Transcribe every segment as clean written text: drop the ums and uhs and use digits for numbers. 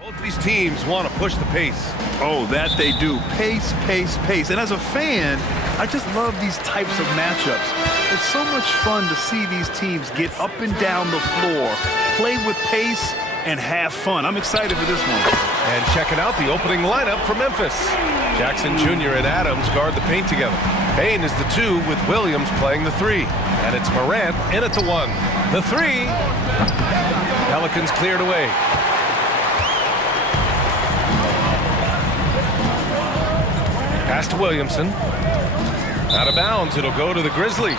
Both these teams want to push the pace. Oh, that they do. Pace, pace, pace. And as a fan, I just love these types of matchups. It's so much fun to see these teams get up and down the floor, play with pace, and have fun. I'm excited for this one. And checking out the opening lineup for Memphis. Jackson Jr. and Adams guard the paint together. Bain is the 2 with Williams playing the 3. And it's Morant in at the 1. The 3. Pelicans cleared away. Pass to Williamson. Out of bounds, it'll go to the Grizzlies.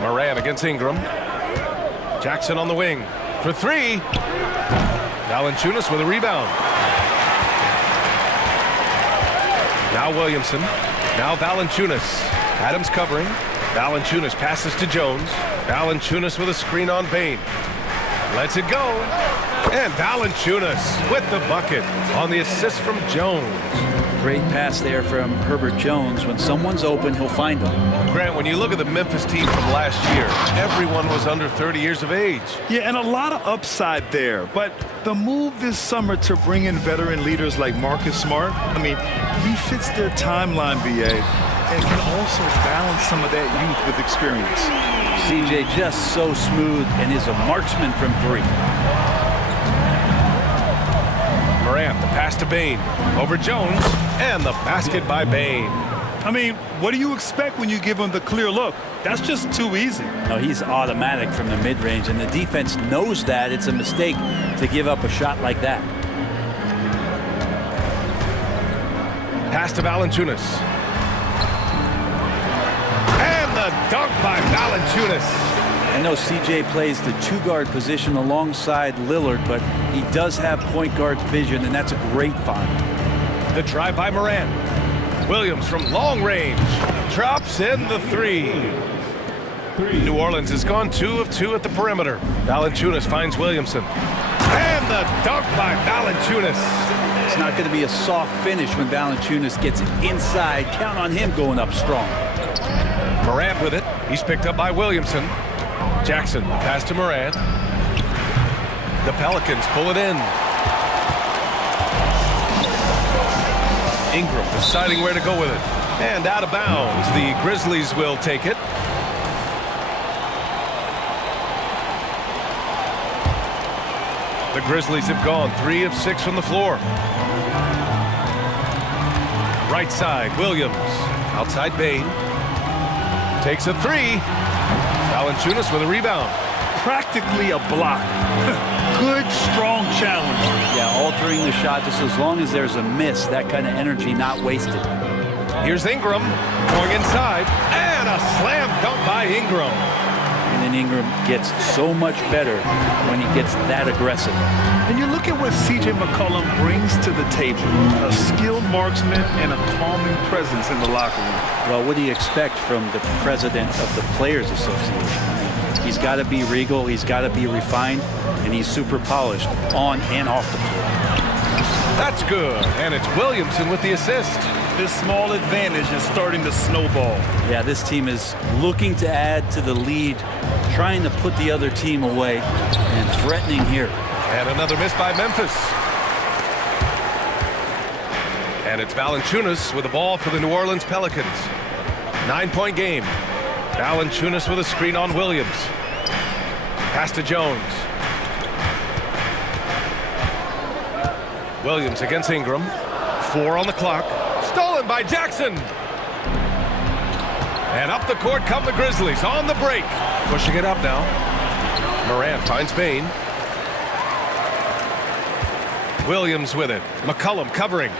Morant against Ingram. Jackson on the wing for 3. Valanciunas with a rebound. Now Williamson. Now Valanciunas. Adams covering. Valanciunas passes to Jones. Valanciunas with a screen on Bain. Lets it go. And Valanciunas with the bucket on the assist from Jones. Great pass there from Herbert Jones. When someone's open, he'll find them. Grant, when you look at the Memphis team from last year, everyone was under 30 years of age. Yeah, and a lot of upside there. But the move this summer to bring in veteran leaders like Marcus Smart, I mean, he fits their timeline, BA, and can also balance some of that youth with experience. CJ just so smooth and is a marksman from 3. Morant, the pass to Bain. Over Jones, and the basket by Bain. I mean, what do you expect when you give him the clear look? That's just too easy. No, he's automatic from the mid-range, and the defense knows that. It's a mistake to give up a shot like that. Pass to Valanciunas. And the dunk by Valanciunas. I know CJ plays the 2-guard position alongside Lillard, but he does have point guard vision, and that's a great find. The drive by Morant. Williams from long range drops in the 3. New Orleans has gone 2 of 2 at the perimeter. Valanciunas finds Williamson. And the dunk by Valanciunas. It's not going to be a soft finish when Valanciunas gets it inside. Count on him going up strong. Morant with it. He's picked up by Williamson. Jackson, pass to Morant. The Pelicans pull it in. Ingram deciding where to go with it. And out of bounds. The Grizzlies will take it. The Grizzlies have gone 3 of 6 from the floor. Right side, Williams. Outside Bain. Takes a 3. Valanciunas with a rebound. Practically a block. Good, strong challenge. Yeah, altering the shot just as long as there's a miss. That kind of energy not wasted. Here's Ingram going inside. And a slam dunk by Ingram. And then Ingram gets so much better when he gets that aggressive. And you look at what C.J. McCollum brings to the table. A skilled marksman and a calming presence in the locker room. Well, what do you expect from the president of the Players Association? He's got to be regal, he's got to be refined, and he's super polished on and off the floor. That's good. And it's Williamson with the assist. This small advantage is starting to snowball. Yeah, this team is looking to add to the lead, trying to put the other team away, and threatening here. And another miss by Memphis. And it's Valanciunas with the ball for the New Orleans Pelicans. 9-point game. Valanciunas with a screen on Williams. Pass to Jones. Williams against Ingram. 4 on the clock. Stolen by Jackson. And up the court come the Grizzlies on the break. Pushing it up now. Morant finds Bain. Williams with it. McCollum covering.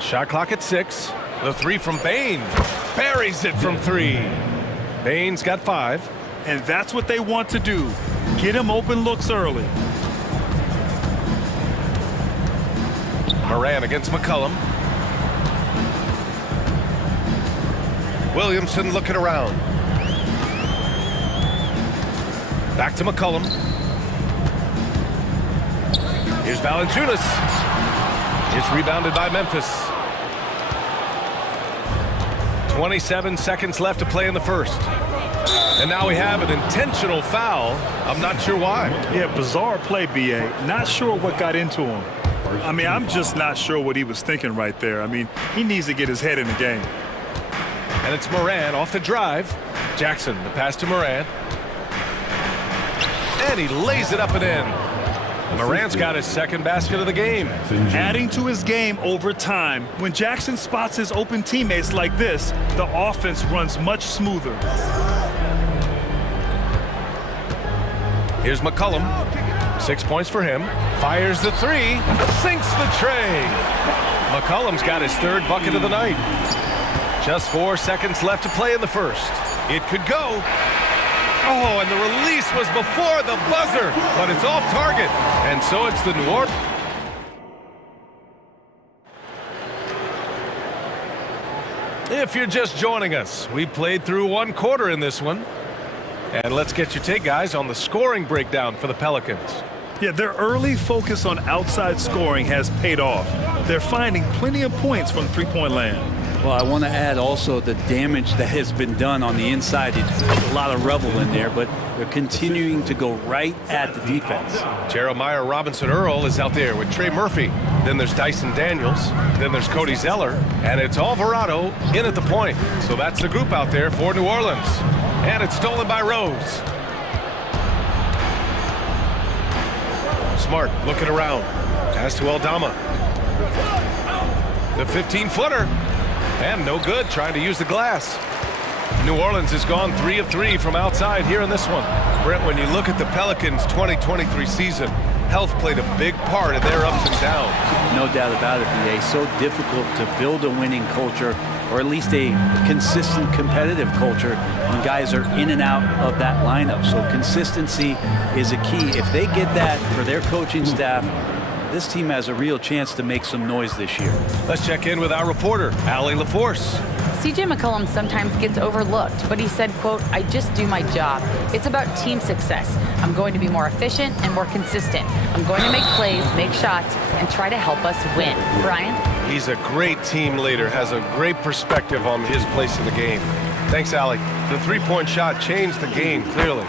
Shot clock at 6. The 3 from Bain. Buries it from 3. Bain's got 5. And that's what they want to do. Get him open looks early. Morant against McCollum. Williamson looking around. Back to McCollum. Here's Valanciunas. It's rebounded by Memphis. 27 seconds left to play in the first. And now we have an intentional foul. I'm not sure why. Yeah, bizarre play, B.A. Not sure what got into him. I mean, I'm just not sure what he was thinking right there. I mean, he needs to get his head in the game. And it's Moran off the drive. Jackson, the pass to Moran. And he lays it up and in. Moran's got his second basket of the game. Adding to his game over time. When Jackson spots his open teammates like this, the offense runs much smoother. Here's McCollum. 6 points for him. Fires the three. Sinks the tray. McCollum's got his third bucket of the night. Just 4 seconds left to play in the first. It could go. Oh, and the release was before the buzzer, but it's off target. And so it's the New Orleans. If you're just joining us, we played through one quarter in this one. And let's get your take, guys, on the scoring breakdown for the Pelicans. Yeah, their early focus on outside scoring has paid off. They're finding plenty of points from three-point land. Well, I want to add also the damage that has been done on the inside. There's a lot of rubble in there, but they're continuing to go right at the defense. Jeremiah Robinson-Earl is out there with Trey Murphy. Then there's Dyson Daniels. Then there's Cody Zeller. And it's Alvarado in at the point. So that's the group out there for New Orleans. And it's stolen by Rose. Smart looking around. Pass to Aldama. The 15-footer. And no good, trying to use the glass. New Orleans has gone 3 of 3 from outside here in this one. Brent, when you look at the Pelicans' 2023 season, health played a big part in their ups and downs. No doubt about it, B.A. So difficult to build a winning culture, or at least a consistent competitive culture when guys are in and out of that lineup. So consistency is a key. If they get that for their coaching staff, this team has a real chance to make some noise this year. Let's check in with our reporter, Allie LaForce. CJ McCollum sometimes gets overlooked, but he said, quote, "I just do my job. It's about team success. I'm going to be more efficient and more consistent. I'm going to make plays, make shots, and try to help us win." Brian? He's a great team leader, has a great perspective on his place in the game. Thanks, Allie. The three-point shot changed the game, clearly.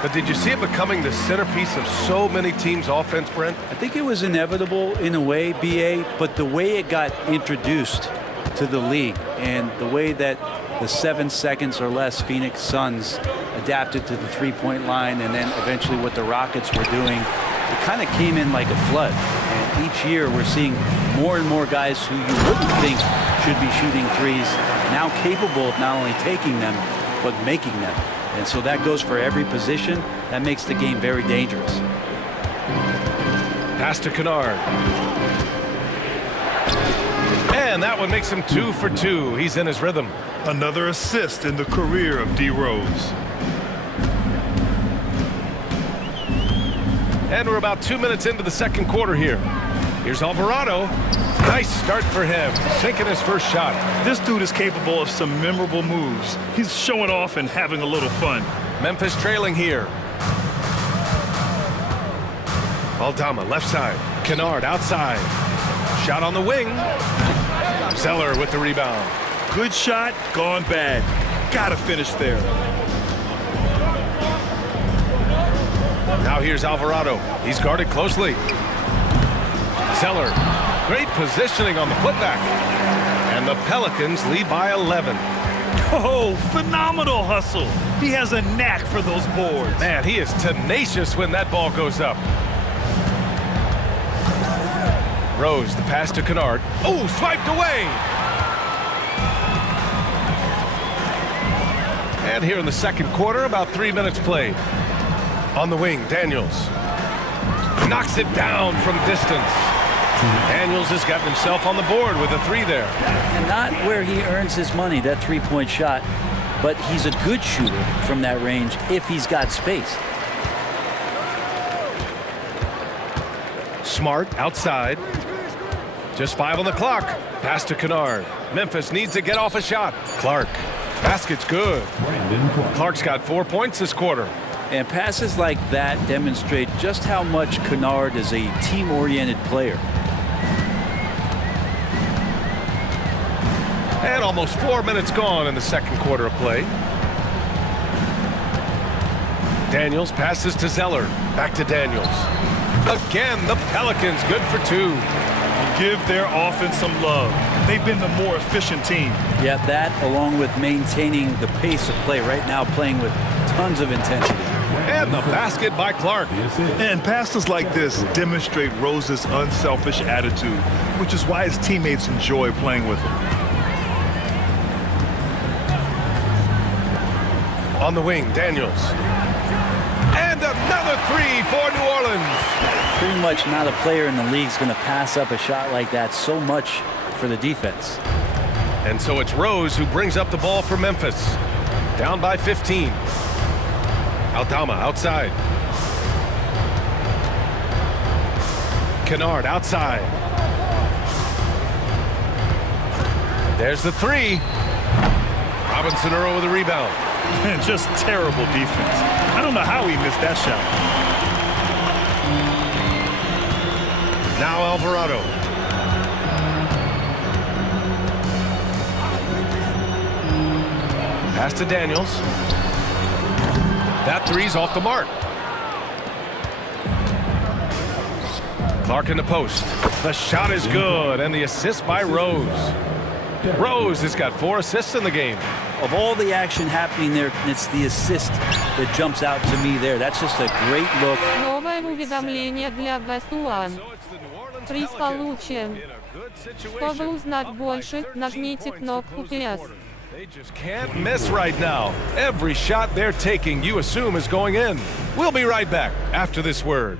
But did you see it becoming the centerpiece of so many teams' offense, Brent? I think it was inevitable in a way, B.A., but the way it got introduced to the league and the way that the 7 seconds or less Phoenix Suns adapted to the three-point line and then eventually what the Rockets were doing, it kind of came in like a flood. And each year we're seeing more and more guys who you wouldn't think should be shooting threes now capable of not only taking them, but making them. And so that goes for every position. That makes the game very dangerous. Pass to Kennard. And that one makes him 2 for 2. He's in his rhythm. Another assist in the career of D. Rose. And we're about 2 minutes into the second quarter here. Here's Alvarado. Nice start for him, sinking his first shot. This dude is capable of some memorable moves. He's showing off and having a little fun. Memphis trailing here. Aldama, left side. Kennard, outside. Shot on the wing. Zeller with the rebound. Good shot, gone bad. Gotta finish there. Now here's Alvarado. He's guarded closely. Zeller. Great positioning on the putback. And the Pelicans lead by 11. Oh, phenomenal hustle. He has a knack for those boards. Man, he is tenacious when that ball goes up. Rose, the pass to Kennard. Oh, swiped away. And here in the second quarter, about 3 minutes played. On the wing, Daniels. Knocks it down from distance. Daniels has gotten himself on the board with a 3 there. And not where he earns his money, that three-point shot, but he's a good shooter from that range if he's got space. Smart outside. Just 5 on the clock. Pass to Kennard. Memphis needs to get off a shot. Clark. Basket's good. Clark's got 4 points this quarter. And passes like that demonstrate just how much Kennard is a team-oriented player. And almost 4 minutes gone in the second quarter of play. Daniels passes to Zeller. Back to Daniels. Again, the Pelicans good for 2. Give their offense some love. They've been the more efficient team. Yeah, that along with maintaining the pace of play right now, playing with tons of intensity. And the basket by Clark. And passes like this demonstrate Rose's unselfish attitude, which is why his teammates enjoy playing with him. On the wing, Daniels. And another 3 for New Orleans. Pretty much not a player in the league is going to pass up a shot like that so much for the defense. And so it's Rose who brings up the ball for Memphis. Down by 15. Aldama outside. Kennard outside. There's the 3. Robinson Earl with a rebound. And just terrible defense. I don't know how he missed that shot. Now Alvarado. Pass to Daniels. That 3's off the mark. Clark in the post. The shot is good, and the assist by Rose. Rose has got 4 assists in the game. Of all the action happening there, it's the assist that jumps out to me there. That's just a great look. Новое уведомление для Вестуан. Приз получен. Чтобы узнать больше, нажмите кнопку «Плюс». They just can't miss right now. Every shot they're taking, you assume, is going in. We'll be right back after this word.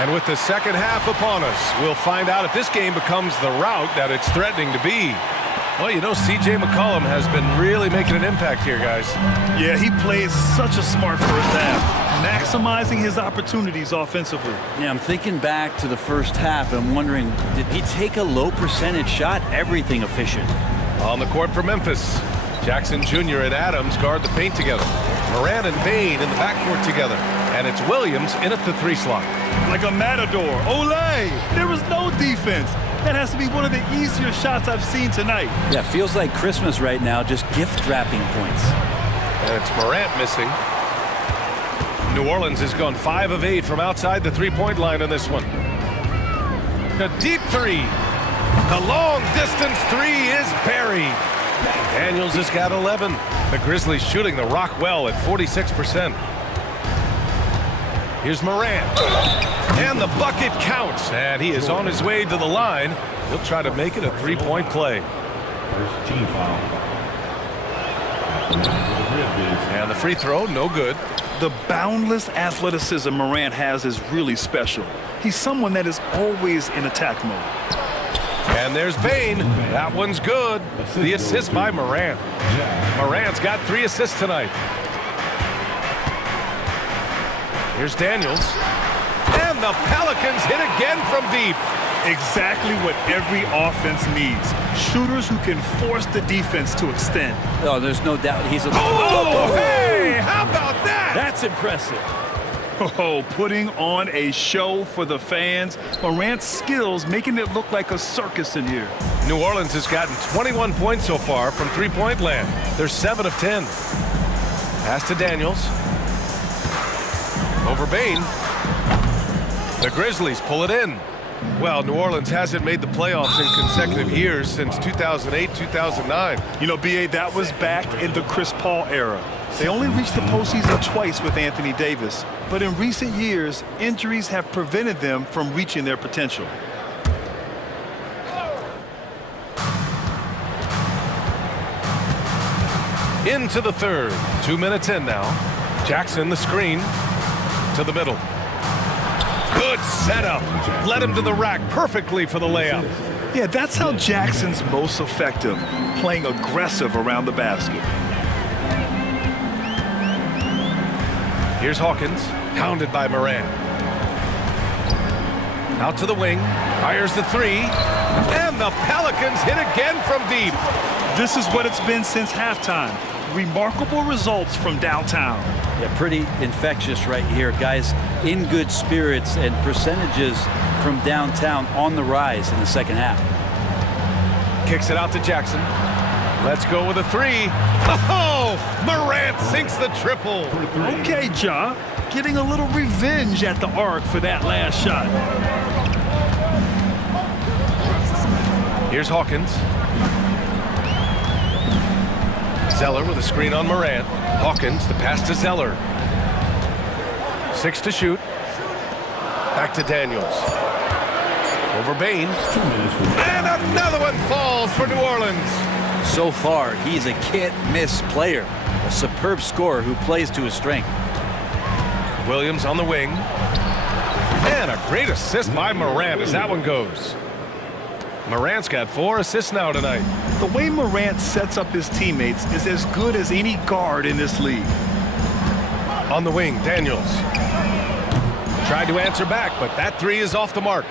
And with the second half upon us, we'll find out if this game becomes the rout that it's threatening to be. Well, you know, C.J. McCollum has been really making an impact here, guys. Yeah, he played such a smart first half, maximizing his opportunities offensively. Yeah, I'm thinking back to the first half. I'm wondering, did he take a low percentage shot? Everything efficient. On the court for Memphis, Jackson Jr. and Adams guard the paint together. Moran and Bain in the backcourt together. And it's Williams in at the 3 slot. Like a matador. Olay! There was no defense. That has to be one of the easier shots I've seen tonight. Yeah, feels like Christmas right now, just gift wrapping points. And it's Morant missing. New Orleans has gone 5 of 8 from outside the 3-point line on this one. A deep 3. The long distance 3 is buried. Daniels has got 11. The Grizzlies shooting the rock well at 46%. Here's Morant. And the bucket counts. And he is on his way to the line. He'll try to make it a 3-point play. First team foul. And the free throw, no good. The boundless athleticism Morant has is really special. He's someone that is always in attack mode. And there's Bain. That one's good. The assist by Morant. Morant's got 3 assists tonight. Here's Daniels. And the Pelicans hit again from deep. Exactly what every offense needs. Shooters who can force the defense to extend. Oh, there's no doubt he's a... Oh, hey, how about that? That's impressive. Oh, putting on a show for the fans. Morant's skills making it look like a circus in here. New Orleans has gotten 21 points so far from 3-point land. They're 7 of 10. Pass to Daniels. Over Bain. The Grizzlies pull it in. Well, New Orleans hasn't made the playoffs in consecutive years since 2008-2009. You know, B.A., that was back in the Chris Paul era. They only reached the postseason twice with Anthony Davis. But in recent years, injuries have prevented them from reaching their potential. Into the third. 2 minutes in now. Jackson, the screen. To the middle. Good setup. Led him to the rack perfectly for the layup. Yeah, that's how Jackson's most effective, playing aggressive around the basket. Here's Hawkins, hounded by Moran. Out to the wing, fires the 3. And the Pelicans hit again from deep. This is what it's been since halftime. Remarkable results from downtown. Yeah, pretty infectious right here. Guys in good spirits and percentages from downtown on the rise in the second half. Kicks it out to Jackson. Let's go with a three. Oh, Morant sinks the triple. Okay, Ja, getting a little revenge at the arc for that last shot. Here's Hawkins. Zeller with a screen on Morant. Hawkins, the pass to Zeller. 6 to shoot. Back to Daniels. Over Bain. And another one falls for New Orleans. So far, he's a can't-miss player. A superb scorer who plays to his strength. Williams on the wing. And a great assist by Morant as that one goes. Morant's got 4 assists now tonight. The way Morant sets up his teammates is as good as any guard in this league. On the wing, Daniels. Tried to answer back, but that three is off the mark.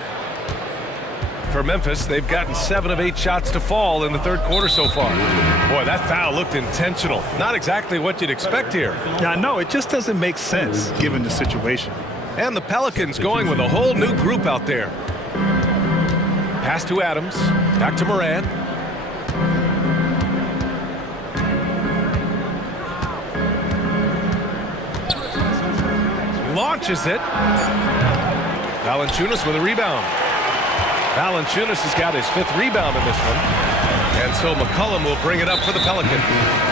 For Memphis, they've gotten 7 of 8 shots to fall in the third quarter so far. Boy, that foul looked intentional. Not exactly what you'd expect here. Yeah, I know. It just doesn't make sense given the situation. And the Pelicans going with a whole new group out there. Pass to Adams. Back to Morant. Launches it. Valanciunas with a rebound. Valanciunas has got his 5th rebound in this one. And so McCollum will bring it up for the Pelicans.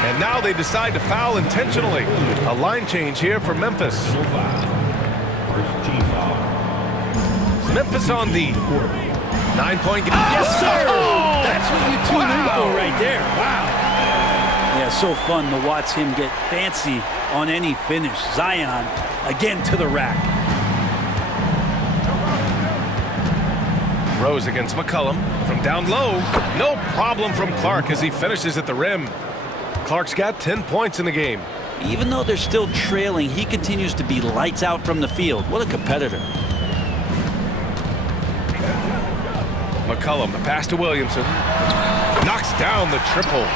And now they decide to foul intentionally. A line change here for Memphis. First team foul. Memphis on the 9-point game. Yes, sir! Oh! That's what you tune in for right there. Wow. Yeah, so fun to watch him get fancy on any finish. Zion again to the rack. Rose against McCollum from down low. No problem from Clark as he finishes at the rim. Clark's got 10 points in the game. Even though they're still trailing, he continues to be lights out from the field. What a competitor. McCollum, the pass to Williamson. Knocks down the triple.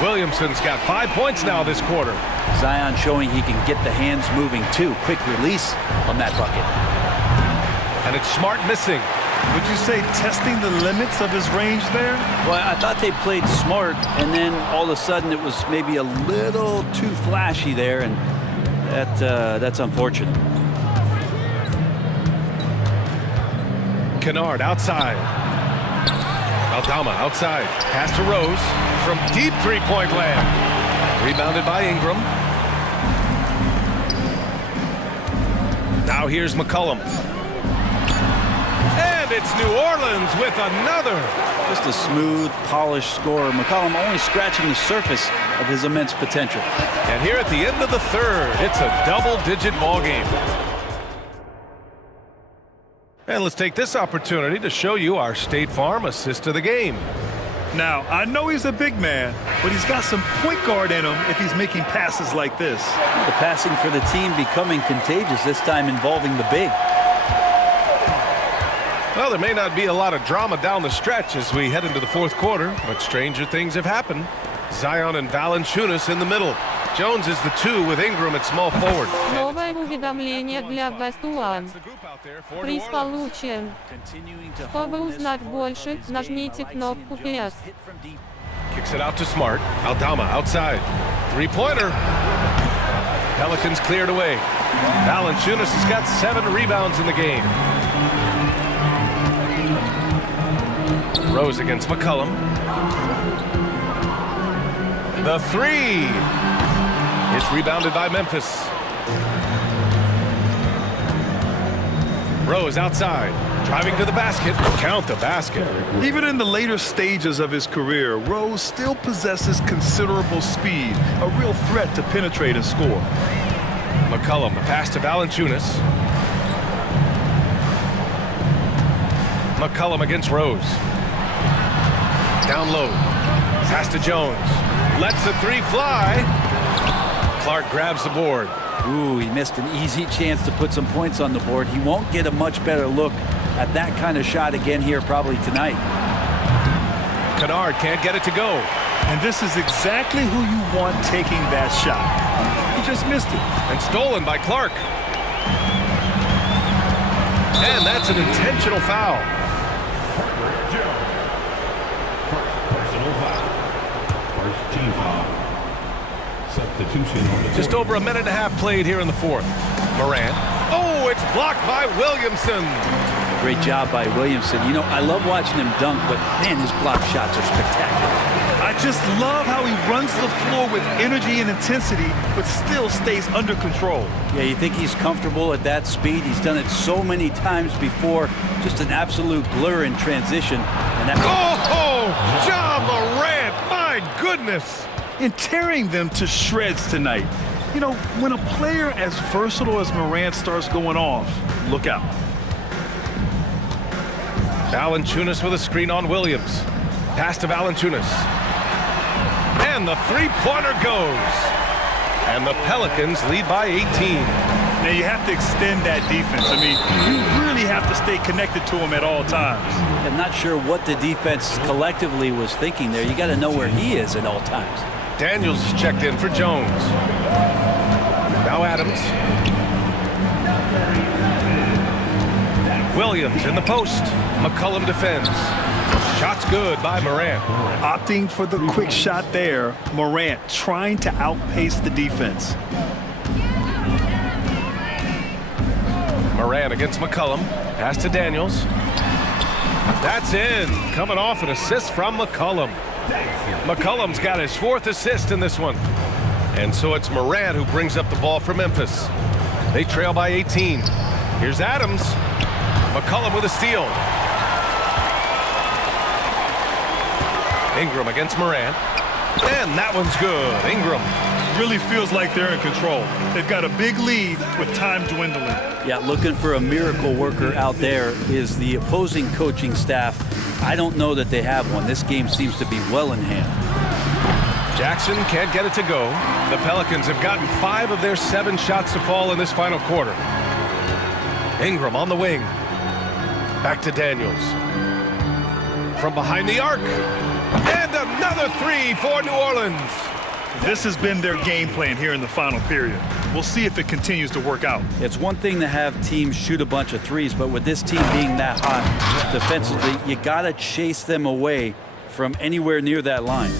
Williamson's got 5 points now this quarter. Zion showing he can get the hands moving too. Quick release on that bucket. And it's Smart missing. Would you say testing the limits of his range there? Well, I thought they played smart, and then all of a sudden it was maybe a little too flashy there, and that's unfortunate. Kennard outside. Aldama outside. Pass to Rose from deep three-point land. Rebounded by Ingram. Now here's McCollum. And it's New Orleans with another. Just a smooth, polished scorer. McCollum only scratching the surface of his immense potential. And here at the end of the third, it's a double-digit ball game. And let's take this opportunity to show you our State Farm assist of the game. Now, I know he's a big man, but he's got some point guard in him if he's making passes like this. The passing for the team becoming contagious, this time involving the big. Well, there may not be a lot of drama down the stretch as we head into the fourth quarter, but stranger things have happened. Zion and Valanciunas in the middle. Jones is the 2 with Ingram at small forward. Новое уведомление для Best One. Приз получен. Чтобы узнать больше, нажмите кнопку PS. Kicks it out to Smart. Aldama outside. Three-pointer. Pelicans cleared away. Valanciunas has got 7 rebounds in the game. Rose against McCollum. The 3. It's rebounded by Memphis. Rose outside, driving to the basket. Count the basket. Even in the later stages of his career, Rose still possesses considerable speed, a real threat to penetrate and score. McCollum, the pass to Valanciunas. McCollum against Rose. Down low. Pass to Jones. Lets the 3 fly. Clark grabs the board. Ooh, he missed an easy chance to put some points on the board. He won't get a much better look at that kind of shot again here probably tonight. Kennard can't get it to go. And this is exactly who you want taking that shot. He just missed it. And stolen by Clark. And that's an intentional foul. Personal foul. First team foul. Substitution on the Just over a minute and a half played here in the fourth. Morant. Oh, it's blocked by Williamson. Great job by Williamson. You know, I love watching him dunk, but man, his block shots are spectacular. I just love how he runs the floor with energy and intensity, but still stays under control. Yeah, you think he's comfortable at that speed. He's done it so many times before. Just an absolute blur in transition. And that John Morant, my goodness. And tearing them to shreds tonight. You know, when a player as versatile as Morant starts going off, look out. Valanciunas with a screen on Williams. Pass to Valanciunas. And the three-pointer goes. And the Pelicans lead by 18. Now you have to extend that defense. I mean, you really have to stay connected to him at all times. I'm not sure what the defense collectively was thinking there. You got to know where he is at all times. Daniels is checked in for Jones. Now Adams. Williams in the post. McCollum defends. Shot's good by Morant. Opting for the quick shot there. Morant trying to outpace the defense. Morant against McCollum. Pass to Daniels. That's in. Coming off an assist from McCollum. McCollum's got his fourth assist in this one. And so it's Morant who brings up the ball for Memphis. They trail by 18. Here's Adams. McCollum with a steal. Ingram against Morant. And that one's good. Ingram. Really feels like they're in control. They've got a big lead with time dwindling. Yeah, looking for a miracle worker out there is the opposing coaching staff. I don't know that they have one. This game seems to be well in hand. Jackson can't get it to go. The Pelicans have gotten 5 of their 7 shots to fall in this final quarter. Ingram on the wing. Back to Daniels. From behind the arc. And another 3 for New Orleans. This has been their game plan here in the final period. We'll see if it continues to work out. It's one thing to have teams shoot a bunch of threes, but with this team being that hot defensively, you got to chase them away from anywhere near that line.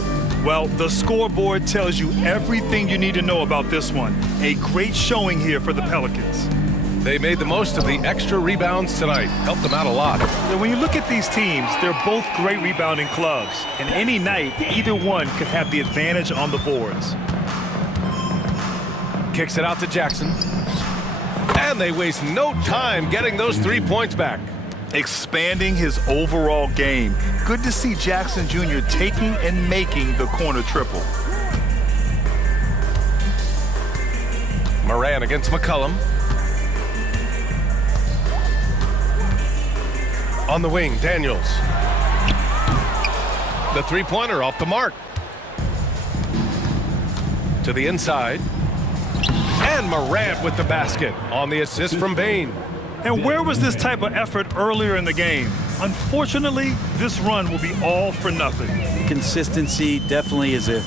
Well, the scoreboard tells you everything you need to know about this one. A great showing here for the Pelicans. They made the most of the extra rebounds tonight. Helped them out a lot. Now, when you look at these teams, they're both great rebounding clubs. And any night, either one could have the advantage on the boards. Kicks it out to Jackson. And they waste no time getting those 3 points back. Expanding his overall game. Good to see Jackson Jr. taking and making the corner triple. Morant against McCollum. On the wing, Daniels. The three-pointer off the mark. To the inside. And Morant with the basket on the assist from Bane. And where was this type of effort earlier in the game? Unfortunately, this run will be all for nothing. Consistency definitely is a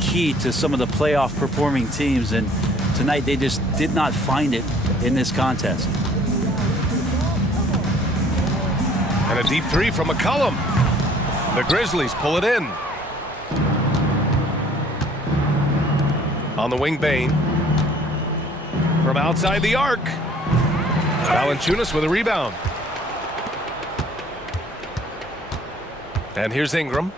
key to some of the playoff performing teams, and tonight they just did not find it in this contest. And a deep 3 from McCollum. The Grizzlies pull it in. On the wing, Bane. From outside the arc. Valanciunas with a rebound. And here's Ingram.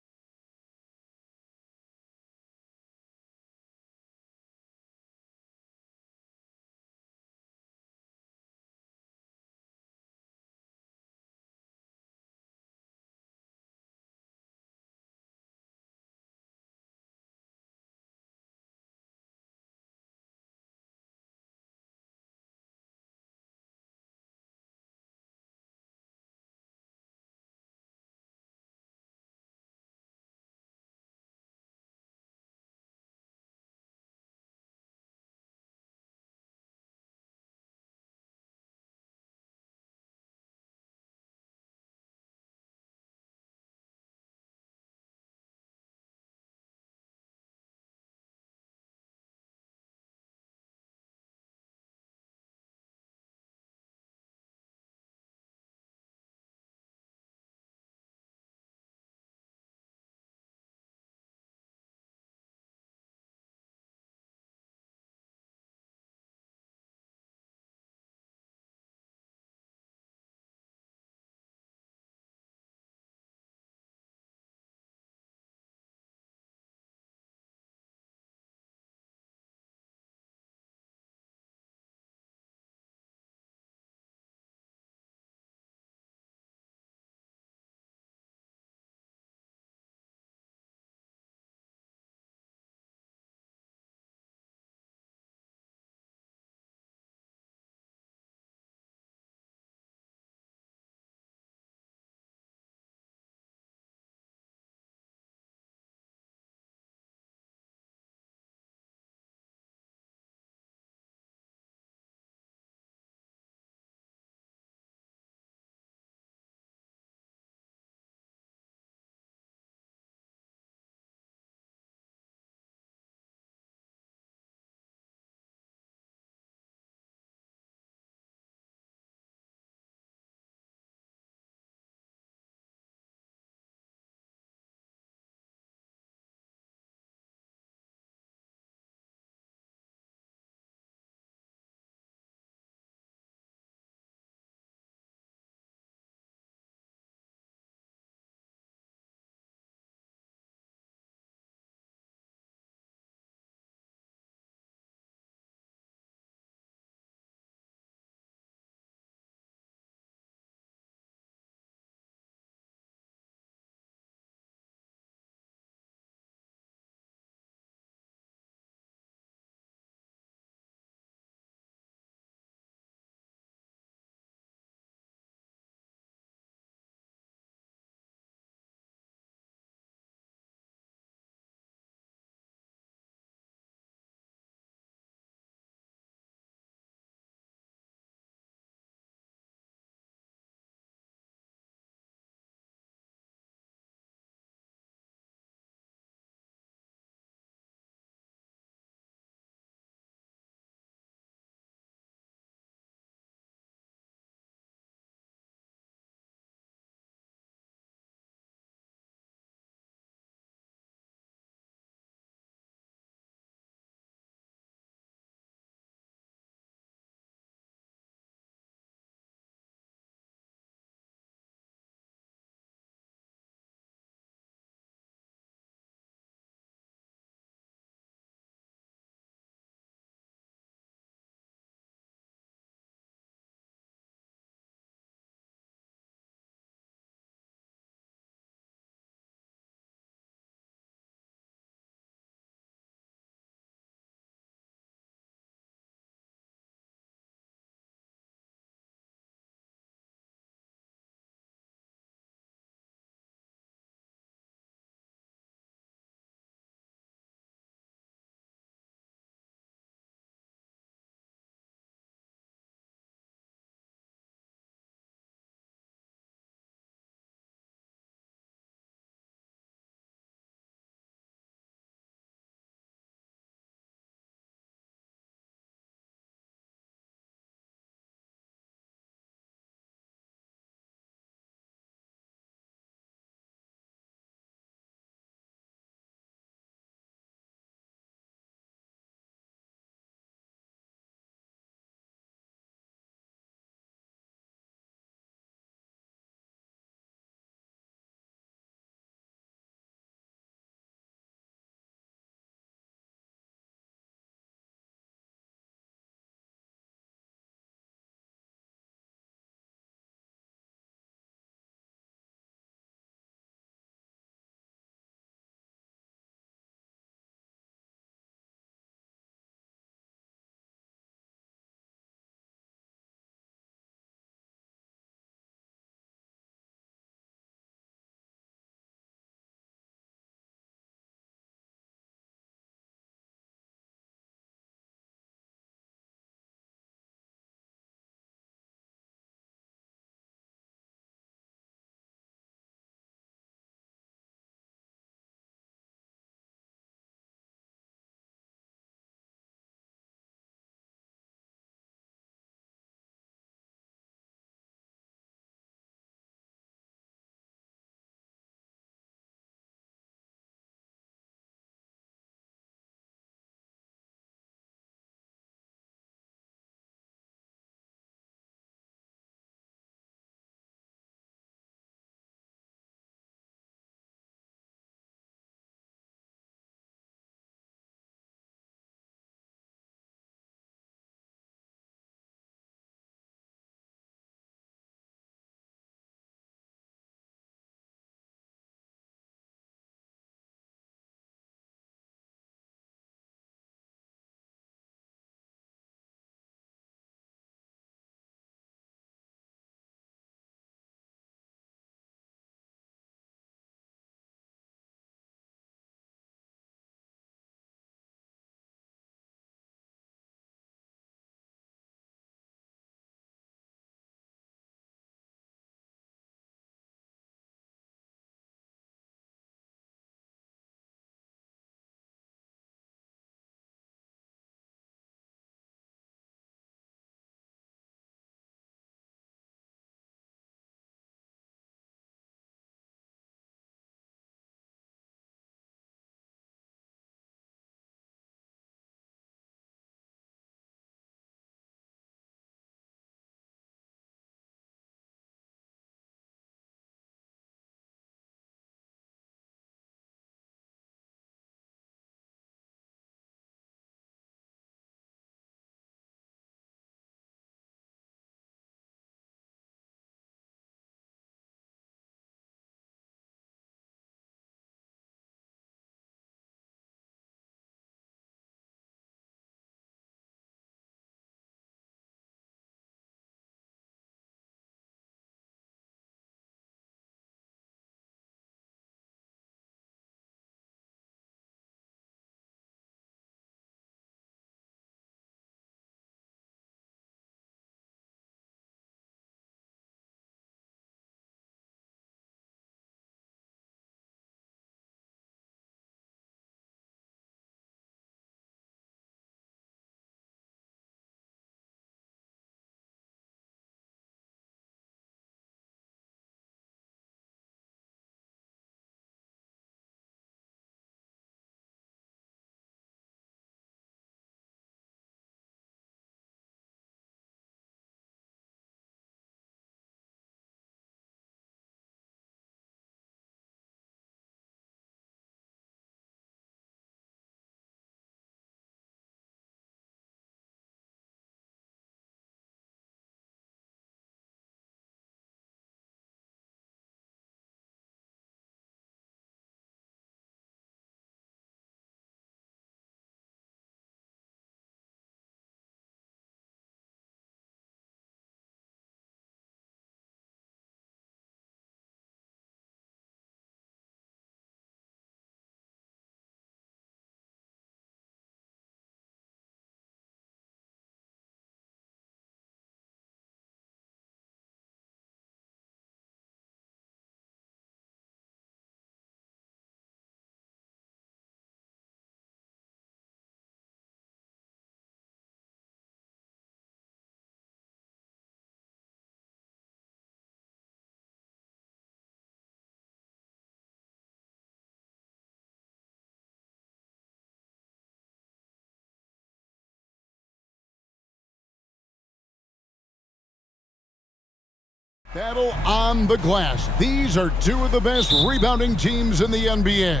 Battle on the glass. These are two of the best rebounding teams in the NBA.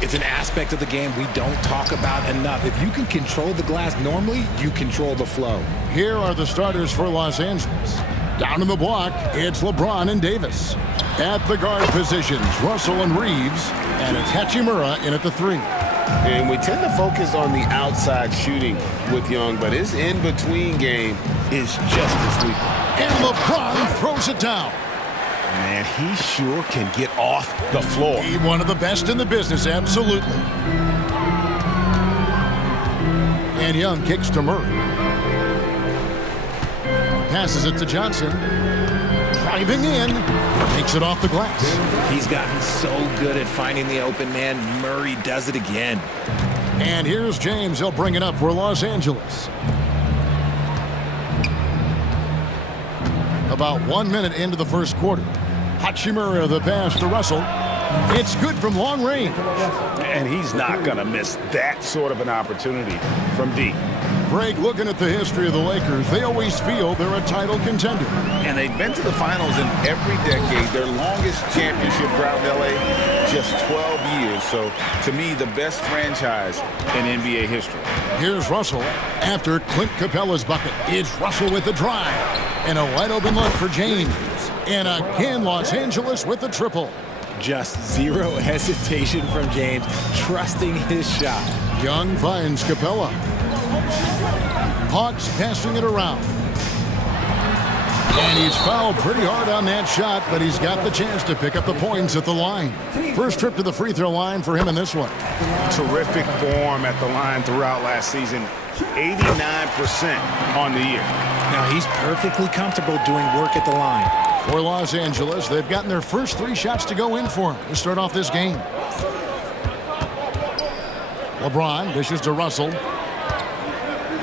It's an aspect of the game we don't talk about enough. If you can control the glass normally, you control the flow. Here are the starters for Los Angeles. Down in the block, it's LeBron and Davis. At the guard positions, Russell and Reeves. And it's Hachimura in at the 3. And we tend to focus on the outside shooting with Young, but his in-between game is just as lethal. And LeBron throws it down. Man, he sure can get off the floor. He one of the best in the business, absolutely. And Young kicks to Murray. Passes it to Johnson. Driving in. Takes it off the glass. He's gotten so good at finding the open man. Murray does it again. And here's James. He'll bring it up for Los Angeles. About 1 minute into the first quarter. Hachimura the pass to Russell. It's good from long range. And he's not going to miss that sort of an opportunity from deep. Greg, looking at the history of the Lakers, they always feel they're a title contender. And they've been to the finals in every decade. Their longest championship drought in L.A., just 12 years. So, to me, the best franchise in NBA history. Here's Russell after Clint Capella's bucket. It's Russell with the drive. And a wide open look for James. And again, Los Angeles with the triple. Just zero hesitation from James, trusting his shot. Young finds Capella. Hawks passing it around. And he's fouled pretty hard on that shot, but he's got the chance to pick up the points at the line. First trip to the free throw line for him in this one. Terrific form at the line throughout last season. 89% on the year. Now he's perfectly comfortable doing work at the line. For Los Angeles, they've gotten their first 3 shots to go in for him to start off this game. LeBron dishes to Russell.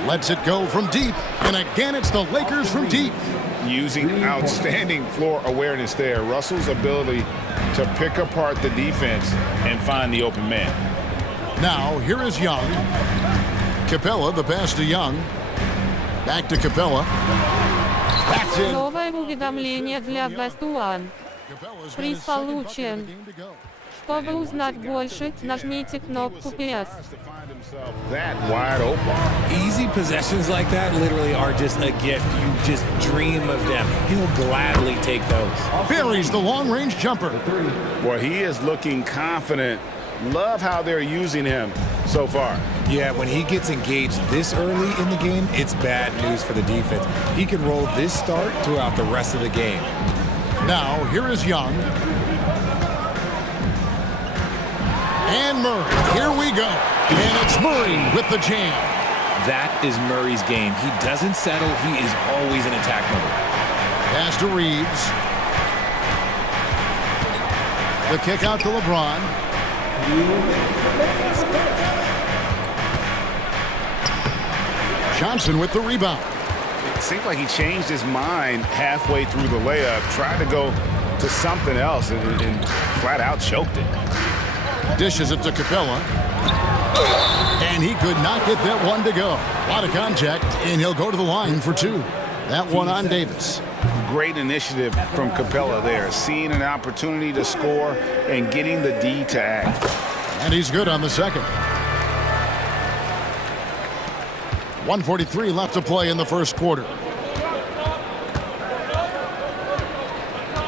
Lets it go from deep. And again, it's the Lakers from deep. Using outstanding floor awareness there. Russell's ability to pick apart the defense and find the open man. Now, here is Young. Capella, the pass to Young. Back to Capella. That's in. Новое уведомление для Best One. Приз получен. Чтобы узнать больше, нажмите кнопку PS. That wide open. Easy possessions like that literally are just a gift. You just dream of them. He'll gladly take those. Buries the long-range jumper. Well, he is looking confident. Love how they're using him so far. Yeah, when he gets engaged this early in the game, it's bad news for the defense. He can roll this start throughout the rest of the game. Now, here is Young. And Murray. Here we go. And it's Murray with the jam. That is Murray's game. He doesn't settle. He is always in attack mode. Pass to Reeves. The kick out to LeBron. Johnson with the rebound. It seemed like he changed his mind halfway through the layup, tried to go to something else, and flat out choked it. Dishes it to Capella. And he could not get that one to go. A lot of contact, and he'll go to the line for 2. That one on Davis. Great initiative from Capella there, seeing an opportunity to score and getting the D to act. And he's good on the second. 1:43 left to play in the first quarter.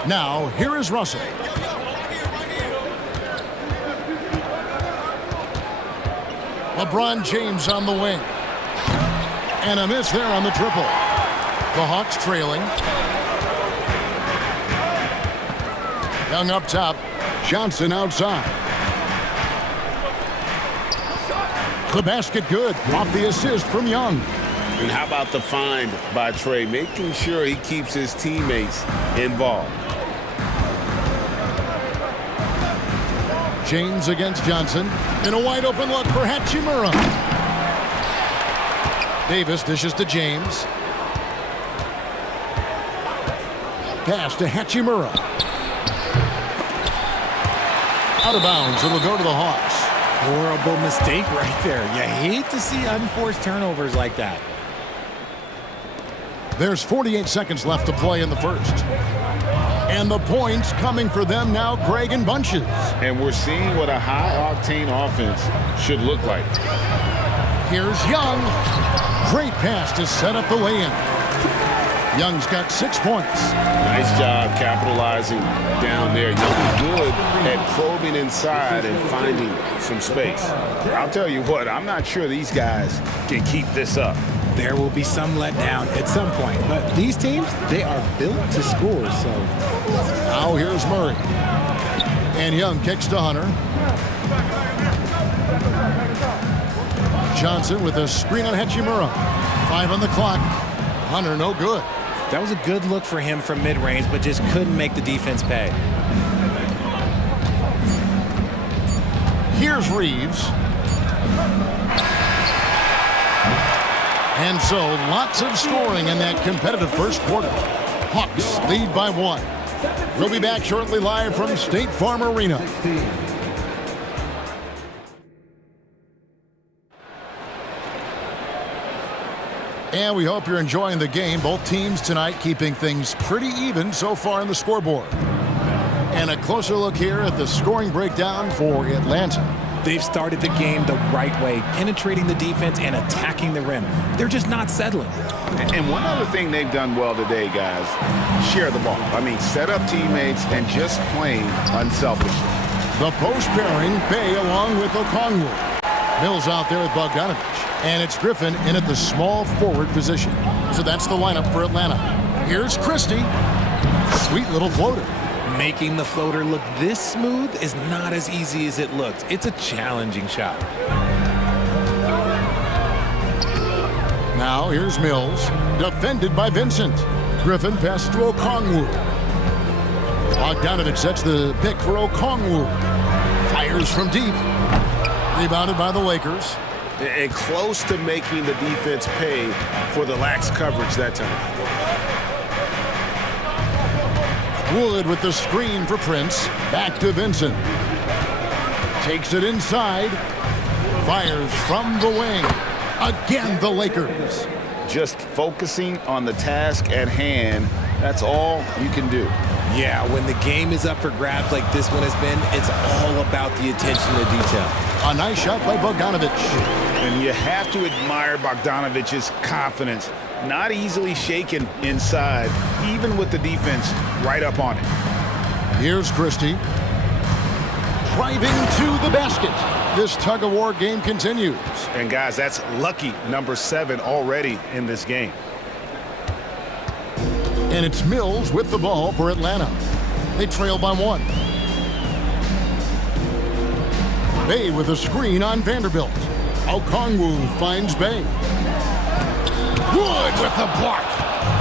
Now, here is Russell. LeBron James on the wing. And a miss there on the triple. The Hawks trailing. Young up top. Johnson outside. The basket good. Off the assist from Young. And how about the find by Trey, making sure he keeps his teammates involved. James against Johnson. And a wide open look for Hachimura. Davis dishes to James. Pass to Hachimura. Out of bounds. It'll go to the Hawks. Horrible mistake right there. You hate to see unforced turnovers like that. There's 48 seconds left to play in the first. And the points coming for them now, Greg, in bunches. And we're seeing what a high-octane offense should look like. Here's Young. Great pass to set up the lay-in. Young's got 6 points. Nice job capitalizing down there. Young good at probing inside and finding some space. I'll tell you what, I'm not sure these guys can keep this up. There will be some letdown at some point, but these teams, they are built to score, so. Now here's Murray. And Young kicks to Hunter. Johnson with a screen on Hachimura. 5 on the clock. Hunter no good. That was a good look for him from mid-range, but just couldn't make the defense pay. Here's Reeves. And so, lots of scoring in that competitive first quarter. Hawks lead by 1. We'll be back shortly live from State Farm Arena. And we hope you're enjoying the game. Both teams tonight keeping things pretty even so far on the scoreboard. And a closer look here at the scoring breakdown for Atlanta. They've started the game the right way, penetrating the defense and attacking the rim. They're just not settling. And one other thing they've done well today, guys, share the ball. I mean, set up teammates and just playing unselfishly. The post pairing, Bay along with Okongwu. Mills out there with Bogdanovich. And it's Griffin in at the small forward position. So that's the lineup for Atlanta. Here's Christie. Sweet little floater. Making the floater look this smooth is not as easy as it looks. It's a challenging shot. Now here's Mills, defended by Vincent. Griffin passes to Okongwu. Bogdanovich sets the pick for Okongwu. Fires from deep. Rebounded by the Lakers. And close to making the defense pay for the lax coverage that time. Wood with the screen for Prince. Back to Vincent. Takes it inside. Fires from the wing. Again, the Lakers. Just focusing on the task at hand. That's all you can do. Yeah, when the game is up for grabs like this one has been, it's all about the attention to detail. A nice shot by Bogdanovich. And you have to admire Bogdanovich's confidence. Not easily shaken inside, even with the defense right up on it. Here's Christie. Driving to the basket. This tug-of-war game continues. And guys, that's lucky number 7 already in this game. And it's Mills with the ball for Atlanta. They trail by 1. Bay with a screen on Vanderbilt. Okongwu finds Bay. Wood with the block.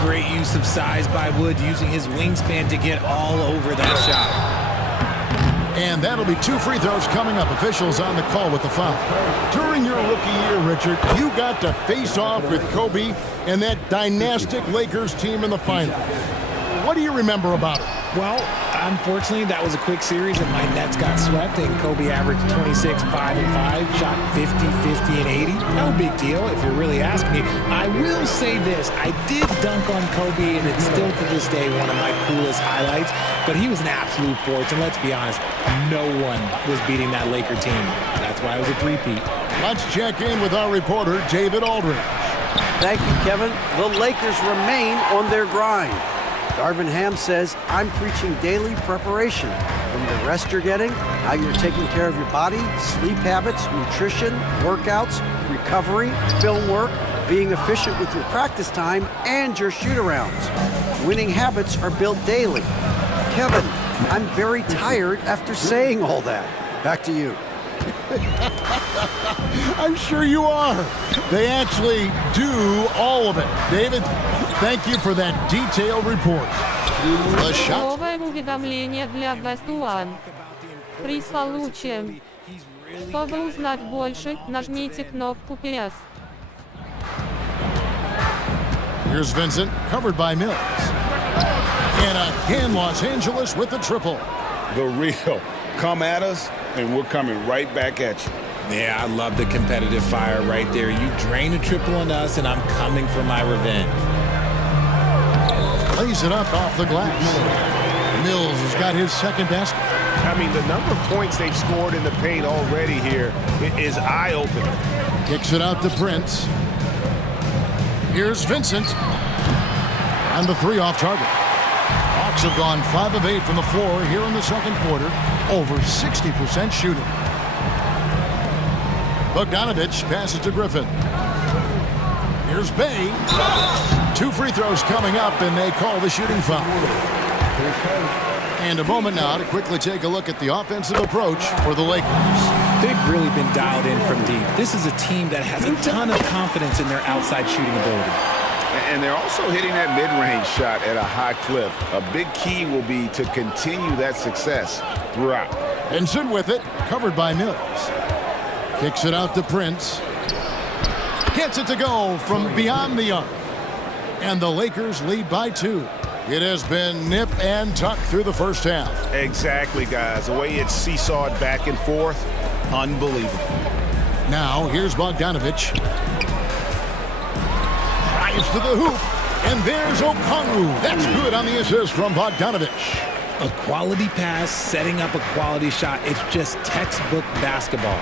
Great use of size by Wood, using his wingspan to get all over that shot. And that'll be 2 free throws coming up. Officials on the call with the foul. During your rookie year, Richard, you got to face off with Kobe and that dynastic Lakers team in the final. What do you remember about it? Well, unfortunately, that was a quick series and my Nets got swept, and Kobe averaged 26, 5 and 5, shot 50, 50, and 80. No big deal if you're really asking me. I will say this, I did dunk on Kobe, and it's still to this day one of my coolest highlights, but he was an absolute force, and let's be honest, no one was beating that Laker team. That's why it was a three-peat. Let's check in with our reporter, David Aldridge. Thank you, Kevin. The Lakers remain on their grind. Darvin Ham says, I'm preaching daily preparation. From the rest you're getting, how you're taking care of your body, sleep habits, nutrition, workouts, recovery, film work, being efficient with your practice time, and your shoot-arounds. Winning habits are built daily. Kevin, I'm very tired after saying all that. Back to you. I'm sure you are. They actually do all of it. David, thank you for that detailed report. The shot. Новое уведомление для Best One. Приз получен. Чтобы узнать больше, нажмите кнопку PS. Here's Vincent, covered by Mills. And again, Los Angeles with the triple. The real. Come at us, and we're coming right back at you. Yeah, I love the competitive fire right there. You drain a triple on us, and I'm coming for my revenge. lays it up off the glass. Mills has got his second basket. I mean, the number of points they've scored in the paint already here is eye-opening. Kicks it out to Prince. Here's Vincent. And the three off target. Hawks have gone 5 of 8 from the floor here in the second quarter. Over 60% shooting. Bogdanovich passes to Griffin. Here's Bay. 2 free throws coming up, and they call the shooting foul. And a moment now to quickly take a look at the offensive approach for the Lakers. They've really been dialed in from deep. This is a team that has a ton of confidence in their outside shooting ability. And they're also hitting that mid-range shot at a high clip. A big key will be to continue that success throughout. Henson with it, covered by Mills. Kicks it out to Prince. Gets it to go from beyond the arc. And the Lakers lead by 2. It has been nip and tuck through the first half. Exactly, guys. The way it's seesawed back and forth, unbelievable. Now, here's Bogdanovich. Drives to the hoop, and there's Okongwu. That's good on the assist from Bogdanovich. A quality pass, setting up a quality shot. It's just textbook basketball.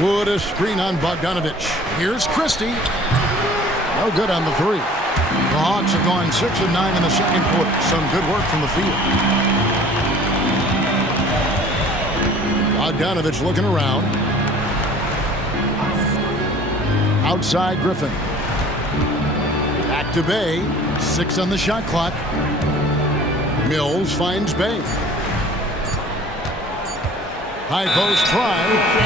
Wood a screen on Bogdanovich. Here's Christie. No good on the three. The Hawks have gone 6 of 9 in the second quarter. Some good work from the field. Bogdanovich looking around. Outside Griffin. Back to Bay. 6 on the shot clock. Mills finds Bay. High post try,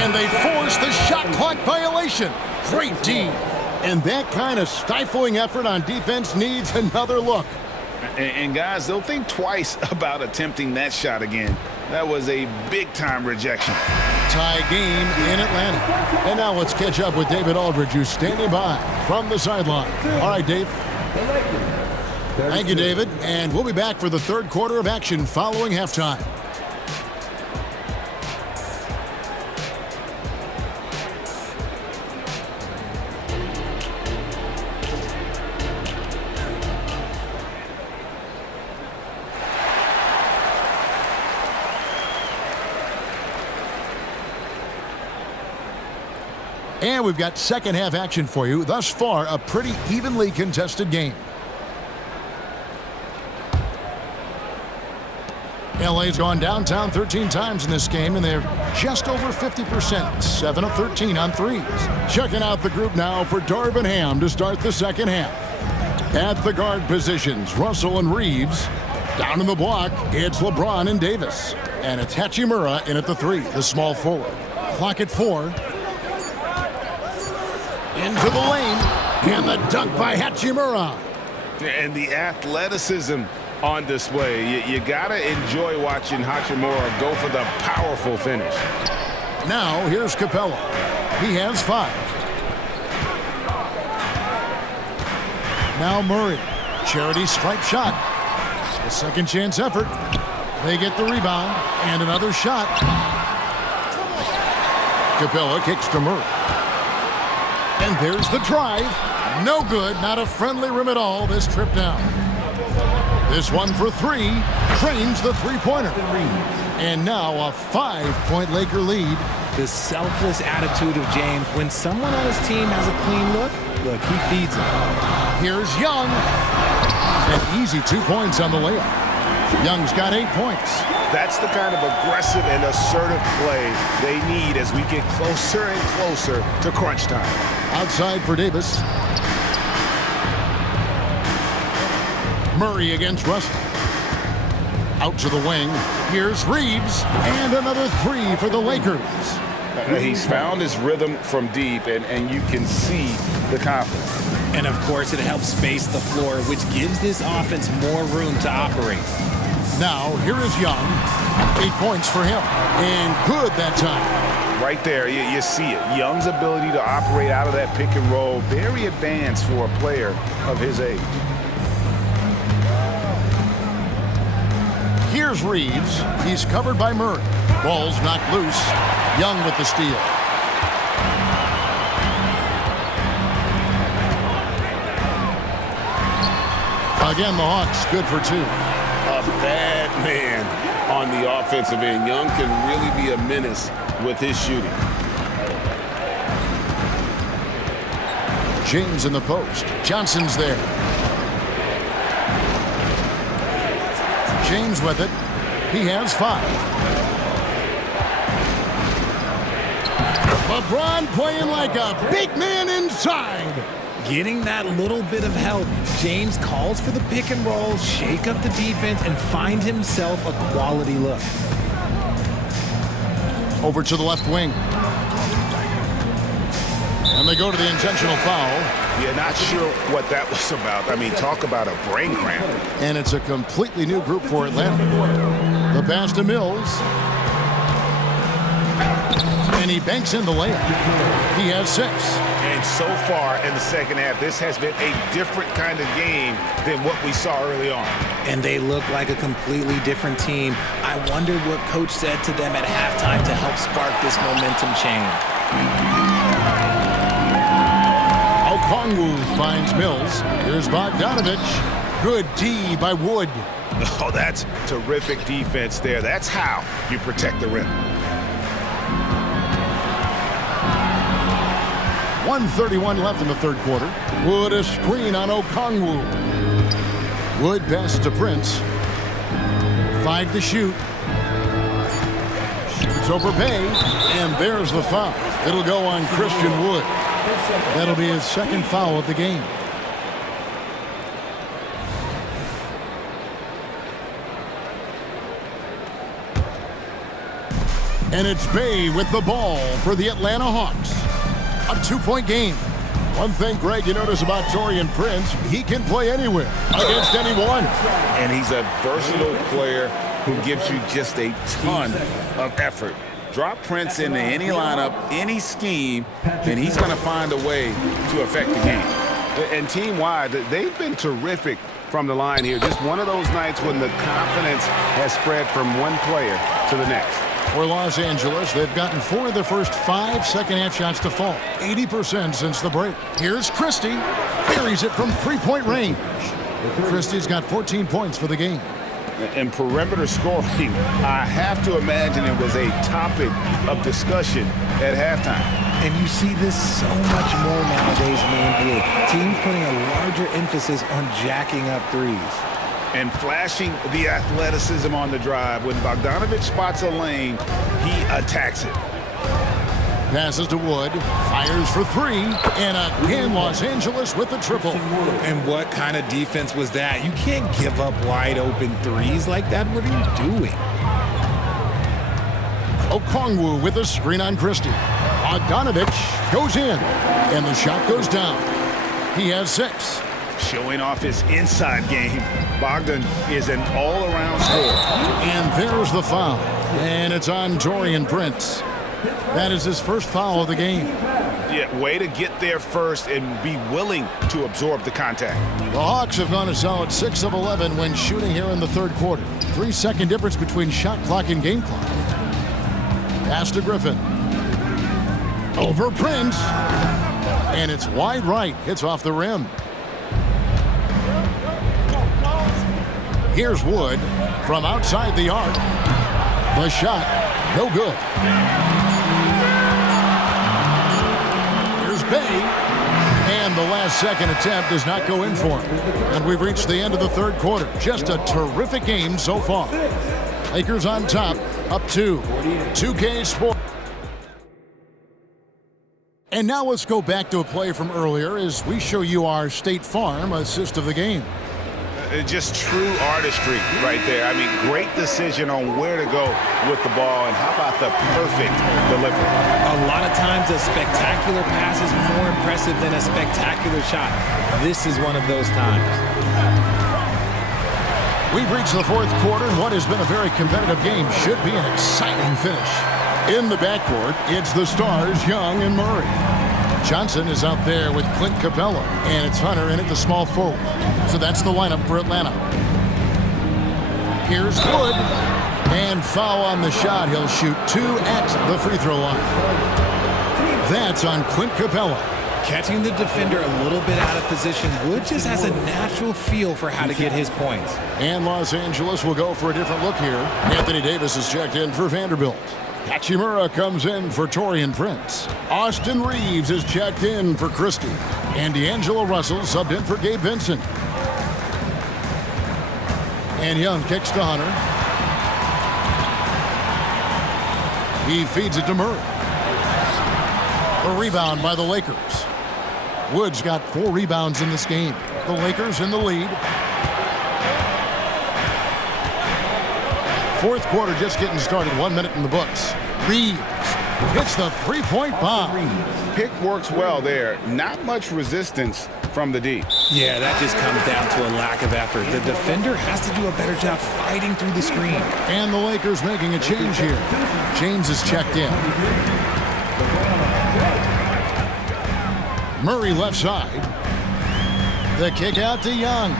and they force the shot clock violation. Great D. And that kind of stifling effort on defense needs another look. And guys, they'll think twice about attempting that shot again. That was a big-time rejection. Tie game in Atlanta. And now let's catch up with David Aldridge, who's standing by from the sideline. All right, Dave. Thank you, David. And we'll be back for the third quarter of action following halftime. And we've got second half action for you. Thus far, a pretty evenly contested game. LA's gone downtown 13 times in this game, and they're just over 50%, 7 of 13 on threes. Checking out the group now for Darvin Ham to start the second half. At the guard positions, Russell and Reeves. Down in the block, it's LeBron and Davis. And it's Hachimura in at the 3, the small forward. Clock at 4. Into the lane, and the dunk by Hachimura. And the athleticism on display. You gotta enjoy watching Hachimura go for the powerful finish. Now, here's Capella. He has 5. Now Murray. Charity stripe shot. A second chance effort. They get the rebound, and another shot. Capella kicks to Murray. And there's the drive. No good. Not a friendly rim at all this trip down. This one for 3. Trains the three-pointer. And now a 5-point Laker lead. The selfless attitude of James. When someone on his team has a clean look, he feeds him. Here's Young. An easy 2 points on the layup. Young's got 8 points. That's the kind of aggressive and assertive play they need as we get closer and closer to crunch time. Outside for Davis. Murray against Russell. Out to the wing. Here's Reeves. And another 3 for the Lakers. He's found his rhythm from deep, and you can see the confidence. And, of course, it helps space the floor, which gives this offense more room to operate. Now, here is Young. 8 points for him. And good that time. Right there, you see it. Young's ability to operate out of that pick and roll, very advanced for a player of his age. Here's Reeves. He's covered by Murray. Ball's knocked loose. Young with the steal. Again, the Hawks good for 2. A bad man on the offensive end. Young can really be a menace with his shooting. James in the post. Johnson's there. James with it. He has 5. LeBron playing like a big man inside. Getting that little bit of help. James calls for the pick and roll, shake up the defense, and find himself a quality look. Over to the left wing. And they go to the intentional foul. Yeah, not sure what that was about. I mean, talk about a brain cramp. And it's a completely new group for Atlanta. The pass to Mills. And he banks in the layup. He has 6. And so far in the second half, this has been a different kind of game than what we saw early on. And they look like a completely different team. I wondered what coach said to them at halftime to help spark this momentum change. Okongwu finds Mills. Here's Bogdanovich. Good D by Wood. Oh, that's terrific defense there. That's how you protect the rim. 1:31 left in the third quarter. Wood a screen on Okongwu. Wood passes to Prince. 5 to shoot. Shoots over Bay. And there's the foul. It'll go on Christian Wood. That'll be his second foul of the game. And it's Bay with the ball for the Atlanta Hawks. A 2-point game. One thing, Greg, you notice about Taurean Prince, he can play anywhere against anyone. And he's a versatile player who gives you just a ton of effort. Drop Prince into any lineup, any scheme, and he's going to find a way to affect the game. And team-wide, they've been terrific from the line here. Just one of those nights when the confidence has spread from one player to the next. For Los Angeles, they've gotten 4 of their first 5 second-half shots to fall. 80% since the break. Here's Christie. Buries it from 3-point range. Christie's got 14 points for the game. And perimeter scoring, I have to imagine it was a topic of discussion at halftime. And you see this so much more nowadays in the NBA. Teams putting a larger emphasis on jacking up threes. And flashing the athleticism on the drive. When Bogdanovich spots a lane, he attacks it. Passes to Wood, fires for 3, and again Los Angeles with the triple. And what kind of defense was that? You can't give up wide open threes like that. What are you doing? Okongwu with a screen on Christie. Bogdanovich goes in, and the shot goes down. He has 6. Showing off his inside game. Bogdan is an all-around scorer. And there's the foul. And it's on Taurean Prince. That is his first foul of the game. Yeah, way to get there first and be willing to absorb the contact. The Hawks have gone a solid 6 of 11 when shooting here in the third quarter. 3-second difference between shot clock and game clock. Pass to Griffin. Over Prince. And it's wide right. Hits off the rim. Here's Wood from outside the arc. The shot, no good. Here's Bay. And the last second attempt does not go in for him. And we've reached the end of the third quarter. Just a terrific game so far. Lakers on top, up 2. 2K Sports. And now let's go back to a play from earlier as we show you our State Farm assist of the game. Just true artistry right there. I mean, great decision on where to go with the ball, and how about the perfect delivery? A lot of times a spectacular pass is more impressive than a spectacular shot. This is one of those times. We've reached the fourth quarter, and what has been a very competitive game should be an exciting finish. In the backcourt, it's the stars, Young and Murray. Johnson is out there with Clint Capella, and it's Hunter in at the small forward. So that's the lineup for Atlanta. Here's Wood, and foul on the shot. He'll shoot 2 at the free throw line. That's on Clint Capella. Catching the defender a little bit out of position, Wood just has a natural feel for how to get his points. And Los Angeles will go for a different look here. Anthony Davis is checked in for Vanderbilt. Hachimura comes in for Torian Prince. Austin Reeves is checked in for Christie. And D'Angelo Russell subbed in for Gabe Vincent. And Young kicks to Hunter. He feeds it to Murray. A rebound by the Lakers. Wood's got 4 rebounds in this game. The Lakers in the lead. Fourth quarter just getting started. 1 minute in the books. Reeves hits the three-point bomb. Pick works well there. Not much resistance from the D. Yeah, that just comes down to a lack of effort. The defender has to do a better job fighting through the screen. And the Lakers making a change here. James is checked in. Murray left side. The kick out to Young.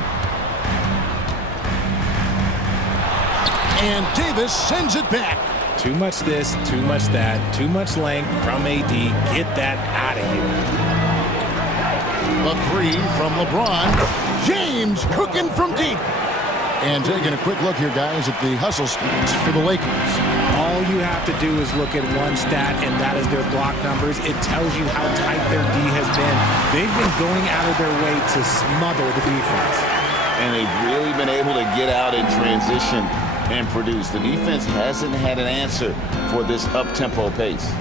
And Davis sends it back. Too much this, too much that, too much length from AD. Get that out of here. The 3 from LeBron. James cooking from deep. And taking a quick look here, guys, at the hustle stats for the Lakers. All you have to do is look at one stat, and that is their block numbers. It tells you how tight their D has been. They've been going out of their way to smother the defense. And they've really been able to get out in transition and produce. The defense hasn't had an answer for this up-tempo pace.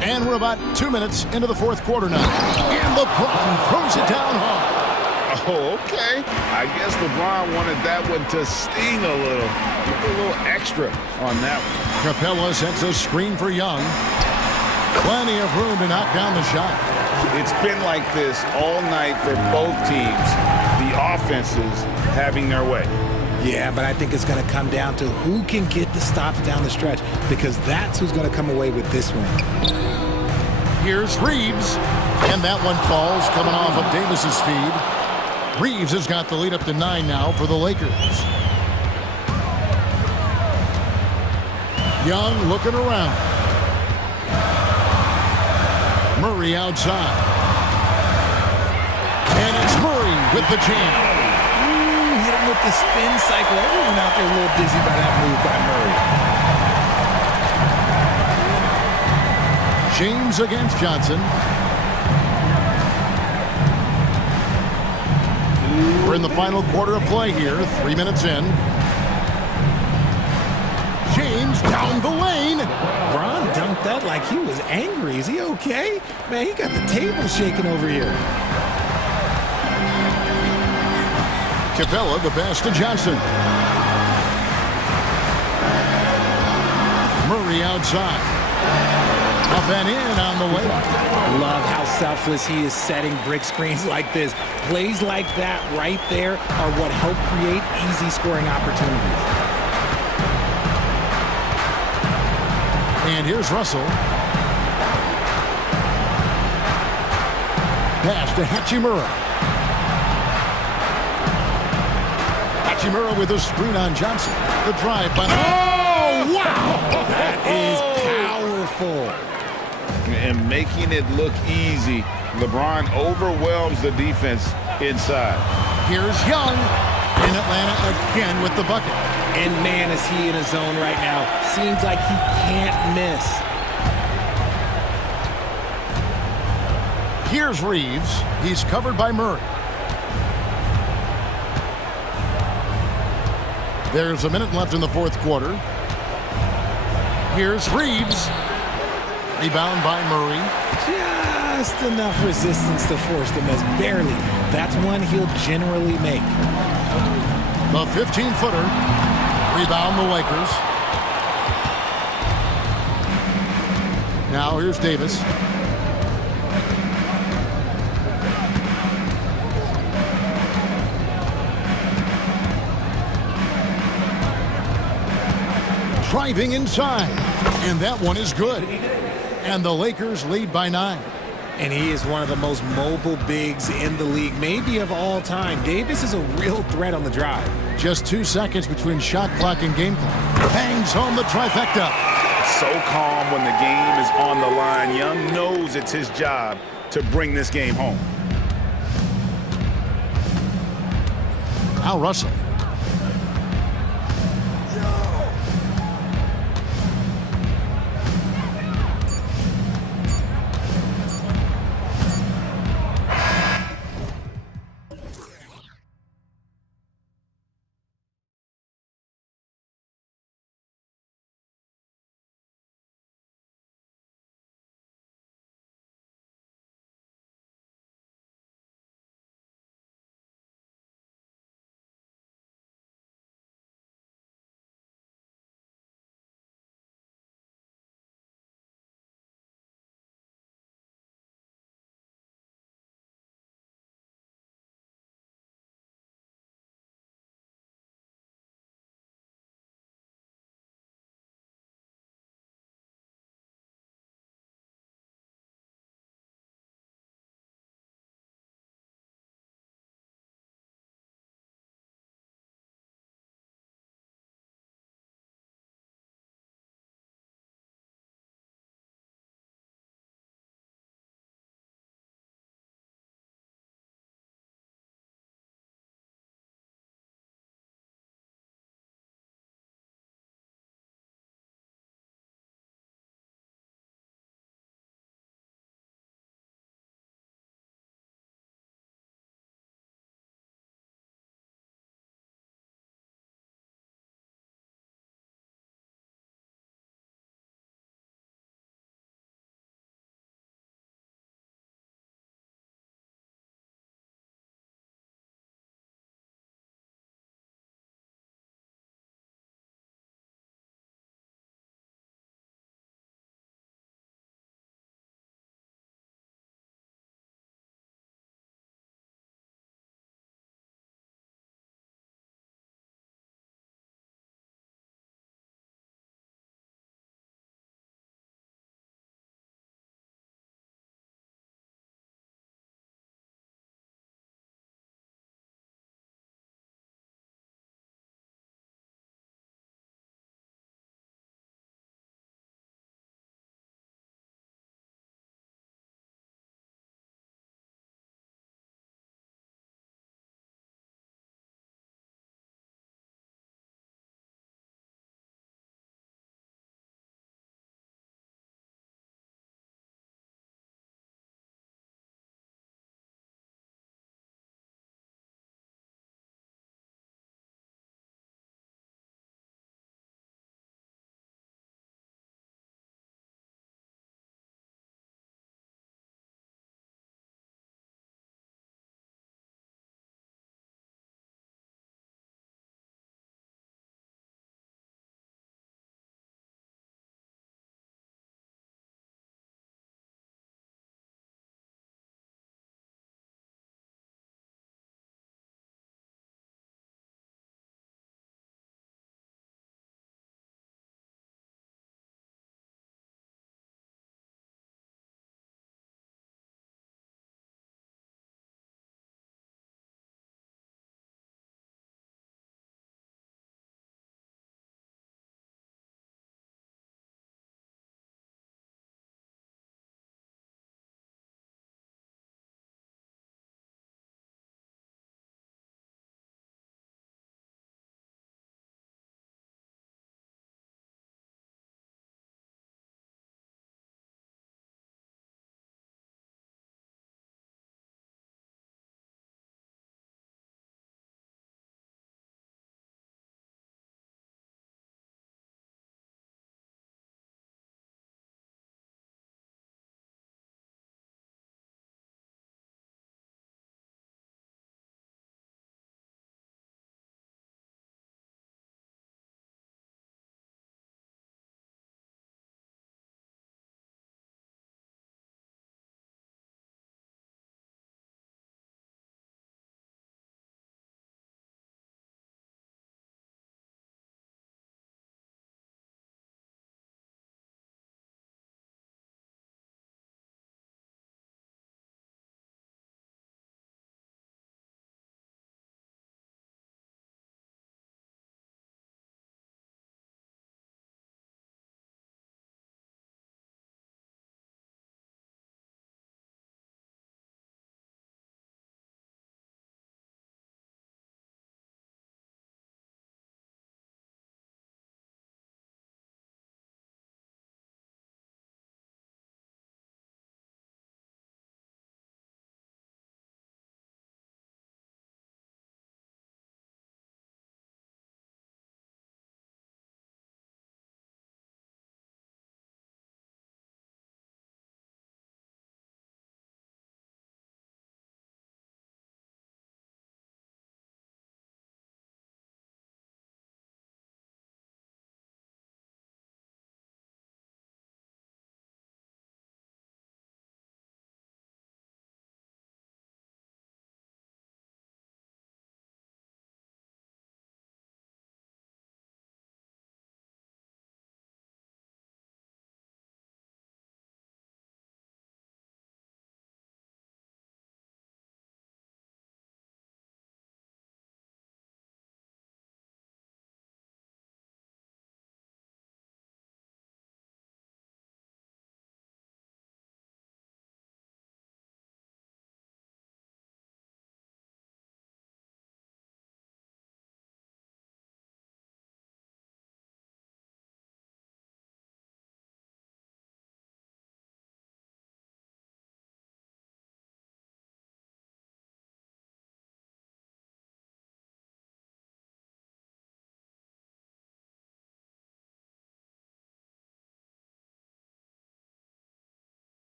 And we're about 2 minutes into the fourth quarter now. And LeBron throws it down hard. Oh, okay. I guess LeBron wanted that one to sting a little extra on that one. Capella sets a screen for Young. Plenty of room to knock down the shot. It's been like this all night for both teams. The offenses having their way. Yeah, but I think it's going to come down to who can get the stops down the stretch, because that's who's going to come away with this one. Here's Reeves. And that one falls coming off of Davis's feed. Reeves has got the lead up to 9 now for the Lakers. Young looking around. Murray outside. And it's Murray with the jam. Hit him with the spin cycle. Everyone out there a little dizzy by that move by Murray. James against Johnson. We're in the final quarter of play here. 3 minutes in. James down the lane. Bron dunked that like he was angry. Is he okay? Man, he got the table shaking over here. Capella the pass to Johnson. Murray outside. Up and in on the way. Love how selfless he is setting brick screens like this. Plays like that right there are what help create easy scoring opportunities. And here's Russell. Pass to Hachimura. Hachimura with a screen on Johnson. The drive by... Oh, wow! That is powerful. And making it look easy. LeBron overwhelms the defense inside. Here's Young in Atlanta again with the bucket. And man, is he in a zone right now. Seems like he can't miss. Here's Reeves. He's covered by Murray. There's a minute left in the fourth quarter. Here's Reeves. Rebound by Murray. Just enough resistance to force the miss. Barely. That's one he'll generally make. The 15-footer. Rebound the Lakers. Now here's Davis. Driving inside. And that one is good. And the Lakers lead by 9. And he is one of the most mobile bigs in the league, maybe of all time. Davis is a real threat on the drive. Just 2 seconds between shot clock and game clock. Hangs home the trifecta. So calm when the game is on the line. Young knows it's his job to bring this game home. Al Russell.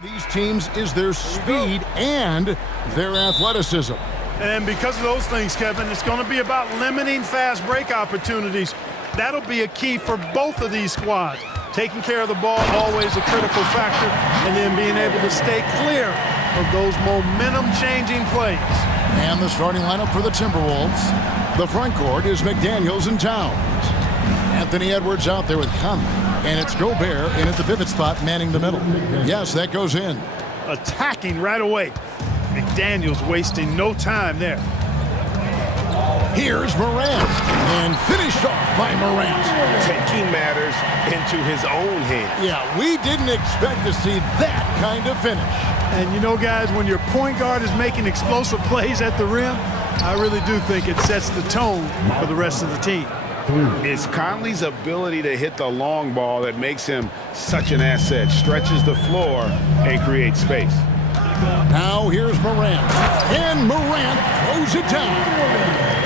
These teams is their speed and their athleticism. And because of those things, Kevin, it's going to be about limiting fast break opportunities. That'll be a key for both of these squads. Taking care of the ball, always a critical factor, and then being able to stay clear of those momentum-changing plays. And the starting lineup for the Timberwolves. The front court is McDaniels and Towns. Anthony Edwards out there with Conley. And it's Gobert in at the pivot spot, manning the middle. Yes, that goes in. Attacking right away. McDaniels wasting no time there. Here's Morant, and finished off by Morant. Taking matters into his own hands. Yeah, we didn't expect to see that kind of finish. And you know, guys, when your point guard is making explosive plays at the rim, I really do think it sets the tone for the rest of the team. It's Conley's ability to hit the long ball that makes him such an asset, stretches the floor, and creates space. Now here's Morant, and Morant throws it down.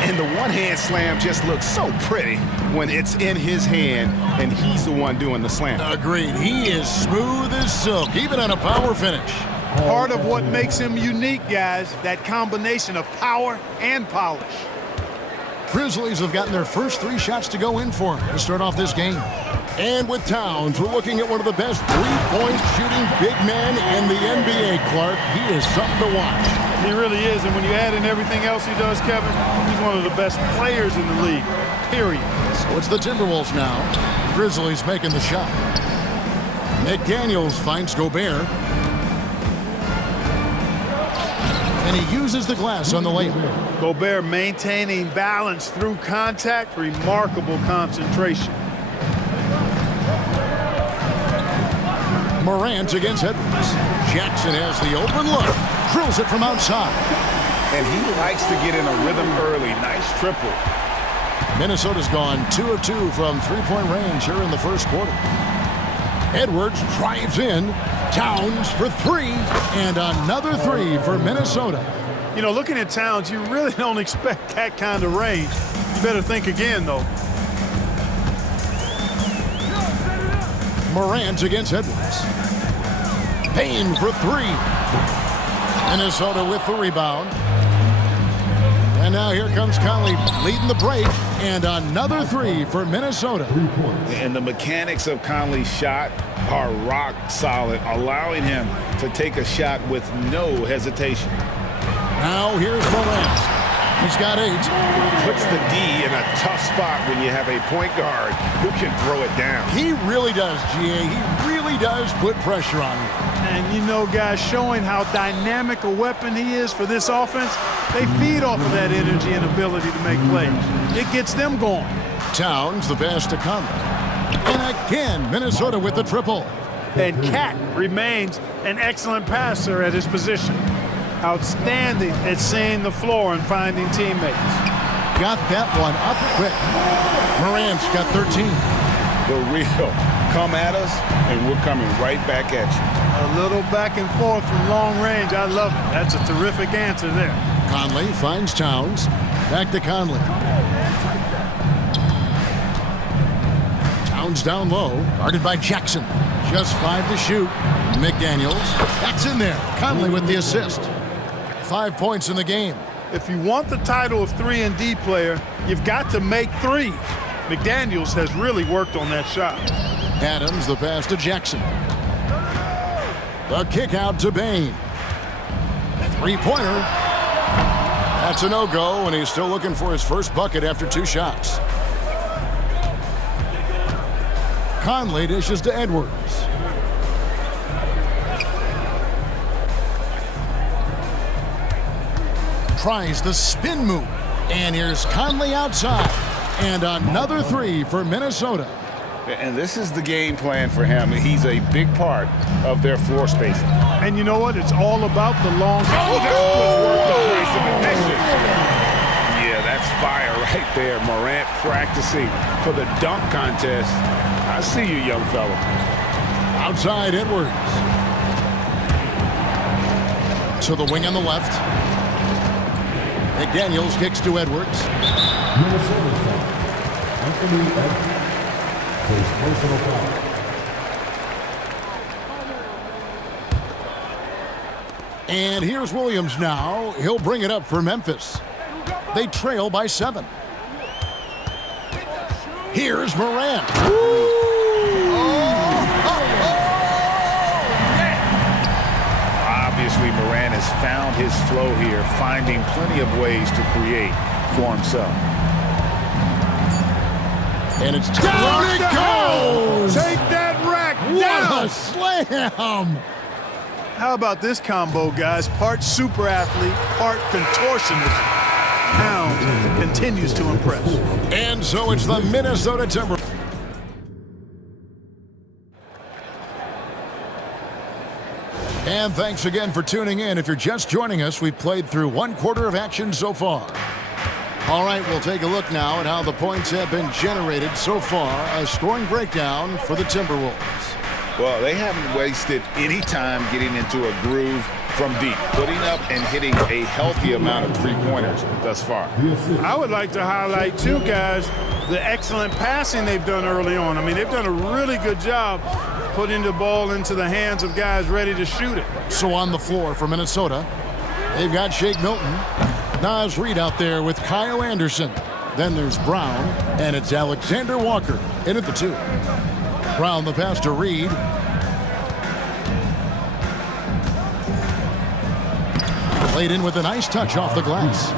And the one-hand slam just looks so pretty when it's in his hand, and he's the one doing the slam. Agreed. He is smooth as silk, even on a power finish. Part of what makes him unique, guys, that combination of power and polish. Grizzlies have gotten their first 3 shots to go in for him to start off this game. And with Towns, we're looking at one of the best three-point shooting big men in the NBA, Clark. He is something to watch. He really is, and when you add in everything else he does, Kevin, he's one of the best players in the league, period. So it's the Timberwolves now. Grizzlies making the shot. McDaniels finds Gobert. And he uses the glass on the layup. Gobert maintaining balance through contact, remarkable concentration. Morant against Edwards. Jackson has the open look. Drills it from outside. And he likes to get in a rhythm early. Nice triple. Minnesota's gone 2 of 2 from three-point range here in the first quarter. Edwards drives in. Towns for 3. And another 3 for Minnesota. You know, looking at Towns, you really don't expect that kind of range. You better think again, though. Morant against Edwards. Payne for 3. Minnesota with the rebound. And now here comes Conley leading the break. And another 3 for Minnesota. And the mechanics of Conley's shot are rock solid, allowing him to take a shot with no hesitation. Now here's Morant. He's got 8. Puts the D in a tough spot when you have a point guard who can throw it down. He really does, GA. He really does put pressure on you. And you know, guys, showing how dynamic a weapon he is for this offense, they feed off of that energy and ability to make plays. It gets them going. Towns, the pass to Conley. And again, Minnesota with the triple. And Cat remains an excellent passer at his position. Outstanding at seeing the floor and finding teammates. Got that one up quick. Morant's got 13. The real come at us, and we're coming right back at you. A little back and forth from long range. I love it. That's a terrific answer there. Conley finds Towns. Back to Conley. Towns down low. Guarded by Jackson. Just 5 to shoot. McDaniels. That's in there. Conley with the assist. 5 points in the game. If you want the title of 3-and-D player, you've got to make threes. McDaniels has really worked on that shot. Adams, the pass to Jackson. The kick out to Bain. 3-pointer. That's a no-go, and he's still looking for his first bucket after 2 shots. Conley dishes to Edwards. Tries the spin move. And here's Conley outside. And another 3 for Minnesota. And this is the game plan for him. He's a big part of their floor spacing. And you know what? It's all about the long... Oh, that was worth the price of admission. Yeah, that's fire right there. Morant practicing for the dunk contest. I see you, young fella. Outside Edwards. To the wing on the left. McDaniels kicks to Edwards. And here's Williams now. He'll bring it up for Memphis. They trail by 7. Here's Morant. Obviously, Morant has found his flow here, finding plenty of ways to create for himself. And it's down it goes! Take that rack down! What a slam! How about this combo, guys? Part super athlete, part contortionist. Pound continues to impress. And so it's the Minnesota Timberwolves. And thanks again for tuning in. If you're just joining us, we've played through 1/4 of action so far. All right, we'll take a look now at how the points have been generated so far. A scoring breakdown for the Timberwolves. Well, they haven't wasted any time getting into a groove from deep, putting up and hitting a healthy amount of three-pointers thus far. I would like to highlight, too, guys, the excellent passing they've done early on. I mean, they've done a really good job putting the ball into the hands of guys ready to shoot it. So on the floor for Minnesota, they've got Shake Milton. Naz Reid out there with Kyle Anderson. Then there's Brown, and it's Alexander Walker in at the 2. Brown the pass to Reid. Played in with a nice touch off the glass.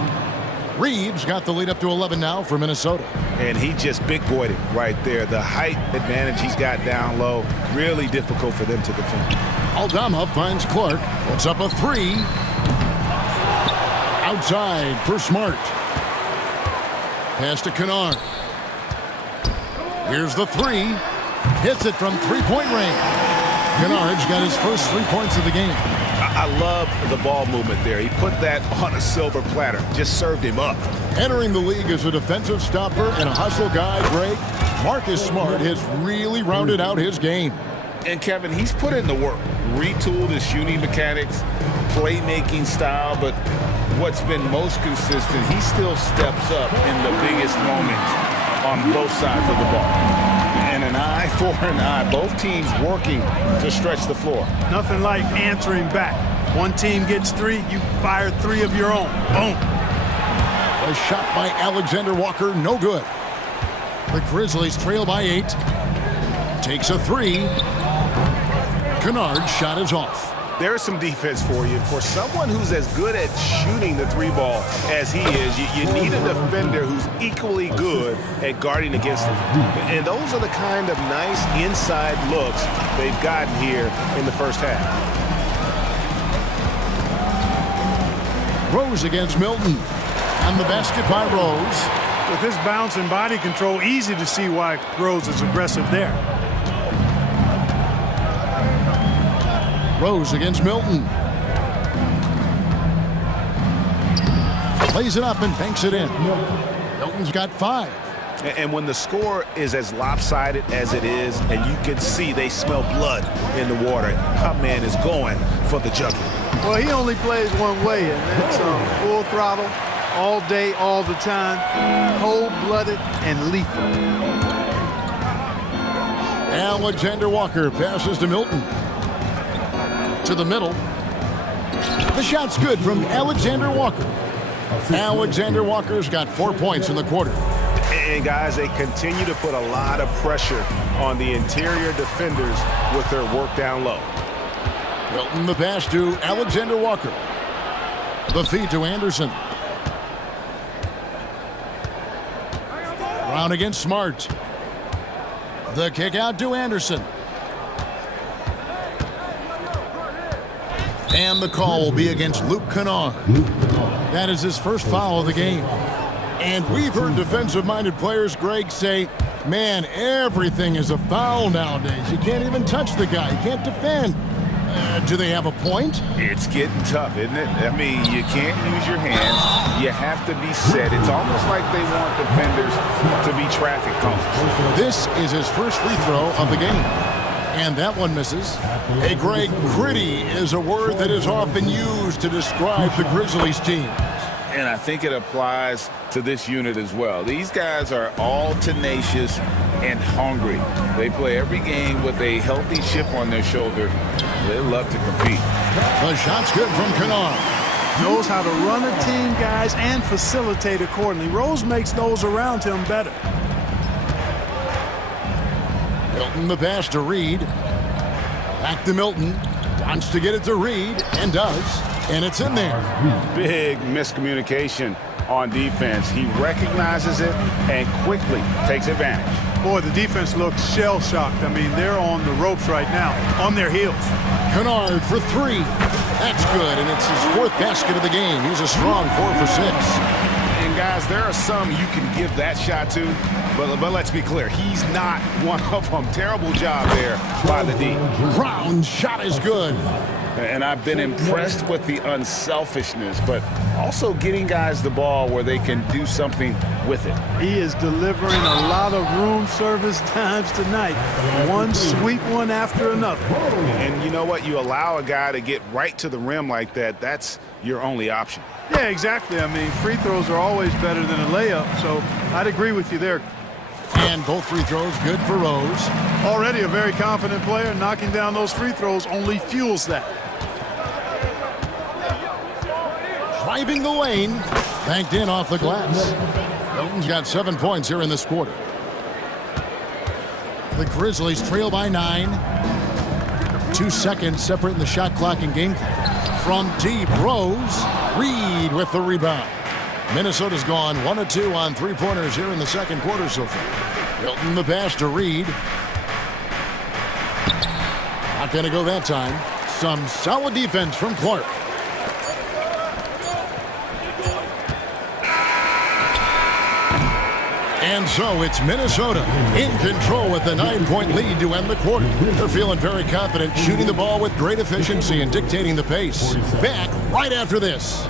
Reed's got the lead up to 11 now for Minnesota. And he just big-boyed it right there. The height advantage he's got down low, really difficult for them to defend. Aldama finds Clark. Puts up a 3. Outside for Smart. Pass to Kennard. Here's the 3. Hits it from three-point range. Kennard's got his first 3 points of the game. I love the ball movement there. He put that on a silver platter. Just served him up. Entering the league as a defensive stopper and a hustle guy, Greg, Marcus Smart has really rounded out his game. And Kevin, he's put in the work. Retooled his shooting mechanics, playmaking style, but what's been most consistent, he still steps up in the biggest moments on both sides of the ball. And an eye for an eye. Both teams working to stretch the floor. Nothing like answering back. One team gets 3, you fire 3 of your own. Boom. A shot by Alexander Walker, no good. The Grizzlies trail by 8. Takes a 3. Kennard's shot is off. There's some defense for you. For someone who's as good at shooting the 3 ball as he is, you need a defender who's equally good at guarding against him. And those are the kind of nice inside looks they've gotten here in the first half. Rose against Milton. And the basket by Rose. With his bounce and body control, easy to see why Rose is aggressive there. Rose against Milton. Plays it up and banks it in. Milton's got 5. And when the score is as lopsided as it is, and you can see they smell blood in the water, our man is going for the jugular. Well, he only plays one way, and that's full throttle, all day, all the time, cold-blooded and lethal. Alexander Walker passes to Milton. To the middle. The shot's good from Alexander Walker. Alexander Walker's got 4 points in the quarter. And guys, they continue to put a lot of pressure on the interior defenders with their work down low. Milton the pass to Alexander Walker. The feed to Anderson. Brown against Smart. The kick out to Anderson. And the call will be against Luke Kennard. That is his first foul of the game. And we've heard defensive-minded players, Greg, say, man, everything is a foul nowadays. You can't even touch the guy. You can't defend. Do they have a point? It's getting tough, isn't it? I mean, you can't use your hands. You have to be set. It's almost like they want defenders to be traffic cones. This is his first free throw of the game. And that one misses. Hey, Greg, gritty is a word that is often used to describe the Grizzlies team. And I think it applies to this unit as well. These guys are all tenacious and hungry. They play every game with a healthy chip on their shoulder, They love to compete. The shot's good from Kennard. Knows how to run a team, guys, and facilitate accordingly. Rose makes those around him better. Milton the pass to Reed. Back to Milton. Wants to get it to Reed, and does. And it's in there. Big miscommunication on defense. He recognizes it and quickly takes advantage. Boy, the defense looks shell-shocked. I mean, they're on the ropes right now, on their heels. Kennard for three. That's good, and it's his fourth basket of the game. He's a strong 4 for 6. And guys, there are some you can give that shot to, but let's be clear, he's not one of them. Terrible job there by the D. Brown's shot is good. And I've been impressed with the unselfishness, but also getting guys the ball where they can do something with it. He is delivering a lot of room service times tonight. One sweet one after another. And you know what? You allow a guy to get right to the rim like that, that's your only option. Yeah, exactly. I mean, free throws are always better than a layup, so I'd agree with you there. And both free throws good for Rose. Already a very confident player. Knocking down those free throws only fuels that. Driving the lane. Banked in off the glass. Milton's got 7 points here in this quarter. The Grizzlies trail by 9. 2 seconds separating the shot clock and game clock. From deep, Rose. Reed with the rebound. Minnesota's gone 1 of 2 on three-pointers here in the second quarter so far. Milton the pass to Reed. Not going to go that time. Some solid defense from Clark. And so it's Minnesota in control with a 9-point lead to end the quarter. They're feeling very confident, shooting the ball with great efficiency and dictating the pace. Back right after this.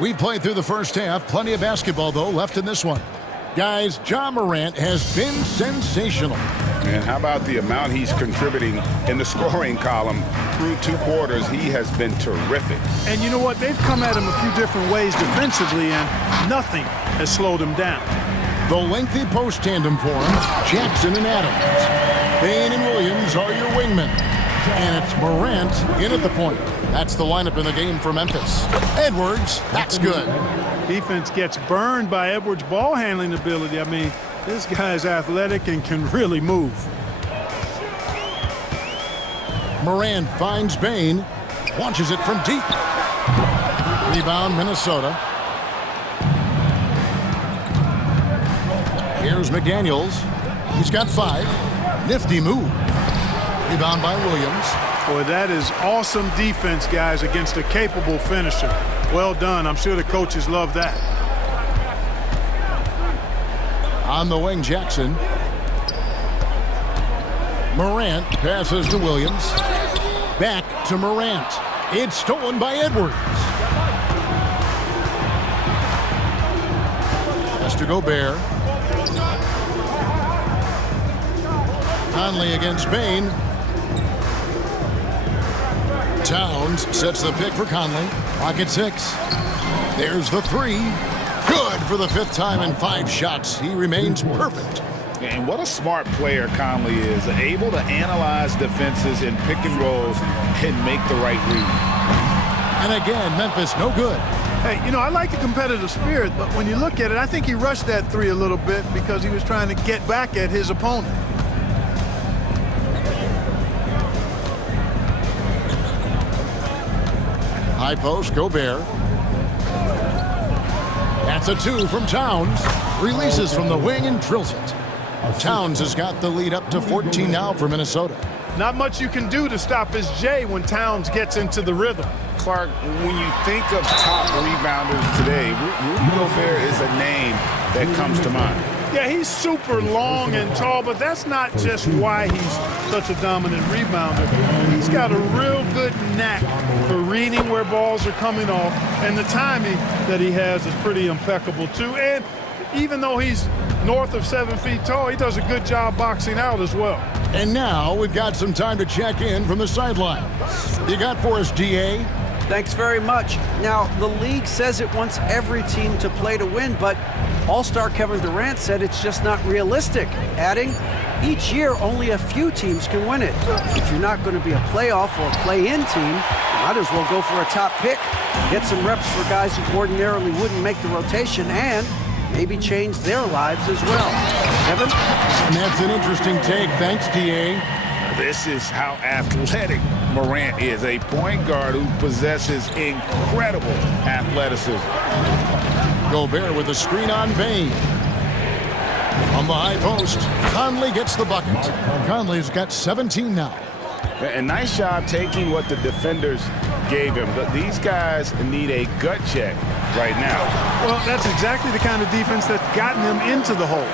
We played through the first half. Plenty of basketball, though, left in this one. Guys, Ja Morant has been sensational. And how about the amount he's contributing in the scoring column through 2 quarters? He has been terrific. And you know what? They've come at him a few different ways defensively, and nothing has slowed him down. The lengthy post tandem for him, Jackson and Adams. Bain and Williams are your wingmen. And it's Morant in at the point. That's the lineup in the game for Memphis. Edwards, that's good. Defense gets burned by Edwards' ball handling ability. I mean, this guy's athletic and can really move. Morant finds Bain, launches it from deep. Rebound, Minnesota. Here's McDaniels. He's got 5. Nifty move. Rebound by Williams. Boy, that is awesome defense, guys, against a capable finisher. Well done. I'm sure the coaches love that. On the wing, Jackson. Morant passes to Williams. Back to Morant. It's stolen by Edwards. Has to Gobert. Conley against Bain. Towns sets the pick for Conley. Pocket 6. There's the 3. Good for the 5th time in 5 shots. He remains perfect. And what a smart player Conley is. Able to analyze defenses in pick and rolls and make the right read. And again, Memphis no good. Hey, you know, I like the competitive spirit, but when you look at it, I think he rushed that 3 a little bit because he was trying to get back at his opponent. High post, Gobert. That's a 2 from Towns. Releases from the wing and drills it. Towns has got the lead up to 14 now for Minnesota. Not much you can do to stop his J when Towns gets into the rhythm. Clark, when you think of top rebounders today, Rudy Gobert is a name that comes to mind. Yeah, he's super long and tall, but that's not just why he's such a dominant rebounder. He's got a real good knack for reading where balls are coming off, and the timing that he has is pretty impeccable, too. And even though he's north of 7 feet tall, he does a good job boxing out as well. And now we've got some time to check in from the sideline. You got for us, DA? Thanks very much. Now, the league says it wants every team to play to win, but All-Star Kevin Durant said it's just not realistic, adding, each year only a few teams can win it. If you're not going to be a playoff or play-in team, you might as well go for a top pick, get some reps for guys who ordinarily wouldn't make the rotation, and maybe change their lives as well. Kevin? And that's an interesting take. Thanks, DA. This is how athletic Morant is, a point guard who possesses incredible athleticism. Gobert with a screen on Bane. On the high post, Conley gets the bucket. Conley's got 17 now. And nice job taking what the defenders gave him. But these guys need a gut check right now. Well, that's exactly the kind of defense that's gotten him into the hole.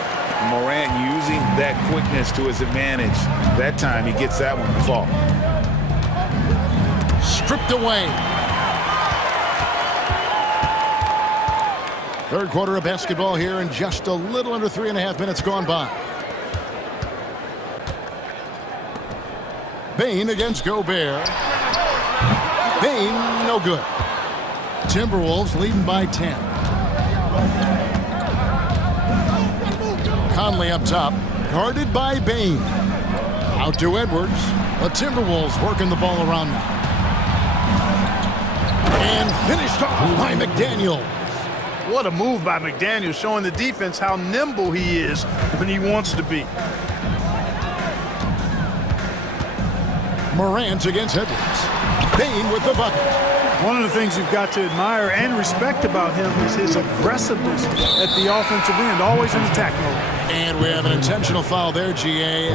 Morant using that quickness to his advantage. That time he gets that one to fall. Stripped away. Third quarter of basketball here, and just a little under 3.5 minutes gone by. Bane against Gobert. Bane, no good. Timberwolves leading by 10. Conley up top, guarded by Bane. Out to Edwards. The Timberwolves working the ball around now. And finished off by McDaniel. What a move by McDaniel, showing the defense how nimble he is when he wants to be. Morant against Edwards. Bane with the bucket. One of the things you've got to admire and respect about him is his aggressiveness at the offensive end, always in attack mode. And we have an intentional foul there, GA.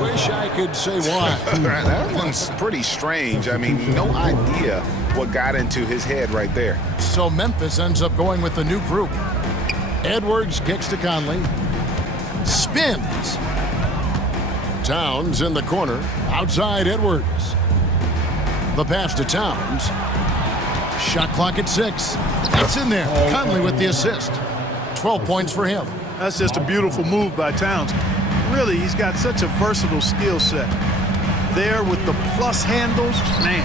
Wish I could say why. That one's pretty strange. I mean, no idea what got into his head right there. So Memphis ends up going with the new group. Edwards kicks to Conley. Spins. Towns in the corner. Outside Edwards. The pass to Towns. Shot clock at 6. That's in there. Conley with the assist. 12 points for him. That's just a beautiful move by Towns. Really, he's got such a versatile skill set. There with the plus handles, man,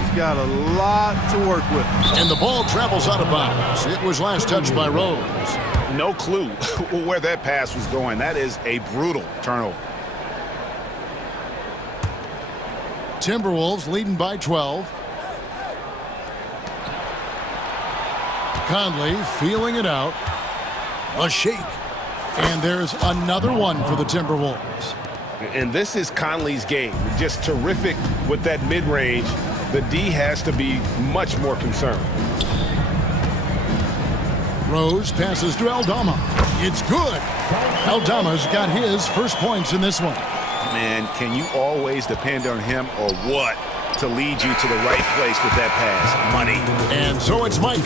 he's got a lot to work with. And the ball travels out of bounds. It was last touched by Rose. No clue where that pass was going. That is a brutal turnover. Timberwolves leading by 12. Conley feeling it out. A shake. And there's another one for the Timberwolves. And this is Conley's game. Just terrific with that mid-range. The D has to be much more concerned. Rose passes to Aldama. It's good. Aldama's got his first points in this one. Man, can you always depend on him or what to lead you to the right place with that pass? Money. And so it's Mike.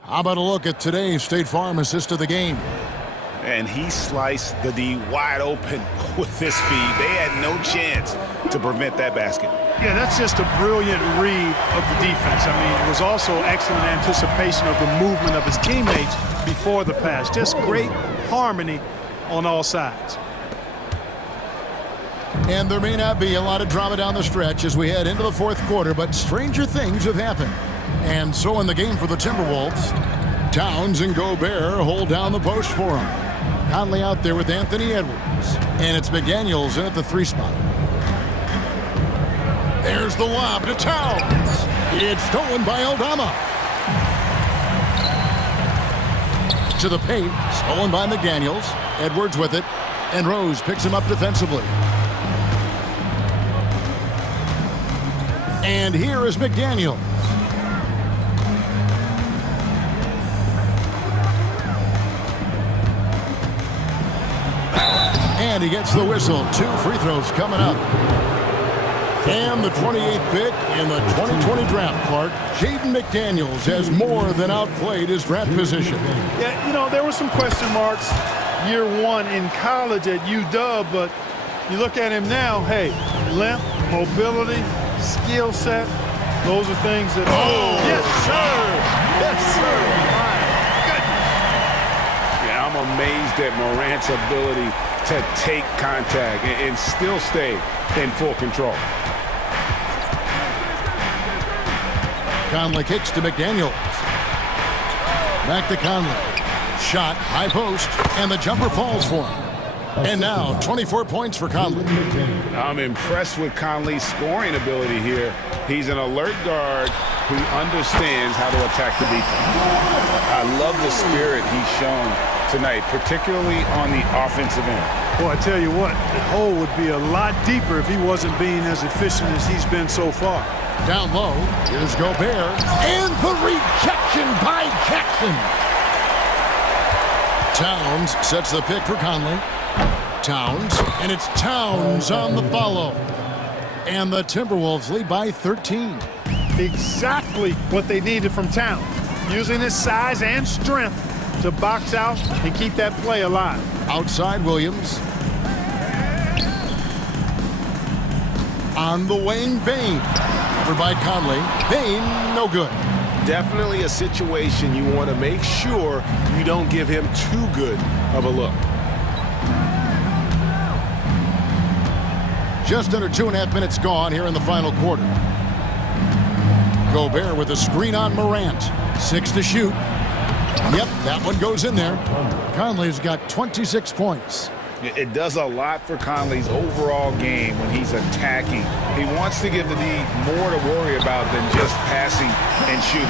How about a look at today's State Farm assist of the game? And he sliced the D wide open with this speed. They had no chance to prevent that basket. Yeah, that's just a brilliant read of the defense. I mean, it was also excellent anticipation of the movement of his teammates before the pass. Just great harmony on all sides. And there may not be a lot of drama down the stretch as we head into the fourth quarter, but stranger things have happened. And so in the game for the Timberwolves, Towns and Gobert hold down the post for him. Conley out there with Anthony Edwards. And it's McDaniels in at the 3 spot. There's the lob to Towns. It's stolen by Aldama. To the paint, stolen by McDaniels. Edwards with it, and Rose picks him up defensively. And here is McDaniels. And he gets the whistle. 2 free throws coming up. And the 28th pick in the 2020 draft, Clark, Jaden McDaniels has more than outplayed his draft position. Yeah, you know, there were some question marks year 1 in college at UW, but you look at him now, hey, length, mobility, skill set, those are things that... Oh, yes, sir! Yes, sir! at Morant's ability to take contact and still stay in full control. Conley kicks to McDaniels. Back to Conley. Shot, high post, and the jumper falls for him. And now, 24 points for Conley. I'm impressed with Conley's scoring ability here. He's an alert guard who understands how to attack the defense. I love the spirit he's shown tonight, particularly on the offensive end. Boy, I tell you what, the hole would be a lot deeper if he wasn't being as efficient as he's been so far. Down low, here's Gobert, and the rejection by Jackson. Towns sets the pick for Conley. Towns, and it's Towns on the follow. And the Timberwolves lead by 13. Exactly what they needed from Towns, using his size and strength to box out and keep that play alive. Outside Williams. On the wing, Bane. Covered by Conley. Bane, no good. Definitely a situation you want to make sure you don't give him too good of a look. Just under 2.5 minutes gone here in the final quarter. Gobert with a screen on Morant. 6 to shoot. Yep, that one goes in there. Conley's got 26 points. It does a lot for Conley's overall game when he's attacking. He wants to give the D more to worry about than just passing and shooting.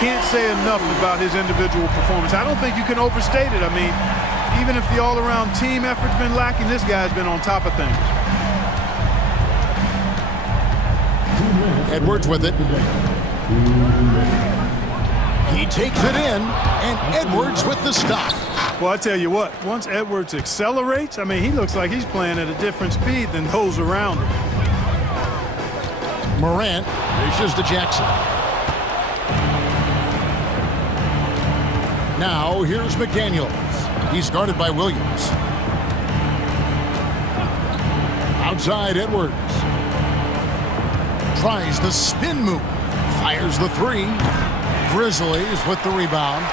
Can't say enough about his individual performance. I don't think you can overstate it. I mean, even if the all-around team effort's been lacking, this guy's been on top of things. Edwards with it. He takes it in, and Edwards with the stop. Well, I tell you what, once Edwards accelerates, I mean, he looks like he's playing at a different speed than those around him. Morant reaches to Jackson. Now, here's McDaniels. He's guarded by Williams. Outside Edwards. Tries the spin move. Fires the three. Grizzlies with the rebound.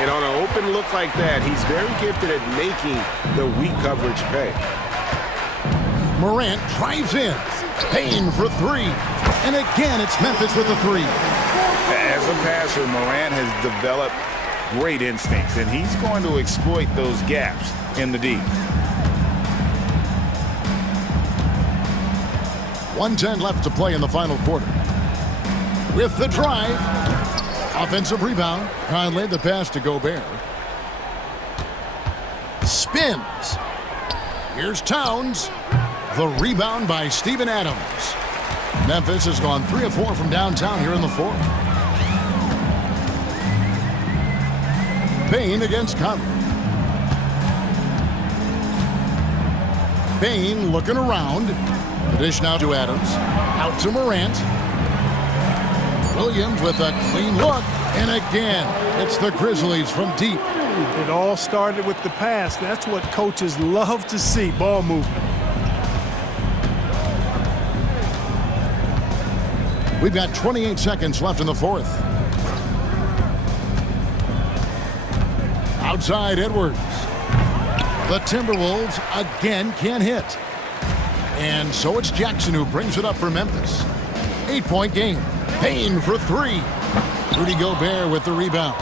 And on an open look like that, he's very gifted at making the weak coverage pay. Morant drives in. Payne for three. And again, it's Memphis with the three. As a passer, Morant has developed great instincts, and he's going to exploit those gaps in the D. 1:10 left to play in the final quarter. With the drive. Offensive rebound. Conley the pass to Gobert. Spins. Here's Towns. The rebound by Steven Adams. Memphis has gone 3 of 4 from downtown here in the fourth. Payne against Conley. Payne looking around. The dish now to Adams. Out to Morant. Williams with a clean look. And again, it's the Grizzlies from deep. It all started with the pass. That's what coaches love to see, ball movement. We've got 28 seconds left in the fourth. Outside Edwards. The Timberwolves again can't hit. And so it's Jackson who brings it up for Memphis. 8-point game. Payne for three. Rudy Gobert with the rebound.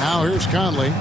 Now here's Conley.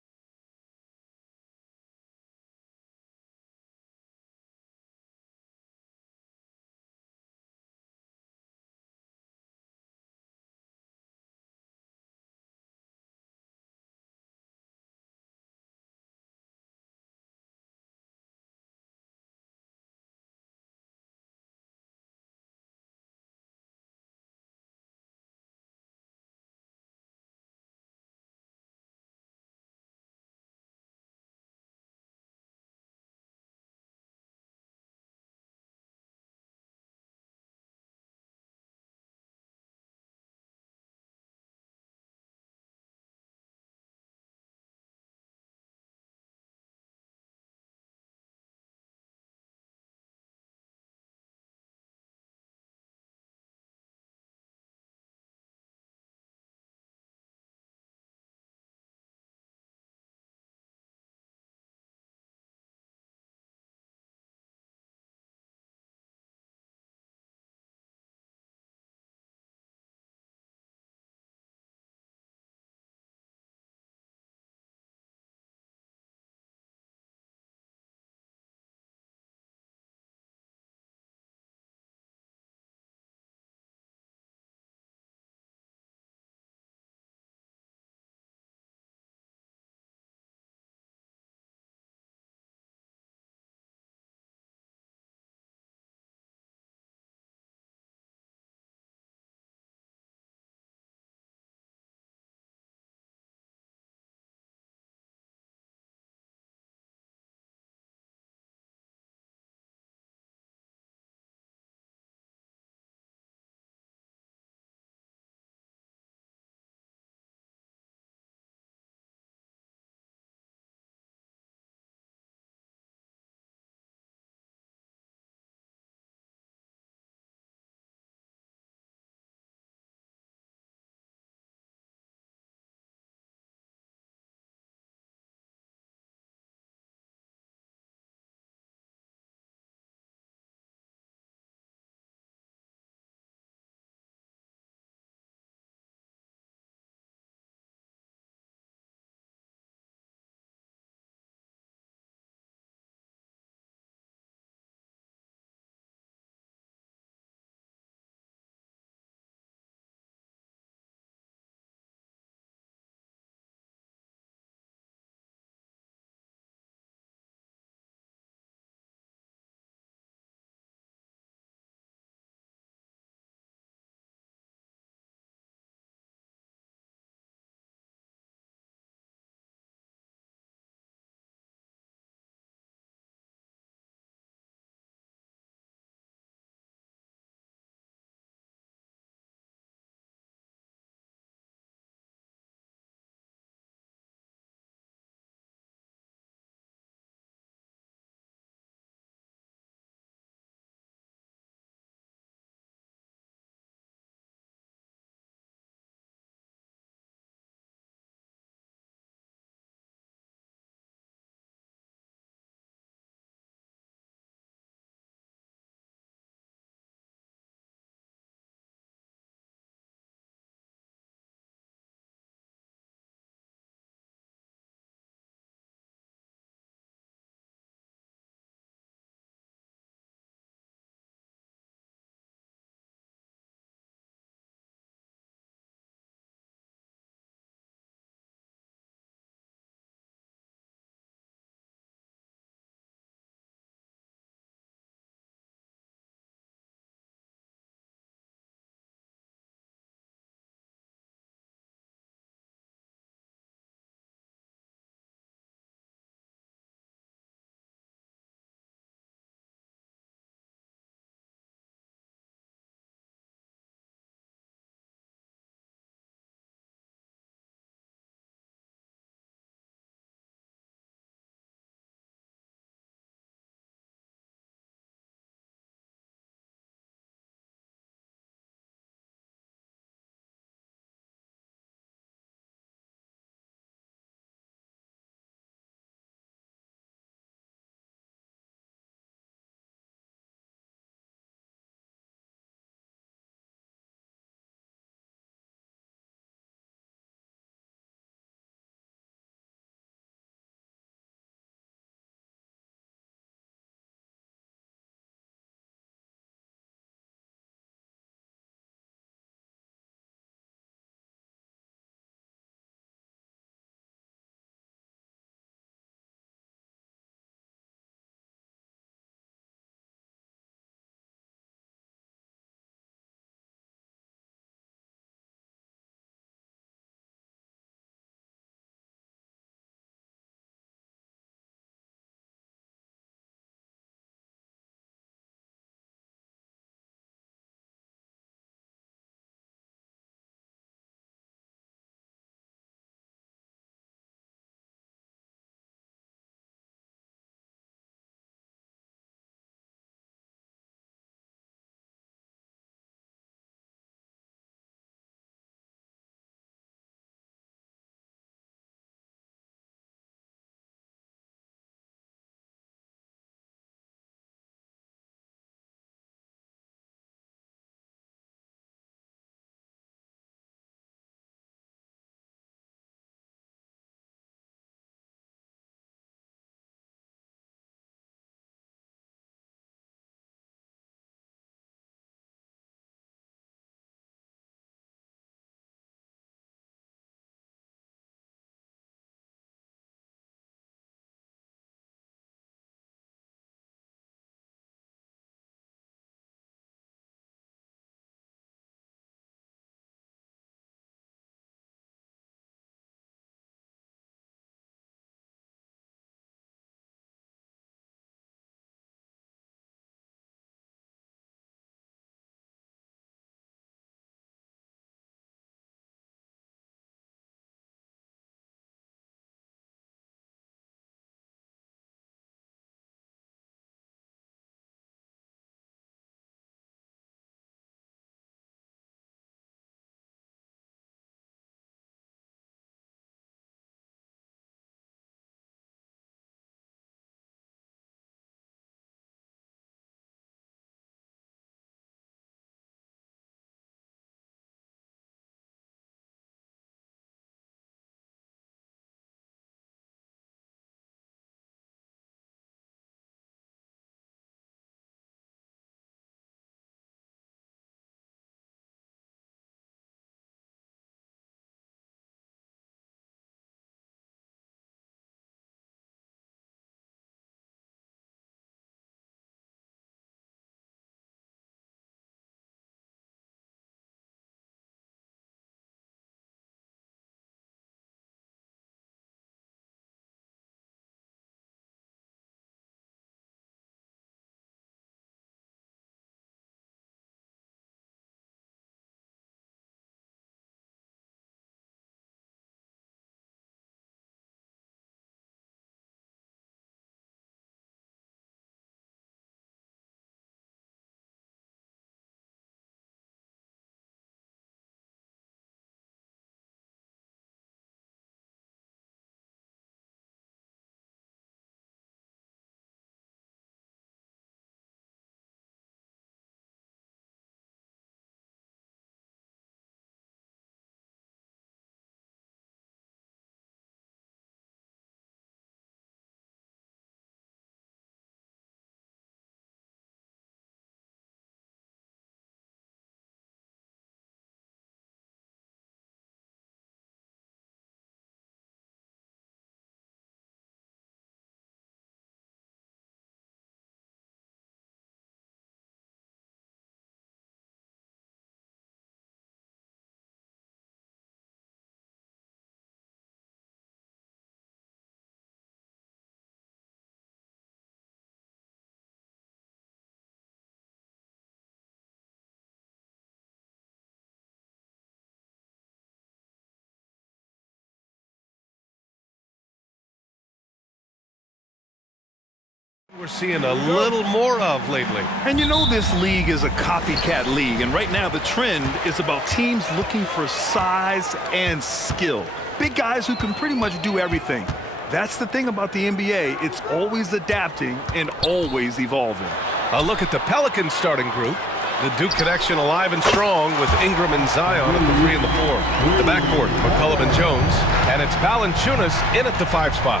We're seeing a little more of lately. And you know this league is a copycat league, and right now the trend is about teams looking for size and skill. Big guys who can pretty much do everything. That's the thing about the NBA. It's always adapting and always evolving. A look at the Pelicans starting group. The Duke connection alive and strong with Ingram and Zion at the 3 and the 4. The backcourt, McCollum and Jones. And it's Valanciunas in at the 5 spot.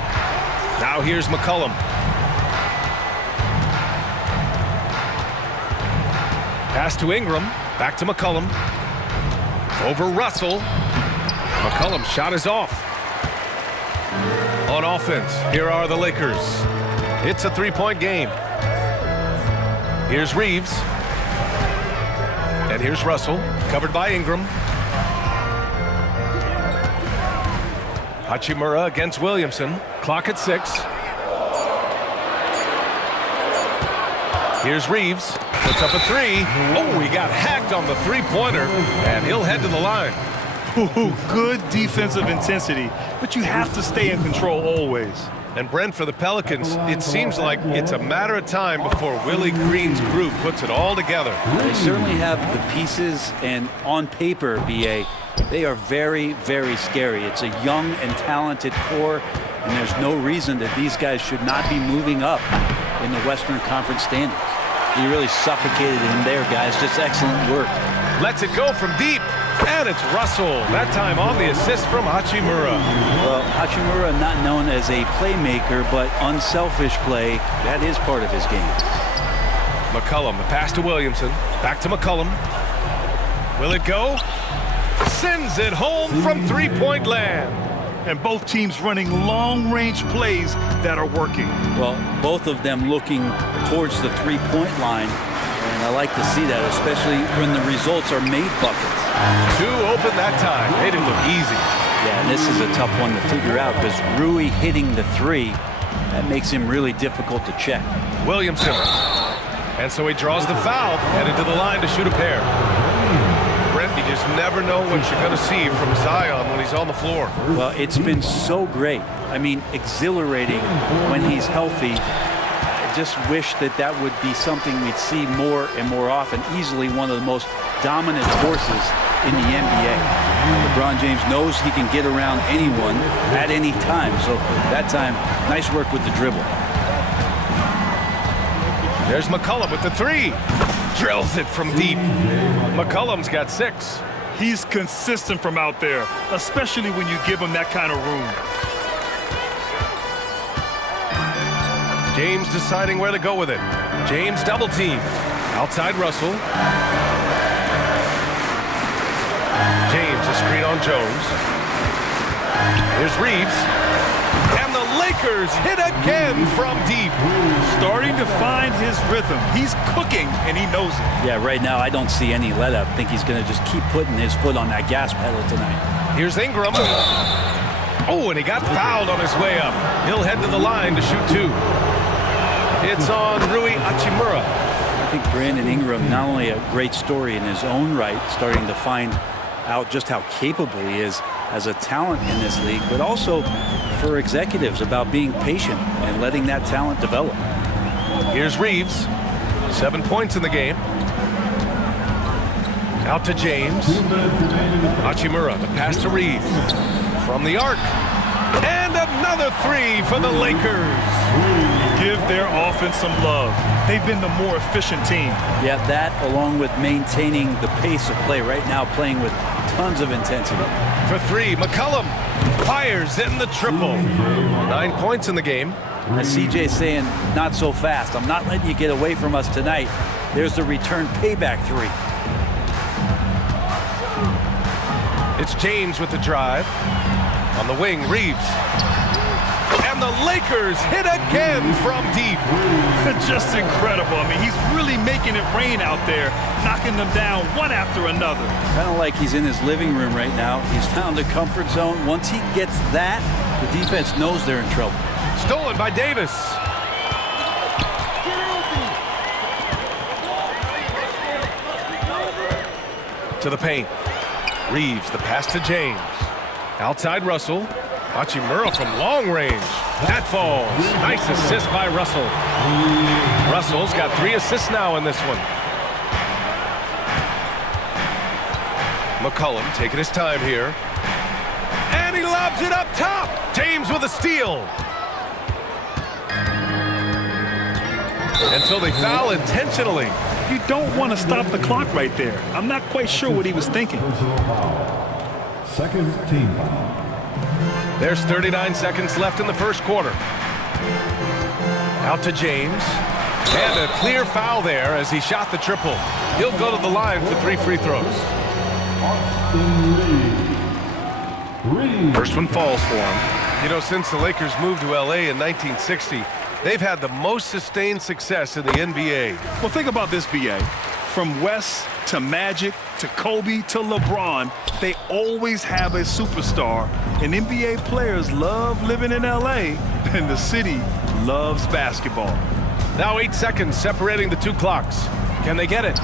Now here's McCollum. Pass to Ingram. Back to McCollum. Over Russell. McCollum's shot is off. On offense, here are the Lakers. It's a 3-point game. Here's Reeves. And here's Russell, covered by Ingram. Hachimura against Williamson. Clock at 6. Here's Reeves. Puts up a 3. Oh, he got hacked on the 3-pointer, and he'll head to the line. Ooh, good defensive intensity, but you have to stay in control always. And Brent, for the Pelicans, it seems like it's a matter of time before Willie Green's group puts it all together. They certainly have the pieces, and on paper, BA, they are very, very scary. It's a young and talented core, and there's no reason that these guys should not be moving up in the Western Conference standings. You really suffocated him there, guys. Just excellent work. Lets it go from deep. And it's Russell, that time on the assist from Hachimura. Well, Hachimura not known as a playmaker, but unselfish play, that is part of his game. McCollum, the pass to Williamson. Back to McCollum. Will it go? Sends it home from 3-point land. And both teams running long-range plays that are working. Well, both of them looking towards the 3-point line. And I like to see that, especially when the results are made buckets. 2 open that time. Made it look easy. Yeah, and this is a tough one to figure out because Rui hitting the 3, that makes him really difficult to check. Williamson. And so he draws the foul, headed to the line to shoot a pair. Brent, you just never know what you're going to see from Zion when he's on the floor. Well, it's been so great. I mean, exhilarating when he's healthy. Just wish that that would be something we'd see more and more often. Easily one of the most dominant forces in the NBA. LeBron James knows he can get around anyone at any time. So that time, nice work with the dribble. There's McCollum with the 3. Drills it from deep. McCollum's got 6. He's consistent from out there, especially when you give him that kind of room. James deciding where to go with it. James double team. Outside Russell. James, a screen on Jones. Here's Reeves. And the Lakers hit again from deep. Starting to find his rhythm. He's cooking, and he knows it. Yeah, right now I don't see any let up. I think he's going to just keep putting his foot on that gas pedal tonight. Here's Ingram. Oh, and he got fouled on his way up. He'll head to the line to shoot 2. It's on Rui Hachimura. I think Brandon Ingram, not only a great story in his own right, starting to find out just how capable he is as a talent in this league, but also for executives about being patient and letting that talent develop. Here's Reeves. 7 points in the game. Out to James. Hachimura, the pass to Reeves. From the arc. And another 3 for the Lakers. Give their offense some love. They've been the more efficient team. Yeah, that along with maintaining the pace of play. Right now playing with tons of intensity. For 3, McCollum fires in the triple. 9 points in the game. As CJ saying, not so fast. I'm not letting you get away from us tonight. There's the return payback 3. It's James with the drive. On the wing, Reeves. And the Lakers hit again from deep. Just incredible. I mean, he's really making it rain out there, knocking them down one after another. Kind of like he's in his living room right now. He's found a comfort zone. Once he gets that, the defense knows they're in trouble. Stolen by Davis. To the paint. Reeves, the pass to James. Outside Russell. Watching Murrow from long range. That falls. Nice assist by Russell. Russell's got 3 assists now in this one. McCollum taking his time here. And he lobs it up top. James with a steal. And so they foul intentionally. You don't want to stop the clock right there. I'm not quite sure what he was thinking. Second team foul. There's 39 seconds left in the first quarter. Out to James. And a clear foul there as he shot the triple. He'll go to the line for 3 free throws. First one falls for him. You know, since the Lakers moved to LA in 1960, they've had the most sustained success in the NBA. Well, think about this, B.A. From West to Magic to Kobe to LeBron, they always have a superstar. And NBA players love living in LA, and the city loves basketball. Now 8 seconds separating the 2 clocks. Can they get it?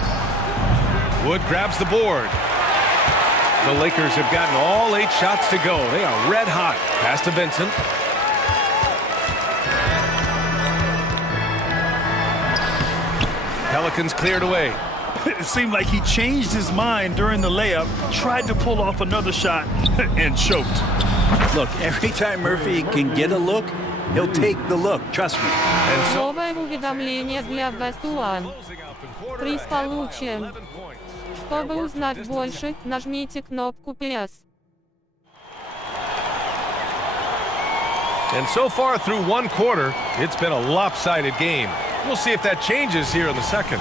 Wood grabs the board. The Lakers have gotten all 8 shots to go. They are red hot. Pass to Vincent. Pelicans cleared away. It seemed like he changed his mind during the layup, tried to pull off another shot, and choked. Look, every time Murphy can get a look, he'll take the look. Trust me. Новое уведомление для Best One. Приз получен. Чтобы узнать больше, нажмите кнопку PS. And so far through 1 quarter, it's been a lopsided game. We'll see if that changes here in the second.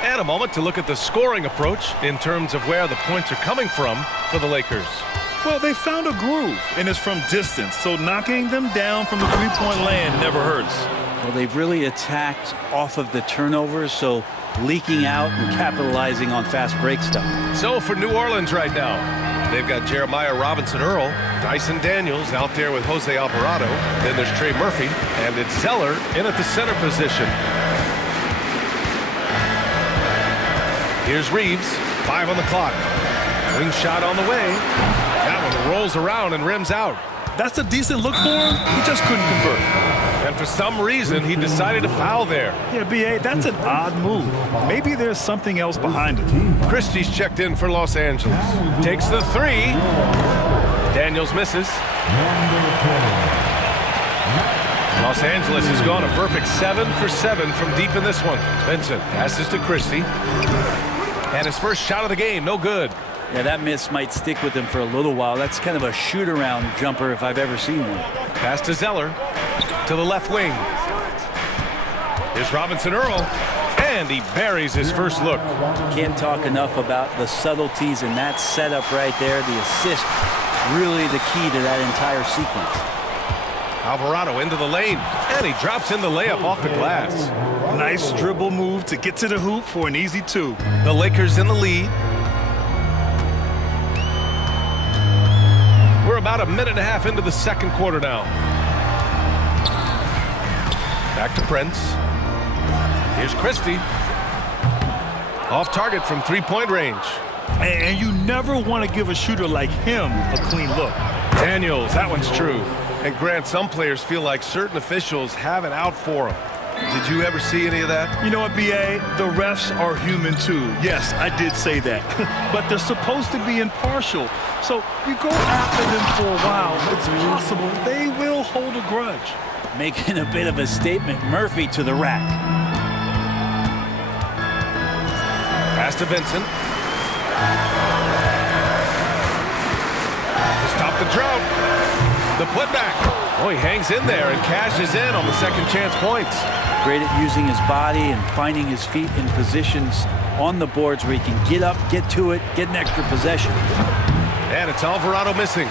And a moment to look at the scoring approach in terms of where the points are coming from for the Lakers. Well, they found a groove, and it's from distance, so knocking them down from the three-point land never hurts. Well, they've really attacked off of the turnovers, so leaking out and capitalizing on fast break stuff. So for New Orleans right now, they've got Jeremiah Robinson-Earl, Dyson Daniels out there with Jose Alvarado. Then there's Trey Murphy, and it's Zeller in at the center position. Here's Reeves, 5 on the clock. Wing shot on the way. That one rolls around and rims out. That's a decent look for him. He just couldn't convert. And for some reason, he decided to foul there. Yeah, B.A., that's an odd move. Maybe there's something else behind it. Christie's checked in for Los Angeles. Takes the 3. Daniels misses. Los Angeles has gone a perfect 7 for 7 from deep in this one. Vincent passes to Christie. And his first shot of the game, no good. Yeah, that miss might stick with him for a little while. That's kind of a shoot-around jumper if I've ever seen one. Pass to Zeller. To the left wing. Here's Robinson-Earl. And he buries his first look. Can't talk enough about the subtleties in that setup right there. The assist, really the key to that entire sequence. Alvarado into the lane, and he drops in the layup off the glass. Nice dribble move to get to the hoop for an easy 2. The Lakers in the lead. We're about a minute and a half into the second quarter now. Back to Prince. Here's Christie. Off target from 3-point range. And you never want to give a shooter like him a clean look. Daniels, that one's true. And Grant, some players feel like certain officials have it out for them. Did you ever see any of that? You know what, B.A.? The refs are human too. Yes, I did say that. But they're supposed to be impartial. So you go after them for a while, it's possible they will hold a grudge. Making a bit of a statement. Murphy to the rack. Pass to Vincent. To stop the drought. The putback. Oh, he hangs in there and cashes in on the second chance points. Great at using his body and finding his feet in positions on the boards where he can get up, get to it, get an extra possession. And it's Alvarado missing.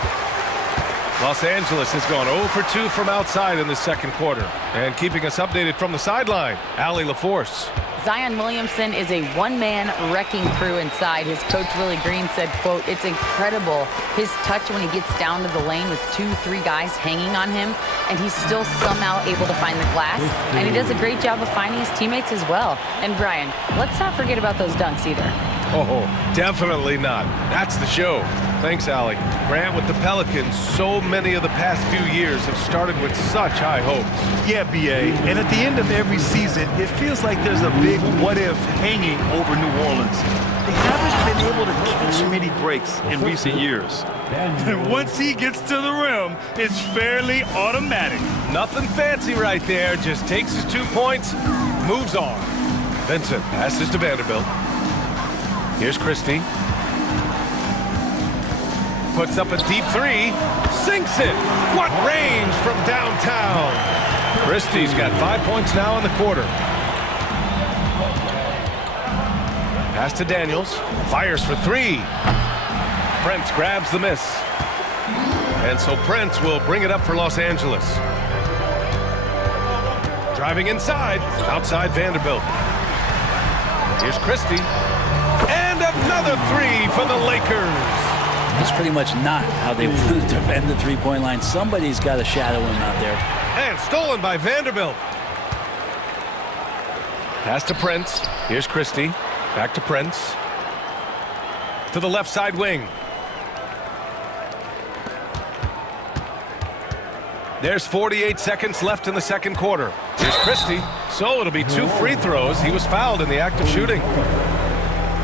Los Angeles has gone 0 for 2 from outside in the second quarter. And keeping us updated from the sideline, Allie LaForce. Zion Williamson is a one-man wrecking crew inside. His coach, Willie Green, said, quote, "It's incredible his touch when he gets down to the lane with 2-3 guys hanging on him, and he's still somehow able to find the glass. And he does a great job of finding his teammates as well." And Brian, let's not forget about those dunks either. Oh, definitely not. That's the show. Thanks, Allie. Grant, with the Pelicans, so many of the past few years have started with such high hopes. Yeah, BA. And at the end of every season, it feels like there's a big what-if hanging over New Orleans. They haven't been able to catch many breaks in recent years. And once he gets to the rim, it's fairly automatic. Nothing fancy right there. Just takes his 2 points, moves on. Vincent passes to Vanderbilt. Here's Christie. Puts up a deep three, sinks it. What range from downtown. Christie's got 5 points now in the quarter. Pass to Daniels, fires for three. Prince grabs the miss. And so Prince will bring it up for Los Angeles. Driving inside, outside Vanderbilt. Here's Christie. And another three for the Lakers. That's pretty much not how they want to defend the three-point line. Somebody's got to shadow him out there. And stolen by Vanderbilt. Pass to Prince. Here's Christie. Back to Prince. To the left side wing. There's 48 seconds left in the second quarter. Here's Christie. So it'll be 2 free throws. He was fouled in the act of shooting.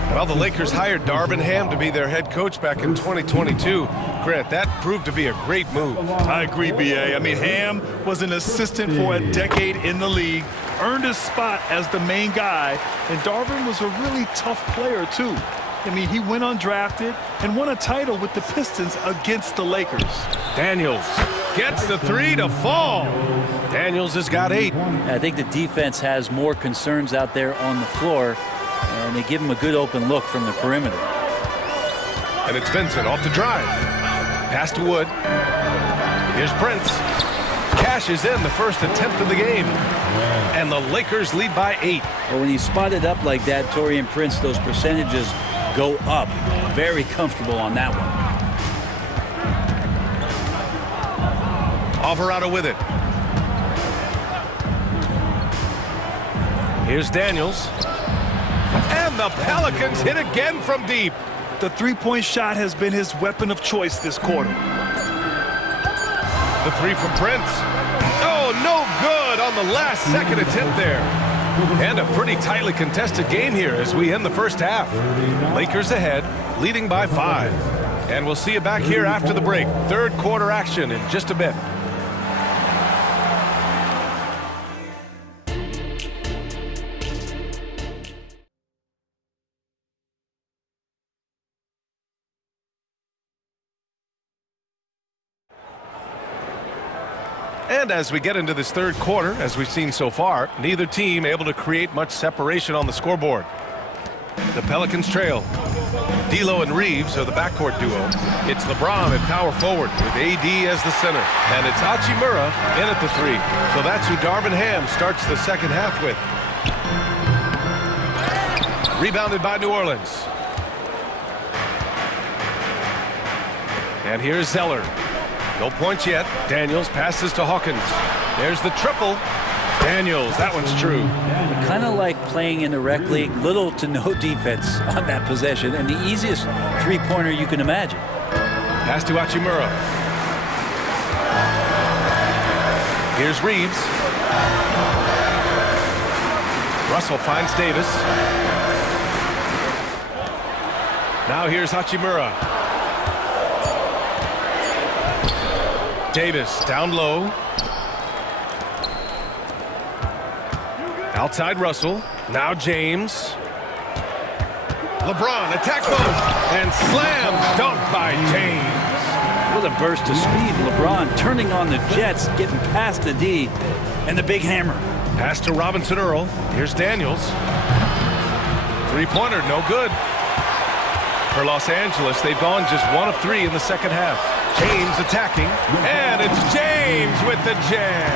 Well, the Lakers hired Darvin Ham to be their head coach back in 2022. Grant, that proved to be a great move. I agree, BA. I mean, Ham was an assistant for a decade in the league, earned his spot as the main guy, and Darvin was a really tough player, too. I mean, he went undrafted and won a title with the Pistons against the Lakers. Daniels gets the three to fall. Daniels has got 8. I think the defense has more concerns out there on the floor, and they give him a good open look from the perimeter. And it's Vincent off the drive. Pass to Wood. Here's Prince. Cashes in the first attempt of the game. And the Lakers lead by 8. Well, when you spot it up like that, Taurean Prince, those percentages go up. Very comfortable on that one. Alvarado with it. Here's Daniels. And the Pelicans hit again from deep. The three-point shot has been his weapon of choice this quarter. The three from Prince. Oh, no good on the last second attempt there. And a pretty tightly contested game here as we end the first half. Lakers ahead, leading by 5. And we'll see you back here after the break. Third quarter action in just a bit. And as we get into this third quarter, as we've seen so far, neither team able to create much separation on the scoreboard. The Pelicans trail. D'Lo and Reeves are the backcourt duo. It's LeBron at power forward with AD as the center. And it's Hachimura in at the 3. So that's who Darvin Ham starts the second half with. Rebounded by New Orleans. And here's Zeller. No points yet. Daniels passes to Hawkins. There's the triple. Daniels, that one's true. Kind of like playing in the rec league, little to no defense on that possession, and the easiest three-pointer you can imagine. Pass to Hachimura. Here's Reeves. Russell finds Davis. Now here's Hachimura. Davis down low. Outside Russell. Now James. LeBron attack mode and slam dunk by James. With a burst of speed, LeBron turning on the Jets, getting past the D, and the big hammer. Pass to Robinson Earl. Here's Daniels. Three-pointer, no good. For Los Angeles, they've gone just 1 of 3 in the second half. James attacking, and it's James with the jam.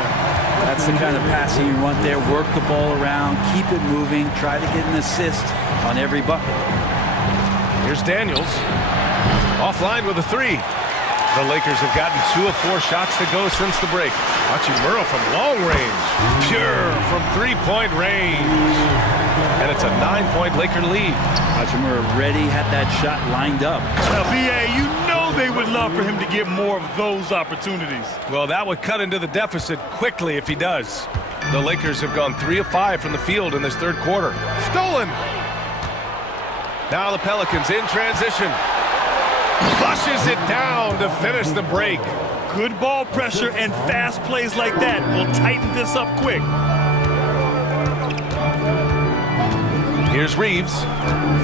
That's the kind of passing you want there. Work the ball around, keep it moving, try to get an assist on every bucket. Here's Daniels. Offline with a 3. The Lakers have gotten 2 of 4 shots to go since the break. Hachimura from long range. Pure from 3-point range. And it's a 9-point Laker lead. Hachimura already had that shot lined up. Now, BA, you know they would love for him to get more of those opportunities. Well, that would cut into the deficit quickly if he does. The Lakers have gone 3 of 5 from the field in this third quarter. Stolen! Now the Pelicans in transition. Flushes it down to finish the break. Good ball pressure and fast plays like that will tighten this up quick. Here's Reeves.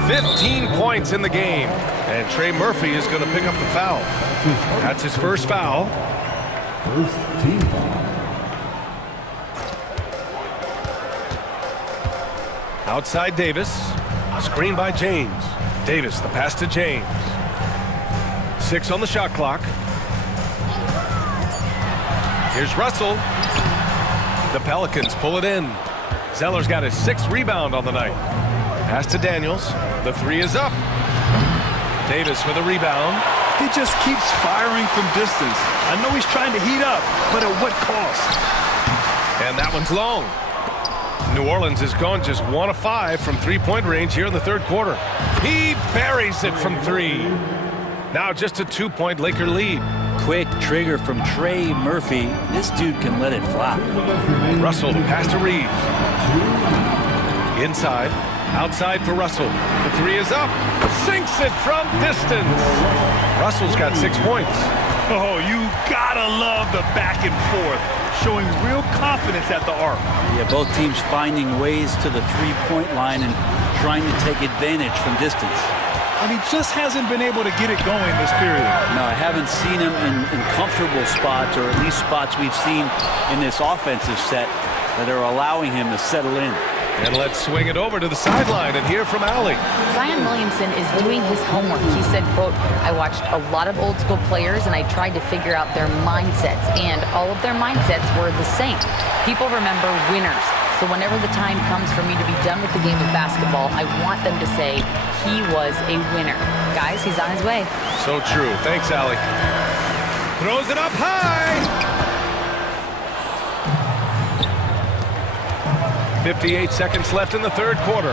15 points in the game. And Trey Murphy is going to pick up the foul. That's his first foul. First team foul. Outside Davis. Screen by James. Davis, the pass to James. 6 on the shot clock. Here's Russell. The Pelicans pull it in. Zeller's got his 6th rebound on the night. Pass to Daniels. The 3 is up. Davis with a rebound. He just keeps firing from distance. I know he's trying to heat up, but at what cost? And that one's long. New Orleans has gone just 1 of 5 from 3-point range here in the third quarter. He buries it from 3. Now just a 2-point Laker lead. Quick trigger from Trey Murphy. This dude can let it fly. Russell, the pass to Reeves. Inside. Outside for Russell. The 3 is up. Sinks it from distance. Russell's got 6 points. Oh, you gotta love the back and forth. Showing real confidence at the arc. Yeah, both teams finding ways to the 3-point line and trying to take advantage from distance. And he just hasn't been able to get it going this period. No, I haven't seen him in comfortable spots, or at least spots we've seen in this offensive set that are allowing him to settle in. And let's swing it over to the sideline and hear from Allie. Zion Williamson is doing his homework. He said, quote, I watched a lot of old school players and I tried to figure out their mindsets, and all of their mindsets were the same. People remember winners. So whenever the time comes for me to be done with the game of basketball, I want them to say he was a winner. Guys, he's on his way. So true. Thanks, Allie. Throws it up high. 58 seconds left in the third quarter.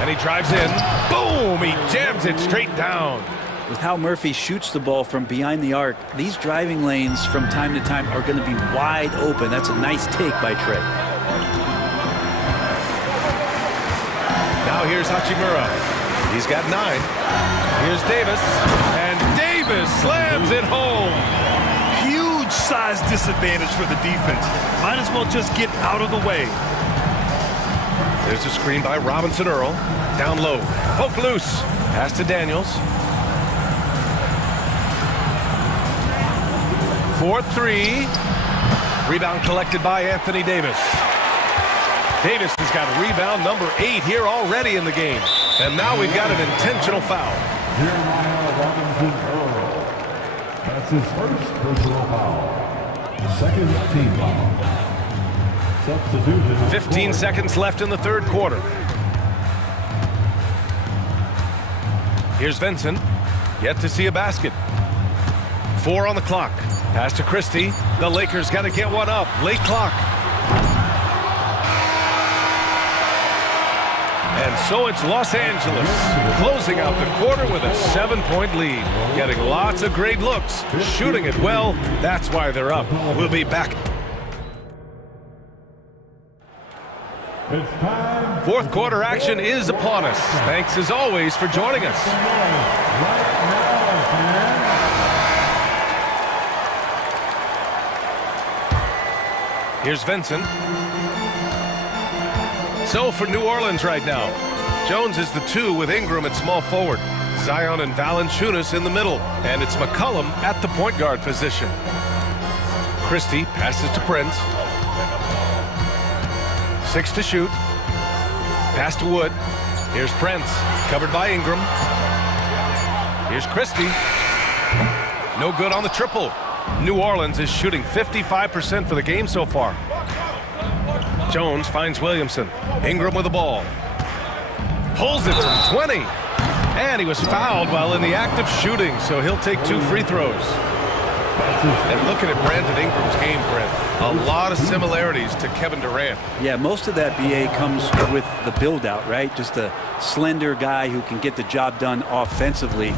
And he drives in. Boom! He jams it straight down. With how Murphy shoots the ball from behind the arc, these driving lanes from time to time are going to be wide open. That's a nice take by Trey. Now here's Hachimura. He's got 9. Here's Davis. And Davis slams it home. Huge size disadvantage for the defense. Might as well just get out of the way. There's a screen by Robinson Earl. Down low. Poke loose. Pass to Daniels. 4-3. Rebound collected by Anthony Davis. Davis has got rebound number 8 here already in the game. And now we've got an intentional foul. Jeremiah Robinson Earl. That's his first personal foul. Second team foul. Substitution. 15 seconds left in the third quarter. Here's Vincent. Yet to see a basket. 4 on the clock. Pass to Christie. The Lakers got to get one up. Late clock. And so it's Los Angeles closing out the quarter with a 7-point lead. Getting lots of great looks. Shooting it well. That's why they're up. We'll be back. Fourth quarter action is upon us. Thanks as always for joining us. Here's Vincent. So for New Orleans right now, Jones is the 2 with Ingram at small forward. Zion and Valanciunas in the middle. And it's McCollum at the point guard position. Christie passes to Prince. 6 to shoot. Pass to Wood. Here's Prince, covered by Ingram. Here's Christie. No good on the triple. New Orleans is shooting 55% for the game so far. Jones finds Williamson. Ingram with the ball. Pulls it from 20. And he was fouled while in the act of shooting, so he'll take 2 free throws. And looking at Brandon Ingram's game, Brent, a lot of similarities to Kevin Durant. Yeah, most of that BA comes with the build-out, right? Just a slender guy who can get the job done offensively.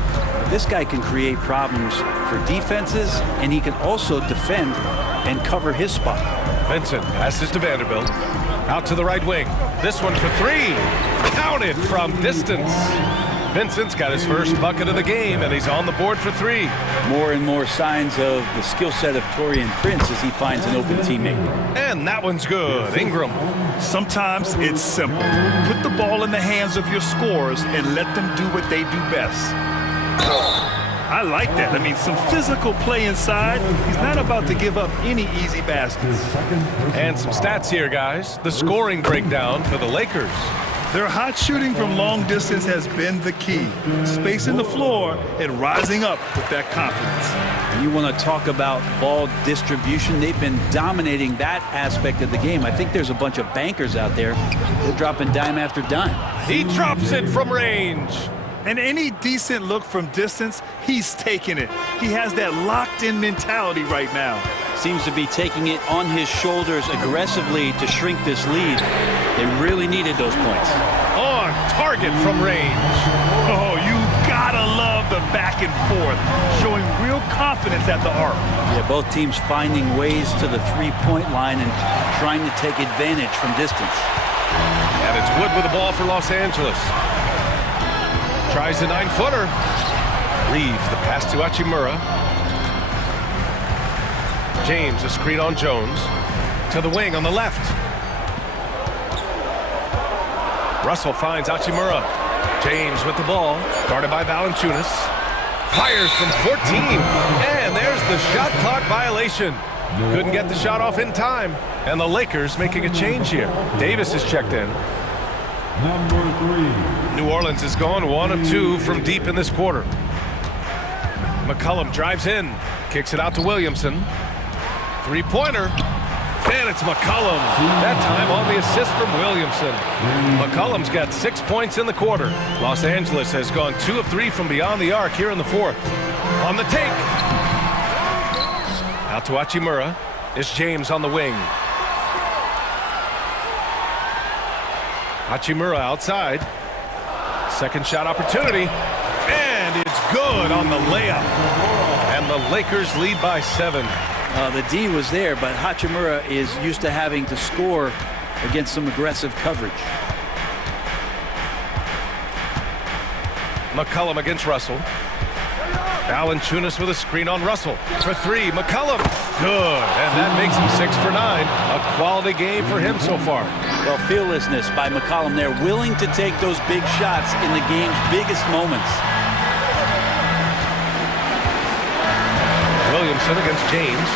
This guy can create problems for defenses, and he can also defend and cover his spot. Vincent passes to Vanderbilt. Out to the right wing. This one for 3. Counted from distance. Vincent's got his first bucket of the game, and he's on the board for 3. More and more signs of the skill set of Taurean Prince as he finds an open teammate. And that one's good. Ingram. Sometimes it's simple. Put the ball in the hands of your scorers and let them do what they do best. I like that. I mean, some physical play inside. He's not about to give up any easy baskets. And some stats here, guys. The scoring breakdown for the Lakers. Their hot shooting from long distance has been the key. Spacing the floor and rising up with that confidence. You want to talk about ball distribution. They've been dominating that aspect of the game. I think there's a bunch of bankers out there. They're dropping dime after dime. He drops it from range. And any decent look from distance, he's taking it. He has that locked-in mentality right now. Seems to be taking it on his shoulders aggressively to shrink this lead. They really needed those points. On target from range. Oh, you gotta love the back and forth, showing real confidence at the arc. Yeah, both teams finding ways to the three-point line and trying to take advantage from distance. And it's Wood with the ball for Los Angeles. Tries the 9-footer. Leaves the pass to Hachimura. James, a screen on Jones. To the wing on the left. Russell finds Hachimura. James with the ball. Guarded by Valanciunas. Fires from 14. And there's the shot clock violation. Couldn't get the shot off in time. And the Lakers making a change here. Davis is checked in. Number 3. New Orleans is gone 1 of 2 from deep in this quarter. McCollum drives in. Kicks it out to Williamson. Three-pointer. And it's McCollum. That time on the assist from Williamson. McCollum's got 6 points in the quarter. Los Angeles has gone 2 of 3 from beyond the arc here in the fourth. On the take. Out to Hachimura. It's James on the wing. Hachimura outside. Second shot opportunity. And it's good on the layup. And the Lakers lead by 7. The D was there, but Hachimura is used to having to score against some aggressive coverage. McCollum against Russell. Valanciunas with a screen on Russell. For 3, McCollum. Good, and that makes him 6 for 9. A quality game for him so far. Well, fearlessness by McCollum there, willing to take those big shots in the game's biggest moments. Williamson against James.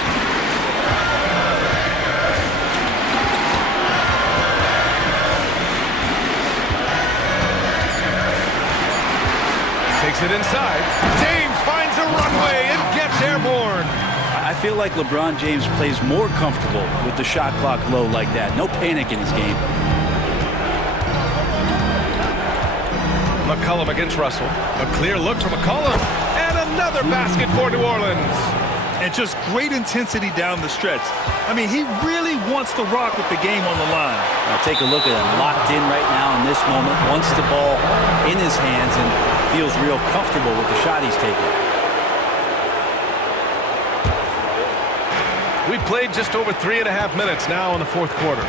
Takes it inside. James finds a runway and gets airborne. I feel like LeBron James plays more comfortable with the shot clock low like that. No panic in his game. McCollum against Russell. A clear look for McCollum. And another basket for New Orleans. And just great intensity down the stretch. I mean, he really wants to rock with the game on the line. Now take a look at him, locked in right now in this moment, wants the ball in his hands and feels real comfortable with the shot he's taking. We played just over 3.5 minutes now in the fourth quarter.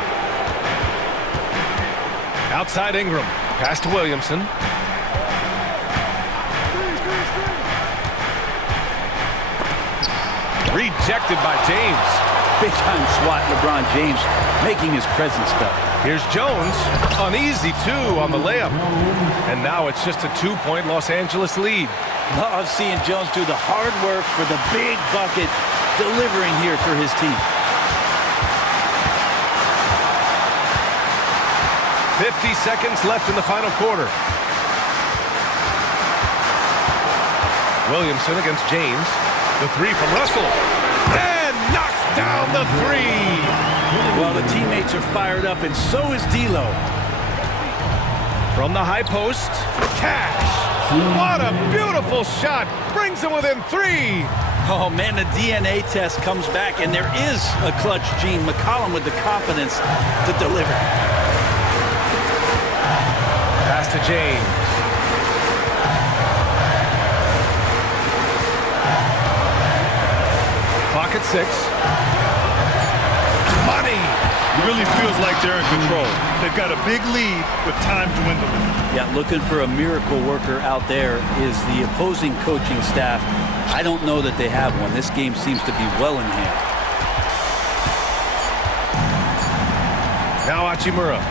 Outside Ingram, pass to Williamson. Rejected by James. Big time swat, LeBron James making his presence felt. Here's Jones, an easy 2 on the layup. And now it's just a 2-point Los Angeles lead. Love seeing Jones do the hard work for the big bucket, delivering here for his team. 50 seconds left in the final quarter. Williamson against James. The 3 from Russell. And knocks down the 3. Well, the teammates are fired up, and so is D'Lo. From the high post, Cash. What a beautiful shot. Brings him within 3. Oh, man, the DNA test comes back, and there is a clutch gene. McCollum with the confidence to deliver. Pass to James. Clock at 6. Money! It really feels like they're in control. They've got a big lead with time dwindling. Yeah, looking for a miracle worker out there is the opposing coaching staff. I don't know that they have one. This game seems to be well in hand. Now Hachimura.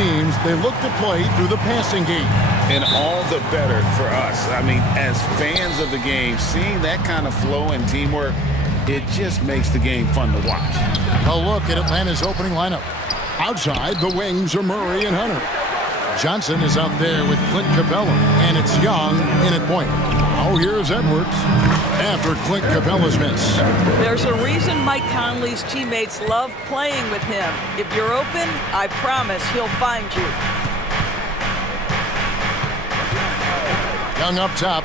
teams, they look to play through the passing game. And all the better for us. I mean, as fans of the game, seeing that kind of flow and teamwork, it just makes the game fun to watch. A look at Atlanta's opening lineup. Outside, the wings are Murray and Hunter. Johnson is out there with Clint Capella, and it's Young in at point. Now here's Edwards after Clint Capella's miss. There's a reason Mike Conley's teammates love playing with him. If you're open, I promise he'll find you. Young up top.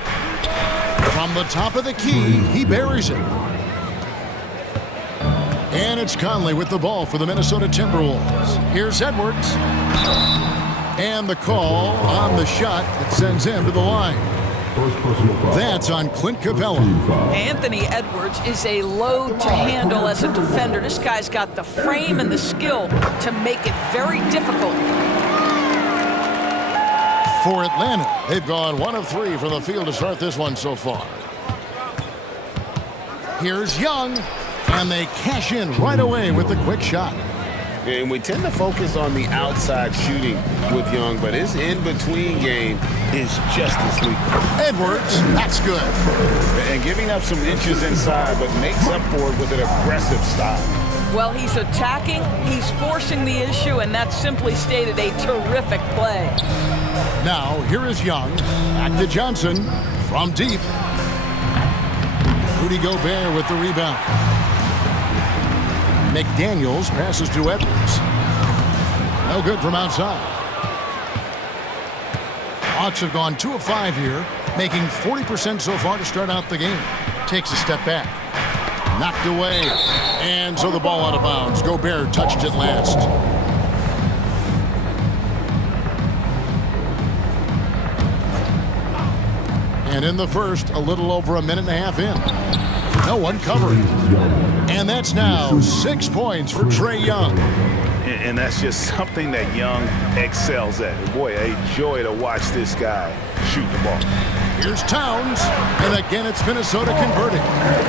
From the top of the key, he buries it. And it's Conley with the ball for the Minnesota Timberwolves. Here's Edwards. And the call on the shot that sends him to the line. That's on Clint Capella. Anthony Edwards is a load to handle as a defender. This guy's got the frame and the skill to make it very difficult. For Atlanta, they've gone 1 of 3 from the field to start this one so far. Here's Young, and they cash in right away with the quick shot. And we tend to focus on the outside shooting with Young, but his in-between game is just as lethal. Edwards, that's good. And giving up some inches inside, but makes up for it with an aggressive style. Well, he's attacking, he's forcing the issue, and that's simply stated a terrific play. Now, here is Young. Back to Johnson from deep. Rudy Gobert with the rebound. McDaniels passes to Edwards. No good from outside. Hawks have gone 2 of 5 here, making 40% so far to start out the game. Takes a step back. Knocked away. And so the ball out of bounds. Gobert touched it last. And in the first, a little over a minute and a half in. No one covering. And that's now 6 points for Trae Young. And that's just something that Young excels at. Boy, a joy to watch this guy shoot the ball. Here's Towns, and again it's Minnesota converting.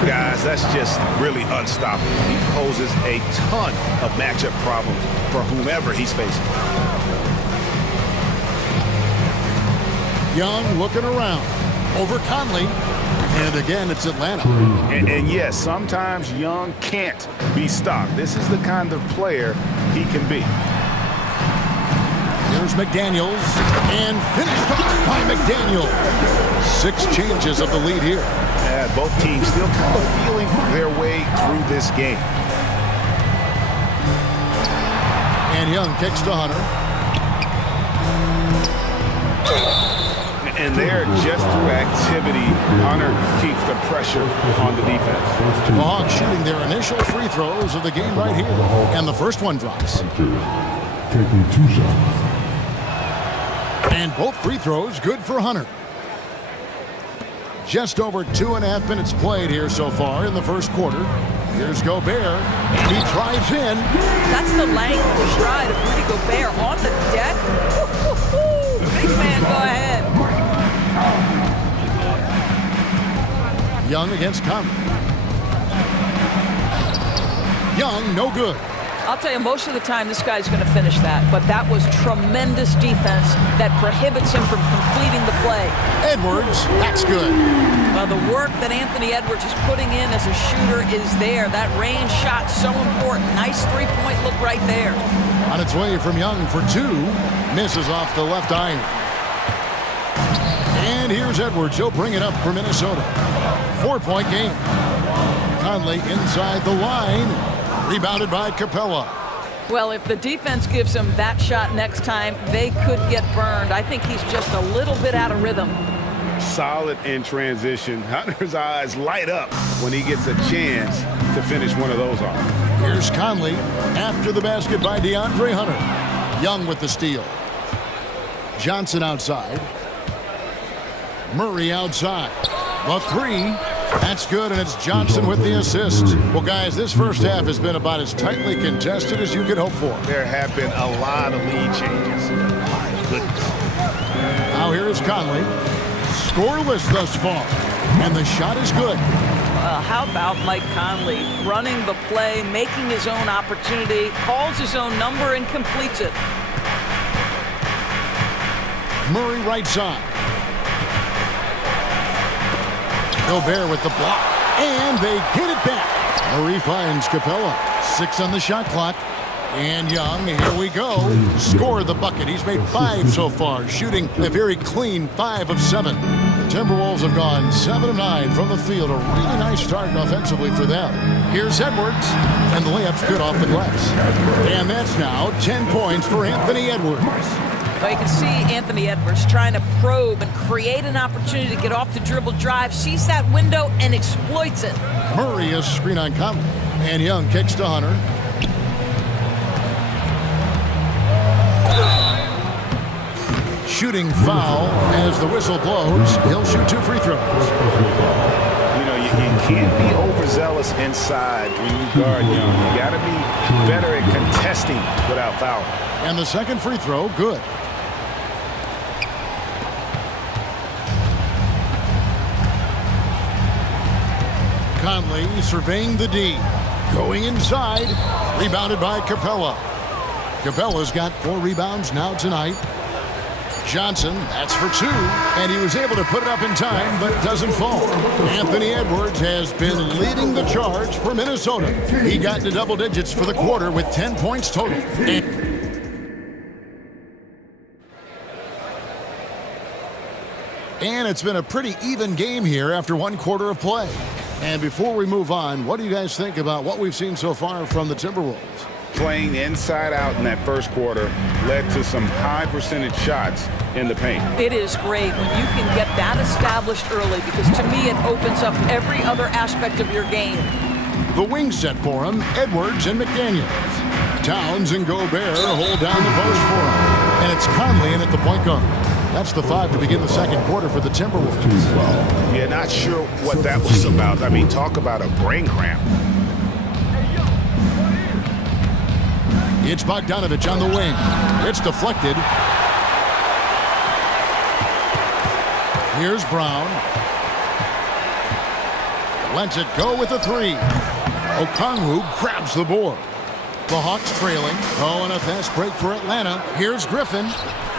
Guys, that's just really unstoppable. He poses a ton of matchup problems for whomever he's facing. Young looking around. Over Conley. And again, it's Atlanta. And yes, sometimes Young can't be stopped. This is the kind of player he can be. Here's McDaniels. And finished off by McDaniels. 6 changes of the lead here. Yeah, both teams still kind of feeling their way through this game. And Young kicks to Hunter. And there, just through activity, Hunter keeps the pressure on the defense. The Hawks shooting their initial free throws of the game right here. And the first one drops. Taking 2 shots. And both free throws good for Hunter. Just over 2.5 minutes played here so far in the first quarter. Here's Gobert, and he drives in. That's the length of the stride of Rudy Gobert on the deck. Big man, go ahead. Young against Conley. Young, no good. I'll tell you, most of the time this guy's going to finish that, but that was tremendous defense that prohibits him from completing the play. Edwards, that's good. Well, the work that Anthony Edwards is putting in as a shooter is there. That range shot so important. Nice three-point look right there. On its way from Young for 2. Misses off the left iron. And here's Edwards. He'll bring it up for Minnesota. 4-point game. Conley inside the line. Rebounded by Capella. Well, if the defense gives him that shot next time, they could get burned. I think he's just a little bit out of rhythm. Solid in transition. Hunter's eyes light up when he gets a chance to finish one of those off. Here's Conley after the basket by DeAndre Hunter. Young with the steal. Johnson outside. Murray outside. The 3. That's good, and it's Johnson with the assist. Well, guys, this first half has been about as tightly contested as you could hope for. There have been a lot of lead changes. My goodness. Now here is Conley. Scoreless thus far, and the shot is good. How about Mike Conley running the play, making his own opportunity, calls his own number, and completes it. Murray right side. Gobert with the block. And they get it back. Murray finds Capella. 6 on the shot clock. And Young, here we go. Score the bucket. He's made 5 so far, shooting a very clean 5 of 7. The Timberwolves have gone 7 of 9 from the field. A really nice start offensively for them. Here's Edwards, and the layup's good off the glass. And that's now 10 points for Anthony Edwards. Well, you can see Anthony Edwards trying to probe and create an opportunity to get off the dribble drive, sees that window and exploits it. Murray is screen on Conley, and Young kicks to Hunter. Shooting foul as the whistle blows. He'll shoot 2 free throws. You know, you can't be overzealous inside when you guard Young. You got to be better at contesting without foul. And the second free throw, good. Conley surveying the D. Going inside. Rebounded by Capella. Capella's got 4 rebounds now tonight. Johnson, that's for 2, and he was able to put it up in time, but doesn't fall. Anthony Edwards has been leading the charge for Minnesota. He got into double digits for the quarter with 10 points total. And it's been a pretty even game here after 1 quarter of play. And before we move on, what do you guys think about what we've seen so far from the Timberwolves? Playing inside out in that first quarter led to some high percentage shots in the paint. It is great when you can get that established early, because to me it opens up every other aspect of your game. The wing set for him, Edwards and McDaniels. Towns and Gobert hold down the post for him. And it's Conley in at the point guard. That's the 5 to begin the second quarter for the Timberwolves. Well, yeah, not sure what that was about. I mean, talk about a brain cramp. It's Bogdanovich on the wing. It's deflected. Here's Brown. Lets it go with a 3. Okongwu grabs the board. The Hawks trailing. Oh, and a fast break for Atlanta. Here's Griffin.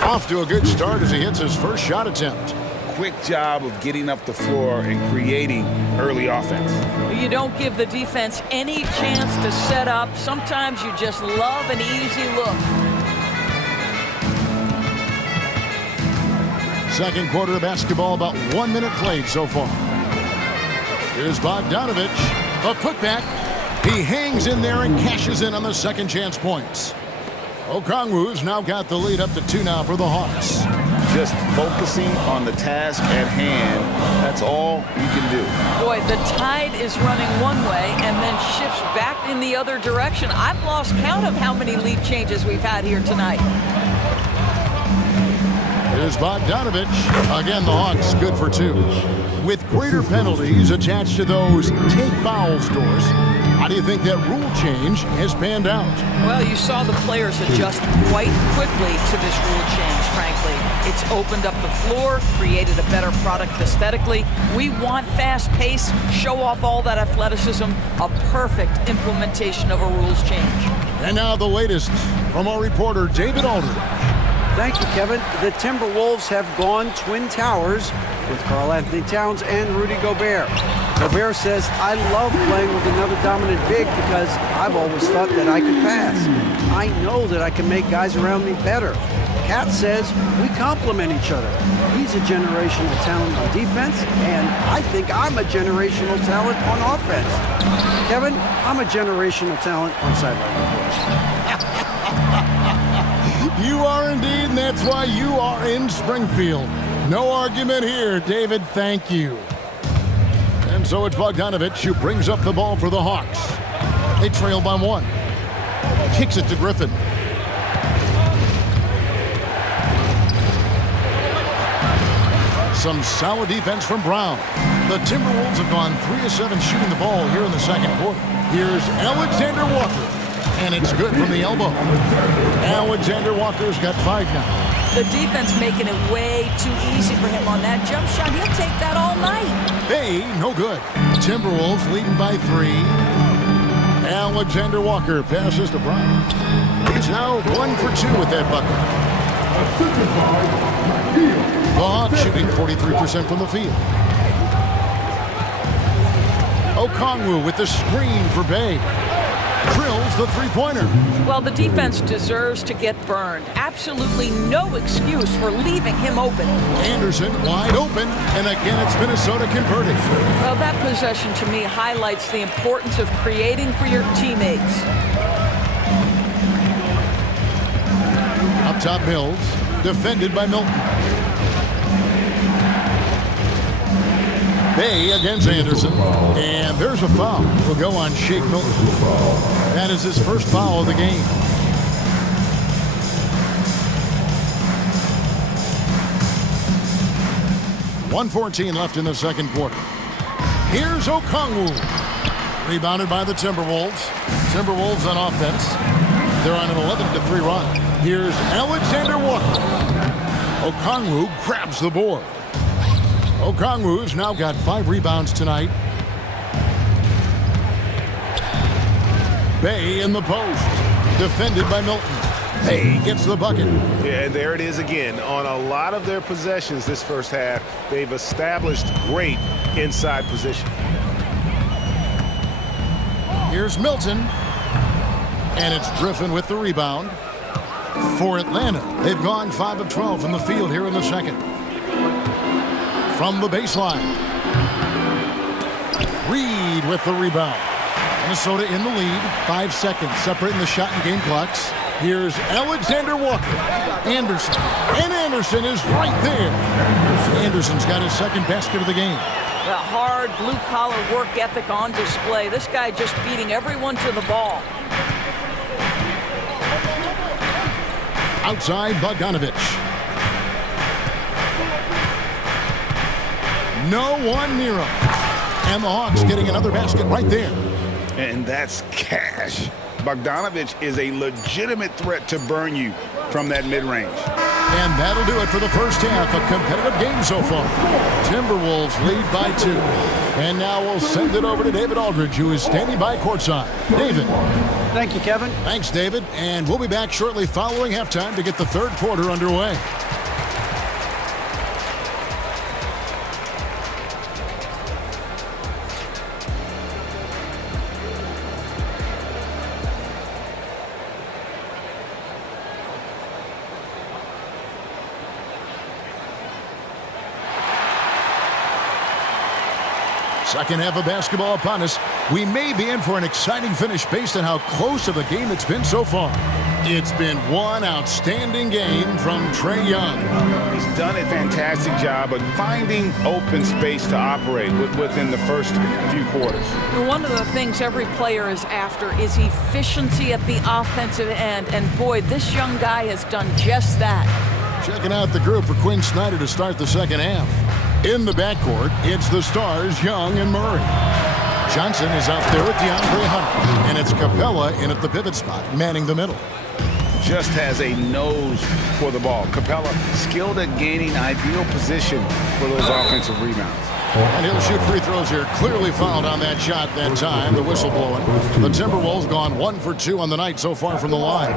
Off to a good start as he hits his first shot attempt. Quick job of getting up the floor and creating early offense. You don't give the defense any chance to set up. Sometimes you just love an easy look. Second quarter of basketball, about 1 minute played so far. Here's Bogdanovich. A putback. He hangs in there and cashes in on the second chance points. Okongwu's now got the lead up to 2 now for the Hawks. Just focusing on the task at hand, that's all you can do. Boy, the tide is running one way and then shifts back in the other direction. I've lost count of how many lead changes we've had here tonight. Here's Bogdanovich. Again, the Hawks good for 2. With greater penalties attached to those take fouls, Doris, how do you think that rule change has panned out? Well, you saw the players adjust quite quickly to this rule change, frankly. It's opened up the floor, created a better product aesthetically. We want fast pace, show off all that athleticism, a perfect implementation of a rules change. And now the latest from our reporter, David Aldridge. Thank you, Kevin. The Timberwolves have gone Twin Towers with Karl Anthony Towns and Rudy Gobert. Gobert says, I love playing with another dominant big because I've always thought that I could pass. I know that I can make guys around me better. Cat says, we complement each other. He's a generational talent on defense, and I think I'm a generational talent on offense. Kevin, I'm a generational talent on sideline reports. You are indeed, and that's why you are in Springfield. No argument here, David. Thank you. And so it's Bogdanovich who brings up the ball for the Hawks. They trail by 1. Kicks it to Griffin. Some solid defense from Brown. The Timberwolves have gone 3 of 7 shooting the ball here in the second quarter. Here's Alexander Walker. And it's good from the elbow. Alexander Walker's got 5 now. The defense making it way too easy for him on that jump shot. He'll take that all night. Hey, no good. Timberwolves leading by 3. Alexander Walker passes to Brown. He's now 1 for 2 with that bucket. The Hawks shooting 43% from the field. Okongwu with the screen for Bay. Drills the three-pointer. Well, the defense deserves to get burned. Absolutely no excuse for leaving him open. Anderson wide open, and again it's Minnesota converting. Well, that possession to me highlights the importance of creating for your teammates. Up top Mills, defended by Milton. Bay against Anderson, and there's a foul. Will go on Shake Milton. That is his first foul of the game. .114 left in the second quarter. Here's Okongwu. Rebounded by the Timberwolves. Timberwolves on offense. They're on an 11-3 run. Here's Alexander Walker. Okongwu grabs the board. Okongwu's now got 5 rebounds tonight. Bay in the post. Defended by Milton. Bay gets the bucket. Yeah, and there it is again. On a lot of their possessions this first half, they've established great inside position. Here's Milton. And it's Griffin with the rebound. For Atlanta, they've gone 5 of 12 from the field here in the second. From the baseline. Reed with the rebound. Minnesota in the lead. 5 seconds separating the shot and game clocks. Here's Alexander Walker. Anderson. And Anderson is right there. Anderson's got his second basket of the game. The hard blue-collar work ethic on display. This guy just beating everyone to the ball. Outside Bogdanovich. No one near him. And the Hawks getting another basket right there. And that's cash. Bogdanovich is a legitimate threat to burn you from that mid-range. And that'll do it for the first half. A competitive game so far. Timberwolves lead by 2. And now we'll send it over to David Aldridge, who is standing by courtside. David. Thank you, Kevin. Thanks, David. And we'll be back shortly following halftime to get the third quarter underway. Second half of basketball upon us. We may be in for an exciting finish based on how close of a game it's been so far. It's been one outstanding game from Trae Young. He's done a fantastic job of finding open space to operate within the first few quarters. One of the things every player is after is efficiency at the offensive end. And boy, this young guy has done just that. Checking out the group for Quinn Snyder to start the second half. In the backcourt, it's the stars, Young and Murray. Johnson is out there with DeAndre Hunter. And it's Capella in at the pivot spot, manning the middle. Just has a nose for the ball. Capella skilled at gaining ideal position for those offensive rebounds. And he'll shoot free throws here. Clearly fouled on that shot that time. The whistle blowing. The Timberwolves gone 1 for 2 on the night so far from the line.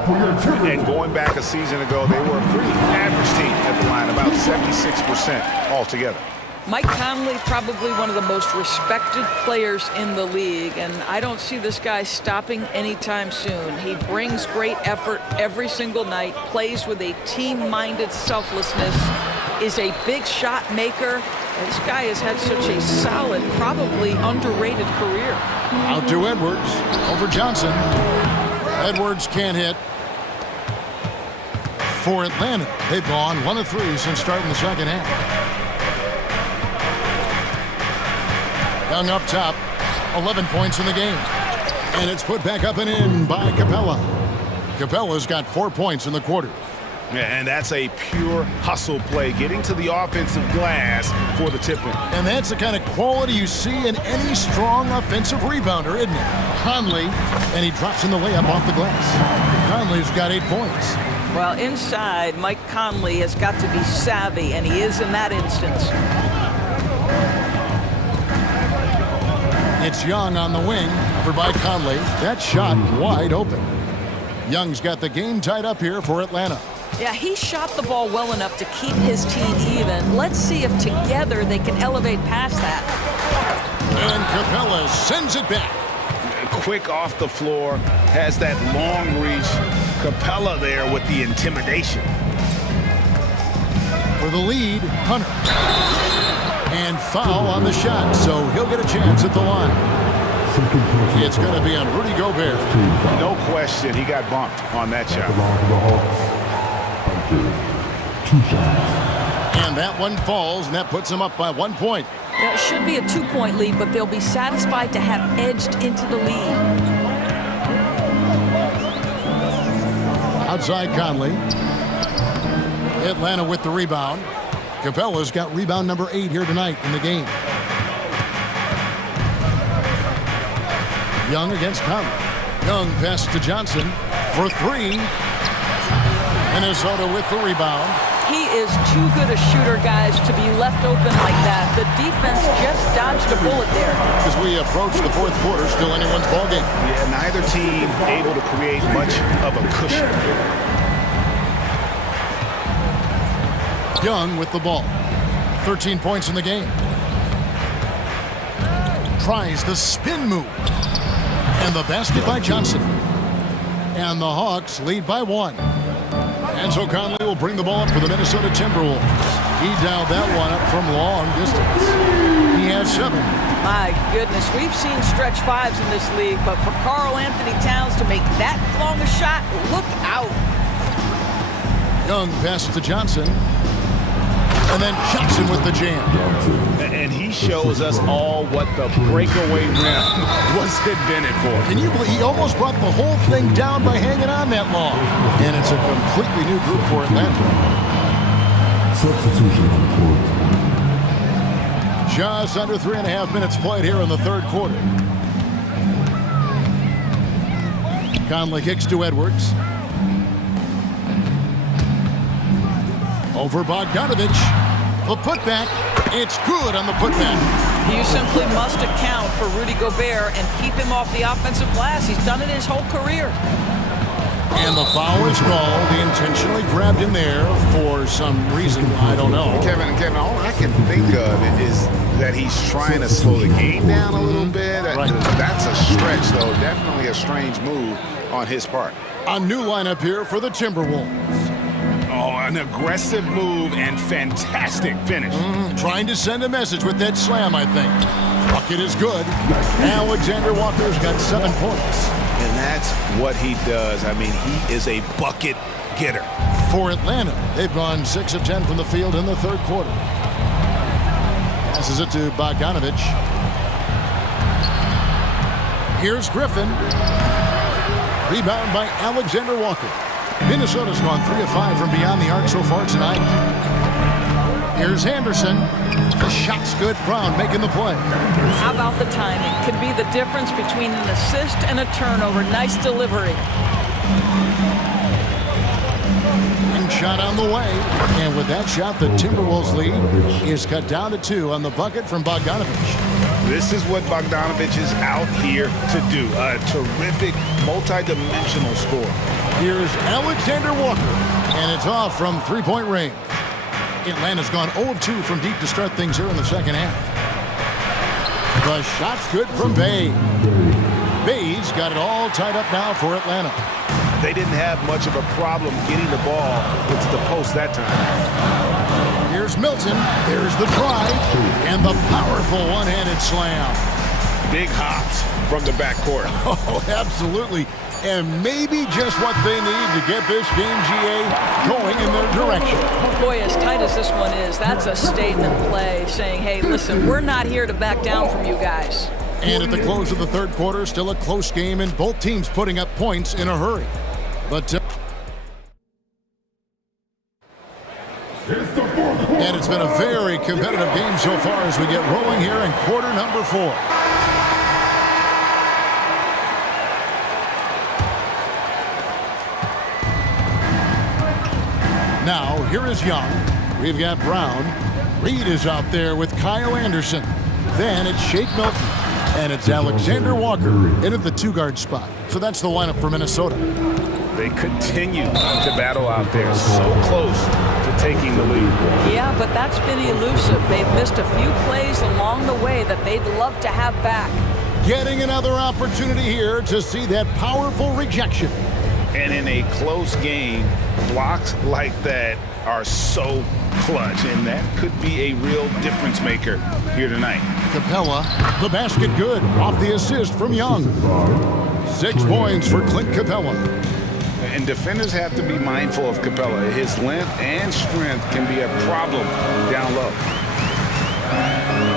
And going back a season ago, they were a pretty average team at the line, about 76% altogether. Mike Conley, probably one of the most respected players in the league, and I don't see this guy stopping anytime soon. He brings great effort every single night, plays with a team-minded selflessness, is a big shot maker. This guy has had such a solid, probably underrated career. Out to Edwards, over Johnson. Edwards can't hit. For Atlanta, they've gone 1 of 3 since starting the second half. Young up top, 11 points in the game. And it's put back up and in by Capella. Capella's got 4 points in the quarter. Yeah, and that's a pure hustle play, getting to the offensive glass for the tip-in. And that's the kind of quality you see in any strong offensive rebounder, isn't it? Conley, and he drops in the layup off the glass. Conley's got 8 points. Well, inside, Mike Conley has got to be savvy, and he is in that instance. It's Young on the wing, over by Conley. That shot wide open. Young's got the game tied up here for Atlanta. Yeah, he shot the ball well enough to keep his team even. Let's see if together they can elevate past that. And Capella sends it back. Quick off the floor, has that long reach. Capella there with the intimidation. For the lead, Hunter. And foul on the shot, so he'll get a chance at the line. It's going to be on Rudy Gobert. No question, he got bumped on that shot. And that one falls, and that puts him up by 1 point. That should be a 2-point lead, but they'll be satisfied to have edged into the lead. Outside Conley. Atlanta with the rebound. Capella's got rebound number 8 here tonight in the game. Young against Conley. Young passes to Johnson for 3. Minnesota with the rebound. He is too good a shooter, guys, to be left open like that. The defense just dodged a bullet there. As we approach the fourth quarter, still anyone's ballgame. Yeah, neither team able to create much of a cushion. Young with the ball. 13 points in the game. Tries the spin move. And the basket by Johnson. And the Hawks lead by 1. And so Conley will bring the ball up for the Minnesota Timberwolves. He dialed that one up from long distance. He has 7. My goodness, we've seen stretch 5s in this league, but for Karl Anthony Towns to make that long a shot, look out. Young passes to Johnson. And then Johnson with the jam. And he shows us all what the breakaway rim was invented for. Can you believe he almost brought the whole thing down by hanging on that long? And it's a completely new group for Atlanta. Substitution on the court. Just under 3.5 minutes played here in the third quarter. Conley kicks to Edwards. Over Bogdanovich. The putback. It's good on the putback. You simply must account for Rudy Gobert and keep him off the offensive glass. He's done it his whole career. And the foul is called. He intentionally grabbed him there for some reason. I don't know. Kevin, all I can think of is that he's trying to slow the game down a little bit. Right. That's a stretch, though. Definitely a strange move on his part. A new lineup here for the Timberwolves. Oh, an aggressive move and fantastic finish. Trying to send a message with that slam, I think. Bucket is good. Alexander Walker's got 7 points. And that's what he does. I mean, he is a bucket getter. For Atlanta, they've gone 6 of 10 from the field in the third quarter. Passes it to Bogdanovich. Here's Griffin. Rebound by Alexander Walker. Minnesota's gone 3 of 5 from beyond the arc so far tonight. Here's Anderson. The shot's good. Brown making the play. How about the timing? Could be the difference between an assist and a turnover. Nice delivery. And shot on the way. And with that shot, the Timberwolves lead is cut down to 2 on the bucket from Bogdanovich. This is what Bogdanovich is out here to do. A terrific, multi-dimensional score. Here's Alexander Walker, and it's off from 3-point range. Atlanta's gone 0 of 2 from deep to start things here in the second half. The shot's good from Bay. Bay's got it all tied up now for Atlanta. They didn't have much of a problem getting the ball into the post that time. Here's Milton. There's the drive, and the powerful one-handed slam. Big hops from the backcourt. Oh, absolutely. And maybe just what they need to get this game, GA, going in their direction. Boy, as tight as this one is, that's a statement play saying, hey, listen, we're not here to back down from you guys. And at the close of the third quarter, still a close game, and both teams putting up points in a hurry. But and it's been a very competitive game so far as we get rolling here in quarter number 4. Now, here is Young. We've got Brown. Reed is out there with Kyle Anderson. Then it's Shake Milton. And it's Alexander Walker in at the 2-guard spot. So that's the lineup for Minnesota. They continue to battle out there, so close to taking the lead. Yeah, but that's been elusive. They've missed a few plays along the way that they'd love to have back. Getting another opportunity here to see that powerful rejection. And in a close game, blocks like that are so clutch, and that could be a real difference maker here tonight. Capella, the basket good, off the assist from Young. 6 points for Clint Capella. And defenders have to be mindful of Capella. His length and strength can be a problem down low.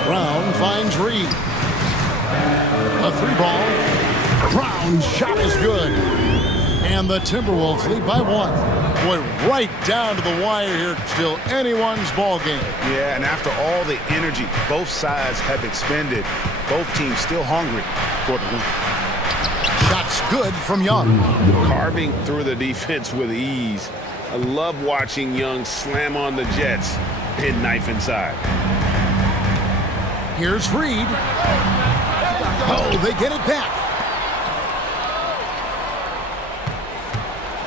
Brown finds Reed. A 3-ball. Brown's shot is good. And the Timberwolves lead by 1. Boy, right down to the wire here. Still anyone's ball game. Yeah, and after all the energy both sides have expended, both teams still hungry for the win. Shots good from Young. Carving through the defense with ease. I love watching Young slam on the Jets, hit knife inside. Here's Reed. Oh, they get it back.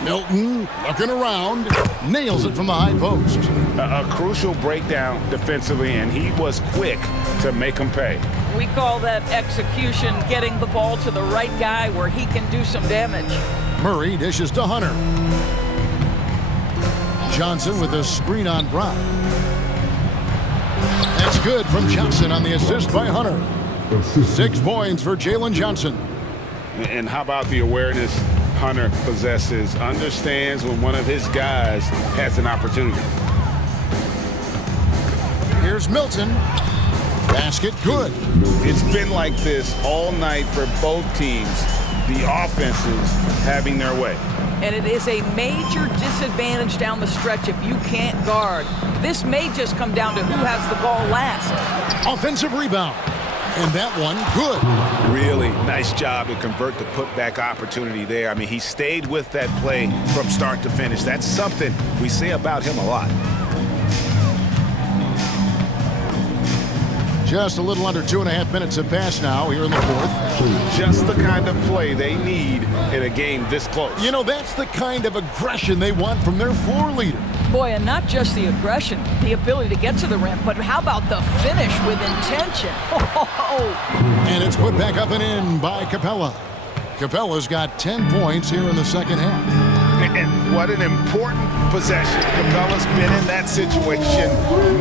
Milton looking around, nails it from the high post. A crucial breakdown defensively, and he was quick to make them pay. We call that execution, getting the ball to the right guy where he can do some damage. Murray dishes to Hunter. Johnson with a screen on Brown. That's good from Johnson on the assist by Hunter. 6 points for Jalen Johnson. And how about the awareness Hunter possesses, understands when one of his guys has an opportunity. Here's Milton. Basket good. It's been like this all night for both teams. The offenses having their way. And it is a major disadvantage down the stretch if you can't guard. This may just come down to who has the ball last. Offensive rebound. And that one, good. Really nice job to convert the putback opportunity there. I mean, he stayed with that play from start to finish. That's something we say about him a lot. Just a little under 2.5 minutes have passed now here in the 4th. Just the kind of play they need in a game this close. You know, that's the kind of aggression they want from their floor leader. Boy, and not just the aggression, the ability to get to the rim, but how about the finish with intention? And it's put back up and in by Capella. Capella's got 10 points here in the second half. And what an important possession. Capella's been in that situation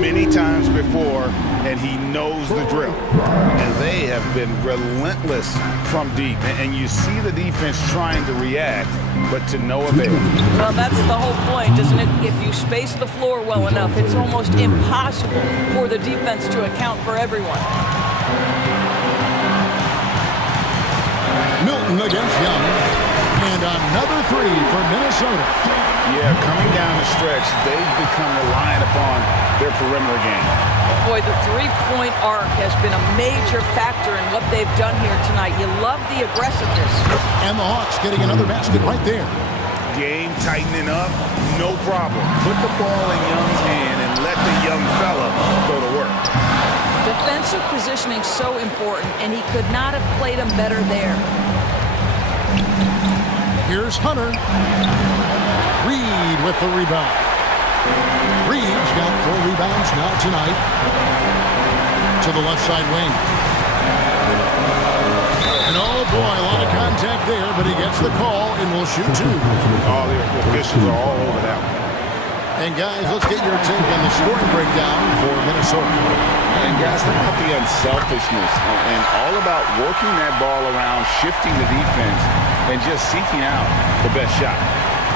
many times before, and he knows the drill. And they have been relentless from deep. And you see the defense trying to react, but to no avail. Well, that's the whole point, isn't it? If you space the floor well enough, it's almost impossible for the defense to account for everyone. Milton against Young. And another 3 for Minnesota. Yeah, coming down the stretch, they've become reliant upon their perimeter game. Boy, the three-point arc has been a major factor in what they've done here tonight. You love the aggressiveness. And the Hawks getting another basket right there. Game tightening up, no problem. Put the ball in Young's hand and let the young fella go to work. Defensive positioning so important, and he could not have played him better there. Here's Hunter. Reed with the rebound. Reed's got 4 rebounds now tonight. To the left side wing. And oh boy, a lot of contact there, but he gets the call and will shoot 2. All the officials are all over that one. And guys, let's get your take on the scoring breakdown for Minnesota. And guys, think about the unselfishness and all about working that ball around, shifting the defense, and just seeking out the best shot.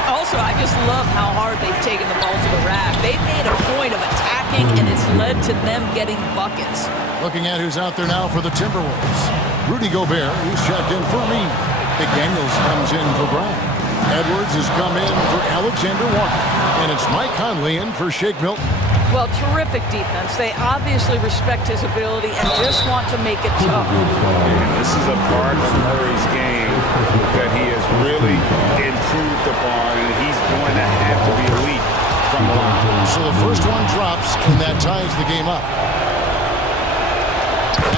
Also, I just love how hard they've taken the ball to the rack. They've made a point of attacking, and it's led to them getting buckets. Looking at who's out there now for the Timberwolves. Rudy Gobert, who's checked in for Reed. McDaniels comes in for Brown. Edwards has come in for Alexander Walker. And it's Mike Conley in for Shake Milton. Well, terrific defense. They obviously respect his ability and just want to make it tough. And this is a part of Murray's game that he has really improved upon, and he's going to have to be elite from the line. So the first one drops, and that ties the game up.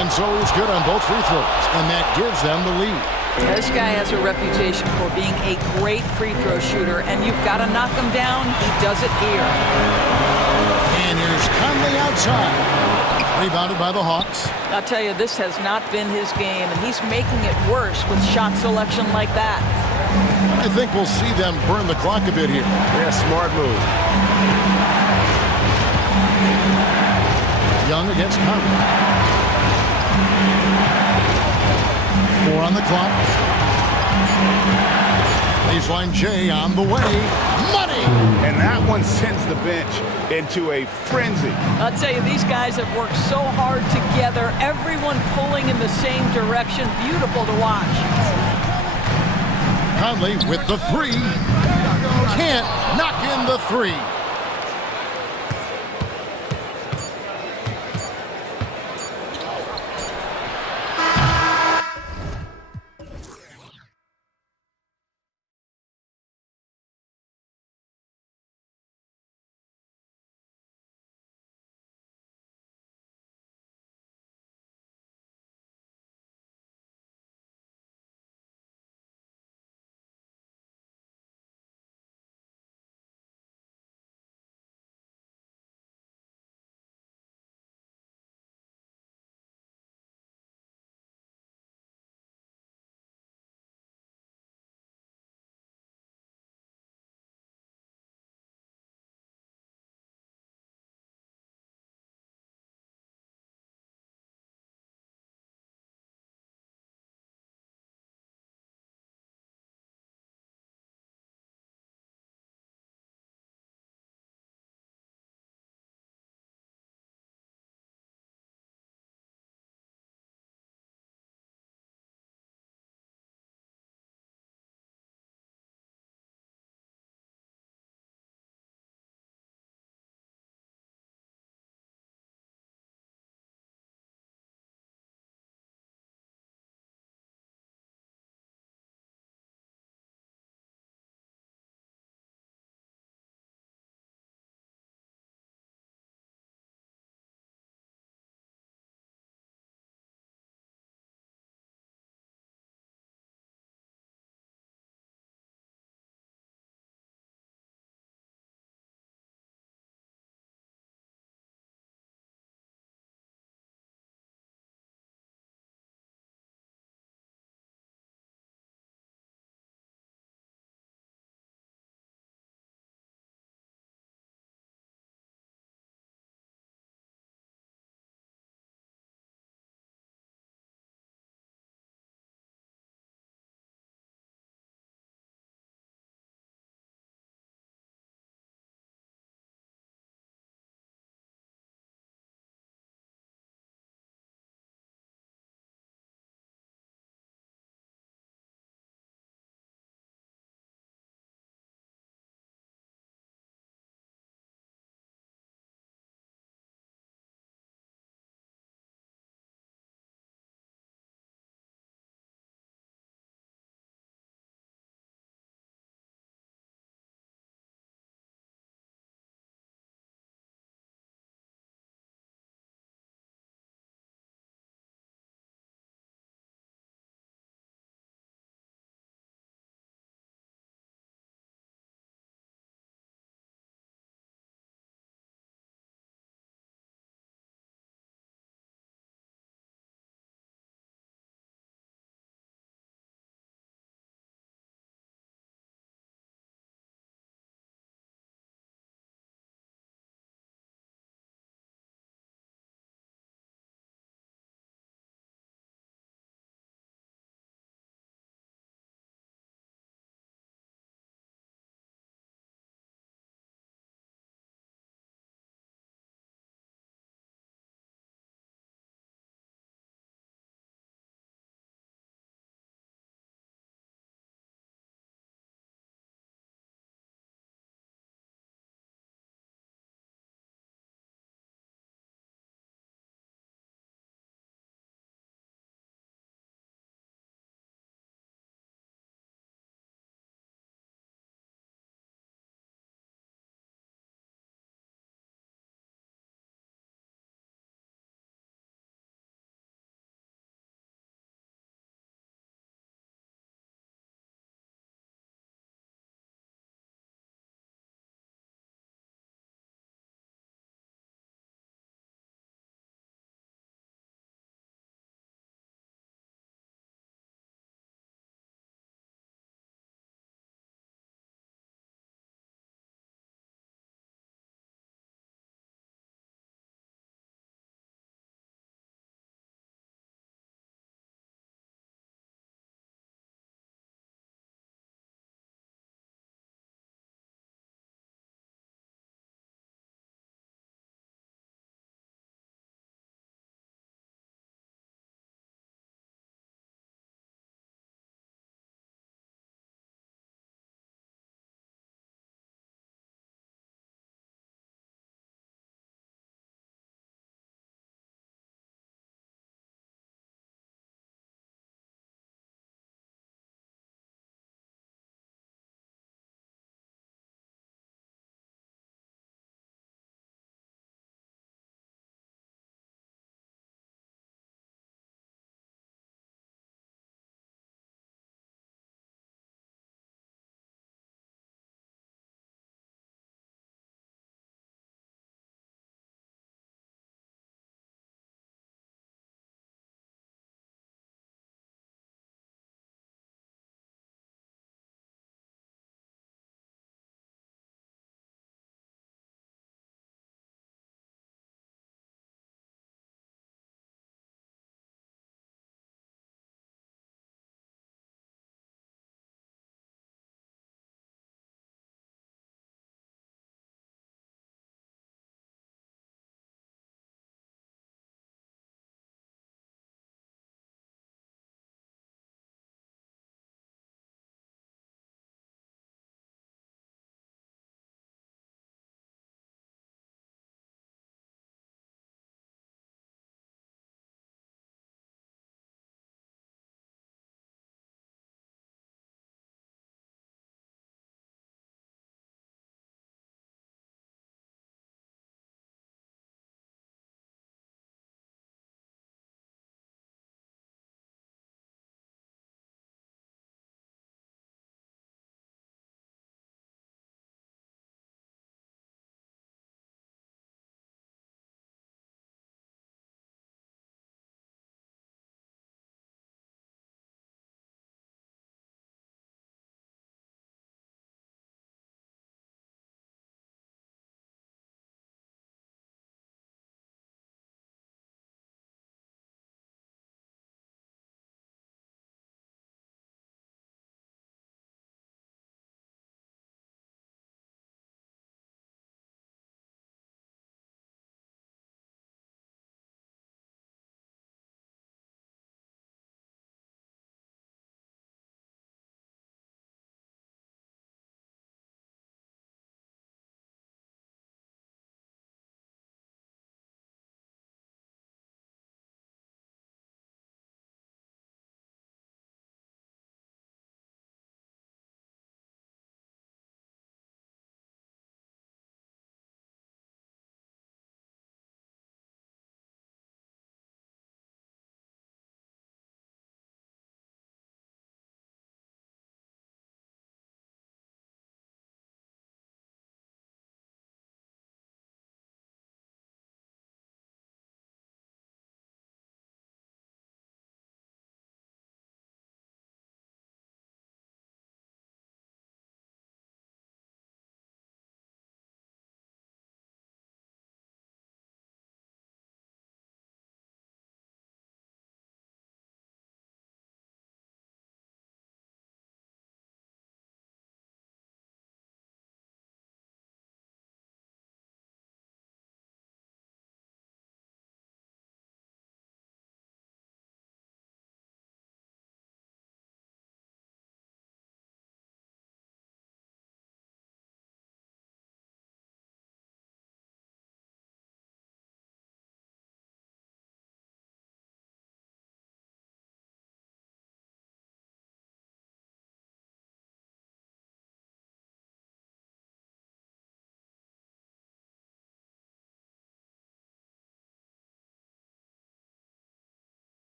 And so he's good on both free throws, and that gives them the lead. This guy has a reputation for being a great free throw shooter, and you've got to knock him down. He does it here. And here's Conley outside. Rebounded by the Hawks. I'll tell you, this has not been his game, and he's making it worse with shot selection like that. I think we'll see them burn the clock a bit here. Yeah, smart move. Young against Conley. 4 on the clock. Baseline J on the way. Money! And that one sends the bench into a frenzy. I'll tell you, these guys have worked so hard together, everyone pulling in the same direction. Beautiful to watch. Conley with the 3. Can't knock in the 3.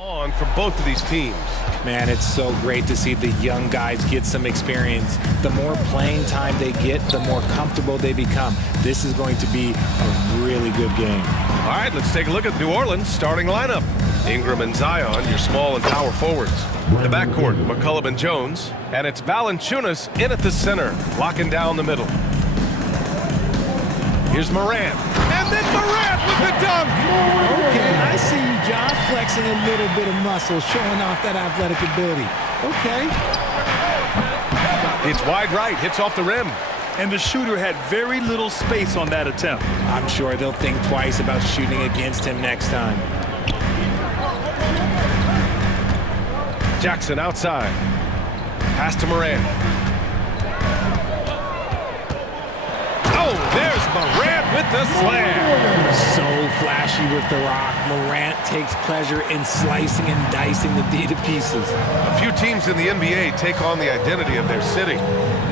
On for both of these teams. Man, it's so great to see the young guys get some experience. The more playing time they get, the more comfortable they become. This is going to be a really good game. All right, let's take a look at New Orleans' starting lineup. Ingram and Zion, your small and power forwards. The backcourt, McCollum and Jones. And it's Valanciunas in at the center, locking down the middle. Here's Morant. And then Morant with the dunk! Okay, I see you, John, flexing a little bit of muscle, showing off that athletic ability. Okay. It's wide right, hits off the rim. And the shooter had very little space on that attempt. I'm sure they'll think twice about shooting against him next time. Jackson outside. Pass to Morant. Oh, there's Morant with the slam. So flashy with the rock. Morant takes pleasure in slicing and dicing the D to pieces. A few teams in the NBA take on the identity of their city.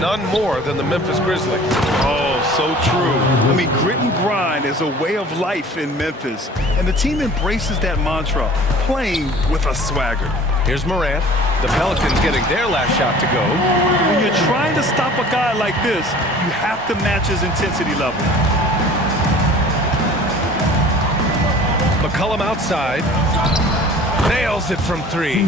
None more than the Memphis Grizzlies. Oh, so true. I mean, grit and grind is a way of life in Memphis. And the team embraces that mantra, playing with a swagger. Here's Morant. The Pelicans getting their last shot to go. When you're trying to stop a guy like this, you have to match his intensity level. McCollum outside. Nails it from three.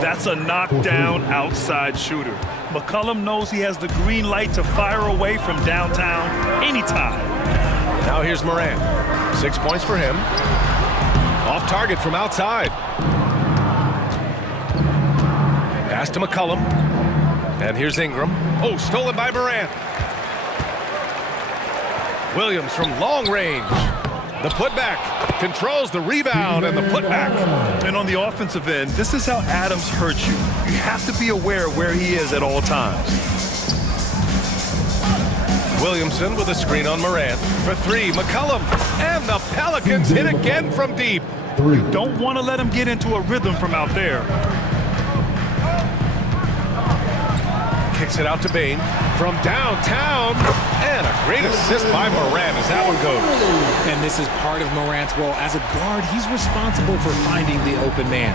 That's a knockdown outside shooter. McCollum knows he has the green light to fire away from downtown anytime. Now here's Morant. 6 points for him. Off target from outside. Pass to McCollum. And here's Ingram. Oh, stolen by Morant. Williams from long range. The putback. Controls the rebound and the putback. And on the offensive end, this is how Adams hurts you. You have to be aware of where he is at all times. Williamson with a screen on Morant. For three, McCollum. And the Pelicans hit again from deep. Don't want to let him get into a rhythm from out there. Kicks it out to Bain from downtown, and a great assist by Morant as that one goes. And this is part of Morant's role. As a guard, he's responsible for finding the open man.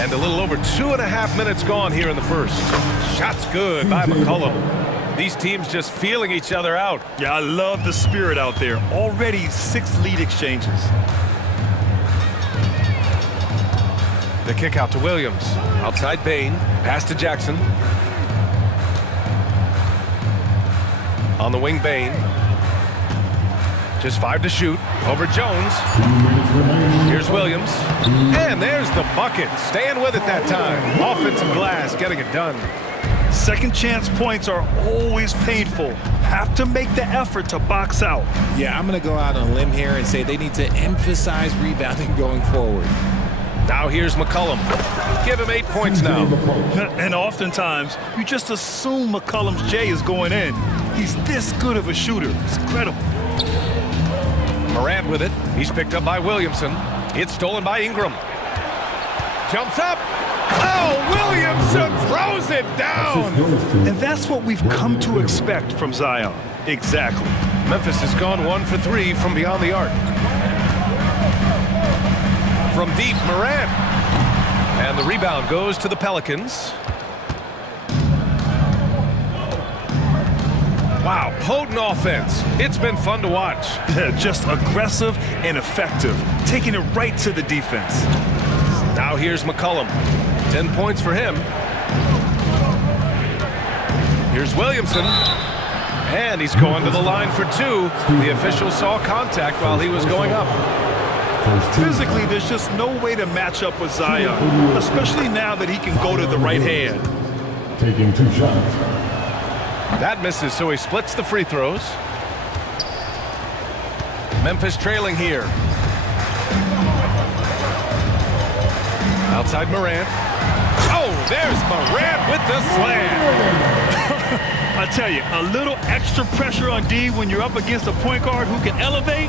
And a little over 2.5 minutes gone here in the first. Shot's good by McCollum. These teams just feeling each other out. Yeah, I love the spirit out there. Already 6 lead exchanges. The kick out to Williams. Outside Bain. Pass to Jackson. On the wing, Bain. Just 5 to shoot. Over Jones. Here's Williams. And there's the bucket. Staying with it that time. Offensive glass getting it done. Second chance points are always painful. Have to make the effort to box out. Yeah, I'm going to go out on a limb here and say they need to emphasize rebounding going forward. Now here's McCollum. Give him 8 points now. And oftentimes, you just assume McCollum's J is going in. He's this good of a shooter. It's incredible. Morant with it. He's picked up by Williamson. It's stolen by Ingram. Jumps up. Oh, Williamson throws it down. And that's what we've come to expect from Zion. Exactly. Memphis has gone 1 for 3 from beyond the arc. From deep, Morant. And the rebound goes to the Pelicans. Wow, potent offense. It's been fun to watch. Just aggressive and effective, taking it right to the defense. Now here's McCollum. 10 points for him. Here's Williamson. And he's going to the line for 2. The official saw contact while he was going up. Physically, there's just no way to match up with Zion, especially now that he can go to the right hand. Taking 2 shots. That misses, so he splits the free throws. Memphis trailing here. Outside Morant. Oh, there's Morant with the slam. I tell you, a little extra pressure on D when you're up against a point guard who can elevate.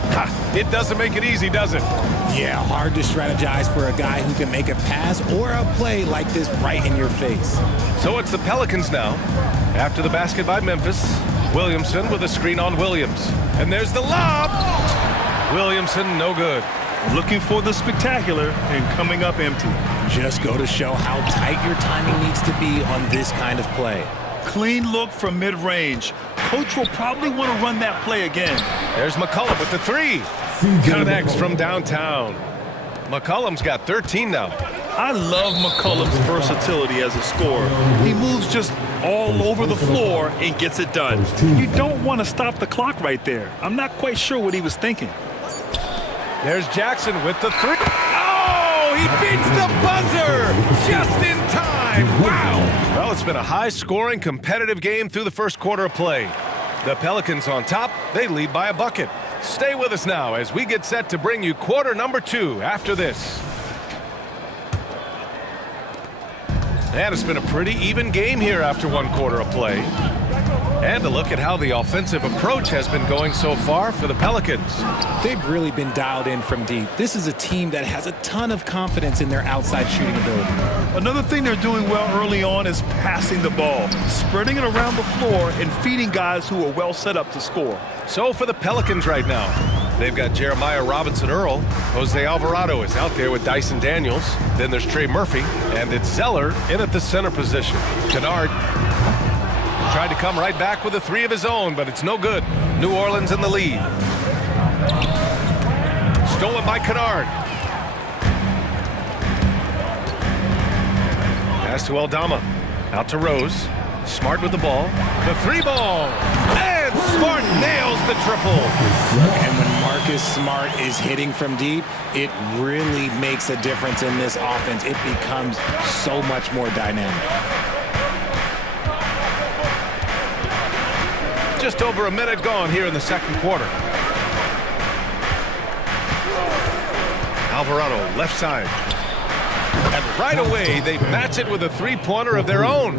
It doesn't make it easy, does it? Yeah, hard to strategize for a guy who can make a pass or a play like this right in your face. So it's the Pelicans now. After the basket by Memphis, Williamson with a screen on Williams. And there's the lob. Williamson, no good. Looking for the spectacular and coming up empty. Just go to show how tight your timing needs to be on this kind of play. Clean look from mid-range. Coach will probably want to run that play again. There's McCollum with the three. Connects from downtown. McCollum's got 13 now. I love McCollum's versatility as a scorer. He moves just all over the floor and gets it done. You don't want to stop the clock right there. I'm not quite sure what he was thinking. There's Jackson with the three. Oh, he beats the buzzer just in time. Wow. Well, it's been a high-scoring, competitive game through the first quarter of play. The Pelicans on top. They lead by a bucket. Stay with us now as we get set to bring you quarter number 2 after this. And it's been a pretty even game here after one quarter of play. And a look at how the offensive approach has been going so far for the Pelicans. They've really been dialed in from deep. This is a team that has a ton of confidence in their outside shooting ability. Another thing they're doing well early on is passing the ball, spreading it around the floor and feeding guys who are well set up to score. So for the Pelicans right now, they've got Jeremiah Robinson-Earl. Jose Alvarado is out there with Dyson Daniels. Then there's Trey Murphy, and it's Zeller in at the center position. Kennard tried to come right back with a three of his own, but it's no good. New Orleans in the lead. Stolen by Kennard. Pass to Aldama. Out to Rose. Smart with the ball. The three ball. And Smart nails the triple. And when Marcus Smart is hitting from deep, it really makes a difference in this offense. It becomes so much more dynamic. Just over a minute gone here in the second quarter. Alvarado, left side. And right away, they match it with a three-pointer of their own.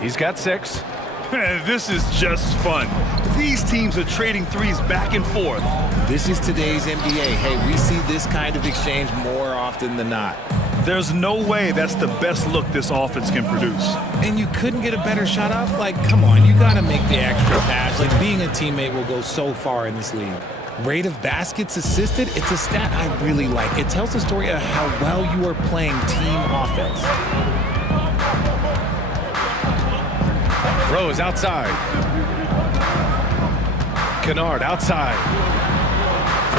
He's got 6. This is just fun. These teams are trading threes back and forth. This is today's NBA. Hey, we see this kind of exchange more often than not. There's no way that's the best look this offense can produce. And you couldn't get a better shot off? Like, come on, you got to make the extra pass. Like, being a teammate will go so far in this league. Rate of baskets assisted, it's a stat I really like. It tells the story of how well you are playing team offense. Rose outside. Kennard outside.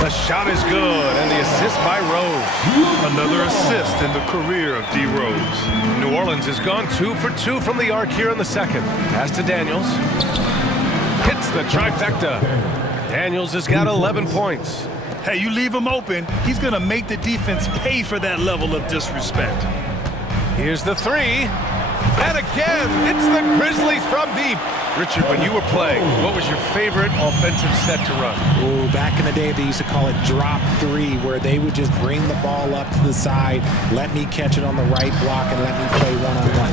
The shot is good, and the assist by Rose. Another assist in the career of D. Rose. New Orleans has gone 2 for 2 from the arc here in the second. Pass to Daniels. Hits the trifecta. Daniels has got 11 points. Hey, you leave him open, he's going to make the defense pay for that level of disrespect. Here's the three. And again, it's the Grizzlies from deep. Richard, when you were playing, what was your favorite offensive set to run? Ooh, back in the day, they used to call it drop 3, where they would just bring the ball up to the side, let me catch it on the right block, and let me play one-on-one.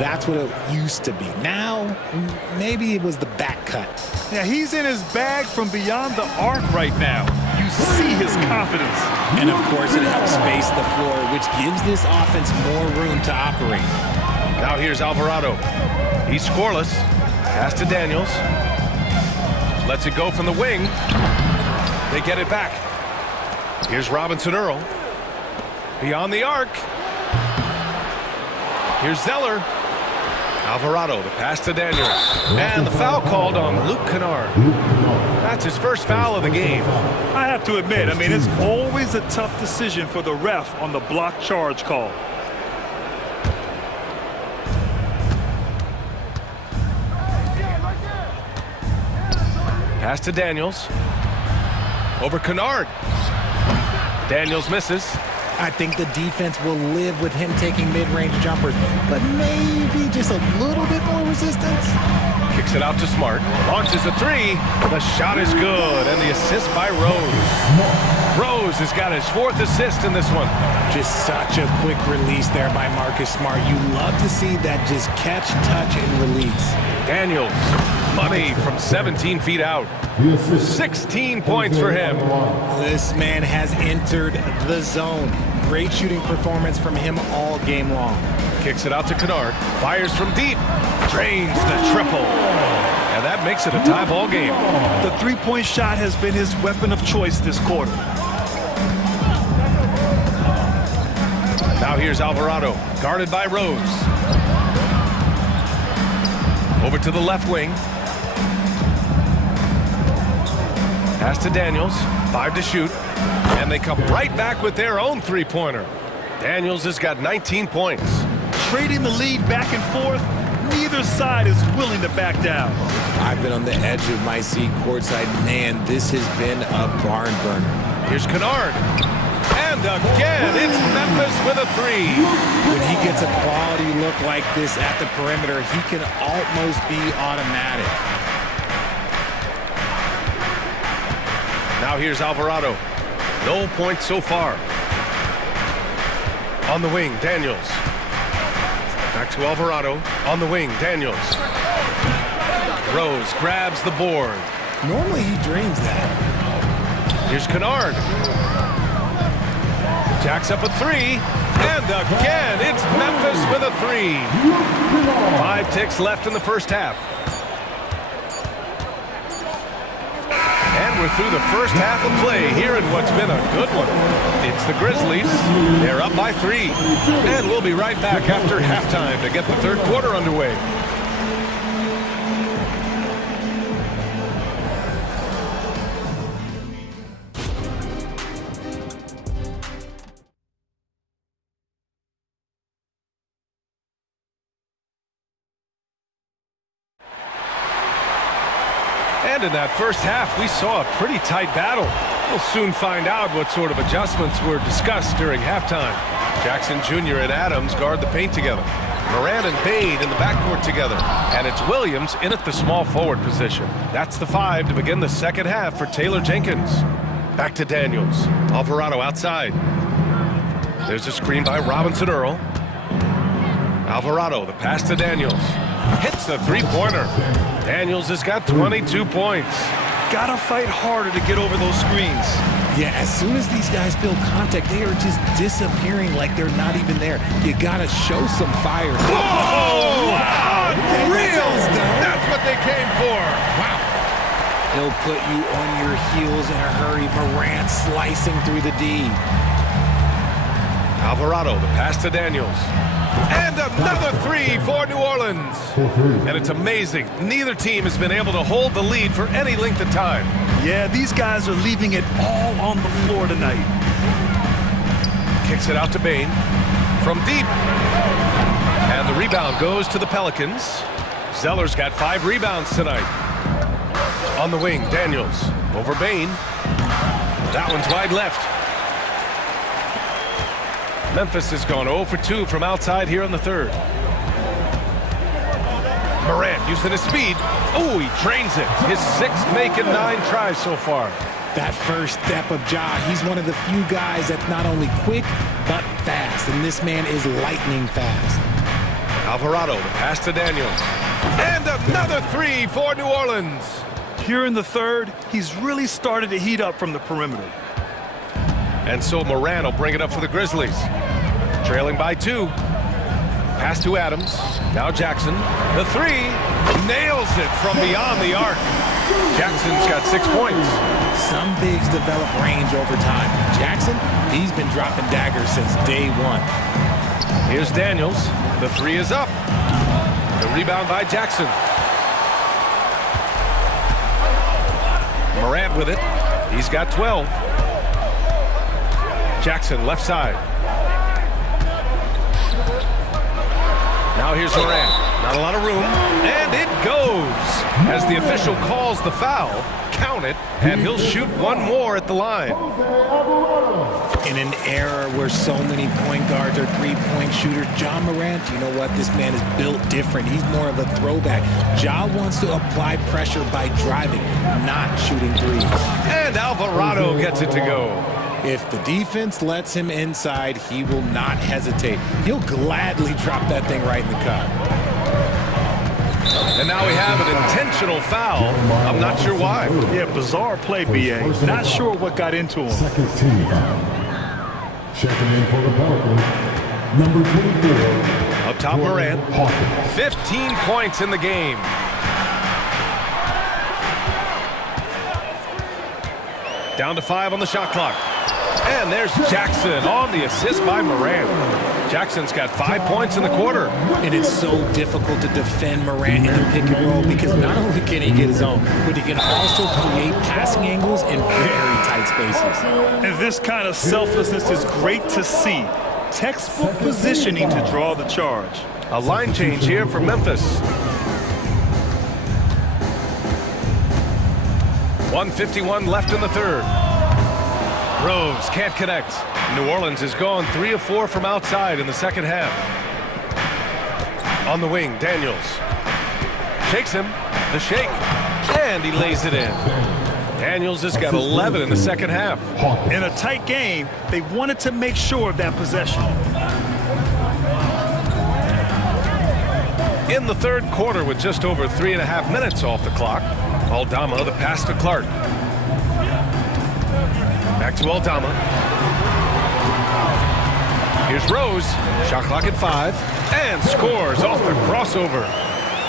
That's what it used to be. Now, maybe it was the back cut. Yeah, he's in his bag from beyond the arc right now. You see his confidence. And, of course, it helps space the floor, which gives this offense more room to operate. Now here's Alvarado. He's scoreless. Pass to Daniels. Lets it go from the wing. They get it back. Here's Robinson-Earl. Beyond the arc. Here's Zeller. Alvarado, the pass to Daniels. And the foul called on Luke Kennard. That's his first foul of the game. I have to admit, I mean, it's always a tough decision for the ref on the block charge call. Pass to Daniels. Over Kennard. Daniels misses. I think the defense will live with him taking mid-range jumpers, but maybe just a little bit more resistance. Kicks it out to Smart. Launches a three. The shot is good, and the assist by Rose. Rose has got his 4th assist in this one. Just such a quick release there by Marcus Smart. You love to see that just catch, touch, and release. Daniels, money from 17 feet out. 16 points for him. This man has entered the zone. Great shooting performance from him all game long. Kicks it out to Kennard. Fires from deep. Drains the triple. And that makes it a tie ball game. The three-point shot has been his weapon of choice this quarter. Now here's Alvarado, guarded by Rose. Over to the left wing. Pass to Daniels, 5 to shoot. And they come right back with their own three-pointer. Daniels has got 19 points. Trading the lead back and forth, neither side is willing to back down. I've been on the edge of my seat courtside. Man, this has been a barn burner. Here's Kennard. And again, it's Memphis with a three. When he gets a quality look like this at the perimeter, he can almost be automatic. Now here's Alvarado. No points so far. On the wing, Daniels. Back to Alvarado. On the wing, Daniels. Rose grabs the board. Normally he dreams that. Here's Kennard. Jacks up a three. And again, it's Memphis with a three. 5 ticks left in the first half. And we're through the first half of play here in what's been a good one. It's the Grizzlies. They're up by 3. And we'll be right back after halftime to get the third quarter underway. And in that first half, we saw a pretty tight battle. We'll soon find out what sort of adjustments were discussed during halftime. Jackson Jr. and Adams guard the paint together. Moran and Bain in the backcourt together. And it's Williams in at the small forward position. That's the 5 to begin the second half for Taylor Jenkins. Back to Daniels. Alvarado outside. There's a screen by Robinson Earl. Alvarado, the pass to Daniels. Hits the three-pointer. Daniels has got 22 points. Gotta fight harder to get over those screens. Yeah, as soon as these guys build contact, they are just disappearing like they're not even there. You gotta show some fire. Oh, wow! That's what they came for. Wow. He'll put you on your heels in a hurry. Morant slicing through the D. Alvarado, the pass to Daniels. And another three for New Orleans. And it's amazing. Neither team has been able to hold the lead for any length of time. Yeah, these guys are leaving it all on the floor tonight. Kicks it out to Bain. From deep. And the rebound goes to the Pelicans. Zeller's got 5 rebounds tonight. On the wing, Daniels. Over Bain. That one's wide left. Memphis has gone 0 for 2 from outside here in the third. Morant using his speed. Oh, he drains it. His 6th make in 9 tries so far. That first step of Ja, he's one of the few guys that's not only quick, but fast. And this man is lightning fast. Alvarado, the pass to Daniels. And another 3 for New Orleans. Here in the third, he's really started to heat up from the perimeter. And so Moran will bring it up for the Grizzlies. Trailing by 2. Pass to Adams. Now Jackson. The 3. Nails it from beyond the arc. Jackson's got 6 points. Some bigs develop range over time. Jackson, he's been dropping daggers since day 1. Here's Daniels. The 3 is up. The rebound by Jackson. Morant with it. He's got 12. Jackson, left side. Now here's Morant. Not a lot of room. And it goes. As the official calls the foul, count it, and he'll shoot one more at the line. In an era where so many point guards are three-point shooters, Ja Morant, you know what? This man is built different. He's more of a throwback. Ja wants to apply pressure by driving, not shooting threes. And Alvarado gets it to go. If the defense lets him inside, he will not hesitate. He'll gladly drop that thing right in the cup. And now we have an intentional foul. I'm not sure why. Yeah, bizarre play, BA. Not sure what got into him. Second team foul. Checking in for the Pelicans, number 24. Up top, Morant. 15 points in the game. Down to 5 on the shot clock. And there's Jackson on the assist by Morant. Jackson's got 5 points in the quarter. And it's so difficult to defend Morant in the pick and roll because not only can he get his own, but he can also create passing angles in very tight spaces. And this kind of selflessness is great to see. Textbook positioning to draw the charge. A line change here for Memphis. 1:51 left in the third. Rose can't connect. New Orleans has gone 3 of 4 from outside in the second half. On the wing, Daniels. Shakes him. The shake. And he lays it in. Daniels has got 11 in the second half. In a tight game, they wanted to make sure of that possession. In the third quarter with just over 3.5 minutes off the clock, Aldama the pass to Clark. Back to Aldama. Here's Rose. Shot clock at 5. And scores off the crossover.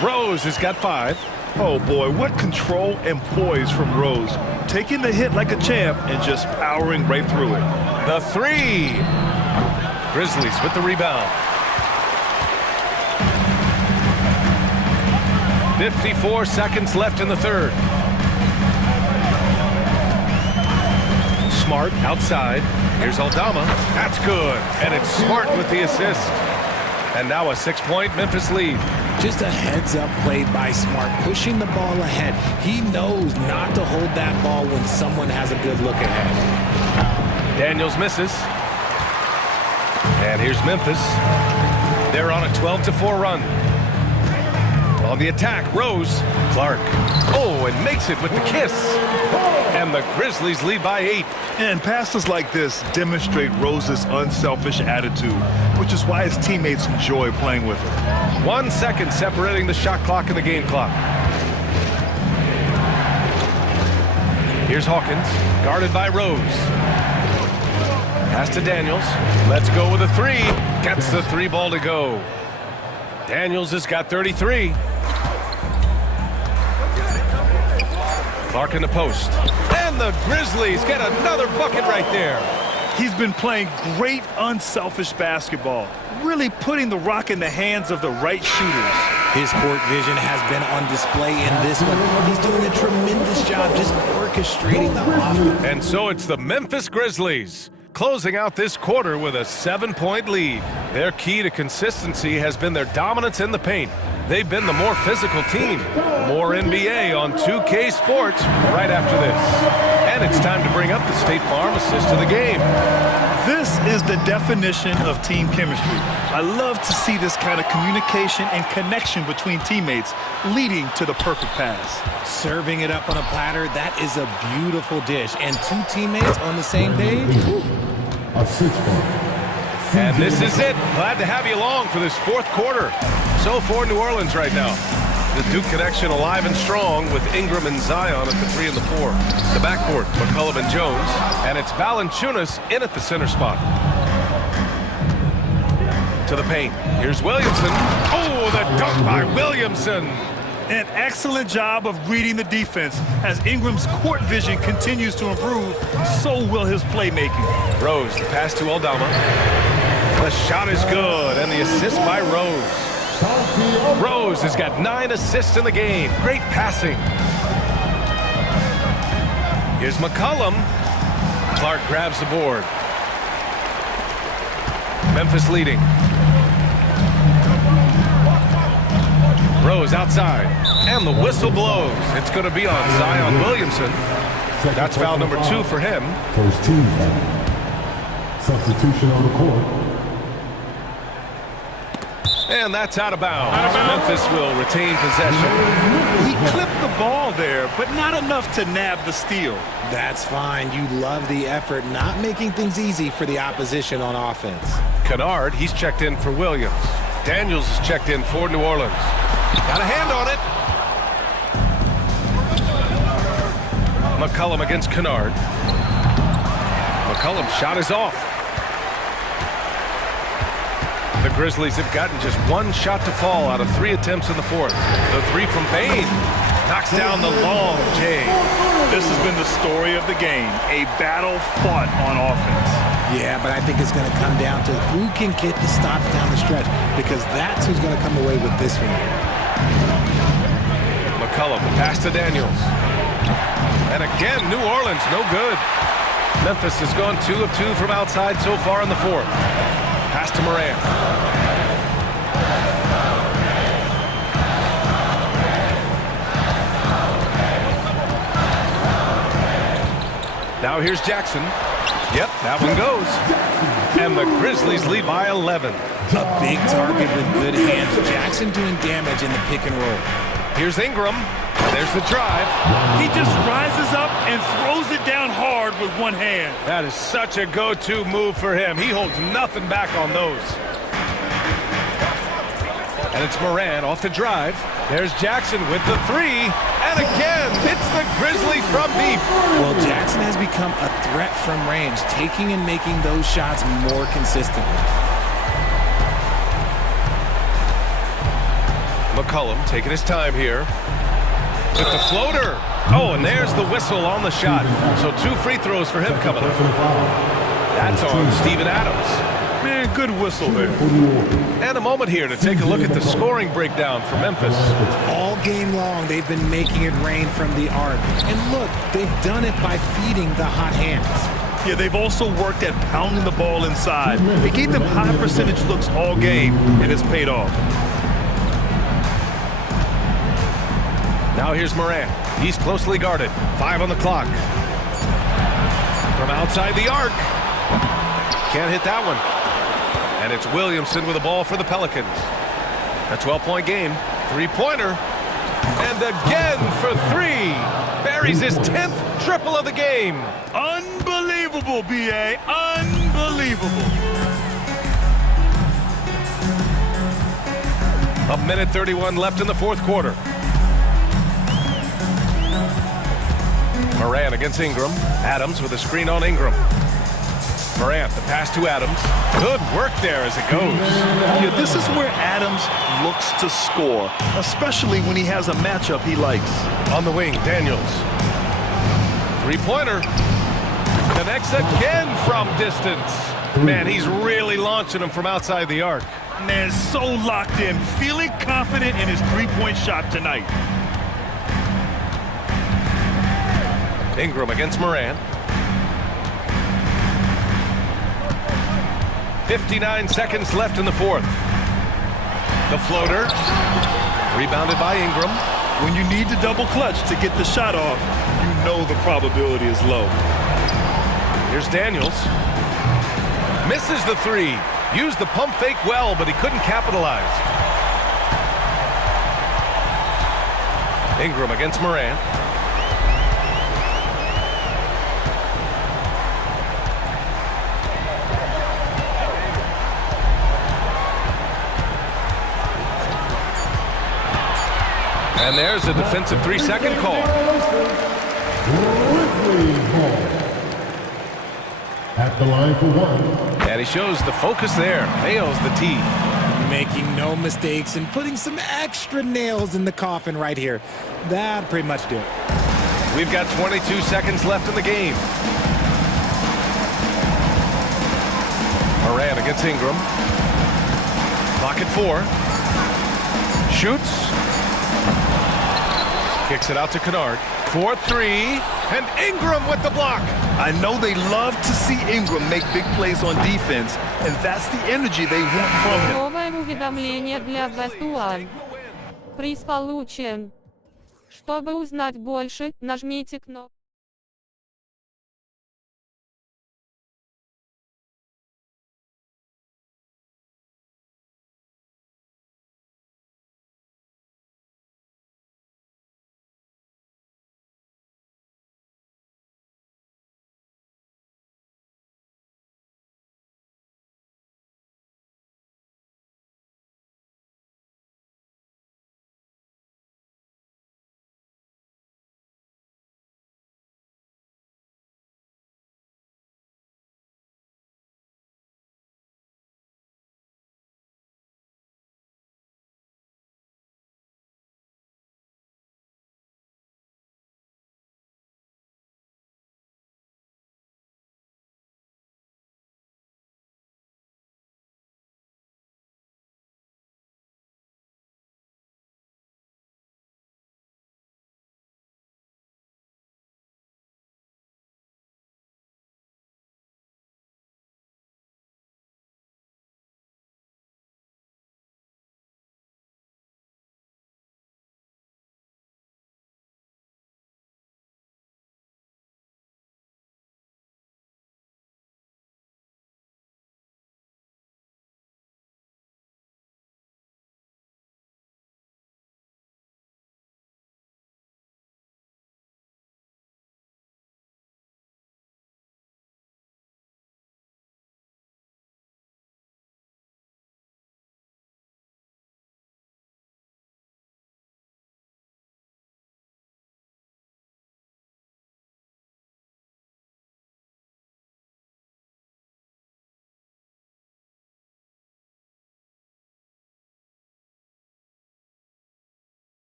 Rose has got 5. Oh boy, what control and poise from Rose. Taking the hit like a champ and just powering right through it. The 3. Grizzlies with the rebound. 54 seconds left in the third. Smart outside. Here's Aldama. That's good. And it's Smart with the assist. And now a 6-point Memphis lead. Just a heads-up play by Smart, pushing the ball ahead. He knows not to hold that ball when someone has a good look ahead. Daniels misses. And here's Memphis. They're on a 12-4 run. On the attack, Rose. Clark. Oh, and makes it with the kiss. And the Grizzlies lead by 8. And passes like this demonstrate Rose's unselfish attitude, which is why his teammates enjoy playing with him. 1 second separating the shot clock and the game clock. Here's Hawkins, guarded by Rose. Pass to Daniels. Let's go with a 3. Gets the 3 ball to go. Daniels has got 33. Clark in the post. And the Grizzlies get another bucket right there. He's been playing great unselfish basketball, really putting the rock in the hands of the right shooters. His court vision has been on display in this one. He's doing a tremendous job just orchestrating the offense. And so it's the Memphis Grizzlies closing out this quarter with a 7-point lead. Their key to consistency has been their dominance in the paint. They've been the more physical team. More NBA on 2K Sports right after this. And it's time to bring up the State Farm assist of the game. This is the definition of team chemistry. I love to see this kind of communication and connection between teammates leading to the perfect pass. Serving it up on a platter, that is a beautiful dish. And 2 teammates on the same page. And this is it. Glad to have you along for this 4th quarter. So for New Orleans right now. The Duke connection alive and strong with Ingram and Zion at the 3 and the 4. The backcourt, McCollum and Jones. And it's Valanciunas in at the center spot. To the paint. Here's Williamson. Oh, the dunk by Williamson. An excellent job of reading the defense. As Ingram's court vision continues to improve, so will his playmaking. Rose, the pass to Aldama. The shot is good, and the assist by Rose. Rose has got 9 assists in the game. Great passing. Here's McCollum. Clark grabs the board. Memphis leading. Rose outside. And the whistle blows. It's going to be on Zion Williamson. That's foul number 2 for him. First team foul. Substitution on the court. And that's out of bounds. Memphis will retain possession. He clipped the ball there, but not enough to nab the steal. That's fine. You love the effort, not making things easy for the opposition on offense. Kennard, he's checked in for Williams. Daniels is checked in for New Orleans. Got a hand on it. McCollum against Kennard. McCollum's shot is off. The Grizzlies have gotten just 1 shot to fall out of 3 attempts in the 4th. The 3 from Bain. Knocks down the long J. This has been the story of the game, a battle fought on offense. Yeah, but I think it's going to come down to who can get the stops down the stretch, because that's who's going to come away with this one. McCullum, pass to Daniels. And again, New Orleans, no good. Memphis has gone 2 of 2 from outside so far in the fourth. Pass to Morant. Now here's Jackson. Yep, that one goes. And the Grizzlies lead by 11. A big target with good hands. Jackson doing damage in the pick and roll. Here's Ingram. There's the drive. He just rises up and throws it down hard with one hand. That is such a go-to move for him. He holds nothing back on those. And it's Moran off the drive. There's Jackson with the three. And again, it's the Grizzlies from deep. Well, Jackson has become a threat from range, taking and making those shots more consistently. McCullum taking his time here with the floater. Oh, and there's the whistle on the shot. So 2 free throws for him coming up. That's on Steven Adams. Man, good whistle there. And a moment here to take a look at the scoring breakdown for Memphis. All game long, they've been making it rain from the arc. And look, they've done it by feeding the hot hands. Yeah, they've also worked at pounding the ball inside. They gave them high percentage looks all game, and it's paid off. Now here's Morant. He's closely guarded. 5 on the clock. From outside the arc. Can't hit that one. And it's Williamson with the ball for the Pelicans. A 12-point game. 3-pointer. And again for 3. Buries his 10th triple of the game. Unbelievable, B.A. Unbelievable. A minute 31 left in the fourth quarter. Morant against Ingram. Adams with a screen on Ingram. Morant, the pass to Adams. Good work there as it goes. Yeah, this is where Adams looks to score, especially when he has a matchup he likes. On the wing, Daniels. 3-pointer. Connects again from distance. Man, he's really launching him from outside the arc. Man, so locked in, feeling confident in his three-point shot tonight. Ingram against Morant. 59 seconds left in the fourth. The floater. Rebounded by Ingram. When you need to double clutch to get the shot off, you know the probability is low. Here's Daniels. Misses the 3. Used the pump fake well, but he couldn't capitalize. Ingram against Morant. And there's a defensive 3-second call. At the line for 1. And he shows the focus there. Nails the tee. Making no mistakes and putting some extra nails in the coffin right here. That'd pretty much do it. We've got 22 seconds left in the game. Moran against Ingram. Clock at 4. Shoots. Kicks it out to Kennard. 4-3. And Ingram with the block. I know they love to see Ingram make big plays on defense, and that's the energy they want from him. Новое уведомление для Best One. Приз получен. Чтобы узнать больше, нажмите кнопку.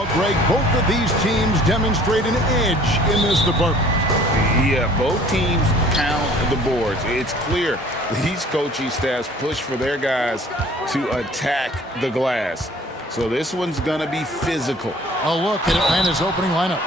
Well, Greg, both of these teams demonstrate an edge in this department. Yeah, both teams pound the boards. It's clear these coaching staffs push for their guys to attack the glass. So this one's going to be physical. A look at Atlanta's opening lineup.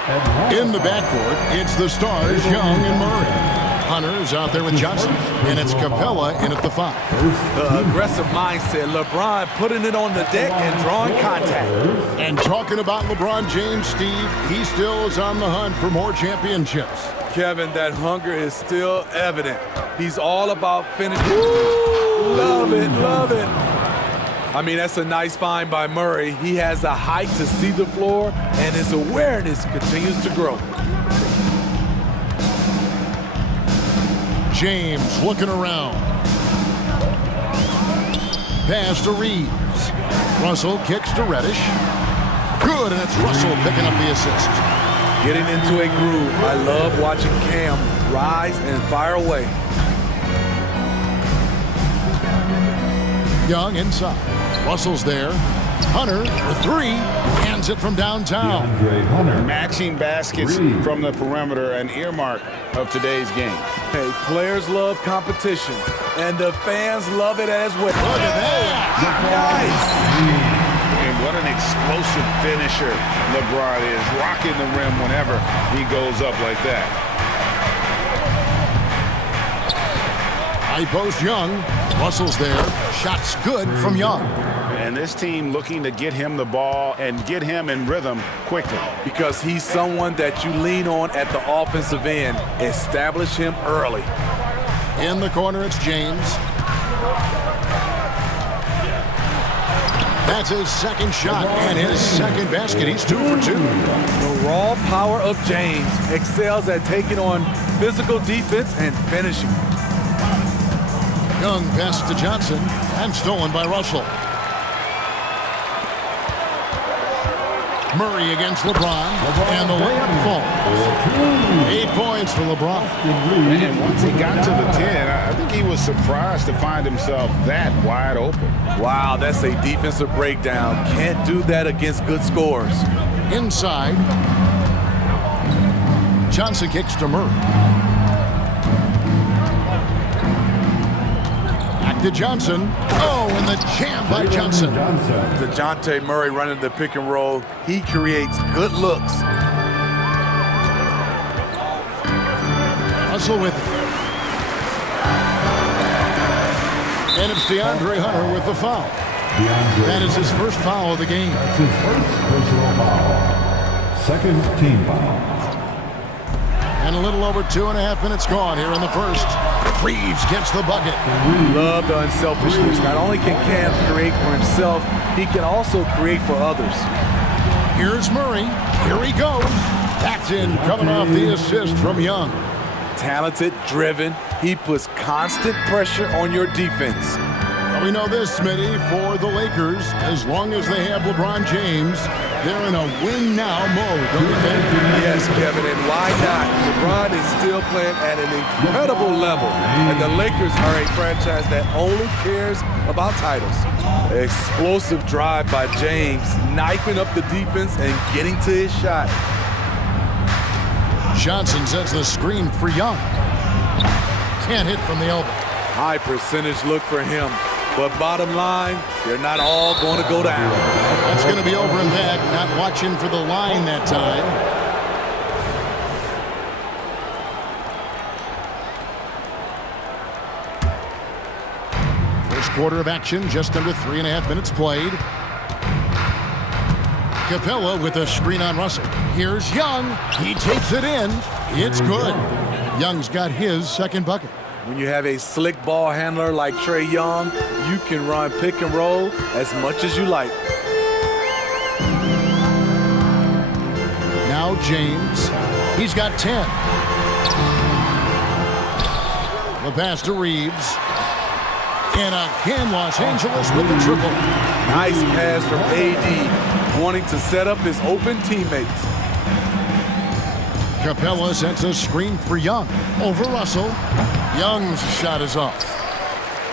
In the backcourt, it's the stars, Young and Murray. Hunter's out there with Johnson, and it's Capella in at the 5. The aggressive mindset, LeBron putting it on the deck and drawing contact. And talking about LeBron James, Steve, he still is on the hunt for more championships. Kevin, that hunger is still evident. He's all about finishing. Woo! Love it, love it. I mean, that's a nice find by Murray. He has the height to see the floor, and his awareness continues to grow. James looking around. Pass to Reeves. Russell kicks to Reddish. Good, and it's Russell picking up the assist. Getting into a groove. I love watching Cam rise and fire away. Young inside. Russell's there. Hunter for 3. Hands it from downtown. Matching baskets from the perimeter, an earmark of today's game. Hey, players love competition, and the fans love it as well. Look at that. Nice. And what an explosive finisher LeBron is, rocking the rim whenever he goes up like that. High post Young. Russell's there. Shot's good from Young. And this team looking to get him the ball and get him in rhythm quickly. Because he's someone that you lean on at the offensive end. Establish him early. In the corner, it's James. That's his second shot and his second basket. He's 2 for 2. The raw power of James excels at taking on physical defense and finishing. Young pass to Johnson and stolen by Russell. Murray against LeBron, and the layup falls. 8 points for LeBron. And once he got to the 10, I think he was surprised to find himself that wide open. Wow, that's a defensive breakdown. Can't do that against good scores. Inside, Johnson kicks to Murray. Back to Johnson. Oh, and the jam by Johnson. DeJounte Murray running the pick and roll. He creates good looks. Russell with it. And it's DeAndre Hunter with the foul. That is his first foul of the game. That's his first personal foul. Second team foul. And a little over 2.5 minutes gone here in the first. Reeves gets the bucket. Love the unselfishness. Not only can Cam create for himself, he can also create for others. Here's Murray. Here he goes. That's in, coming off the assist from Young. Talented, driven. He puts constant pressure on your defense. Well, we know this, Smitty, for the Lakers, as long as they have LeBron James, they're in a win-now mode, don't you think? Yes, Kevin, and why not? LeBron is still playing at an incredible level, and the Lakers are a franchise that only cares about titles. Explosive drive by James, knifing up the defense and getting to his shot. Johnson sets the screen for Young. Can't hit from the elbow. High percentage look for him. But bottom line, they're not all going to go down. That's going to be over and back. Not watching for the line that time. First quarter of action, just under 3.5 minutes played. Capella with a screen on Russell. Here's Young. He takes it in. It's good. Young's got his second bucket. When you have a slick ball handler like Trae Young, you can run pick and roll as much as you like. Now James. He's got 10. The pass to Reeves. And again, Los Angeles with the triple. Nice pass from AD, wanting to set up his open teammates. Capella sets a screen for Young. Over Russell. Young's shot is off.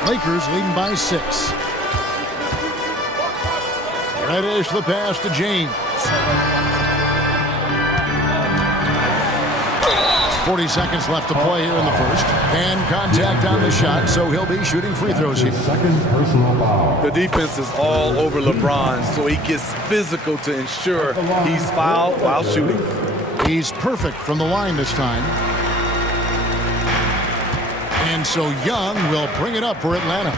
Lakers leading by 6. Reddish the pass to James. 40 seconds left to play here in the first. And contact on the shot, so he'll be shooting free throws here. Second personal foul. The defense is all over LeBron, so he gets physical to ensure he's fouled while shooting. He's perfect from the line this time. And so Young will bring it up for Atlanta.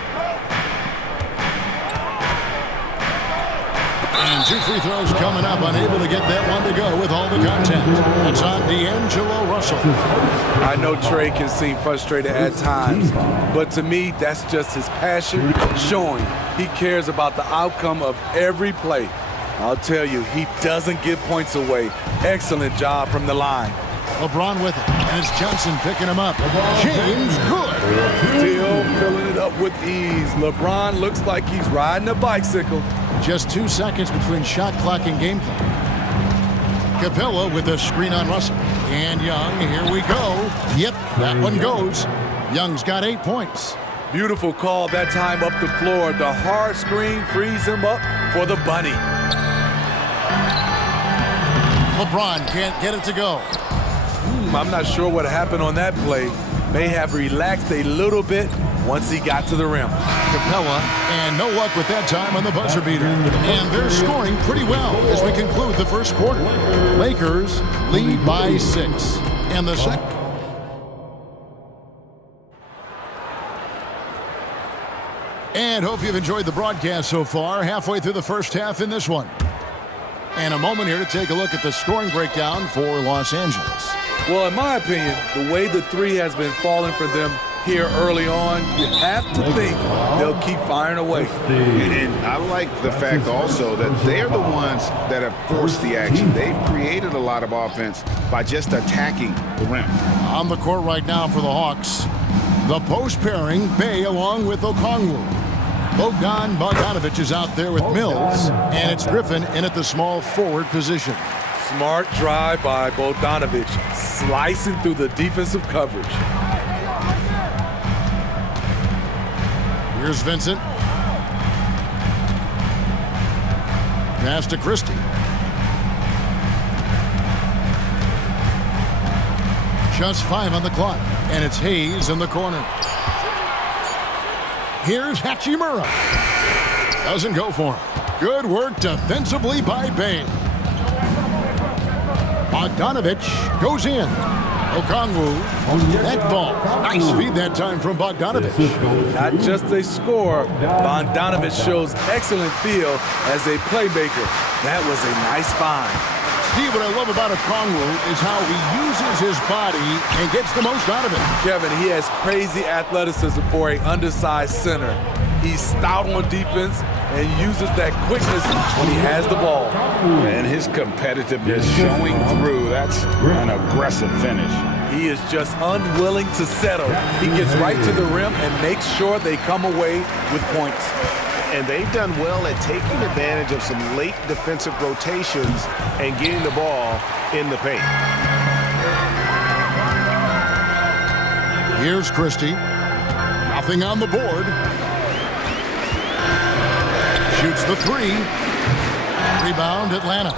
And 2 free throws coming up, unable to get that one to go with all the contact. It's on D'Angelo Russell. I know Trey can seem frustrated at times, but to me, that's just his passion showing. He cares about the outcome of every play. I'll tell you, he doesn't give points away. Excellent job from the line. LeBron with it, and it's Johnson picking him up. James good. Still filling it up with ease. LeBron looks like he's riding a bicycle. Just 2 seconds between shot clock and game clock. Capella with a screen on Russell. And Young, here we go. Yep, that one goes. Young's got 8 points. Beautiful call that time up the floor. The hard screen frees him up for the bunny. LeBron can't get it to go. I'm not sure what happened on that play. May have relaxed a little bit once he got to the rim. Capella, and no luck with that time on the buzzer beater. And they're scoring pretty well as we conclude the first quarter. Lakers lead by 6. And the second. And hope you've enjoyed the broadcast so far. Halfway through the first half in this one. And a moment here to take a look at the scoring breakdown for Los Angeles. Well, in my opinion, the way the three has been falling for them here early on, you have to think they'll keep firing away. And I like the fact also that they're the ones that have forced the action. They've created a lot of offense by just attacking the rim. On the court right now for the Hawks, the post pairing, Bay along with Okongwu. Bogdanovich is out there with Mills, and it's Griffin in at the small forward position. Smart drive by Bogdanovich, slicing through the defensive coverage. Here's Vincent. Pass to Christie. Just 5 on the clock, and it's Hayes in the corner. Here's Hachimura. Doesn't go for him. Good work defensively by Bay. Bogdanovich goes in. Okongwu, that ball. Nice feed that time from Bogdanovich. Not just a scorer, Bogdanovich shows excellent feel as a playmaker. That was a nice find. Steve, what I love about Okongwu is how he uses his body and gets the most out of it. Kevin, he has crazy athleticism for an undersized center. He's stout on defense and uses that quickness when he has the ball. And his competitiveness showing through. That's an aggressive finish. He is just unwilling to settle. He gets right to the rim and makes sure they come away with points. And they've done well at taking advantage of some late defensive rotations and getting the ball in the paint. Here's Christie. Nothing on the board. Shoots the 3. Rebound, Atlanta.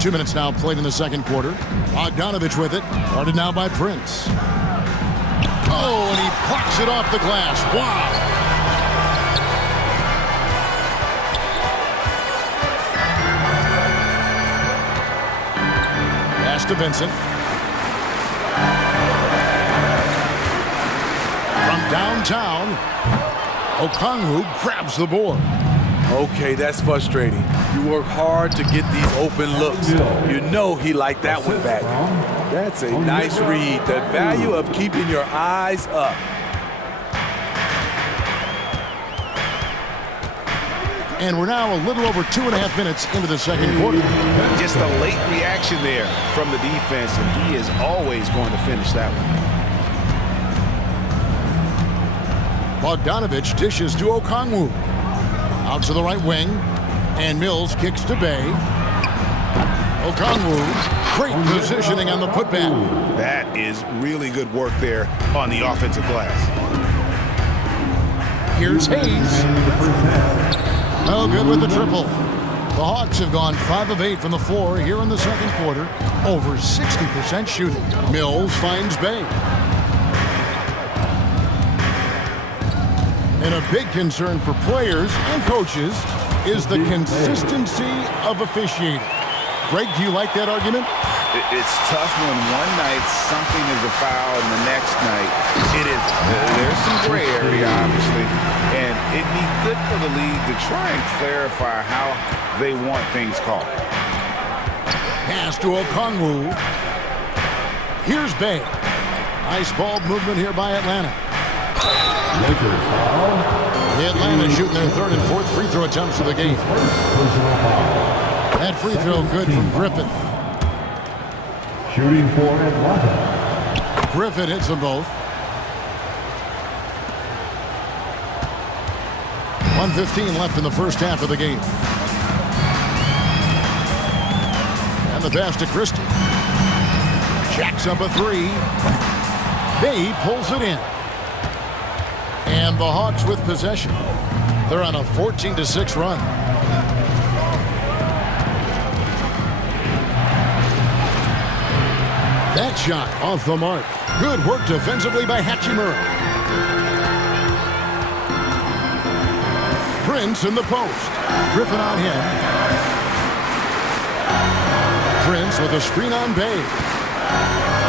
2 minutes now played in the second quarter. Bogdanovich with it. Guarded now by Prince. Oh, and he plucks it off the glass. Wow. Pass to Vincent. From downtown, Okongwu grabs the board. Okay, that's frustrating. You work hard to get these open looks. You know he liked that one back. That's a nice read. The value of keeping your eyes up. And we're now a little over 2.5 minutes into the second quarter. Just a late reaction there from the defense, and he is always going to finish that one. Bogdanovich dishes to Okongwu. Out to the right wing, and Mills kicks to Bay. Okongwu, great positioning on the putback. That is really good work there on the offensive glass. Here's Hayes. No good with the triple. The Hawks have gone 5 of 8 from the floor here in the second quarter. Over 60% shooting. Mills finds Bay. And a big concern for players and coaches is the consistency of officiating. Greg, do you like that argument? It's tough when one night something is a foul and the next night it is. There's some gray area, obviously, and it'd be good for the league to try and clarify how they want things called. Pass to Okongwu. Here's Bay. Nice ball movement here by Atlanta. Atlanta shooting their third and fourth free throw attempts of the game. That free throw good from Griffin. Shooting for Atlanta. Griffin hits them both. 1:15 left in the first half of the game. And the pass to Christie. Jacks up a three. Bay pulls it in. And the Hawks with possession. They're on a 14-6 run. That shot off the mark. Good work defensively by Hachimura. Prince in the post. Griffin on him. Prince with a screen on Bay.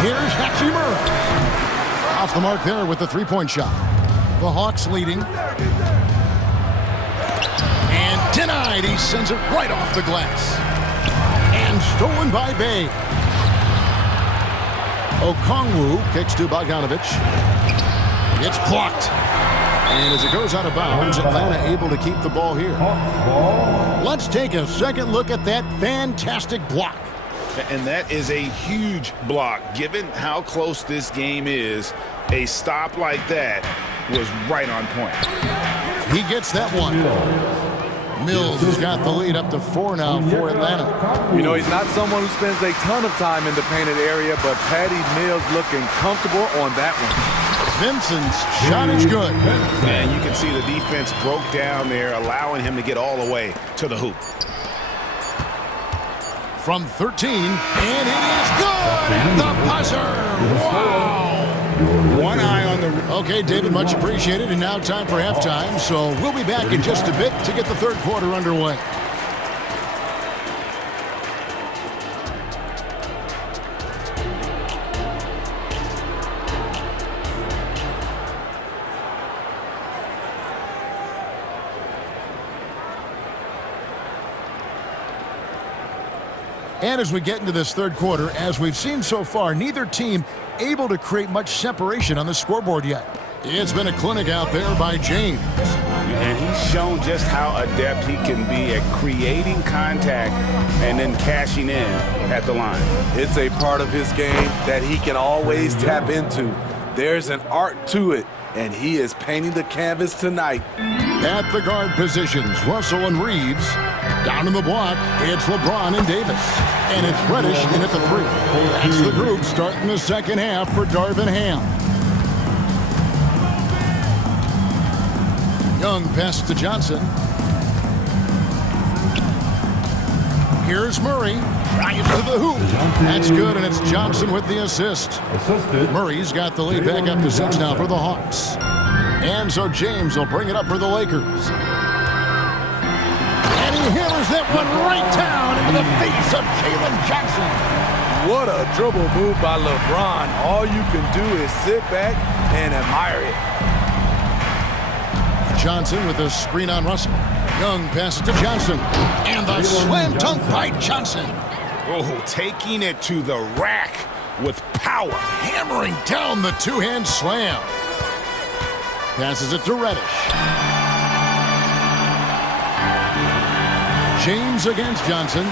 Here's Hachimura. Off the mark there with the three-point shot. The Hawks leading. And denied. He sends it right off the glass. And stolen by Bay. Okongwu kicks to Bogdanovich. It's blocked. And as it goes out of bounds, Atlanta able to keep the ball here. Let's take a second look at that fantastic block. And that is a huge block. Given how close this game is, a stop like that was right on point. He gets that one. Mills has got the lead up to 4 now for Atlanta. You know, he's not someone who spends a ton of time in the painted area, but Patty Mills looking comfortable on that one. Vincent's shot is good. And you can see the defense broke down there, allowing him to get all the way to the hoop. From 13, and it is good at the buzzer. Wow! One eye on the... Okay, David, much appreciated. And now time for halftime. So we'll be back in just a bit to get the third quarter underway. And as we get into this third quarter, as we've seen so far, neither team able to create much separation on the scoreboard yet. It's been a clinic out there by James. And he's shown just how adept he can be at creating contact and then cashing in at the line. It's a part of his game that he can always tap into. There's an art to it, and he is painting the canvas tonight. At the guard positions, Russell and Reeves. Down in the block, it's LeBron and Davis. And it's Reddish in at the three. That's the group starting the second half for Darvin Ham. Young pass to Johnson. Here's Murray. Right to the hoop. That's good, and it's Johnson with the assist. Murray's got the lead back up to 6 now for the Hawks. And so James will bring it up for the Lakers. And he hammers that one right down into the face of Jalen Johnson. What a dribble move by LeBron. All you can do is sit back and admire it. Johnson with a screen on Russell. Young passes to Johnson. And the slam dunk by Johnson. Oh, taking it to the rack with power. Hammering down the two-hand slam. Passes it to Reddish. James against Johnson.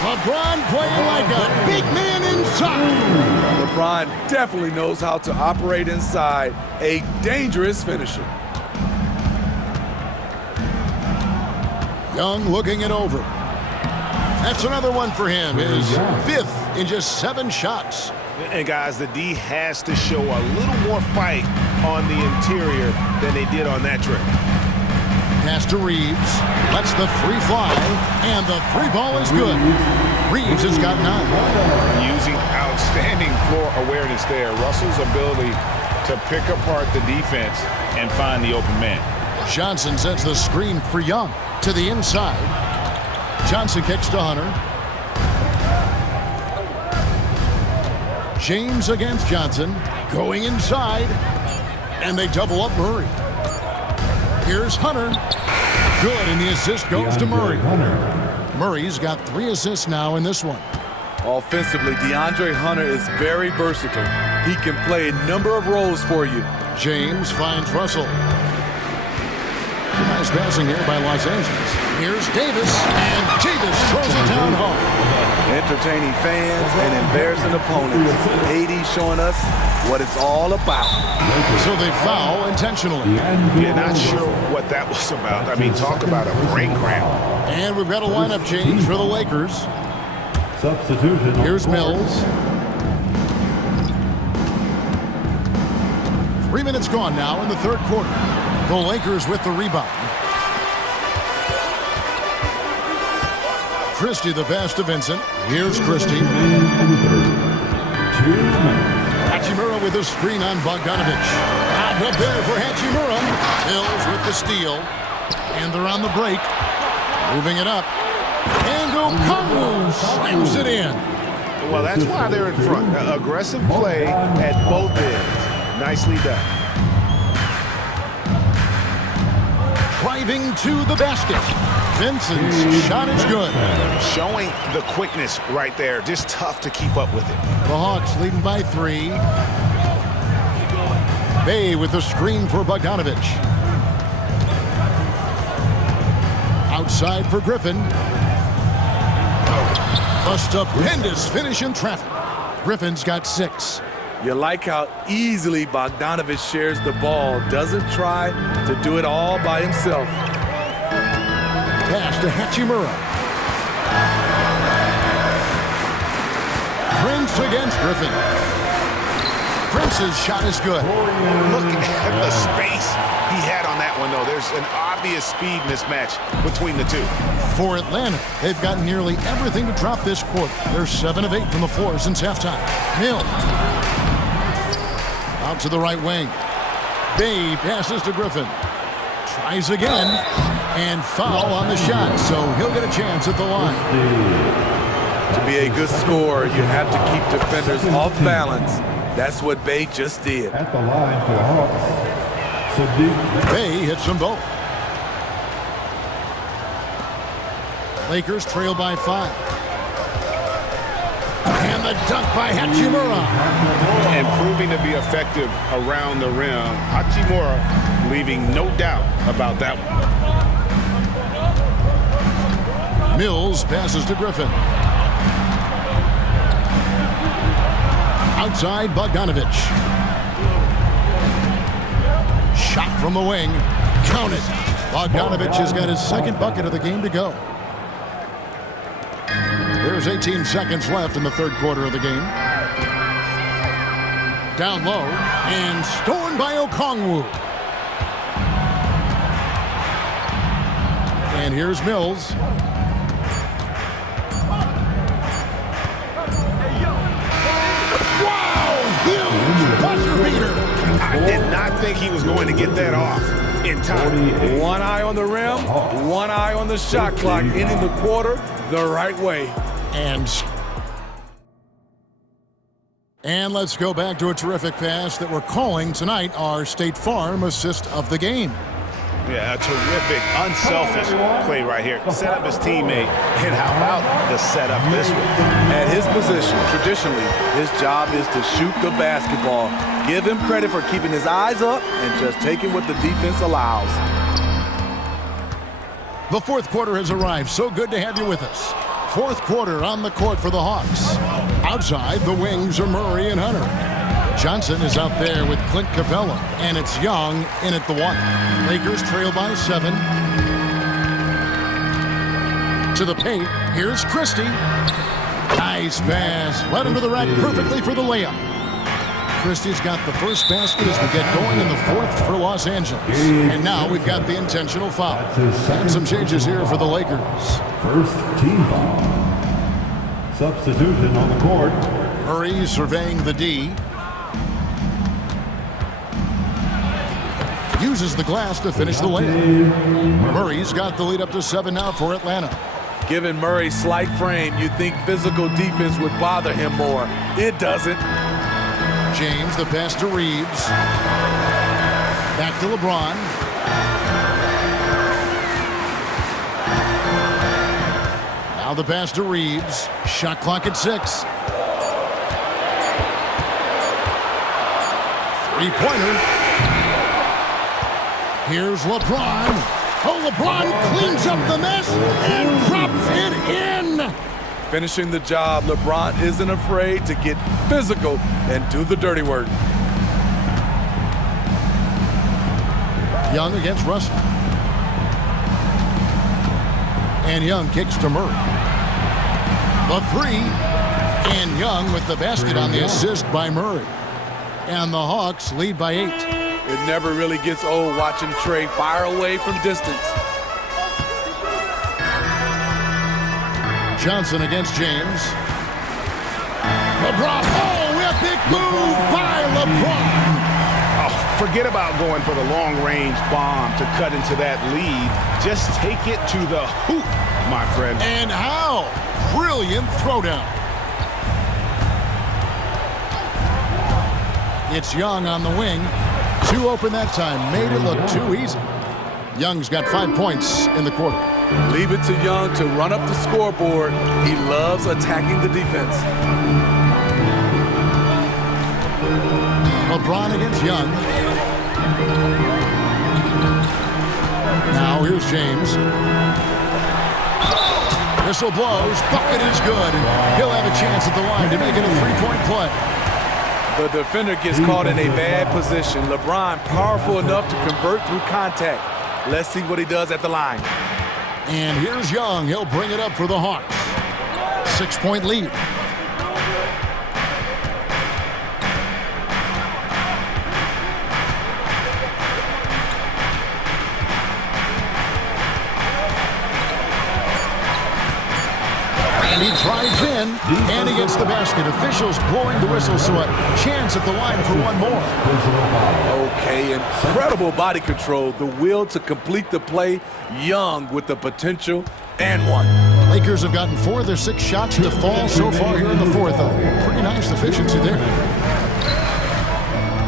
LeBron playing like a big man inside. LeBron definitely knows how to operate inside. A dangerous finisher. Young looking it over. That's another one for him. His 5th in just 7 shots. And guys, the D has to show a little more fight on the interior than they did on that trip. Pass to Reeves. Lets the three fly, and the three ball is good. Reeves has got 9. Using outstanding floor awareness there. Russell's ability to pick apart the defense and find the open man. Johnson sets the screen for Young to the inside. Johnson kicks to Hunter. James against Johnson, going inside, and they double up Murray. Here's Hunter. Good, and the assist goes to Murray. Murray's got 3 assists now in this one. Offensively, DeAndre Hunter is very versatile. He can play a number of roles for you. James finds Russell. Nice passing here by Los Angeles. Here's Davis, and Davis throws it down home. Entertaining fans and embarrassing opponents. AD showing us what it's all about. So they foul intentionally. Yeah, not sure what that was about. I mean, talk about a brain cramp. And we've got a lineup change for the Lakers. Substitution. Here's Mills. 3 minutes gone now in the third quarter. The Lakers with the rebound. Christie the pass to Vincent. Here's Christie. Hachimura with a screen on Bogdanovich. Out up there for Hachimura. Mills with the steal. And they're on the break. Moving it up. And Okongwu slams it in. Well, that's why they're in front. Aggressive play at both ends. Nicely done. Driving to the basket. Vincent's shot is good. Showing the quickness right there. Just tough to keep up with it. The Hawks leading by 3. Bay with the screen for Bogdanovich. Outside for Griffin. A stupendous finish in traffic. Griffin's got 6. You like how easily Bogdanovich shares the ball. Doesn't try to do it all by himself. Pass to Hachimura. Prince against Griffin. Prince's shot is good. Look at the space he had on that one, though. There's an obvious speed mismatch between the two. For Atlanta, they've got nearly everything to drop this quarter. They're 7 of 8 from the floor since halftime. Mill. Out to the right wing. Bay passes to Griffin. Tries again. And foul on the shot, so he'll get a chance at the line. To be a good scorer, you have to keep defenders off balance. That's what Bay just did. At the line for the Hawks. Bay hits them both. Lakers trail by 5. And the dunk by Hachimura. And proving to be effective around the rim. Hachimura leaving no doubt about that one. Mills passes to Griffin. Outside Bogdanovich. Shot from the wing. Counted. Bogdanovich has got his second bucket of the game to go. There's 18 seconds left in the third quarter of the game. Down low and stolen by Okongwu. And here's Mills. I did not think he was going to get that off in time. One eye on the rim, one eye on the shot clock, ending the quarter the right way. And let's go back to a terrific pass that we're calling tonight our State Farm assist of the game. Yeah, a terrific, unselfish play right here. Set up his teammate, and how about the setup this one? At his position, traditionally, his job is to shoot the basketball. Give him credit for keeping his eyes up and just taking what the defense allows. The fourth quarter has arrived. So good to have you with us. Fourth quarter on the court for the Hawks. Outside, the wings are Murray and Hunter. Johnson is out there with Clint Capella, and it's Young in at the 1. Lakers trail by 7. To the paint, here's Christie. Nice pass, right under the rack perfectly for the layup. Christie's got the first basket as we get going in the fourth for Los Angeles. And now we've got the intentional foul. And some changes here for the Lakers. First team foul. Substitution on the court. Murray surveying the D. Uses the glass to finish the layup. Murray's got the lead up to 7 now for Atlanta. Given Murray's slight frame, you'd think physical defense would bother him more. It doesn't. James, the pass to Reeves. Back to LeBron. Now the pass to Reeves. Shot clock at 6. Three-pointer. Here's LeBron. Oh, LeBron cleans up the mess and drops it in. Finishing the job, LeBron isn't afraid to get physical and do the dirty work. Young against Russell. And Young kicks to Murray. The three. And Young with the basket on the assist by Murray. And the Hawks lead by 8. It never really gets old watching Trey fire away from distance. Johnson against James. LeBron. Oh, a big move by LeBron. Oh, forget about going for the long-range bomb to cut into that lead. Just take it to the hoop, my friend. And how? Brilliant throwdown. It's Young on the wing. Too open that time. Made it look too easy. Young's got 5 points in the quarter. Leave it to Young to run up the scoreboard. He loves attacking the defense. LeBron against Young. Now here's James. Whistle blows. Bucket is good. He'll have a chance at the line to make it a three-point play. The defender gets caught in a bad position. LeBron powerful enough to convert through contact. Let's see what he does at the line. And here's Young. He'll bring it up for the Hawks. 6-point lead. And he drives in, and he gets the basket. Officials blowing the whistle, so a chance at the line for one more. Okay, incredible body control, the will to complete the play. Young with the potential, and one. Lakers have gotten 4 of their 6 shots to fall so far here in the fourth. Pretty nice efficiency there.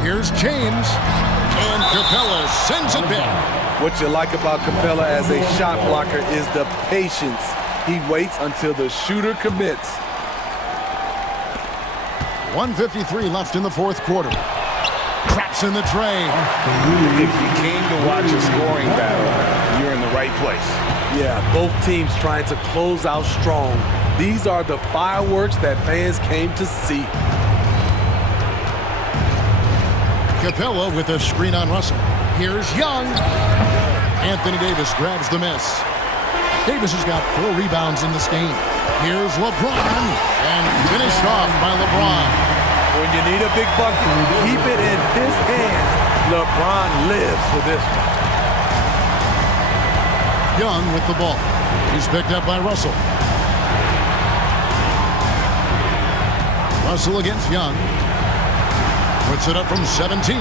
Here's James, and Capella sends it back. What you like about Capella as a shot blocker is the patience. He waits until the shooter commits. 1:53 left in the fourth quarter. Traps in the tray. If you came to watch a scoring battle, you're in the right place. Yeah, both teams trying to close out strong. These are the fireworks that fans came to see. Capella with a screen on Russell. Here's Young. Anthony Davis grabs the miss. Davis has got 4 rebounds in this game. Here's LeBron, and finished off by LeBron. When you need a big bucket, keep it in his hands. LeBron lives for this one. Young with the ball. He's picked up by Russell. Russell against Young. Puts it up from 17.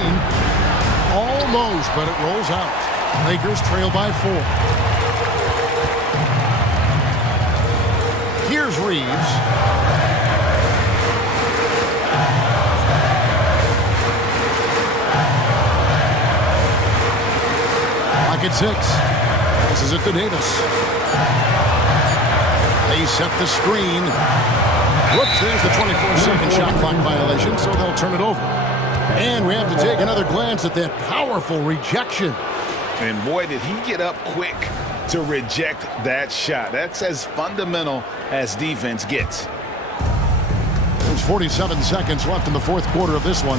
Almost, but it rolls out. Lakers trail by 4. Here's Reeves. Clock at 6. This is it to Davis. They set the screen. Whoops, there's the 24-second shot clock violation, so they'll turn it over. And we have to take another glance at that powerful rejection. And boy, did he get up quick to reject that shot. That's as fundamental as defense gets. There's 47 seconds left in the fourth quarter of this one.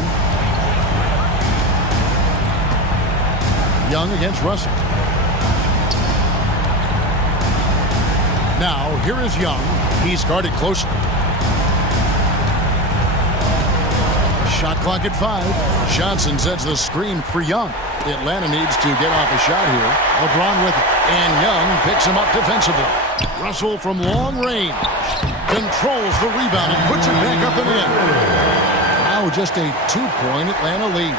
Young against Russell. Now, here is Young. He's guarded closely. Shot clock at 5. Johnson sets the screen for Young. Atlanta needs to get off a shot here. LeBron with it. And Young picks him up defensively. Russell from long range controls the rebound and puts it back up and in. Now just a 2-point Atlanta lead.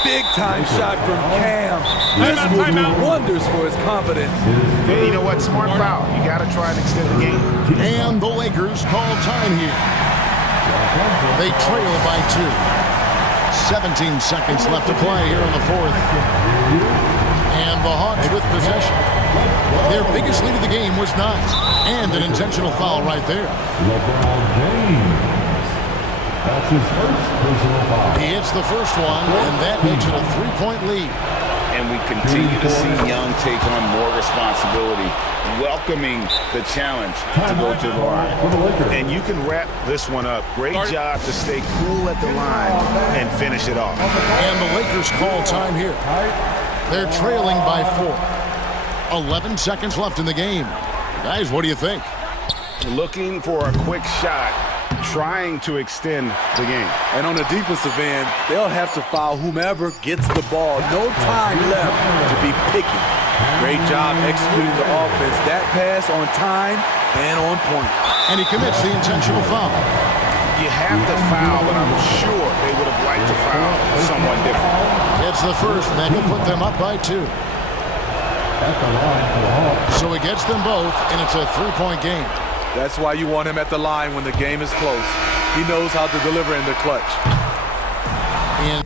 Big-time shot from Cam. This will do wonders for his confidence. Yeah, you know what? Smart foul. You got to try and extend the game. And the Lakers call time here. They trail by 2. 17 seconds left to play here in the fourth. And the Hawks with possession. Their biggest lead of the game was 9. And an intentional foul right there. LeBron James. That's his first personal foul. He hits the first one, and that makes it a 3-point lead. And we continue to see Young take on more responsibility, welcoming the challenge to go to the line. And you can wrap this one up. Great job to stay cool at the line and finish it off. And the Lakers call time here. They're trailing by 4. 11 seconds left in the game. Guys, what do you think? Looking for a quick shot, trying to extend the game. And on the defensive end, they'll have to foul whomever gets the ball. No time left to be picky. Great job executing the offense. That pass on time and on point. And he commits the intentional foul. You have to foul, but I'm sure they would have liked to foul someone different. It's the first, and that will put them up by 2. So he gets them both, and it's a 3-point game. That's why you want him at the line when the game is close. He knows how to deliver in the clutch. And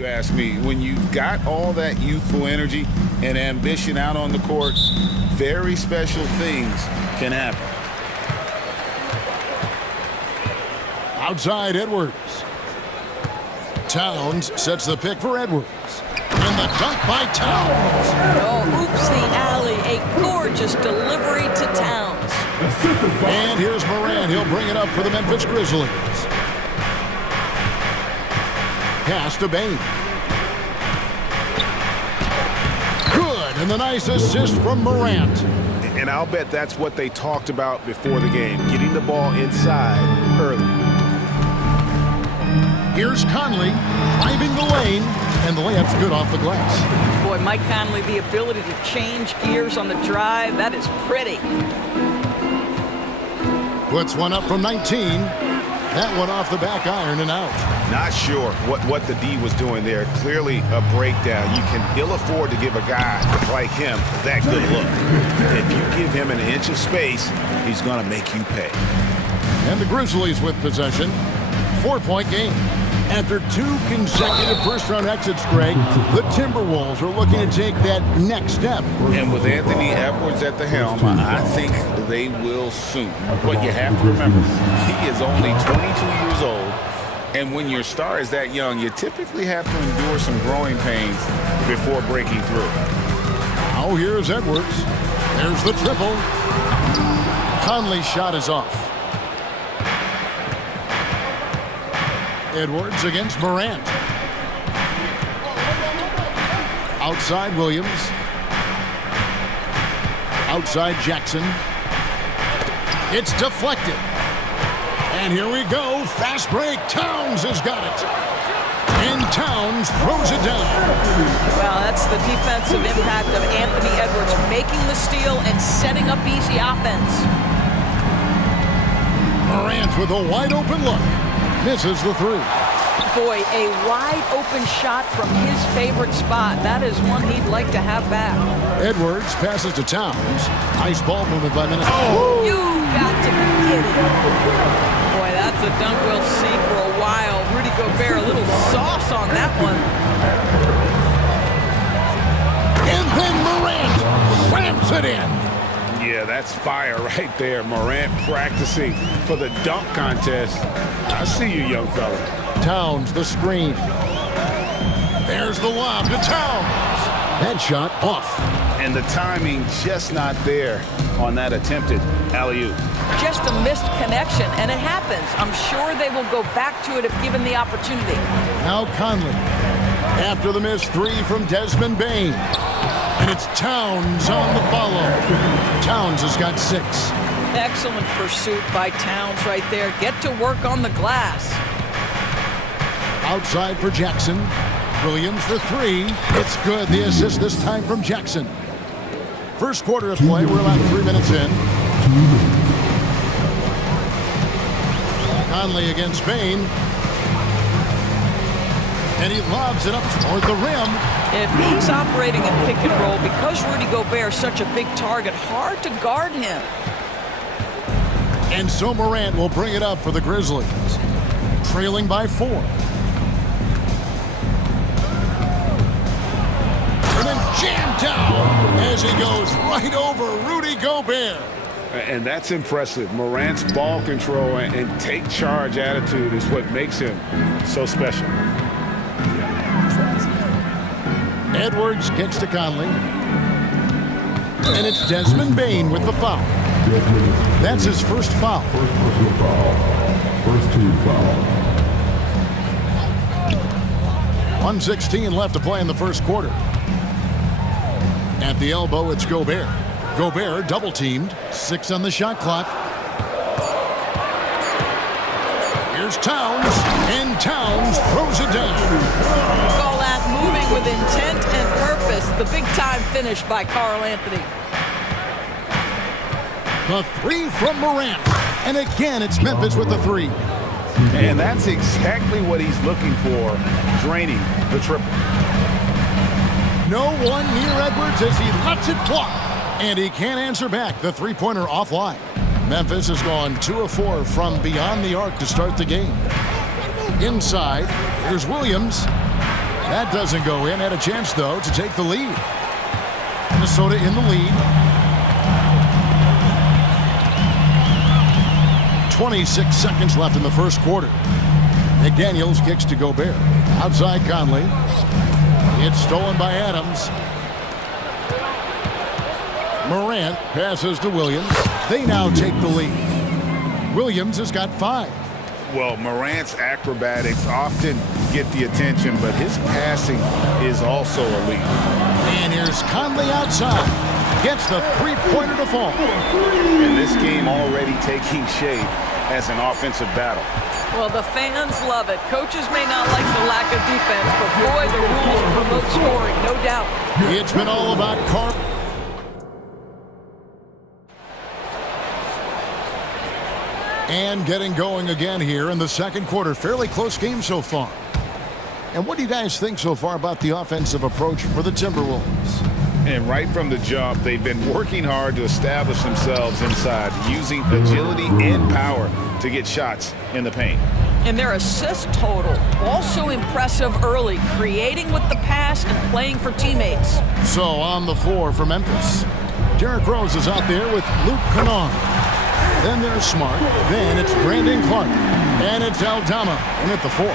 You ask me, when you've got all that youthful energy and ambition out on the court, very special things can happen. Outside Edwards. Towns sets the pick for Edwards. And the dunk by Towns. Oh, oopsie alley. A gorgeous delivery to Towns. And here's Morant. He'll bring it up for the Memphis Grizzlies. Pass to Bain. Good, and the nice assist from Morant. And I'll bet that's what they talked about before the game, getting the ball inside early. Here's Conley driving the lane, and the layup's good off the glass. Boy, Mike Conley, the ability to change gears on the drive, that is pretty. Puts one up from 19. That one off the back iron and out. Not sure what the D was doing there. Clearly a breakdown. You can ill afford to give a guy like him that good look. If you give him an inch of space, he's going to make you pay. And the Grizzlies with possession. 4-point game. After 2 consecutive first-round exits, Greg, the Timberwolves are looking to take that next step. And with Anthony Edwards at the helm, I think they will soon. But you have to remember, he is only 22 years old. And when your star is that young, you typically have to endure some growing pains before breaking through. Now here's Edwards. There's the triple. Conley's shot is off. Edwards against Morant. Outside Williams. Outside Jackson. It's deflected. And here we go. Fast break. Towns has got it. And Towns throws it down. Well, that's the defensive impact of Anthony Edwards, making the steal and setting up easy offense. Morant with a wide open look. Misses the three. Boy, a wide open shot from his favorite spot. That is one he'd like to have back. Edwards passes to Towns. Nice ball movement by Minnesota. Oh, you got to be kidding. Boy, that's a dunk we'll see for a while. Rudy Gobert, a little sauce on that one. And then Morant slams it in. Yeah, that's fire right there. Morant practicing for the dunk contest. I see you, young fella. Towns, the screen. There's the lob to Towns. That shot off. And the timing just not there on that attempted alley-oop. Just a missed connection, and it happens. I'm sure they will go back to it if given the opportunity. Now Conley. After the missed three from Desmond Bain. And it's Towns on the follow. Towns has got 6. Excellent pursuit by Towns right there. Get to work on the glass. Outside for Jackson. Williams for 3. It's good. The assist this time from Jackson. First quarter of play. We're about 3 minutes in. Conley against Bain. And he lobs it up toward the rim. If he's operating in pick and roll, because Rudy Gobert is such a big target, hard to guard him. And so Morant will bring it up for the Grizzlies. Trailing by 4. And then jammed down as he goes right over Rudy Gobert. And that's impressive. Morant's ball control and take charge attitude is what makes him so special. Edwards kicks to Conley. And it's Desmond Bain with the foul. That's his first foul. First personal foul. First team foul. 1:16 left to play in the first quarter. At the elbow, it's Gobert. Gobert double-teamed. 6 on the shot clock. Here's Towns. And Towns throws it down. Call that moving with intent and purpose. The big-time finish by Karl Anthony. The 3 from Morant. And again, it's Memphis with the 3. And that's exactly what he's looking for, draining the triple. No one near Edwards as he lets it fly. And he can't answer back. The three-pointer offline. Memphis has gone 2 of 4 from beyond the arc to start the game. Inside, here's Williams. That doesn't go in. Had a chance, though, to take the lead. Minnesota in the lead. 26 seconds left in the first quarter. McDaniels kicks to Gobert. Outside Conley. It's stolen by Adams. Morant passes to Williams. They now take the lead. Williams has got 5. Well, Morant's acrobatics often get the attention, but his passing is also elite. And here's Conley outside. Gets the three-pointer to fall. And this game already taking shape as an offensive battle. Well, the fans love it. Coaches may not like the lack of defense, but boy, the rules promote scoring, no doubt. It's been all about Carp. And getting going again here in the second quarter. Fairly close game so far. And what do you guys think so far about the offensive approach for the Timberwolves? And right from the jump, they've been working hard to establish themselves inside, using agility and power to get shots in the paint. And their assist total, also impressive early, creating with the pass and playing for teammates. So on the floor for Memphis, Derrick Rose is out there with Luke Kennard. Then there's Smart. Then it's Brandon Clark. And it's Aldama in at the 4.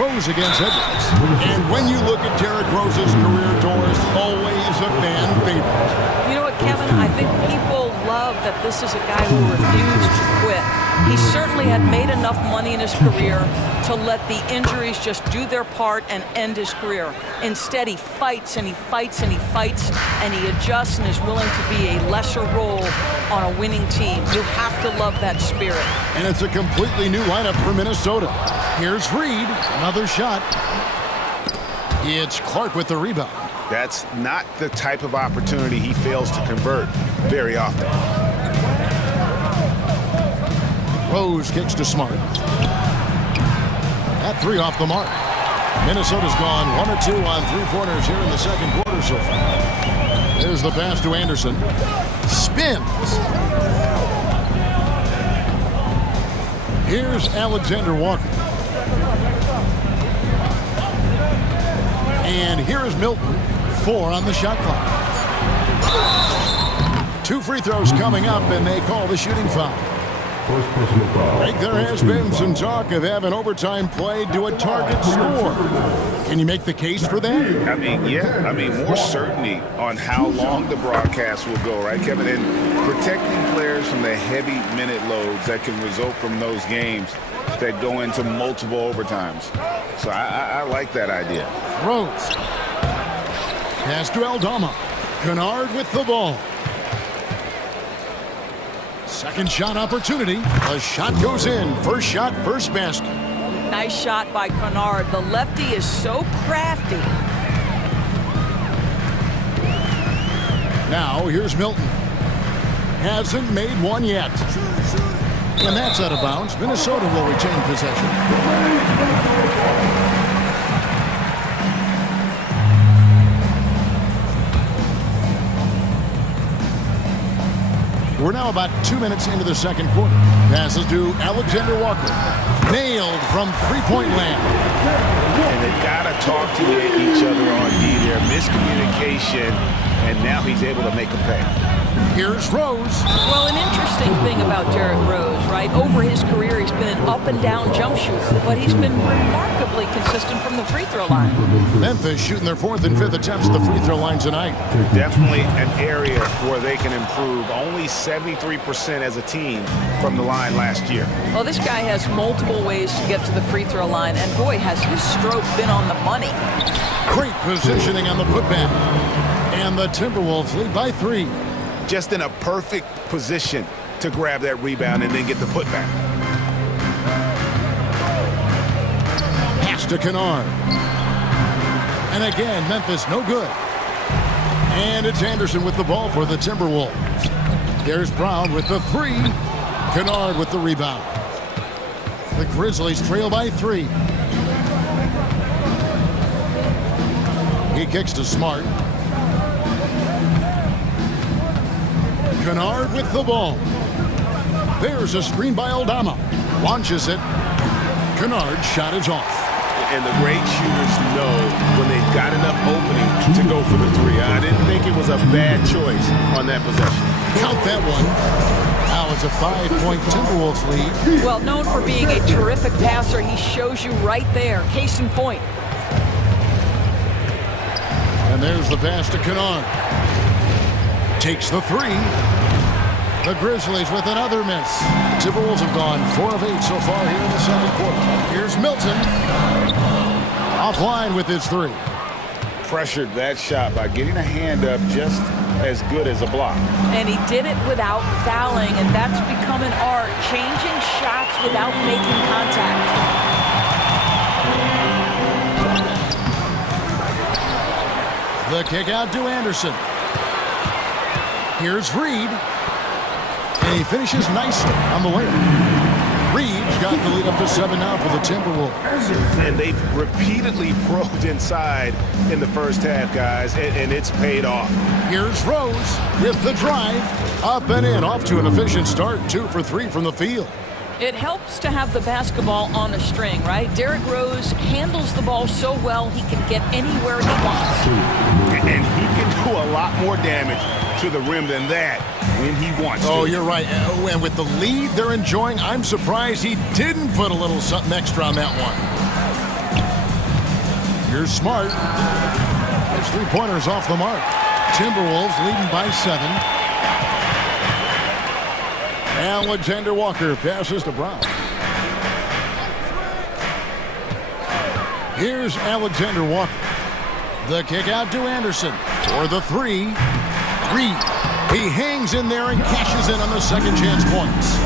Rose against Edwards. And when you look at Derrick Rose's career, Doris, always a fan favorite. You know what, Kevin? I think people love that this is a guy who refused to quit. He certainly had made enough money in his career to let the injuries just do their part and end his career. Instead, he fights and he fights and he fights, and he adjusts and is willing to be a lesser role on a winning team. You have to love that spirit. And it's a completely new lineup for Minnesota. Here's Reed, another shot. It's Clark with the rebound. That's not the type of opportunity he fails to convert very often. Rose kicks to Smart. That 3 off the mark. Minnesota's gone 1 or 2 on 3-pointers here in the second quarter so far. There's the pass to Anderson. Spins. Here's Alexander Walker. And here is Milton. 4 on the shot clock. 2 free throws coming up, and they call the shooting foul. I think there has been some talk of having overtime played to a target score. Can you make the case for that? I mean, yeah. I mean, more certainty on how long the broadcast will go, right, Kevin? And protecting players from the heavy minute loads that can result from those games that go into multiple overtimes. So I like that idea. Rose. Pass to Aldama. Kennard with the ball. Second shot opportunity. The shot goes in. First shot, first basket. Nice shot by Kennard. The lefty is so crafty. Now here's Milton. Hasn't made one yet. And that's out of bounds. Minnesota will retain possession. We're now about 2 minutes into the second quarter. Passes to Alexander Walker. Nailed from three-point land. And they've got to talk to each other on D there. Miscommunication, and now he's able to make a pay. Here's Rose. Well, an interesting thing about Derrick Rose, right? Over his career, he's been an up-and-down jump shooter, but he's been remarkably consistent from the free throw line. Memphis shooting their 4th and 5th attempts at the free throw line tonight. Definitely an area where they can improve. Only 73% as a team from the line last year. Well, this guy has multiple ways to get to the free throw line, and boy, has his stroke been on the money. Great positioning on the putback. And the Timberwolves lead by 3. Just in a perfect position to grab that rebound and then get the putback. Pass to Kennard. And again, Memphis no good. And it's Anderson with the ball for the Timberwolves. There's Brown with the 3. Kennard with the rebound. The Grizzlies trail by 3. He kicks to Smart. Kennard with the ball. There's a screen by Aldama. Launches it. Kennard's shot is off. And the great shooters know when they've got enough opening to go for the three. I didn't think it was a bad choice on that possession. Count that one. Now it's a 5-point Timberwolves lead. Well, known for being a terrific passer, he shows you right there. Case in point. And there's the pass to Kennard. Takes the three. The Grizzlies with another miss. The Timberwolves have gone 4 of 8 so far here in the second quarter. Here's Milton. Offline with his three. Pressured that shot by getting a hand up just as good as a block. And he did it without fouling, and that's become an art, changing shots without making contact. The kick out to Anderson. Here's Reed. And he finishes nicely on the way. Reed's got the lead up to 7 now for the Timberwolves. And they've repeatedly probed inside in the first half, guys, and it's paid off. Here's Rose with the drive. Up and in, off to an efficient start. 2 for 3 from the field. It helps to have the basketball on a string, right? Derrick Rose handles the ball so well he can get anywhere he wants. And he can do a lot more damage to the rim than that when he wants to. Oh, you're right. And with the lead they're enjoying, I'm surprised he didn't put a little something extra on that one. Here's Smart. His three-pointers off the mark. Timberwolves leading by 7. Alexander Walker passes to Brown. Here's Alexander Walker. The kick out to Anderson for the three. Reed. He hangs in there and cashes in on the second chance points.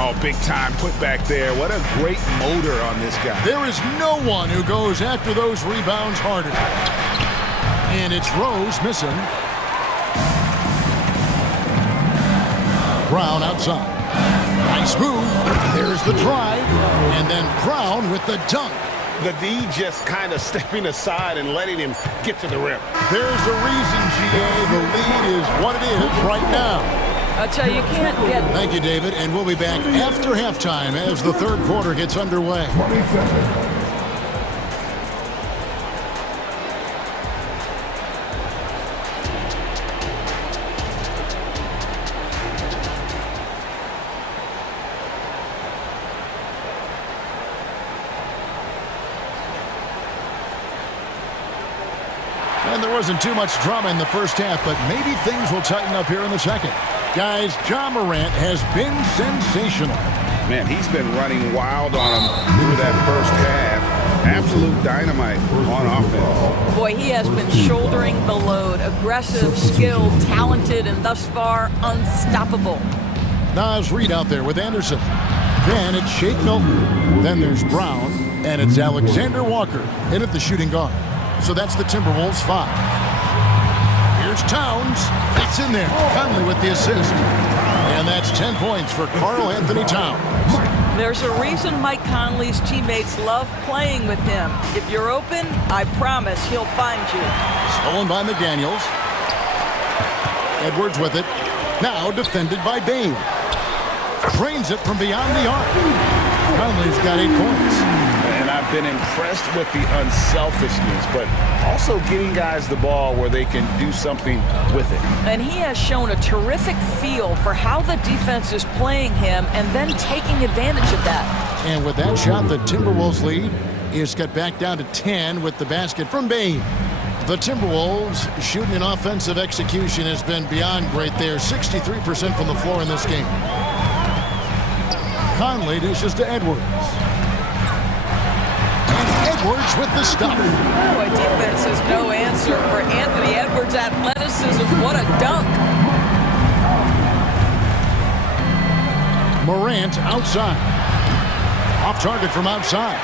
Oh, big time put back there. What a great motor on this guy. There is no one who goes after those rebounds harder. And it's Rose missing. Brown outside. Nice move. There's the drive. And then Brown with the dunk. The D just kind of stepping aside and letting him get to the rim. There's a reason, GA. The lead is what it is right now. I tell you, you can't get... Thank you, David. And we'll be back after halftime as the third quarter gets underway. 20 seconds. And there wasn't too much drama in the first half, but maybe things will tighten up here in the second. Guys, Ja Morant has been sensational. Man, he's been running wild on him through that first half. Absolute dynamite on offense. Boy, he has been shouldering the load. Aggressive, skilled, talented, and thus far unstoppable. Nas Reed out there with Anderson. Then it's Shake Milton. Then there's Brown. And it's Alexander Walker in at the shooting guard. So that's the Timberwolves 5. Here's Towns. It's in there. Conley with the assist. And that's 10 points for Karl Anthony Towns. There's a reason Mike Conley's teammates love playing with him. If you're open, I promise he'll find you. Stolen by McDaniels. Edwards with it. Now defended by Bain. Drains it from beyond the arc. Conley's got 8 points. And I've been impressed with the unselfishness, but also getting guys the ball where they can do something with it. And he has shown a terrific feel for how the defense is playing him and then taking advantage of that. And with that shot, the Timberwolves lead is cut back down to 10 with the basket from Bain. The Timberwolves shooting an offensive execution has been beyond great there. 63% from the floor in this game. Conley dishes to Edwards. Edwards with the stop. Boy, defense has no answer for Anthony Edwards' athleticism. What a dunk. Morant outside. Off target from outside.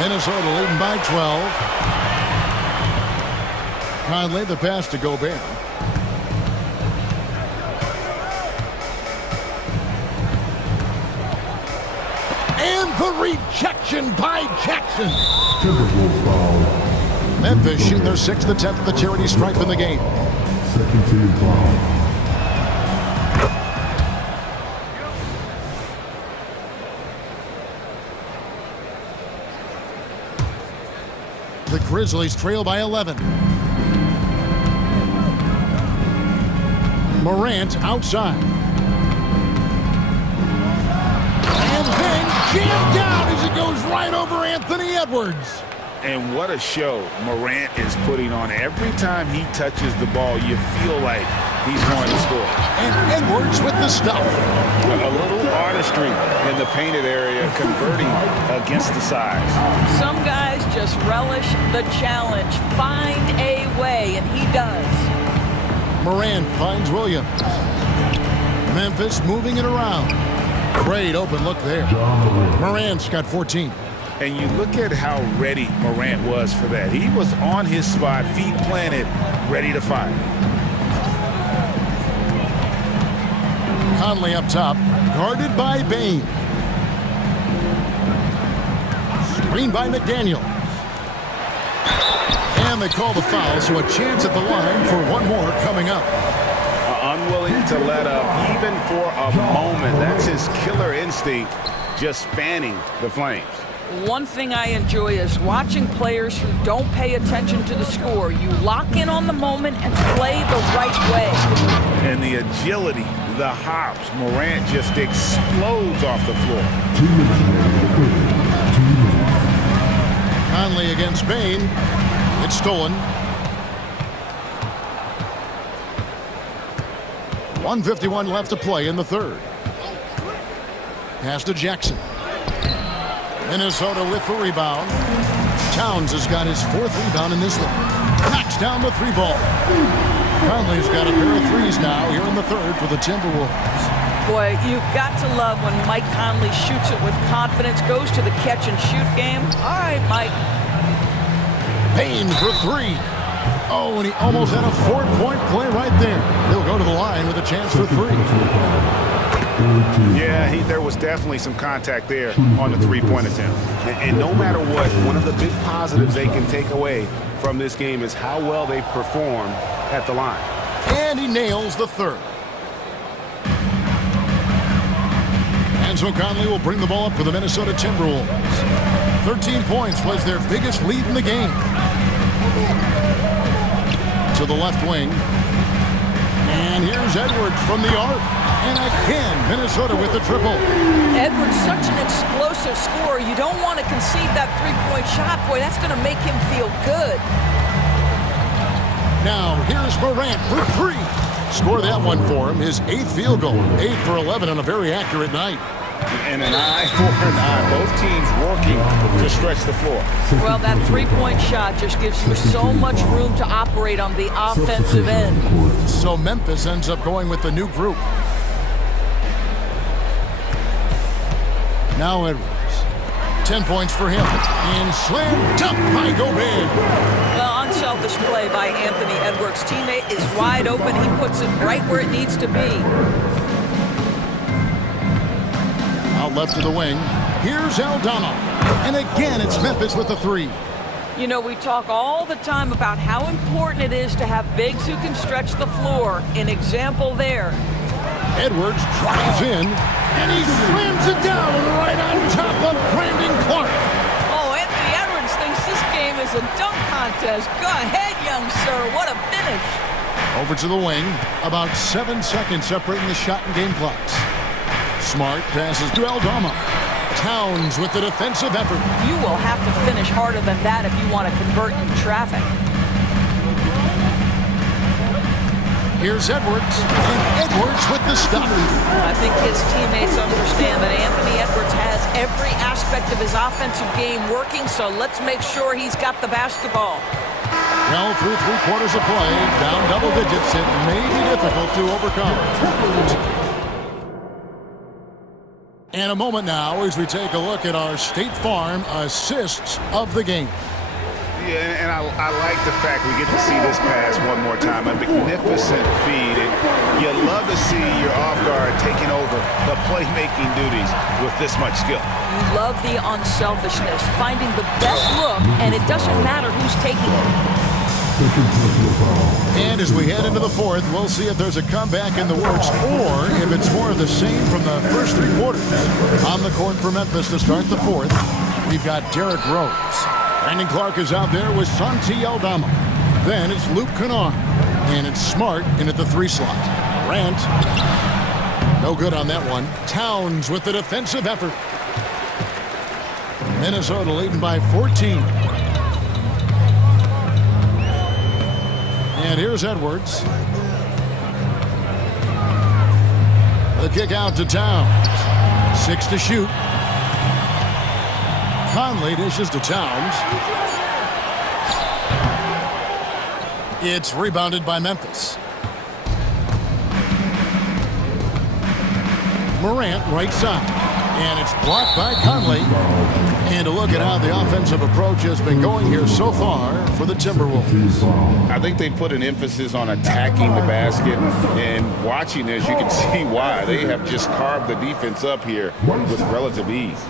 Minnesota leading by 12. Conley the pass to Gobert. And the rejection by Jackson. Timberwolves foul. Memphis shooting their 6th attempt at the charity stripe in the game. Second team foul. The Grizzlies trail by 11. Morant outside. And then jammed down as it goes right over Anthony Edwards. And what a show Morant is putting on. Every time he touches the ball, you feel like he's going to score. And Edwards with the stuff. A little artistry in the painted area, converting against the size. Some guys just relish the challenge. Find a way, and he does. Morant finds Williams. Memphis moving it around. Great open look there. Morant's got 14. And you look at how ready Morant was for that. He was on his spot, feet planted, ready to fire. Conley up top, guarded by Bain. Screen by McDaniel. And they call the foul, so a chance at the line for one more coming up. Unwilling to let up, even for a moment. That's his killer instinct, just fanning the flames. One thing I enjoy is watching players who don't pay attention to the score. You lock in on the moment and play the right way. And the agility, the hops, Morant just explodes off the floor. Conley against Bain. It's stolen. 1:51 left to play in the third. Pass to Jackson. Minnesota with the rebound. Towns has got his 4th rebound in this one. Knocks down the 3 ball. Conley's got a pair of 3s now here in the third for the Timberwolves. Boy, you've got to love when Mike Conley shoots it with confidence, goes to the catch and shoot game. All right, Mike. Payne for 3. Oh, and he almost had a 4-point play right there. He'll go to the line with a chance for 3. Yeah, there was definitely some contact there on the 3-point attempt. And no matter what, one of the big positives they can take away from this game is how well they perform at the line. And he nails the 3rd. And so Conley will bring the ball up for the Minnesota Timberwolves. 13 points was their biggest lead in the game. To the left wing. And here's Edwards from the arc. And again, Minnesota with the triple. Edwards, such an explosive scorer. You don't want to concede that 3-point shot. Boy, that's going to make him feel good. Now, here's Morant for 3. Score that one for him. His 8th field goal. 8 for 11 on a very accurate night. And an eye for an eye. Both teams working to stretch the floor. Well, that 3-point shot just gives you so much room to operate on the offensive end. So Memphis ends up going with the new group. Now Edwards. 10 points for him. And slam dunk by Gobert. Well, unselfish play by Anthony Edwards. Teammate is wide open. He puts it right where it needs to be. Out left of the wing. Here's Aldama. And again, it's Memphis with the 3. You know, we talk all the time about how important it is to have bigs who can stretch the floor. An example there. Edwards drives in, and he slams it down right on top of Brandon Clark. Oh, Anthony Edwards thinks this game is a dunk contest. Go ahead, young sir. What a finish. Over to the wing. About 7 seconds separating the shot and game clocks. Smart passes to Aldama. Towns with the defensive effort. You will have to finish harder than that if you want to convert in traffic. Here's Edwards, and Edwards with the stop. I think his teammates understand that Anthony Edwards has every aspect of his offensive game working, so let's make sure he's got the basketball. Well, through 3 quarters of play, down double digits, it may be difficult to overcome. And a moment now as we take a look at our State Farm assists of the game. Yeah, and I like the fact we get to see this pass one more time. A magnificent feed. And you love to see your off guard taking over the playmaking duties with this much skill. You love the unselfishness, finding the best look, and it doesn't matter who's taking it. And as we head into the 4th, we'll see if there's a comeback in the works or if it's more of the same from the first 3 quarters. On the court for Memphis to start the 4th, we've got Derrick Rose. Brandon Clark is out there with Santi Aldama. Then it's Luke Kennard. And it's Smart in at the 3 slot. Morant. No good on that one. Towns with the defensive effort. Minnesota leading by 14. And here's Edwards. The kick out to Towns. 6 to shoot. Conley dishes to Towns. It's rebounded by Memphis. Morant right side. And it's blocked by Conley. And a look at how the offensive approach has been going here so far for the Timberwolves. I think they put an emphasis on attacking the basket, and watching this, you can see why. They have just carved the defense up here with relative ease.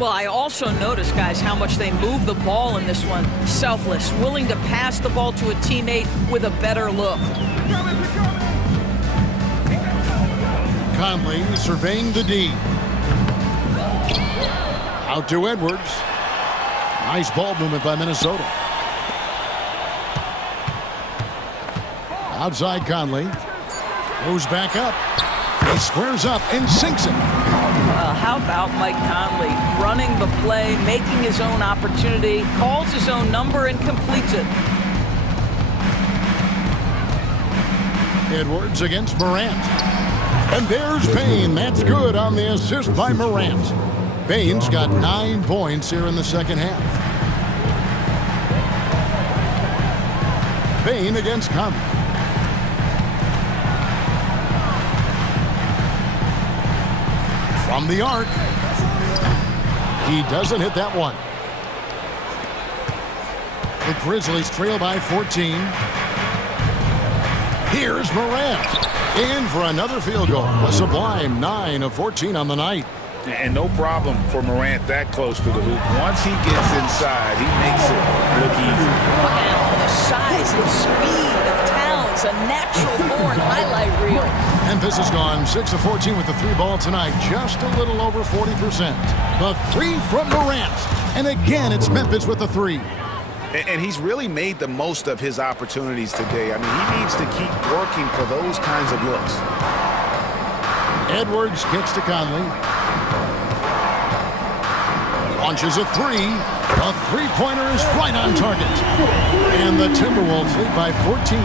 Well, I also noticed, guys, how much they move the ball in this one. Selfless, willing to pass the ball to a teammate with a better look. Conley surveying the D. Out to Edwards. Nice ball movement by Minnesota. Outside Conley. Goes back up. He squares up and sinks it. How about Mike Conley running the play, making his own opportunity, calls his own number, and completes it. Edwards against Morant. And there's Payne. That's good on the assist by Morant. Payne's got 9 points here in the second half. Payne against Conley. From the arc. He doesn't hit that one. The Grizzlies trail by 14. Here's Morant. In for another field goal. A sublime 9 of 14 on the night. And no problem for Morant that close to the hoop. Once he gets inside, he makes it look easy. Wow, the size and speed of Towns, a natural-born highlight reel. Memphis has gone 6 of 14 with the 3 ball tonight, just a little over 40%. The 3 from Morant. And again, it's Memphis with the 3. And he's really made the most of his opportunities today. I mean, he needs to keep working for those kinds of looks. Edwards gets to Conley. Launches a 3. A three-pointer is right on target. And the Timberwolves lead by 14.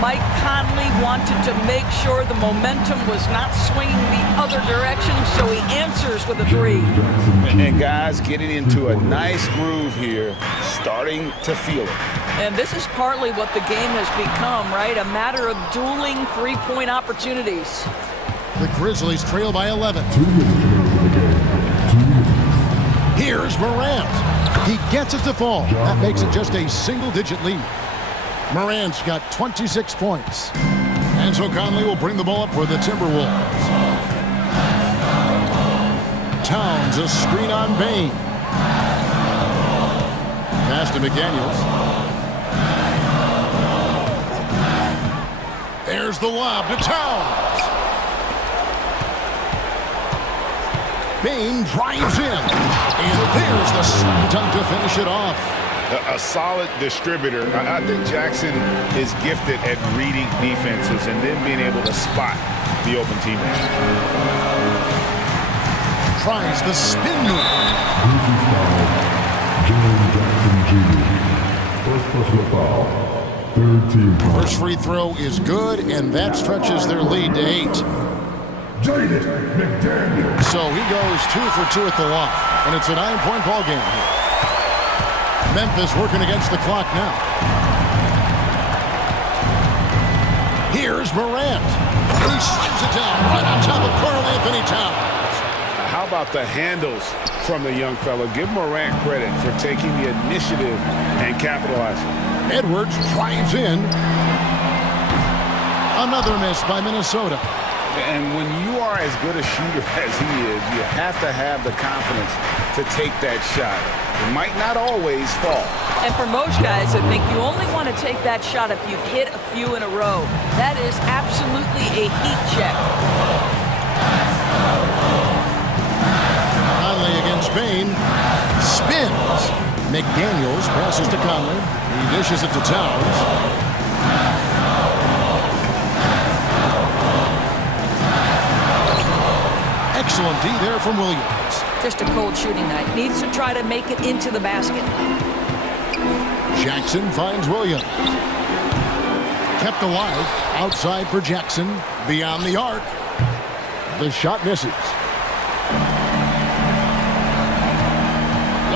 Mike Conley wanted to make sure the momentum was not swinging the other direction, so he answers with a 3. And guys getting into a nice groove here, starting to feel it. And this is partly what the game has become, right? A matter of dueling three-point opportunities. The Grizzlies trail by 11. Here's Morant. He gets it to fall. That makes it just a single-digit lead. Morant's got 26 points. And so Conley will bring the ball up for the Timberwolves. Towns, a screen on Bane. Pass to McDaniels. There's the lob to Towns. Bane drives in. And there's the slam dunk to finish it off. A solid distributor. I think Jackson is gifted at reading defenses and then being able to spot the open teammate. Tries the spin move. First personal foul. Third team foul. First free throw is good, and that stretches their lead to 8. Jaden McDaniel. So he goes 2 for 2 at the line, and it's a 9-point ball game here. Memphis working against the clock now. Here's Morant. He slams it down right on top of Karl Anthony Towns. How about the handles from the young fella? Give Morant credit for taking the initiative and capitalizing. Edwards drives in. Another miss by Minnesota. And when you are as good a shooter as he is, you have to have the confidence to take that shot. It might not always fall. And for most guys, I think you only want to take that shot if you've hit a few in a row. That is absolutely a heat check. Conley against Bane. Spins. McDaniels passes to Conley. He dishes it to Towns. Excellent D there from Williams. Just a cold shooting night. Needs to try to make it into the basket. Jackson finds Williams. Kept alive. Outside for Jackson. Beyond the arc. The shot misses.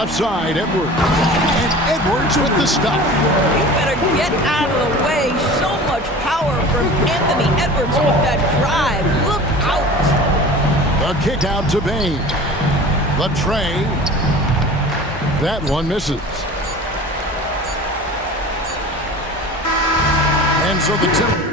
Left side, Edwards. And Edwards with the stop. You better get out of the way. So much power from Anthony Edwards with that drive. Look out. The kick out to Bain. The tray. That one misses. And so the tip.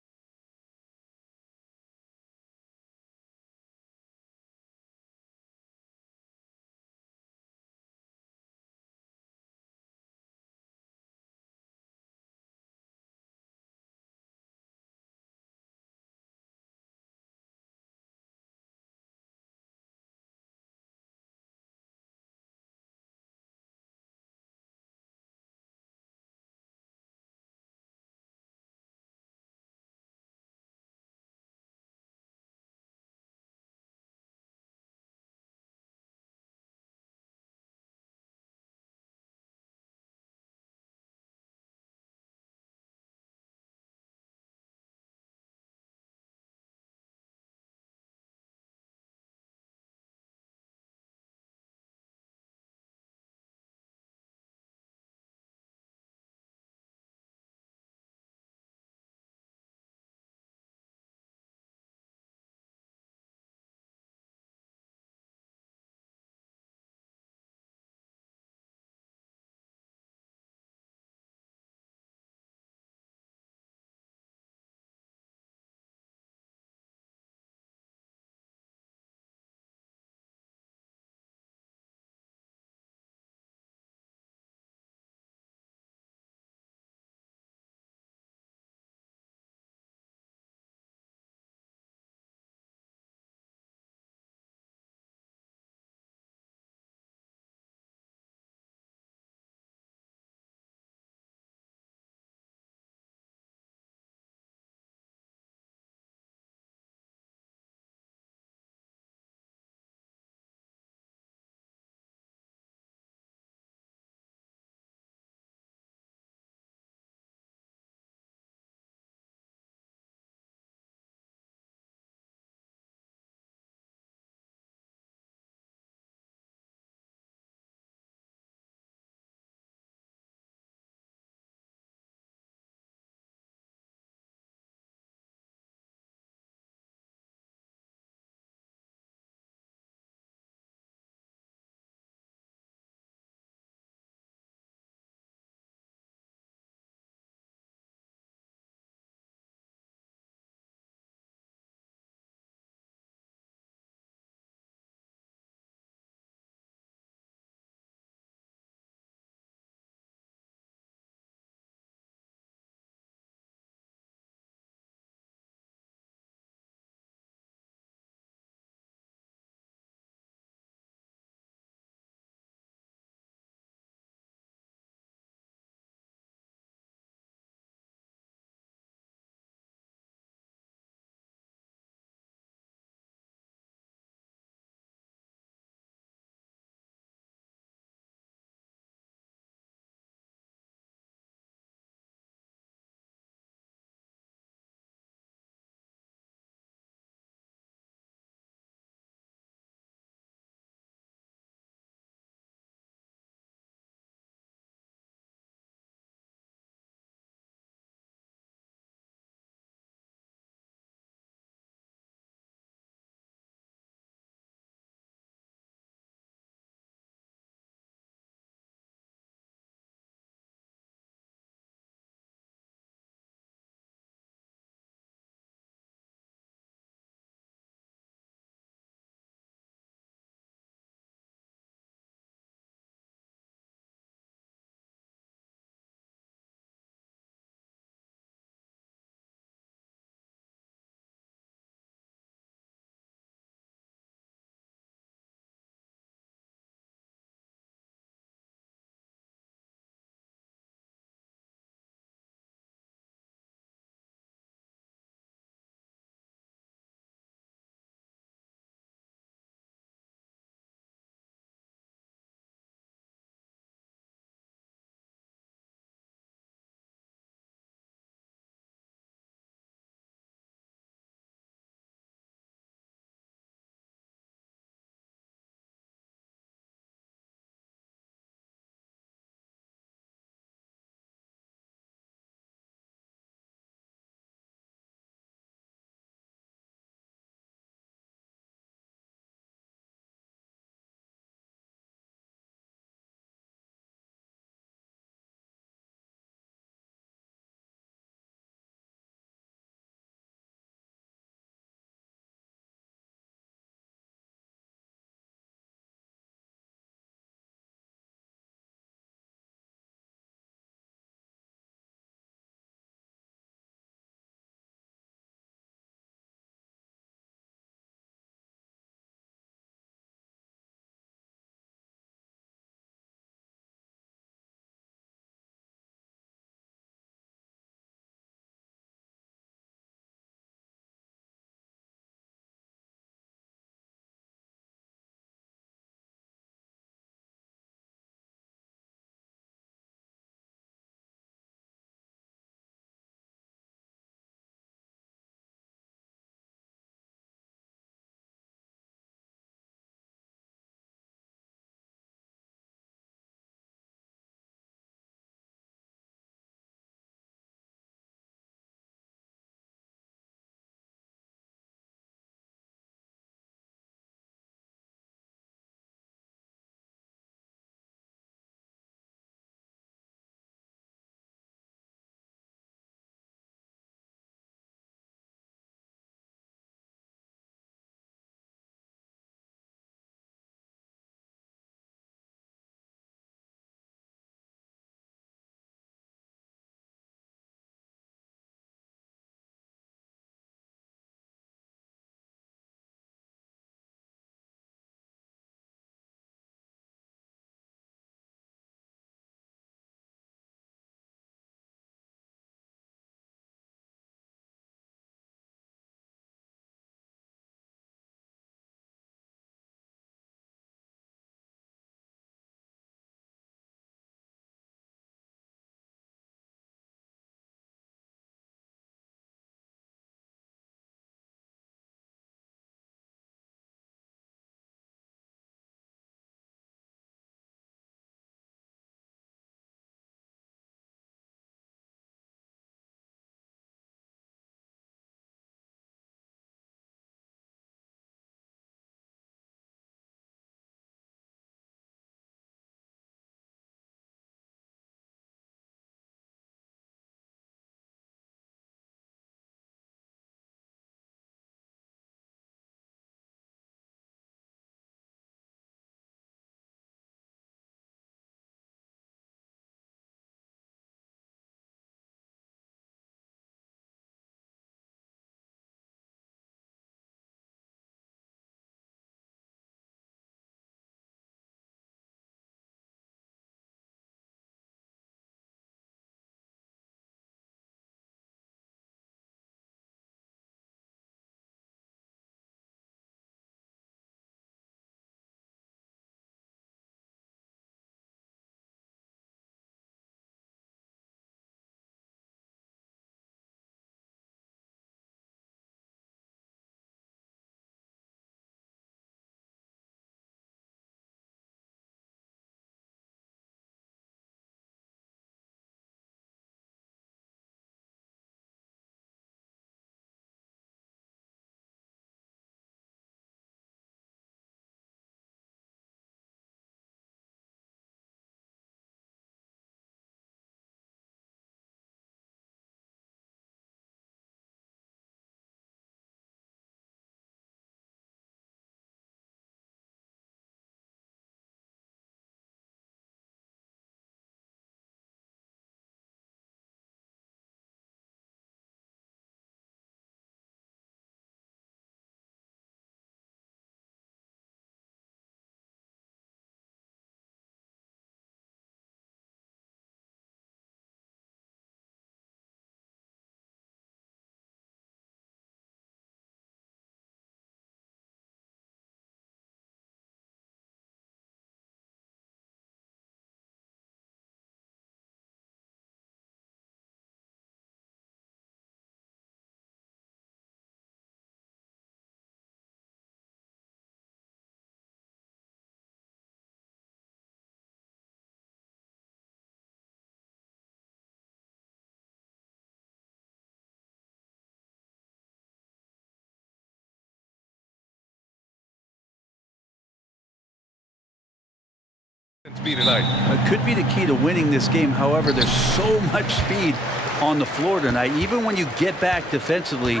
be tonight. It could be the key to winning this game. However, there's so much speed on the floor tonight. Even when you get back defensively,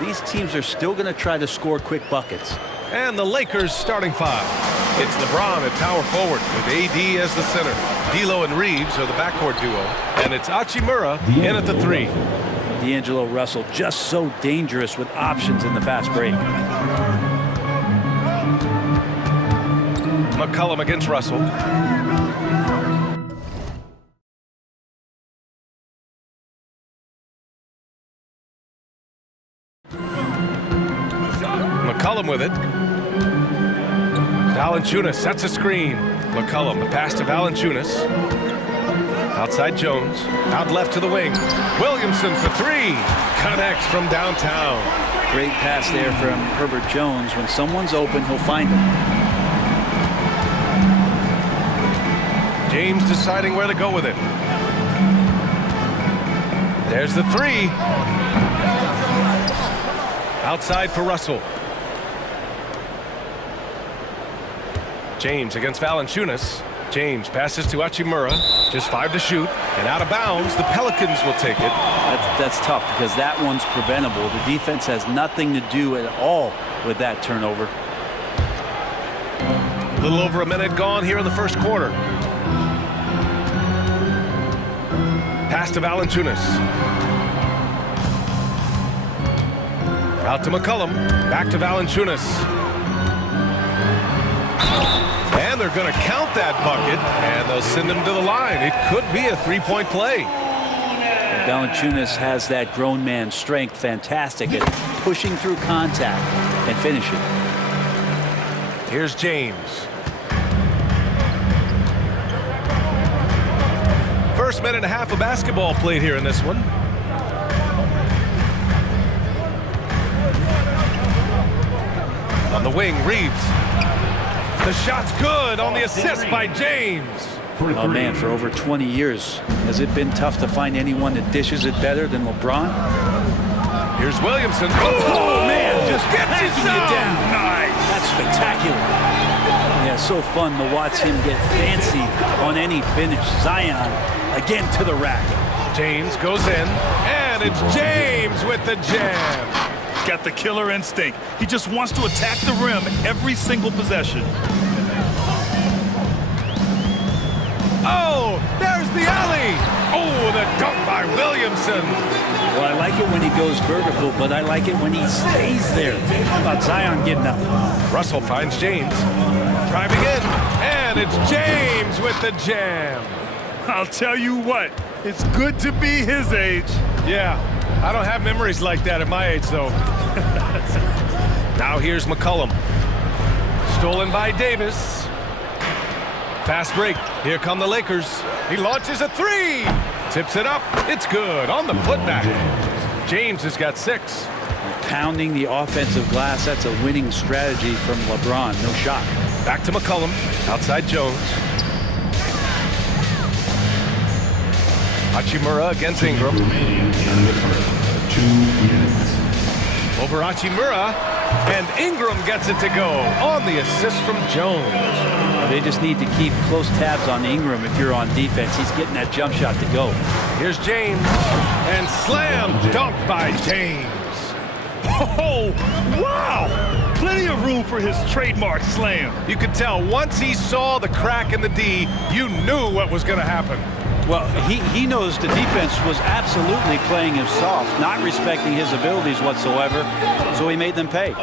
these teams are still going to try to score quick buckets. And the Lakers starting five. It's LeBron at power forward with AD as the center. D'Lo and Reeves are the backcourt duo. And it's Hachimura in at the three. D'Angelo Russell just so dangerous with options in the fast break. McCollum against Russell. McCollum with it. Valanciunas sets a screen. McCollum, the pass to Valanciunas. Outside Jones. Out left to the wing. Williamson for three. Connects from downtown. Great pass there from Herbert Jones. When someone's open, he'll find him. James deciding where to go with it. There's the three. Outside for Russell. James against Valanciunas. James passes to Hachimura. Just 5 to shoot. And out of bounds, the Pelicans will take it. That's tough because that one's preventable. The defense has nothing to do at all with that turnover. A little over a minute gone here in the first quarter. Pass to Valanciunas. Out to McCollum. Back to Valanciunas. And they're going to count that bucket, and they'll send him to the line. It could be a three-point play. Valanciunas has that grown man strength, fantastic at pushing through contact and finishing. Here's James. First minute and a half of basketball played here in this one. On the wing, Reeves. The shot's good on the assist by James. Oh man, for over 20 years, has it been tough to find anyone that dishes it better than LeBron? Here's Williamson. Oh man, just gets it down. Nice. That's spectacular. Yeah, so fun to watch him get fancy on any finish. Zion again to the rack. James goes in, and it's James with the jam. He's got the killer instinct. He just wants to attack the rim every single possession. Oh, there's the alley. Oh, the dunk by Williamson. Well, I like it when he goes vertical, but I like it when he stays there. How about Zion getting up? Russell finds James. Driving in, and it's James with the jam. I'll tell you what, it's good to be his age. Yeah, I don't have memories like that at my age, though. Now here's McCollum. Stolen by Davis. Fast break. Here come the Lakers. He launches a three. Tips it up. It's good on the putback. James has got 6. Pounding the offensive glass, that's a winning strategy from LeBron. No shot. Back to McCollum. Outside Jones. Hachimura against Ingram. Over Hachimura, and Ingram gets it to go on the assist from Jones. They just need to keep close tabs on Ingram if you're on defense. He's getting that jump shot to go. Here's James, and slam dunk by James. Oh, wow! Plenty of room for his trademark slam. You could tell once he saw the crack in the D, you knew what was going to happen. Well, he knows the defense was absolutely playing him soft, not respecting his abilities whatsoever, so he made them pay.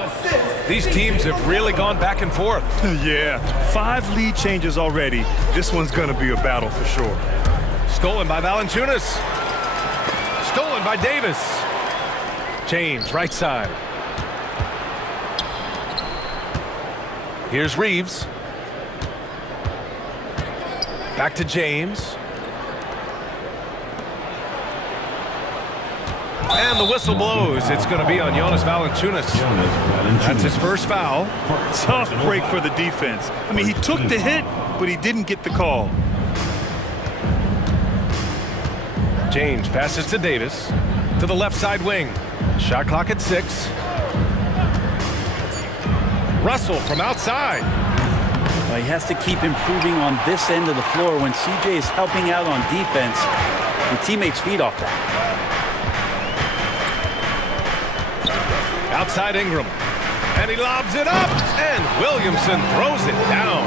These teams have really gone back and forth. Yeah, 5 lead changes already. This one's going to be a battle for sure. Stolen by Valanciunas. Stolen by Davis. James, right side. Here's Reeves. Back to James. And the whistle blows. It's going to be on Jonas Valanciunas. That's his first foul. Tough break for the defense. I mean, he took the hit, but he didn't get the call. James passes to Davis. To the left side wing. Shot clock at 6. Russell from outside. He has to keep improving on this end of the floor. When CJ is helping out on defense, the teammates feed off that. Outside Ingram. And he lobs it up. And Williamson throws it down.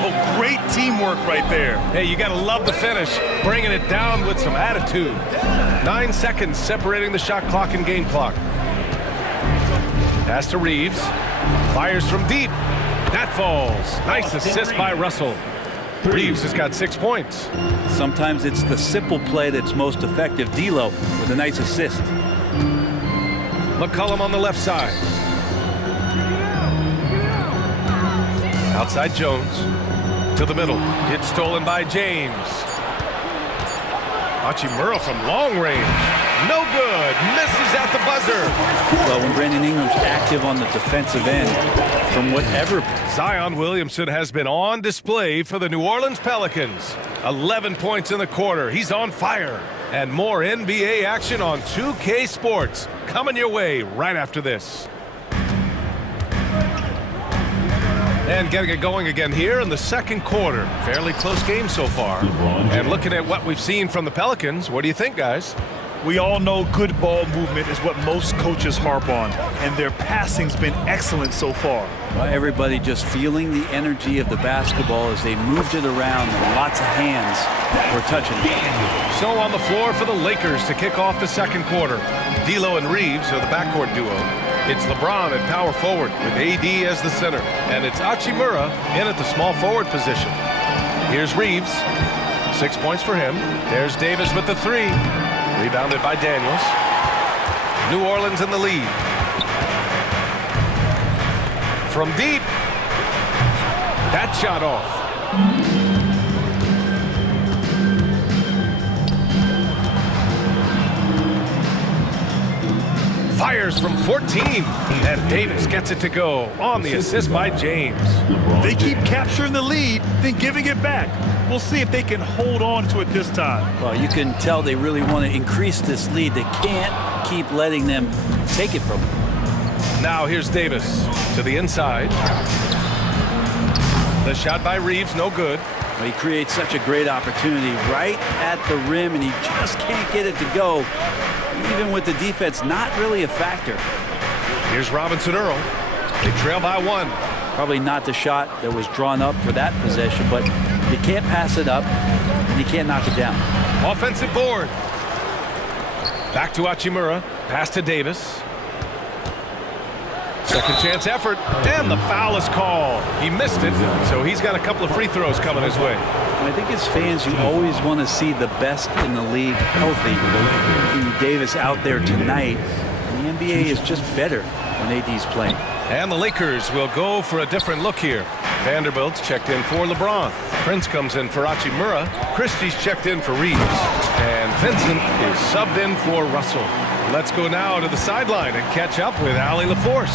Oh, great teamwork right there. Hey, you got to love the finish. Bringing it down with some attitude. 9 seconds separating the shot clock and game clock. Pass to Reeves. Fires from deep. That falls. Nice assist by Russell. Reeves has got 6 points. Sometimes it's the simple play that's most effective. D'Lo with a nice assist. McCollum on the left side. Outside Jones. To the middle. It's stolen by James. Hachimura from long range. No good. Misses at the buzzer. Well, when Brandon Ingram's active on the defensive end, from whatever. Zion Williamson has been on display for the New Orleans Pelicans. 11 points in the quarter. He's on fire. And more NBA action on 2K Sports. Coming your way right after this. And getting it going again here in the second quarter. Fairly close game so far. And looking at what we've seen from the Pelicans, what do you think, guys? We all know good ball movement is what most coaches harp on, and their passing's been excellent so far. Well, everybody just feeling the energy of the basketball as they moved it around, and lots of hands were touching it. So on the floor for the Lakers to kick off the second quarter. D'Lo and Reeves are the backcourt duo. It's LeBron at power forward with AD as the center. And it's Hachimura in at the small forward position. Here's Reeves. 6 points for him. There's Davis with the three. Rebounded by Daniels. New Orleans in the lead. From deep. That shot off. Fires from 14. And Davis gets it to go on the assist by James. They keep capturing the lead, then giving it back. We'll see if they can hold on to it this time. Well, you can tell they really want to increase this lead. They can't keep letting them take it from them. Now here's Davis to the inside. The shot by Reeves, no good. Well, he creates such a great opportunity right at the rim, and he just can't get it to go. Even with the defense, not really a factor. Here's Robinson Earl. They trail by one. Probably not the shot that was drawn up for that possession, but you can't pass it up, and you can't knock it down. Offensive board. Back to Hachimura. Pass to Davis. Second chance effort, and the foul is called. He missed it, so he's got a couple of free throws coming his way. I think as fans, you always want to see the best in the league healthy. Davis out there tonight. The NBA is just better when AD's playing. And the Lakers will go for a different look here. Vanderbilt's checked in for LeBron. Prince comes in for Hachimura. Christie's checked in for Reeves. And Vincent is subbed in for Russell. Let's go now to the sideline and catch up with Allie LaForce.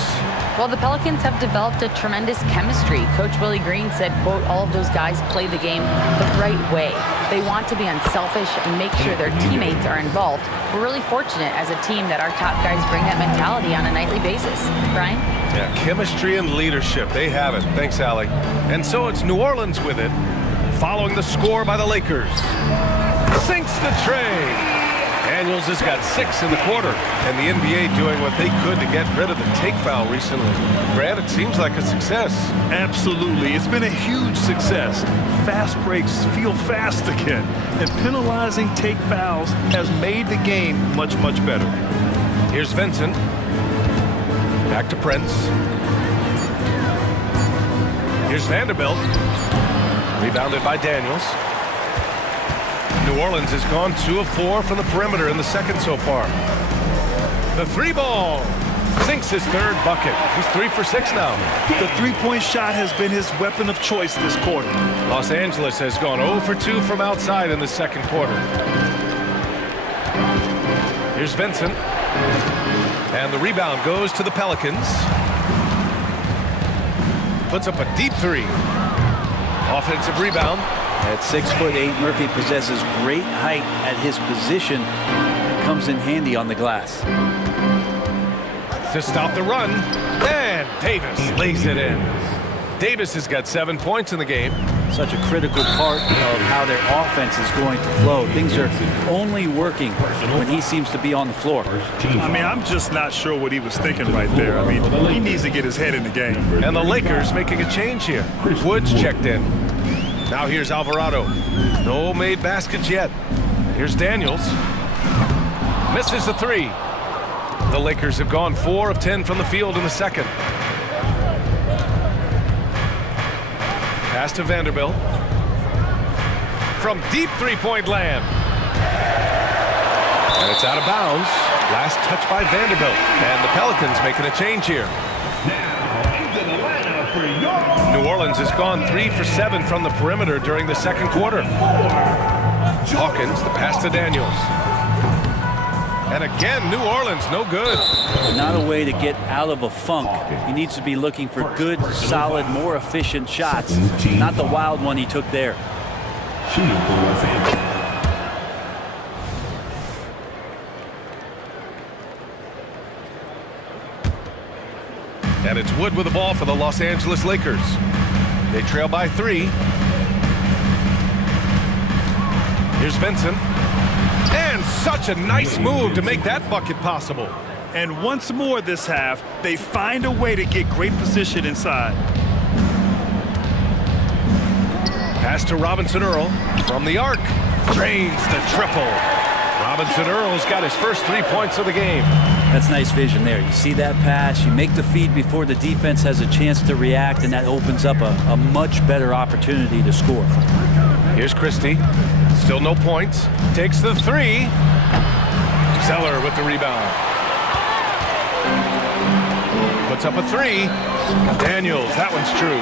Well, the Pelicans have developed a tremendous chemistry. Coach Willie Green said, quote, all of those guys play the game the right way. They want to be unselfish and make sure their teammates are involved. We're really fortunate as a team that our top guys bring that mentality on a nightly basis. Brian? Yeah, chemistry and leadership. They have it. Thanks, Allie. And so it's New Orleans with it, following the score by the Lakers. Sinks the tray. Daniels has got 6 in the quarter, and the NBA doing what they could to get rid of the take foul recently. Grant, it seems like a success. Absolutely. It's been a huge success. Fast breaks feel fast again, and penalizing take fouls has made the game much, much better. Here's Vincent. Back to Prince. Here's Vanderbilt. Rebounded by Daniels. New Orleans has gone 2 of 4 from the perimeter in the second so far. The three ball. Sinks his third bucket. He's 3 for 6 now. The three-point shot has been his weapon of choice this quarter. Los Angeles has gone 0 for 2 from outside in the second quarter. Here's Vincent. And the rebound goes to the Pelicans. Puts up a deep three. Offensive rebound. At 6'8", Murphy possesses great height at his position. It comes in handy on the glass. To stop the run, and Davis lays it in. Davis has got 7 points in the game. Such a critical part of how their offense is going to flow. Things are only working when he seems to be on the floor. I mean, I'm just not sure what he was thinking right there. I mean, he needs to get his head in the game. And the Lakers making a change here. Woods checked in. Now here's Alvarado. No made baskets yet. Here's Daniels. Misses the three. The Lakers have gone 4 of 10 from the field in the second. Pass to Vanderbilt. From deep three-point land. And it's out of bounds. Last touch by Vanderbilt. And the Pelicans making a change here. New Orleans has gone 3 for 7 from the perimeter during the second quarter. Hawkins, the pass to Daniels. And again, New Orleans, no good. Not a way to get out of a funk. He needs to be looking for good, solid, more efficient shots. Not the wild one he took there. And it's Wood with the ball for the Los Angeles Lakers. They trail by 3. Here's Vincent. And such a nice move to make that bucket possible. And once more this half, they find a way to get great position inside. Pass to Robinson Earl from the arc. Drains the triple. Robinson Earl's got his first 3 points of the game. That's nice vision there. You see that pass, you make the feed before the defense has a chance to react, and that opens up a much better opportunity to score. Here's Christie. Still no points. Takes the 3. Zeller with the rebound. Puts up a 3. Daniels, that one's true.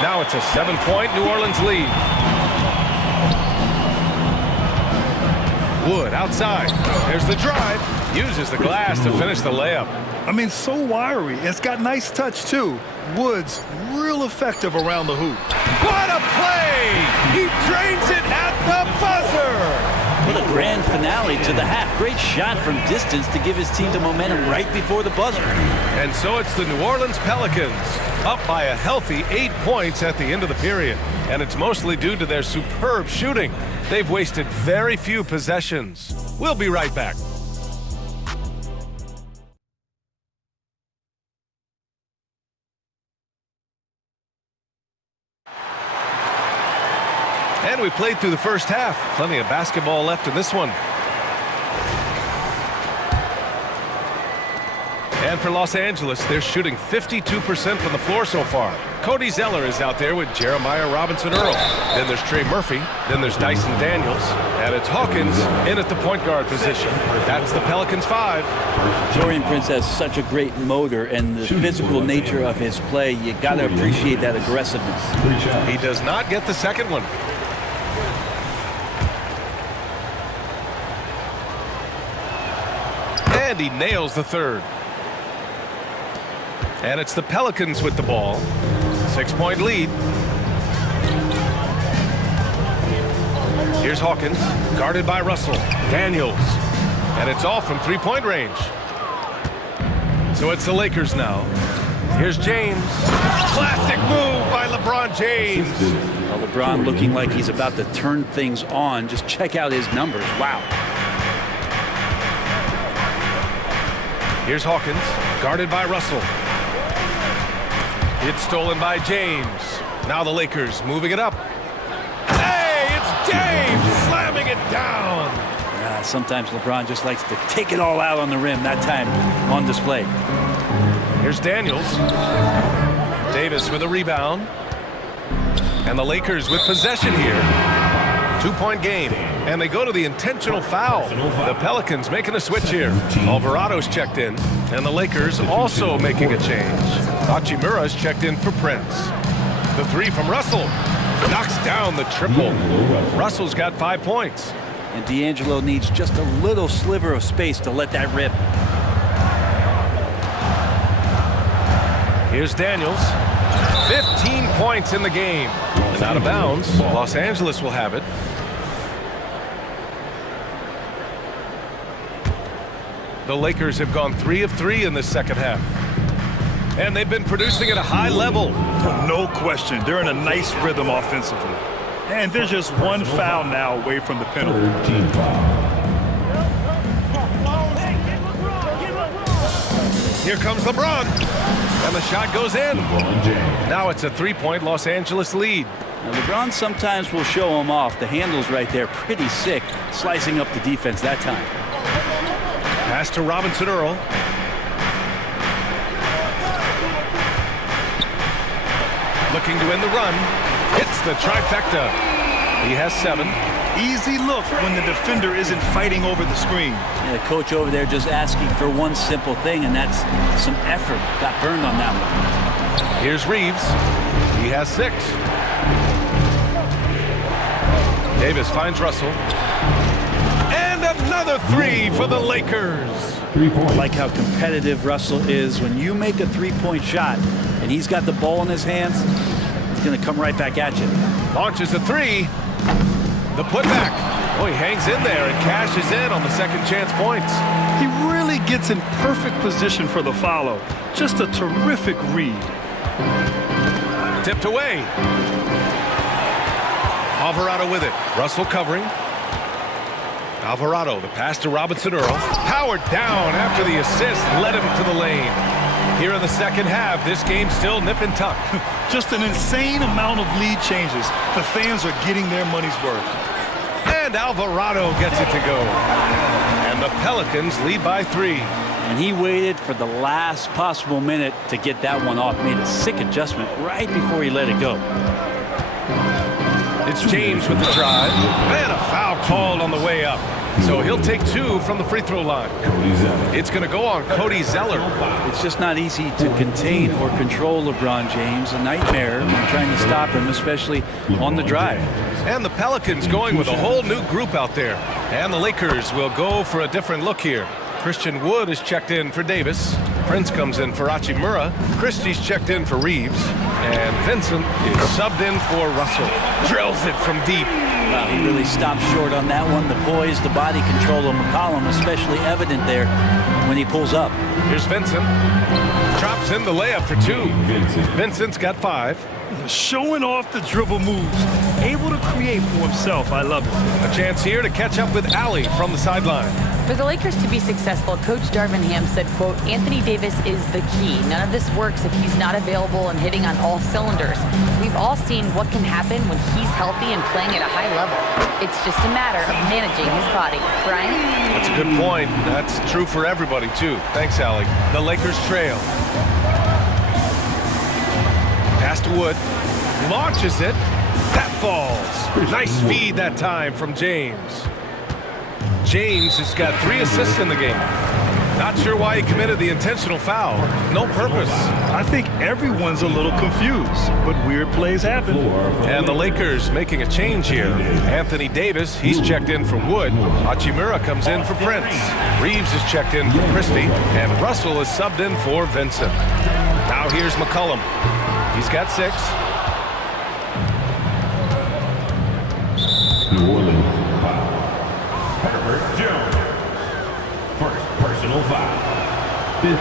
Now it's a 7-point New Orleans lead. Wood outside. There's the drive. Uses the glass to finish the layup. I mean, so wiry. It's got nice touch, too. Woods, real effective around the hoop. What a play! He drains it at the buzzer! What a grand finale to the half. Great shot from distance to give his team the momentum right before the buzzer. And so it's the New Orleans Pelicans, up by a healthy 8 points at the end of the period. And it's mostly due to their superb shooting. They've wasted very few possessions. We'll be right back. And we played through the first half. Plenty of basketball left in this one. And for Los Angeles, they're shooting 52% from the floor so far. Cody Zeller is out there with Jeremiah Robinson Earl. Then there's Trey Murphy. Then there's Dyson Daniels. And it's Hawkins in at the point guard position. That's the Pelicans 5. Taurean Prince has such a great motor, and the physical nature of his play, you got to appreciate that aggressiveness. He does not get the second one. And he nails the third. And it's the Pelicans with the ball. 6-point lead. Here's Hawkins, guarded by Russell. Daniels. And it's all from 3-point range. So it's the Lakers now. Here's James. Classic move by LeBron James. Well, LeBron looking like he's about to turn things on. Just check out his numbers. Wow. Here's Hawkins, guarded by Russell. It's stolen by James. Now the Lakers moving it up. Hey, it's James slamming it down. Sometimes LeBron just likes to take it all out on the rim. That time on display. Here's Daniels. Davis with a rebound. And the Lakers with possession here. 2-point game. And they go to the intentional foul. The Pelicans making a switch here. Alvarado's checked in. And the Lakers also making a change. Hachimura's checked in for Prince. The 3 from Russell. Knocks down the triple. Russell's got 5 points. And D'Angelo needs just a little sliver of space to let that rip. Here's Daniels. 15 points in the game. And out of bounds. Los Angeles will have it. The Lakers have gone 3 of 3 in this second half. and they've been producing at a high level. No question. They're in a nice rhythm offensively. And they're just one foul now away from the penalty. Here comes LeBron. And the shot goes in. Now it's a three-point Los Angeles lead. Now LeBron sometimes will show him off. The handle's right there, pretty sick, slicing up the defense that time. Pass to Robinson Earl. Looking to win the run. Hits the trifecta. He has 7. Easy look when the defender isn't fighting over the screen. Yeah, the coach over there just asking for one simple thing, and that's some effort. Got burned on that one. Here's Reeves. He has 6. Davis finds Russell. And another 3 for the Lakers. I like how competitive Russell is. When you make a three-point shot and he's got the ball in his hands, he's going to come right back at you. Launches a 3. The putback. Oh, he hangs in there and cashes in on the second chance points. He really gets in perfect position for the follow. Just a terrific read. Tipped away. Alvarado with it. Russell covering. Alvarado, the pass to Robinson Earl. Powered down after the assist led him to the lane. Here in the second half, this game's still nip and tuck. Just an insane amount of lead changes. The fans are getting their money's worth. And Alvarado gets it to go. And the Pelicans lead by 3. And he waited for the last possible minute to get that one off. Made a sick adjustment right before he let it go. It's James with the drive. And a foul called on the way up. So he'll take 2 from the free throw line. It's going to go on Cody Zeller. It's just not easy to contain or control LeBron James. A nightmare when trying to stop him, especially on the drive. And the Pelicans going with a whole new group out there. And the Lakers will go for a different look here. Christian Wood is checked in for Davis. Prince comes in for Hachimura. Christie's checked in for Reeves. And Vincent is subbed in for Russell. Drills it from deep. Wow, he really stopped short on that one. The poise, the body control of McCollum, especially evident there when he pulls up. Here's Vincent. Drops in the layup for 2. Vincent's got 5. Showing off the dribble moves. Able to create for himself. I love it. A chance here to catch up with Allie from the sideline. For the Lakers to be successful, Coach Darvin Ham said, quote, Anthony Davis is the key. None of this works if he's not available and hitting on all cylinders. We've all seen what can happen when he's healthy and playing at a high level. It's just a matter of managing his body. Brian? That's a good point. That's true for everybody, too. Thanks, Allie. The Lakers trail. Pass to Wood. Launches it. That falls. Nice feed that time from James. James has got 3 assists in the game. Not sure why he committed the intentional foul. No purpose. I think everyone's a little confused, but weird plays happen. And the Lakers making a change here. Anthony Davis, he's checked in for Wood. Hachimura comes in for Prince. Reeves is checked in for Christie. And Russell is subbed in for Vincent. Now here's McCollum. He's got 6. New Orleans foul. Herbert Jones. First personal foul.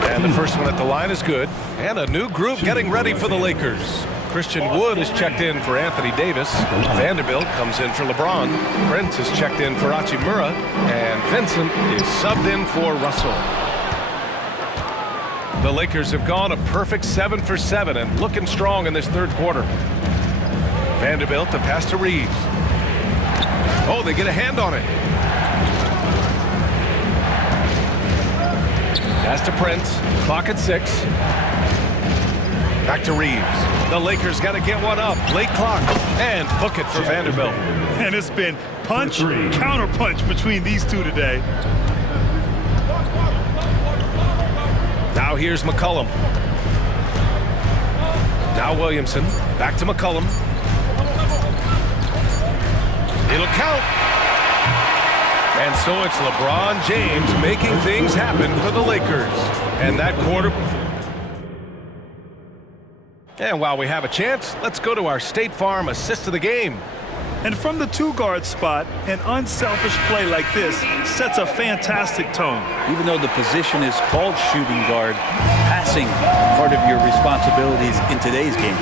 And the first one at the line is good. And a new group getting ready for the Lakers. Christian Wood is checked in for Anthony Davis. Vanderbilt comes in for LeBron. Prince is checked in for Hachimura. And Vincent is subbed in for Russell. The Lakers have gone a perfect 7 for 7 and looking strong in this third quarter. Vanderbilt, the pass to Reeves. Oh, they get a hand on it. Pass to Prince. Clock at 6. Back to Reeves. The Lakers got to get one up. Late clock. And book it for Vanderbilt. And it's been punch, counter punch between these two today. Now here's McCollum. Now Williamson. Back to McCollum. It'll count. And so it's LeBron James making things happen for the Lakers. And that quarter. And while we have a chance, let's go to our State Farm assist of the game. And from the two-guard spot, an unselfish play like this sets a fantastic tone. Even though the position is called shooting guard, passing part of your responsibilities in today's game.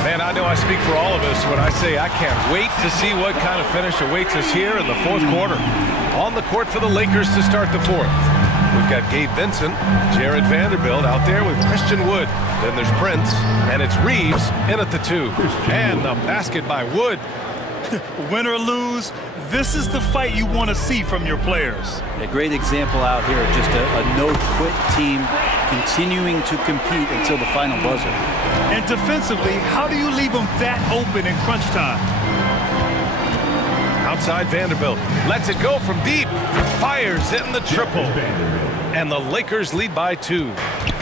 Man, I know I speak for all of us when I say I can't wait to see what kind of finish awaits us here in the fourth quarter. On the court for the Lakers to start the fourth. We've got Gabe Vincent, Jared Vanderbilt out there with Christian Wood. Then there's Prince, and it's Reeves in at the 2. And the basket by Wood. Win or lose, this is the fight you want to see from your players. A great example out here, just a no-quit team continuing to compete until the final buzzer. And defensively, how do you leave them that open in crunch time? Outside Vanderbilt, lets it go from deep, fires in the triple. And the Lakers lead by 2.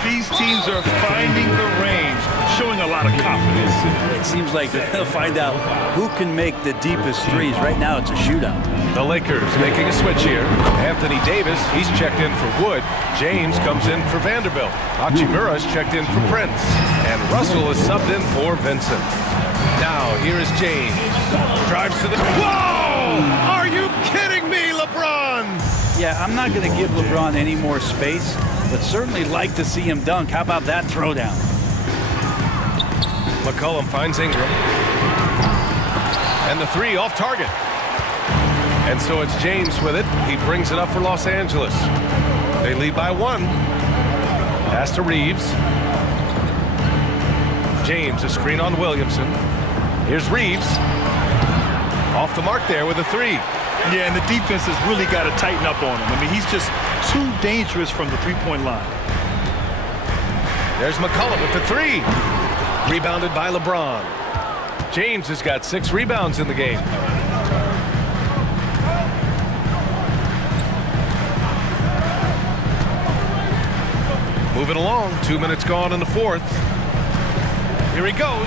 These teams are finding the range, showing a lot of confidence. It seems like they'll find out who can make the deepest threes. Right now, it's a shootout. The Lakers making a switch here. Anthony Davis, he's checked in for Wood. James comes in for Vanderbilt. Hachimura's checked in for Prince. And Russell is subbed in for Vincent. Now, here is James. Drives to the... Whoa! Are you kidding me, LeBron? Yeah, I'm not going to give LeBron any more space, but certainly like to see him dunk. How about that throwdown? McCollum finds Ingram. And the 3 off target. And so it's James with it. He brings it up for Los Angeles. They lead by 1. Pass to Reeves. James, a screen on Williamson. Here's Reeves. Off the mark there with a 3. Yeah, and the defense has really got to tighten up on him. I mean, he's just too dangerous from the three-point line. There's McCollum with the 3. Rebounded by LeBron. James has got 6 rebounds in the game. Moving along, 2 minutes gone in the fourth. Here he goes.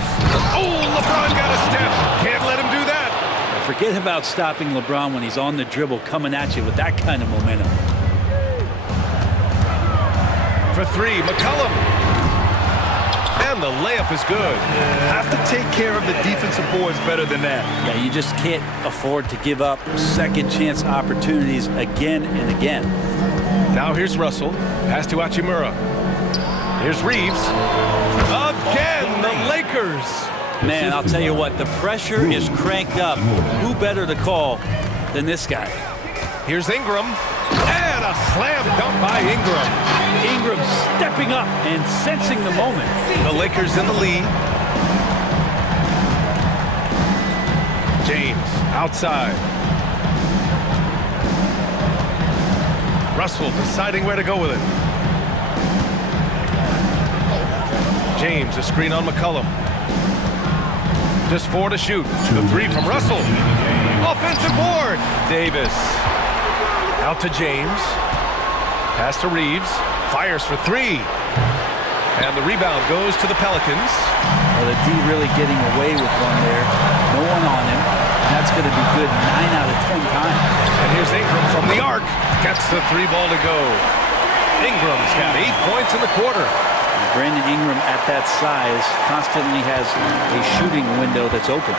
Oh, LeBron got a step. Can't let him do that. Forget about stopping LeBron when he's on the dribble coming at you with that kind of momentum. For 3, McCollum. And the layup is good. Have to take care of the defensive boards better than that. Yeah, you just can't afford to give up second chance opportunities again and again. Now here's Russell. Pass to Hachimura. Here's Reeves. Again, the Lakers. Man, I'll tell you what, the pressure is cranked up. Who better to call than this guy? Here's Ingram. And a slam dunk by Ingram. Ingram stepping up and sensing the moment. The Lakers in the lead. James outside. Russell deciding where to go with it. James, a screen on McCollum. Just 4 to shoot. The 3 from Russell. Offensive board. Davis. Out to James. Pass to Reeves. Fires for 3. And the rebound goes to the Pelicans. Well, the D really getting away with one there. No one on him. That's going to be good 9 out of 10 times. And here's Ingram from the arc. Gets the 3 ball to go. Ingram's got 8 points in the quarter. Brandon Ingram at that size constantly has a shooting window that's open.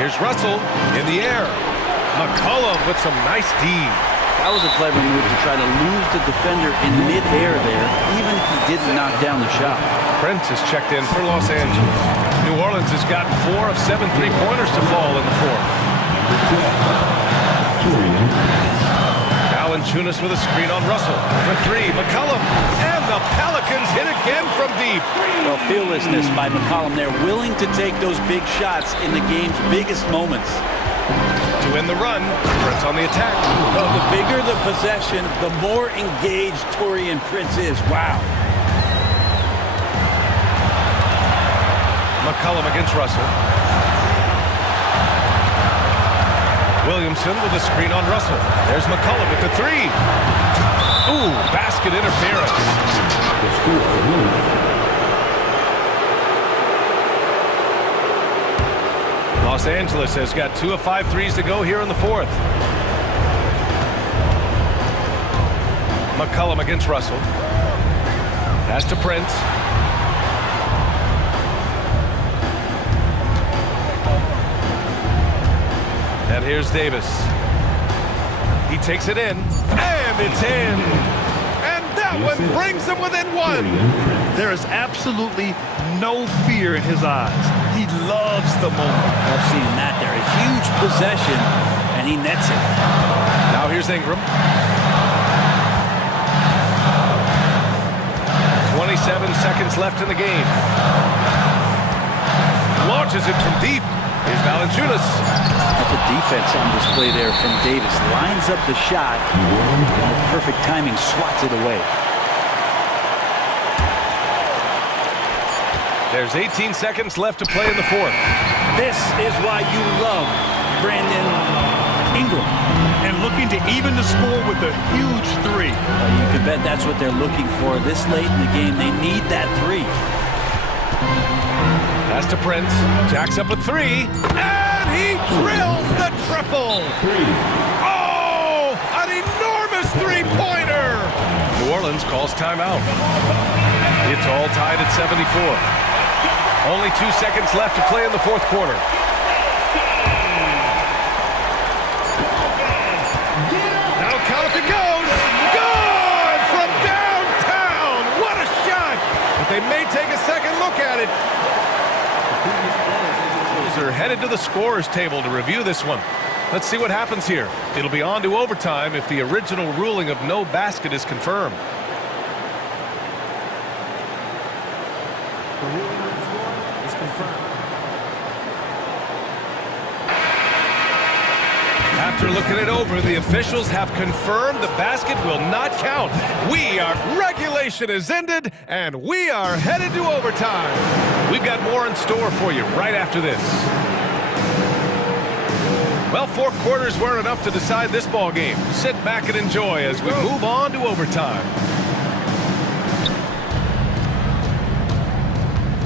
Here's Russell in the air. McCollum with some nice D. That was a clever move to try to lose the defender in mid-air there, even if he didn't knock down the shot. Prince is checked in for Los Angeles. New Orleans has gotten 4 of 7 3-pointers to fall in the fourth. Valanciunas with a screen on Russell. For 3, McCollum. And the Pelicans hit again from deep. Well, fearlessness by McCollum there, willing to take those big shots in the game's biggest moments. To win the run, Prince on the attack. Well, the bigger the possession, the more engaged Taurean Prince is. Wow. McCollum against Russell. Williamson with a screen on Russell. There's McCollum with the 3. Ooh, basket interference. Los Angeles has got 2 of 5 threes to go here in the fourth. McCollum against Russell. Pass to Prince. And here's Davis. He takes it in, and it's in. And that one brings them within one. There is absolutely no fear in his eyes. He loves the moment. I've seen that there. A huge possession, and he nets it. Now here's Ingram. 27 seconds left in the game. Launches it from deep. Here's Valanciunas. The defense on display there from Davis. Lines up the shot. And with perfect timing, swats it away. There's 18 seconds left to play in the fourth. This is why you love Brandon Ingram. And looking to even the score with a huge three. You can bet that's what they're looking for this late in the game. They need that three. Pass to Prince. Jacks up a three. And he drills the triple. Oh, an enormous three-pointer. New Orleans calls timeout. It's all tied at 74. Only 2 seconds left to play in the fourth quarter. Now count if it goes. Good from downtown. What a shot. But they may take a second look at it. Are headed to the scorer's table to review this one. Let's see what happens here. It'll be on to overtime if the original ruling of no basket is confirmed. The ruling on the floor is confirmed. After looking it over, the officials have confirmed the basket will not count. Regulation is ended, and we are headed to overtime. We've got more in store for you right after this. Well, 4 quarters weren't enough to decide this ball game. Sit back and enjoy as we move on to overtime.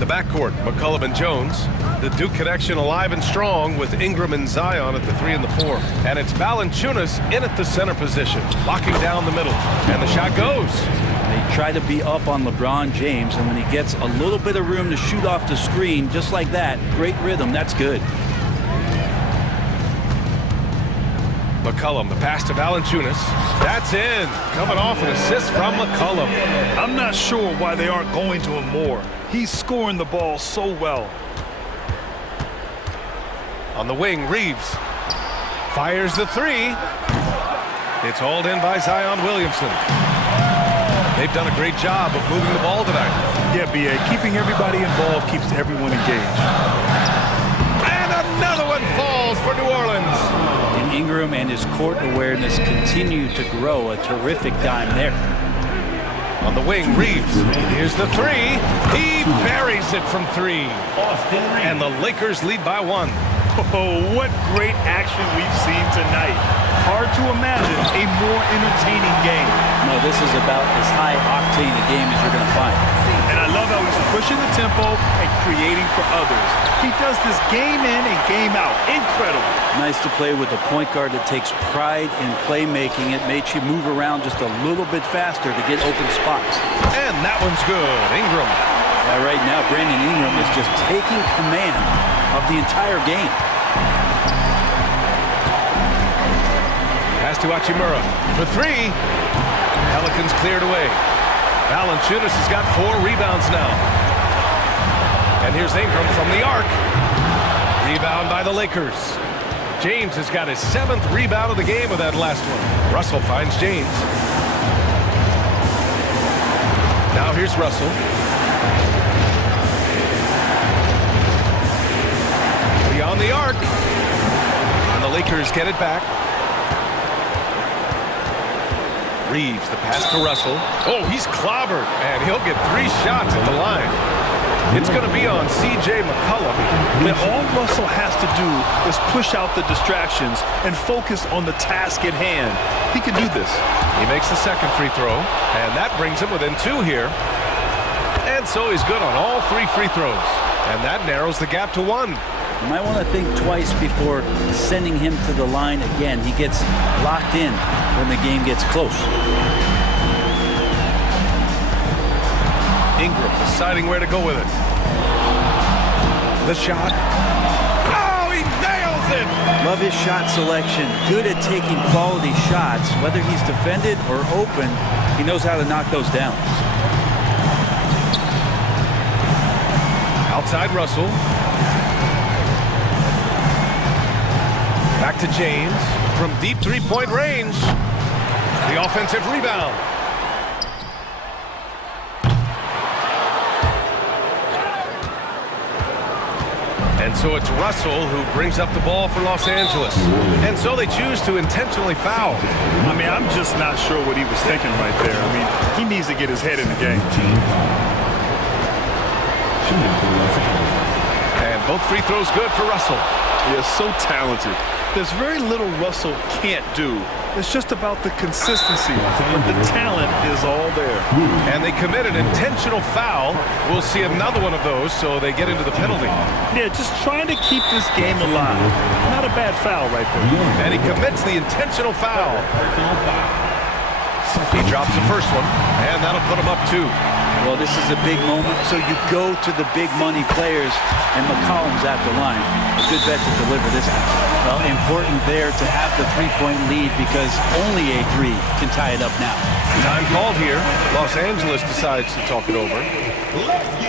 The backcourt, McCollum and Jones. The Duke connection alive and strong with Ingram and Zion at the 3 and the 4. And it's Valanciunas in at the center position, locking down the middle. And the shot goes. They try to be up on LeBron James, and when he gets a little bit of room to shoot off the screen, just like that, great rhythm, that's good. McCollum, the pass to Valanciunas. That's in. Coming off an assist from McCollum. I'm not sure why they aren't going to him more. He's scoring the ball so well. On the wing, Reeves fires the 3. It's hauled in by Zion Williamson. They've done a great job of moving the ball tonight. Yeah, B.A. Keeping everybody involved keeps everyone engaged. And another one falls for New Orleans. And Ingram and his court awareness continue to grow. A terrific time there. On the wing, Reeves. Here's the 3. He buries it from 3. And the Lakers lead by 1. Oh, what great action we've seen tonight. Hard to imagine a more entertaining game. No, this is about as high-octane a game as you're going to find. And I love how he's pushing the tempo and creating for others. He does this game in and game out. Incredible. Nice to play with a point guard that takes pride in playmaking. It makes you move around just a little bit faster to get open spots. And that one's good. Ingram. Right now, Brandon Ingram is just taking command of the entire game. Pass to Hachimura for 3. Pelicans cleared away. Valanciunas has got 4 rebounds now. And here's Ingram from the arc. Rebound by the Lakers. James has got his 7th rebound of the game with that last one. Russell finds James. Now here's Russell. Beyond the arc. And the Lakers get it back. Reeves, the pass to Russell. Oh, he's clobbered, and he'll get 3 shots at the line. It's going to be on C.J. McCollum. And all Russell has to do is push out the distractions and focus on the task at hand. He can do this. He makes the second free throw, and that brings him within 2 here. And so he's good on all 3 free throws. And that narrows the gap to 1. You might want to think twice before sending him to the line again. He gets locked in when the game gets close. Ingram deciding where to go with it. The shot. Oh, he nails it! Love his shot selection. Good at taking quality shots. Whether he's defended or open, he knows how to knock those down. Outside Russell. Back to James from deep three-point range. The offensive rebound. And so it's Russell who brings up the ball for Los Angeles. And so they choose to intentionally foul. I mean, I'm just not sure what he was thinking right there. I mean, he needs to get his head in the game. And both free throws good for Russell. He is so talented. There's very little Russell can't do. It's just about the consistency. But the talent is all there. And they commit an intentional foul. We'll see another one of those, so they get into the penalty. Yeah, just trying to keep this game alive. Not a bad foul right there. And he commits the intentional foul. He drops the first one, and that'll put him up 2. Well, this is a big moment, so you go to the big money players, and McCollum's at the line. A good bet to deliver this time. Well, important there to have the three-point lead because only a 3 can tie it up now. Time called here. Los Angeles decides to talk it over.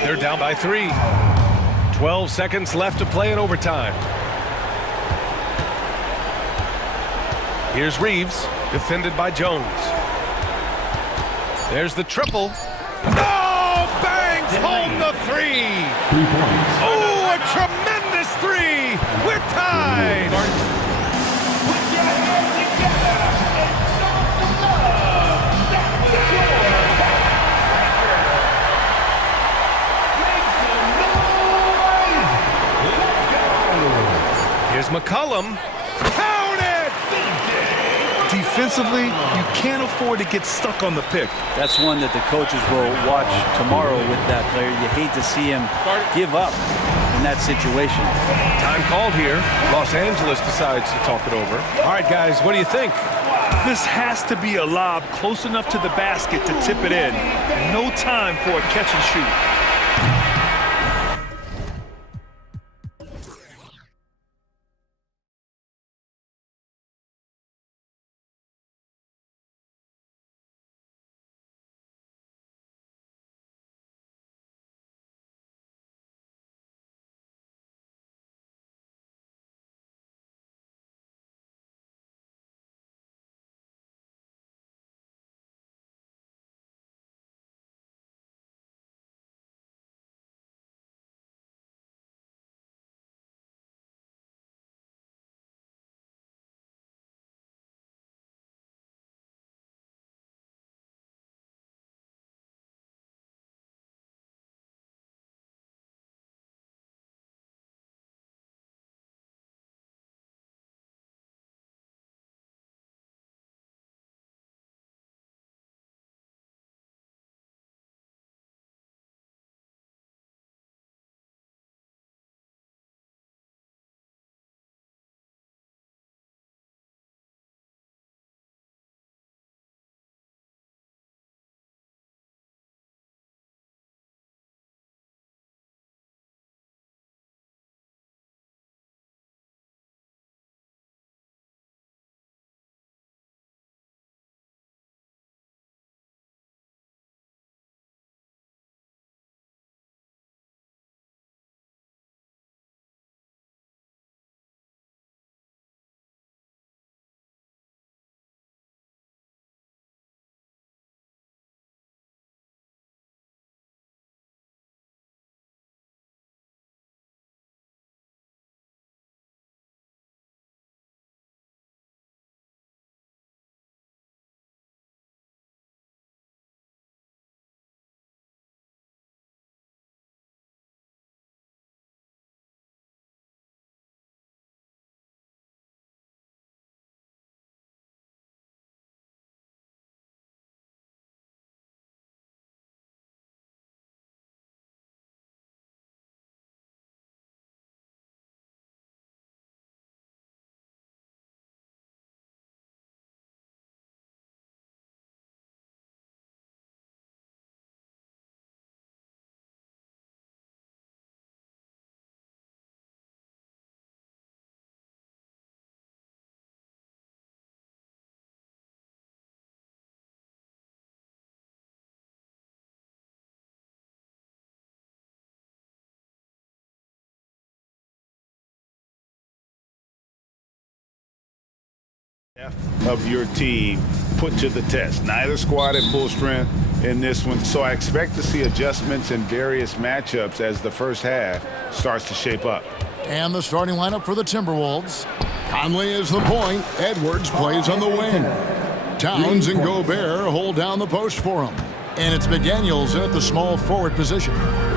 They're down by 3. 12 seconds left to play in overtime. Here's Reeves, defended by Jones. There's the triple. Oh, bangs home the 3. Oh, a tremendous 3. We're tied. Here's McCollum. Count it! Defensively, you can't afford to get stuck on the pick. That's one that the coaches will watch tomorrow with that player. You hate to see him give up in that situation. Time called here. Los Angeles decides to talk it over. All right, guys, what do you think? This has to be a lob close enough to the basket to tip it in. No time for a catch and shoot. Of your team put to the test. Neither squad at full strength in this one, so I expect to see adjustments in various matchups as the first half starts to shape up. And the starting lineup for the Timberwolves. Conley is the point. Edwards plays on the wing. Towns and Gobert hold down the post for him. And it's McDaniels in at the small forward position.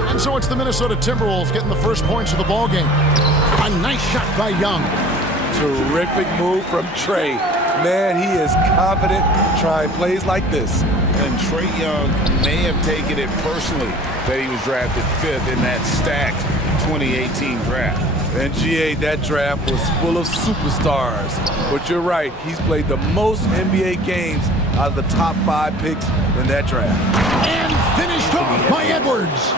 And so it's the Minnesota Timberwolves getting the first points of the ball game. A nice shot by Young. Terrific move from Trey. Man, he is confident trying plays like this. And Trey Young may have taken it personally that he was drafted 5th in that stacked 2018 draft. And GA, that draft was full of superstars. But you're right, he's played the most NBA games out of the top 5 picks in that draft. And finished off by Edwards.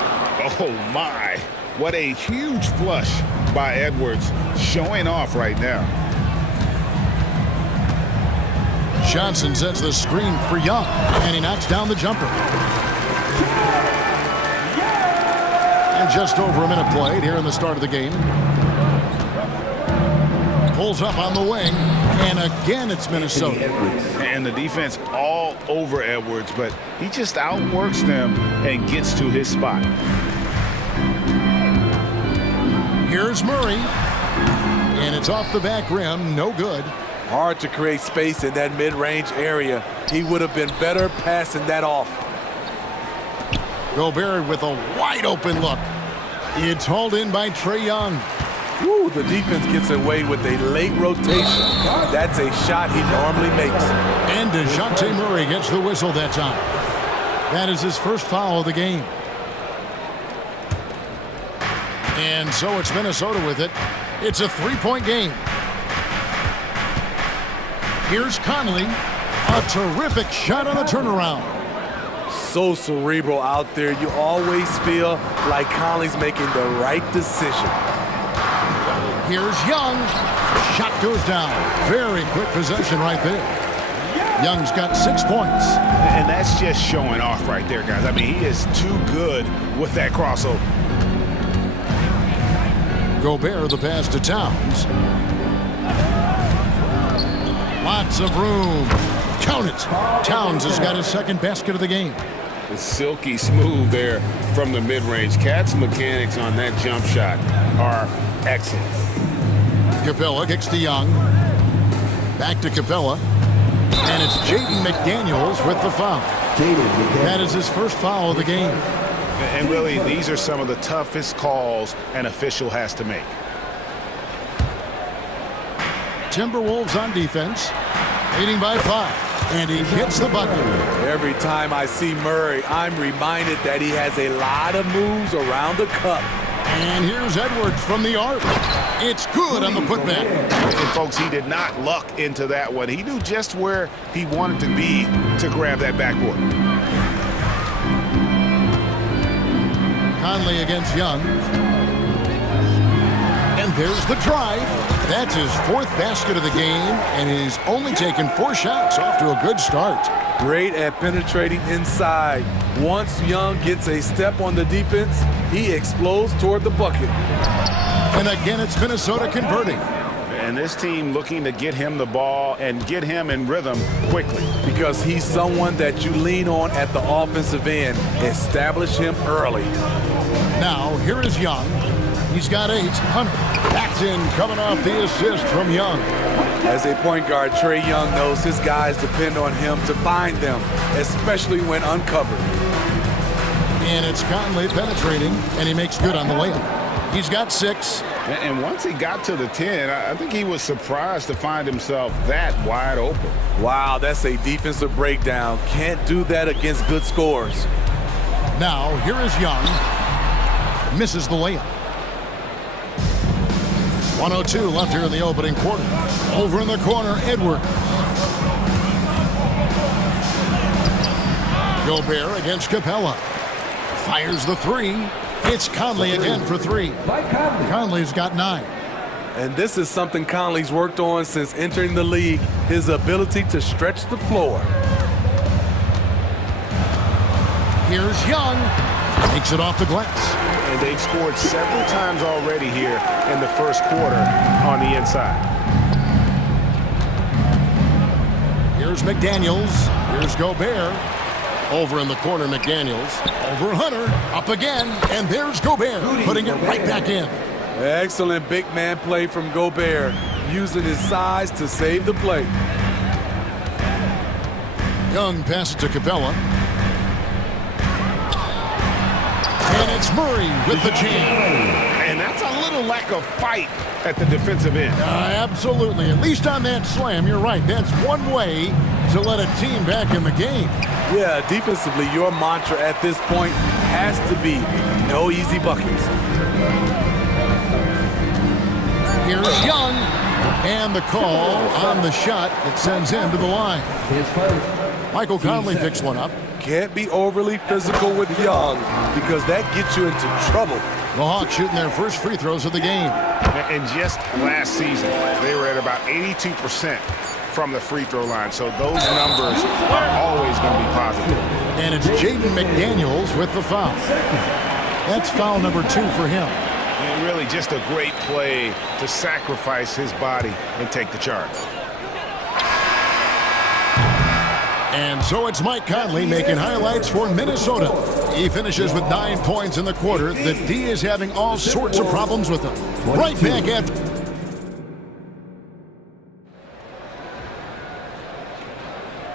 Oh my, what a huge flush by Edwards, showing off right now. Johnson sets the screen for Young, and he knocks down the jumper. And just over a minute played here in the start of the game. Pulls up on the wing, and again it's Minnesota. And the defense all over Edwards, but he just outworks them and gets to his spot. Here's Murray, and it's off the back rim, no good. Hard to create space in that mid-range area. He would have been better passing that off. Gobert with a wide open look. It's hauled in by Trey Young. Ooh, the defense gets away with a late rotation. That's a shot he normally makes. And DeJounte Murray gets the whistle that time. That is his first foul of the game. And so it's Minnesota with it. It's a 3-point game. Here's Conley. A terrific shot on the turnaround. So cerebral out there. You always feel like Conley's making the right decision. Here's Young. Shot goes down. Very quick possession right there. Young's got 6 points. And that's just showing off right there, guys. I mean, he is too good with that crossover. Gobert the pass to Towns. Lots of room. Count it. Towns has got his second basket of the game. It's silky smooth there from the mid-range. Cat's mechanics on that jump shot are excellent. Capella kicks to Young. Back to Capella. And it's Jaden McDaniels with the foul. That is his first foul of the game. And really, these are some of the toughest calls an official has to make. Timberwolves on defense, leading by 5, and he hits the bucket. Every time I see Murray, I'm reminded that he has a lot of moves around the cup. And here's Edwards from the arc. It's good on the putback. And folks, he did not luck into that one. He knew just where he wanted to be to grab that backboard. Conley against Young. And there's the drive. That's his 4th basket of the game, and he's only taken 4 shots. Off to a good start. Great at penetrating inside. Once Young gets a step on the defense, he explodes toward the bucket. And again, it's Minnesota converting. And this team looking to get him the ball and get him in rhythm quickly. Because he's someone that you lean on at the offensive end. Establish him early. Now, here is Young. He's got 8. Hunter backs in, coming off the assist from Young. As a point guard, Trey Young knows his guys depend on him to find them, especially when uncovered. And it's Conley penetrating, and he makes good on the layup. He's got 6. And once he got to the 10, I think he was surprised to find himself that wide open. Wow, that's a defensive breakdown. Can't do that against good scores. Now, here is Young. Misses the layup. 1:02 left here in the opening quarter. Over in the corner, Edwards. Gobert against Capella. Fires the 3. It's Conley again for 3. Conley's got 9. And this is something Conley's worked on since entering the league, his ability to stretch the floor. Here's Young. Takes it off the glass. And they've scored several times already here in the first quarter on the inside. Here's McDaniels. Here's Gobert. Over in the corner, McDaniels. Over Hunter. Up again. And there's Gobert, putting it right back in. Excellent big man play from Gobert, using his size to save the play. Young passes to Capella. And it's Murray with the jam. And that's a little lack of fight at the defensive end. Absolutely. At least on that slam, you're right. That's one way to let a team back in the game. Yeah, defensively, your mantra at this point has to be no easy buckets. Here's Young. And the call on the shot that sends him to the line. Michael Conley picks one up. Can't be overly physical with Young because that gets you into trouble. The Hawks shooting their first free throws of the game. And just last season, they were at about 82% from the free throw line. So those numbers are always going to be positive. And it's Jaden McDaniels with the foul. That's foul number 2 for him. And really just a great play to sacrifice his body and take the charge. And so it's Mike Conley making highlights for Minnesota. He finishes with 9 points in the quarter. The D is having all sorts of problems with him. Right back at...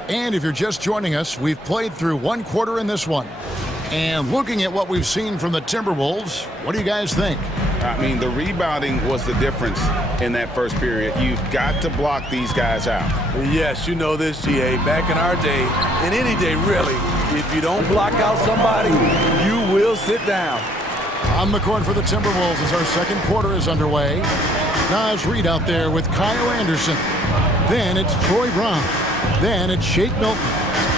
And if you're just joining us, we've played through 1 quarter in this one. And looking at what we've seen from the Timberwolves, what do you guys think? I mean, the rebounding was the difference in that first period. You've got to block these guys out. Yes, you know this, GA. Back in our day, and any day really, if you don't block out somebody, you will sit down. On the court for the Timberwolves as our second quarter is underway. Naz Reid out there with Kyle Anderson. Then it's Troy Brown. Then it's Shake Milton.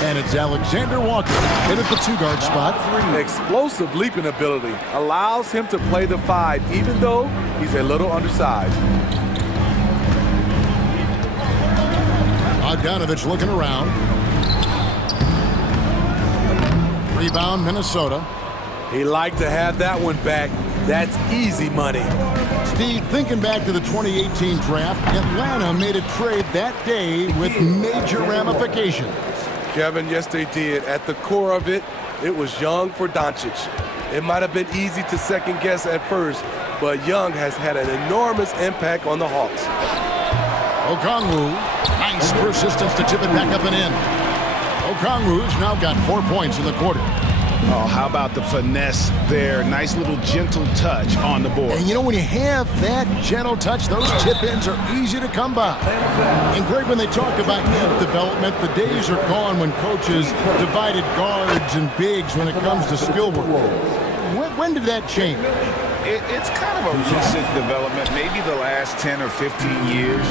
And it's Alexander Walker in at the 2-guard spot. Explosive leaping ability allows him to play the 5, even though he's a little undersized. Bogdanovich looking around. Rebound, Minnesota. He liked to have that one back. That's easy money. Steve, thinking back to the 2018 draft, Atlanta made a trade that day with major ramifications. Kevin, yes, they did. At the core of it, it was Young for Doncic. It might have been easy to second guess at first, but Young has had an enormous impact on the Hawks. Okongwu, nice persistence to tip it back up and in. Okongwu's now got 4 points in the quarter. Oh, how about the finesse there? Nice little gentle touch on the board. And you know, when you have that gentle touch, those tip-ins are easy to come by. And Greg, when they talk about youth development, the days are gone when coaches divided guards and bigs when it comes to skill work. When did that change? It's kind of a recent development, maybe the last 10 or 15 years,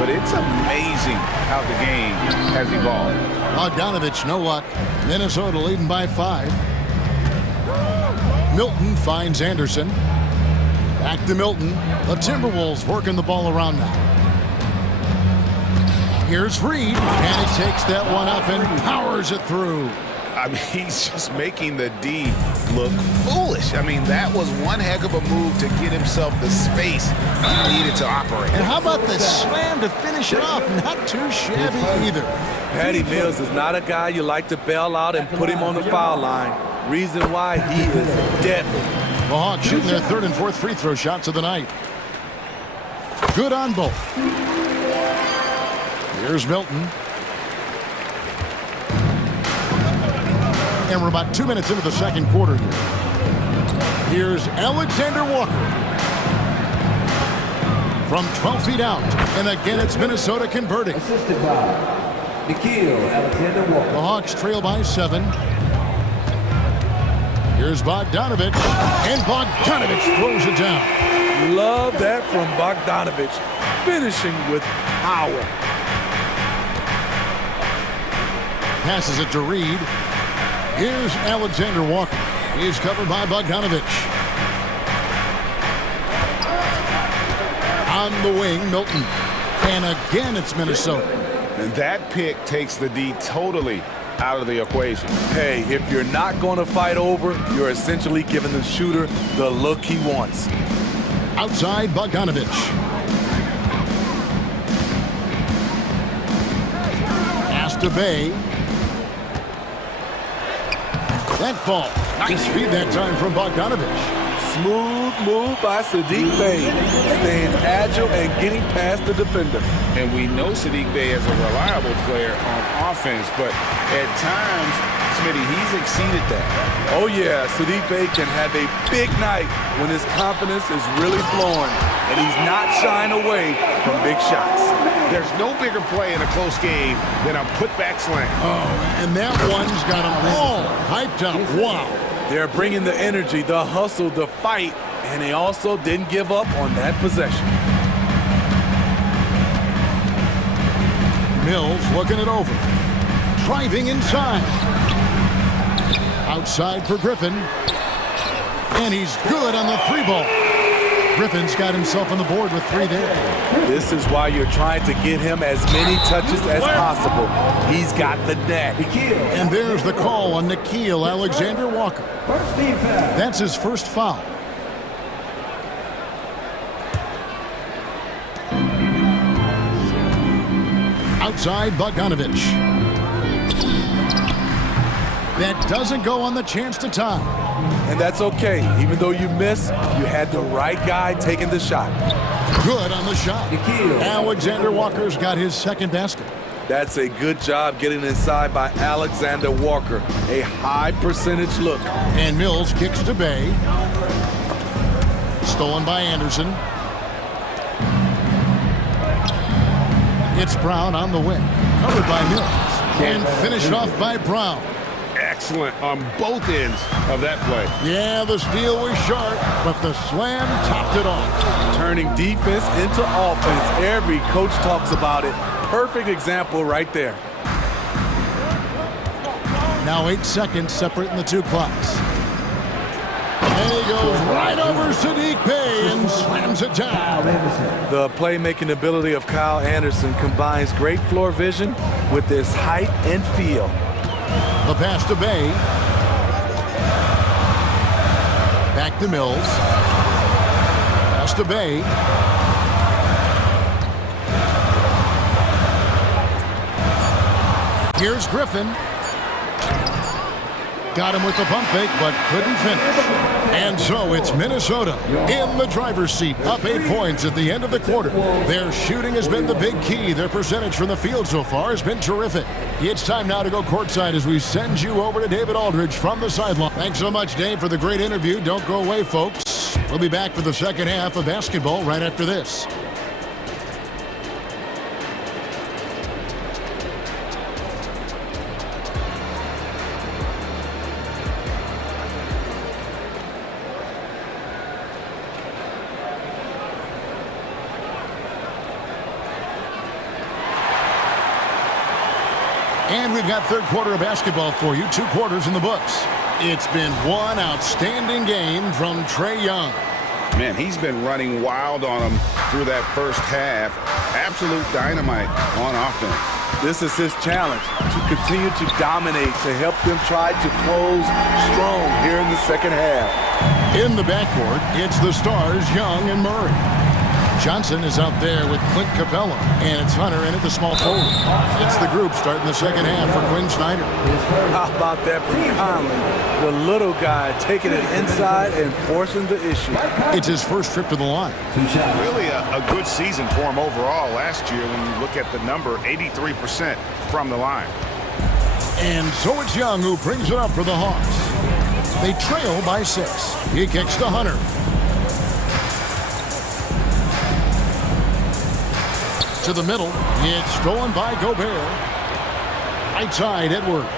but it's amazing how the game has evolved. Bogdanovich, no luck. Minnesota leading by 5. Milton finds Anderson. Back to Milton. The Timberwolves working the ball around now. Here's Reid, and he takes that one up and powers it through. I mean, he's just making the D look foolish. I mean, that was one heck of a move to get himself the space he needed to operate. And how about the slam to finish it off? Not too shabby either. Patty Mills is not a guy you like to bail out and put him on the foul line. Reason why he is deadly. The Hawks shooting their 3rd and 4th free throw shots of the night. Good on both. Here's Milton. And we're about 2 minutes into the second quarter here. Here's Alexander Walker. From 12 feet out. And again, it's Minnesota converting. Assisted by Nikhil Alexander Walker. The Hawks trail by 7. Here's Bogdanovich. And Bogdanovich throws it down. Love that from Bogdanovich. Finishing with power. Passes it to Reid. Here's Alexander Walker. He's covered by Bogdanovich. On the wing, Milton. And again, it's Minnesota. And that pick takes the D totally out of the equation. Hey, if you're not going to fight over, you're essentially giving the shooter the look he wants. Outside, Bogdanovich. Pass to Bay. That fall. Nice feed that time from Bogdanovich. Smooth move by Saddiq Bey, staying agile and getting past the defender. And we know Saddiq Bey is a reliable player on offense, but at times, Smitty, he's exceeded that. Oh yeah, Saddiq Bey can have a big night when his confidence is really flowing and he's not shying away from big shots. There's no bigger play in a close game than a putback slam. Oh, and that one's got them all hyped up. Wow. They're bringing the energy, the hustle, the fight, and they also didn't give up on that possession. Mills looking it over. Driving inside. Outside for Griffin. And he's good on the three ball. Griffin's got himself on the board with 3 there. This is why you're trying to get him as many touches as possible. He's got the net. And there's the call on Nickeil Alexander-Walker. That's his first foul. Outside Bogdanovich. That doesn't go on the chance to tie. And that's okay. Even though you miss, you had the right guy taking the shot. Good on the shot. Alexander Walker's got his second basket. That's a good job getting inside by Alexander Walker. A high percentage look. And Mills kicks to Bay. Stolen by Anderson. It's Brown on the wing. Covered by Mills. And finished off by Brown. Excellent on both ends of that play. Yeah, the steal was sharp, but the slam topped it off. Turning defense into offense. Every coach talks about it. Perfect example right there. Now 8 seconds separating the two clocks. And he goes right over Saddiq Bey and slams it down. The playmaking ability of Kyle Anderson combines great floor vision with his height and feel. The pass to Bay. Back to Mills. Pass to Bay. Here's Griffin. Got him with the pump fake, but couldn't finish. And so it's Minnesota in the driver's seat, up 8 points at the end of the quarter. Their shooting has been the big key. Their percentage from the field so far has been terrific. It's time now to go courtside as we send you over to David Aldridge from the sideline. Thanks so much, Dave, for the great interview. Don't go away, folks. We'll be back for the second half of basketball right after this. And we've got third quarter of basketball for you. 2 quarters in the books. It's been one outstanding game from Trae Young. Man, he's been running wild on him through that first half. Absolute dynamite on offense. This is his challenge, to continue to dominate, to help them try to close strong here in the second half. In the backcourt, it's the stars, Young and Murray. Johnson is out there with Clint Capella, and it's Hunter in at the small forward. It's the group starting the second half for Quinn Snyder. How about that from Conley? The little guy taking it inside and forcing the issue. It's his first trip to the line. Really a good season for him overall last year when you look at the number, 83% from the line. And so it's Young who brings it up for the Hawks. They trail by 6. He kicks to Hunter. To the middle. It's stolen by Gobert. Right side, Edwards.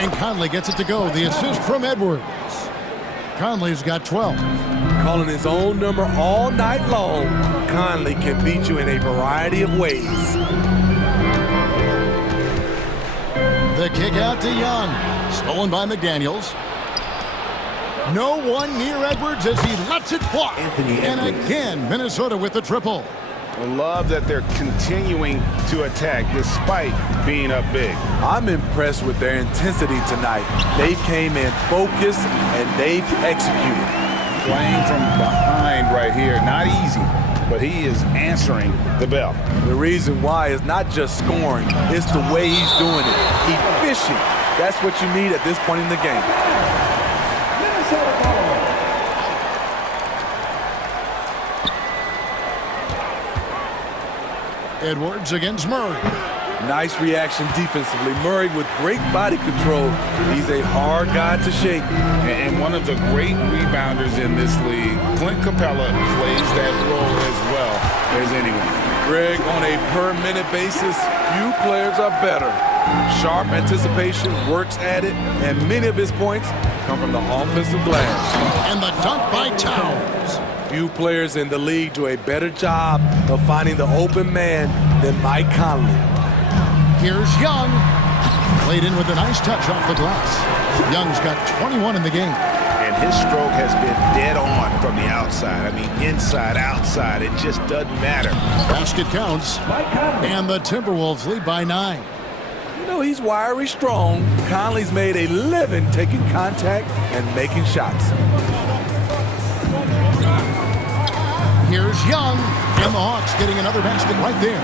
And Conley gets it to go. The assist from Edwards. Conley's got 12. Calling his own number all night long. Conley can beat you in a variety of ways. The kick out to Young. Stolen by McDaniels. No one near Edwards as he lets it fly. And again, Minnesota with the triple. I love that they're continuing to attack despite being up big. I'm impressed with their intensity tonight. They came in focused and they've executed. Playing from behind right here, not easy. but he is answering the bell. The reason why is not just scoring, it's the way he's doing it. Efficient. That's what you need at this point in the game. Edwards against Murray. Nice reaction defensively. Murray with great body control. He's a hard guy to shake. And one of the great rebounders in this league, Clint Capella, plays that role as well as anyone. Greg, on a per-minute basis, few players are better. Sharp anticipation, works at it, and many of his points come from the offensive glass. And the dunk by Towns. Few players in the league do a better job of finding the open man than Mike Conley. Here's Young. Played in with a nice touch off the glass. Young's got 21 in the game. And his stroke has been dead on from the outside. I mean, inside, outside, it just doesn't matter. Basket counts. And the Timberwolves lead by 9. You know, he's wiry strong. Conley's made a living taking contact and making shots. Here's Young. And the Hawks getting another basket right there.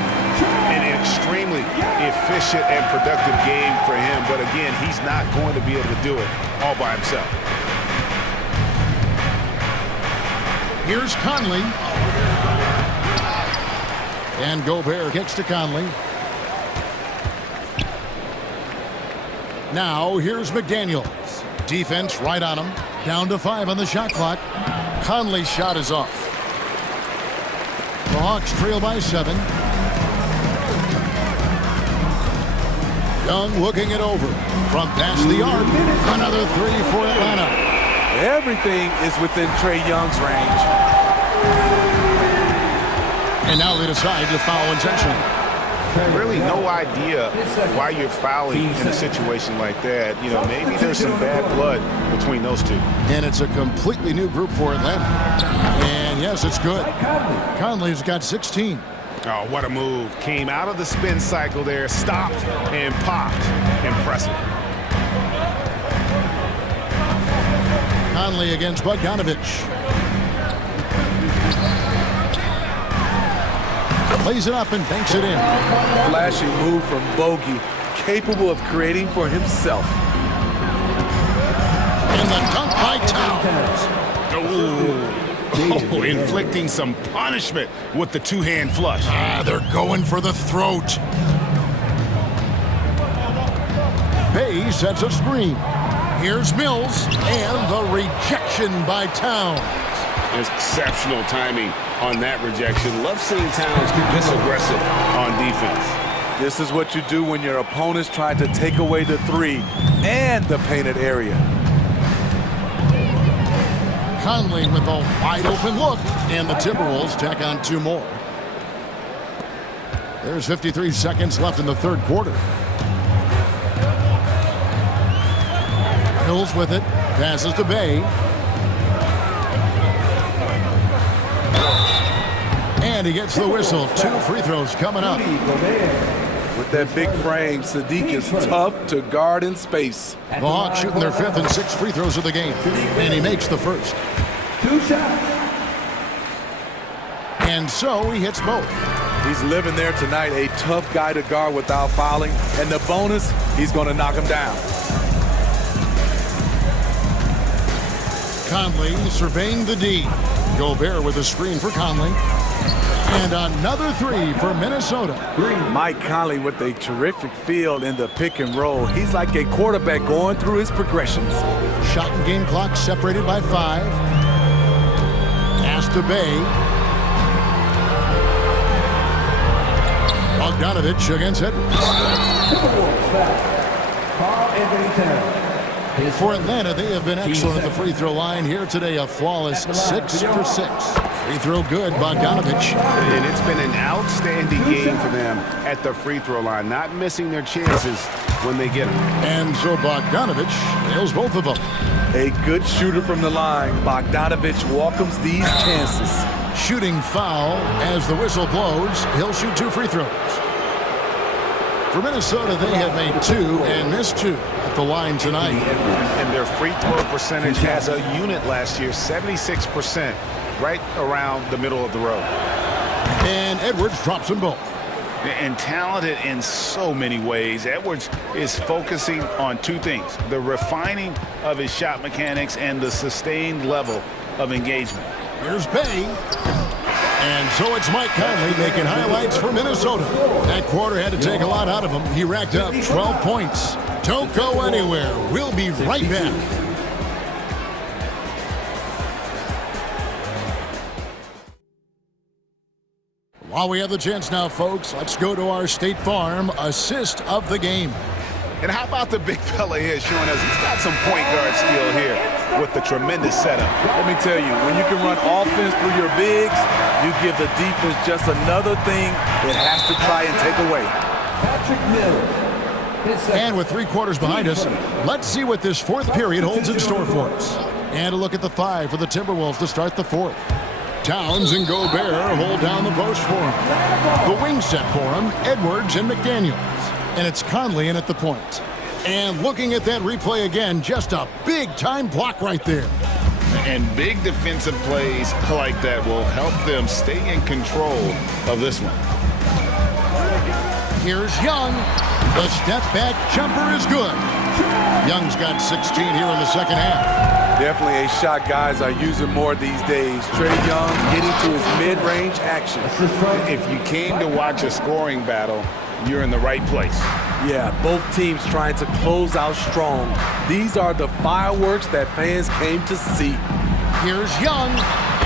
An extremely efficient and productive game for him, but again, he's not going to be able to do it all by himself. Here's Conley. And Gobert kicks to Conley. Now here's McDaniels. Defense right on him. Down to 5 on the shot clock. Conley's shot is off. The Hawks trail by 7. Young looking it over. From past the arc. Another 3 for Atlanta. Everything is within Trae Young's range. And now they decide to foul intentionally. Really no idea why you're fouling in a situation like that. You know, maybe there's some bad blood between those two. And it's a completely new group for Atlanta. And yes, it's good. Conley's got 16. Oh, what a move. Came out of the spin cycle there, stopped and popped. Impressive. Conley against Bogdanovich. Plays it up and banks it in. Flashing move from Bogey, capable of creating for himself. And the dunk by Towns. Oh, inflicting some punishment with the two-hand flush. They're going for the throat. Bay sets a screen. Here's Mills, and the rejection by Towns. Exceptional timing on that rejection. Love seeing Towns this aggressive on defense. This is what you do when your opponent's trying to take away the 3 and the painted area. Conley with a wide open look, and the Timberwolves tack on 2 more. There's 53 seconds left in the third quarter. Mills with it, passes to Bay. And he gets the whistle. 2 free throws coming up. With that big frame, Sadiq is tough to guard in space. The Hawks shooting their 5th and 6th free throws of the game. And he makes the first. 2 shots. And so he hits both. He's living there tonight, a tough guy to guard without fouling. And the bonus, he's going to knock him down. Conley surveying the D. Gobert with a screen for Conley. And another 3 for Minnesota. Mike Conley with a terrific feel in the pick and roll. He's like a quarterback going through his progressions. Shot and game clock separated by 5. Pass to Bay. Bogdanovich against Edwards. For Atlanta, they have been excellent at the free throw line here today. A flawless 6 for 6. Free throw good, Bogdanovich. And it's been an outstanding game for them at the free throw line, not missing their chances when they get them. And so Bogdanovich nails both of them. A good shooter from the line. Bogdanovich welcomes these chances. Shooting foul as the whistle blows. He'll shoot 2 free throws. For Minnesota, they have made 2 and missed 2 at the line tonight. And their free throw percentage as a unit last year, 76%, right around the middle of the road. And Edwards drops them both. And talented in so many ways. Edwards is focusing on two things: the refining of his shot mechanics and the sustained level of engagement. Here's Bay. And so it's Mike Conley making highlights for Minnesota. That quarter had to take a lot out of him. He racked up 12 points. Don't go anywhere. We'll be right back. While we have the chance now, folks, let's go to our State Farm assist of the game. And how about the big fella here showing us he's got some point guard skill here with the tremendous setup. Let me tell you, when you can run offense through your bigs, you give the defense just another thing it has to try and take away. And with 3 quarters behind us, let's see what this fourth period holds in store for us. And a look at the 5 for the Timberwolves to start the fourth. Towns and Gobert hold down the post for him. The wing set for him, Edwards and McDaniels. And it's Conley in at the point. And looking at that replay again, just a big-time block right there. And big defensive plays like that will help them stay in control of this one. Here's Young. The step-back jumper is good. Young's got 16 here in the second half. Definitely a shot guys are using more these days. Trae Young getting to his mid-range action. If you came to watch a scoring battle, you're in the right place. Yeah, both teams trying to close out strong. These are the fireworks that fans came to see. Here's Young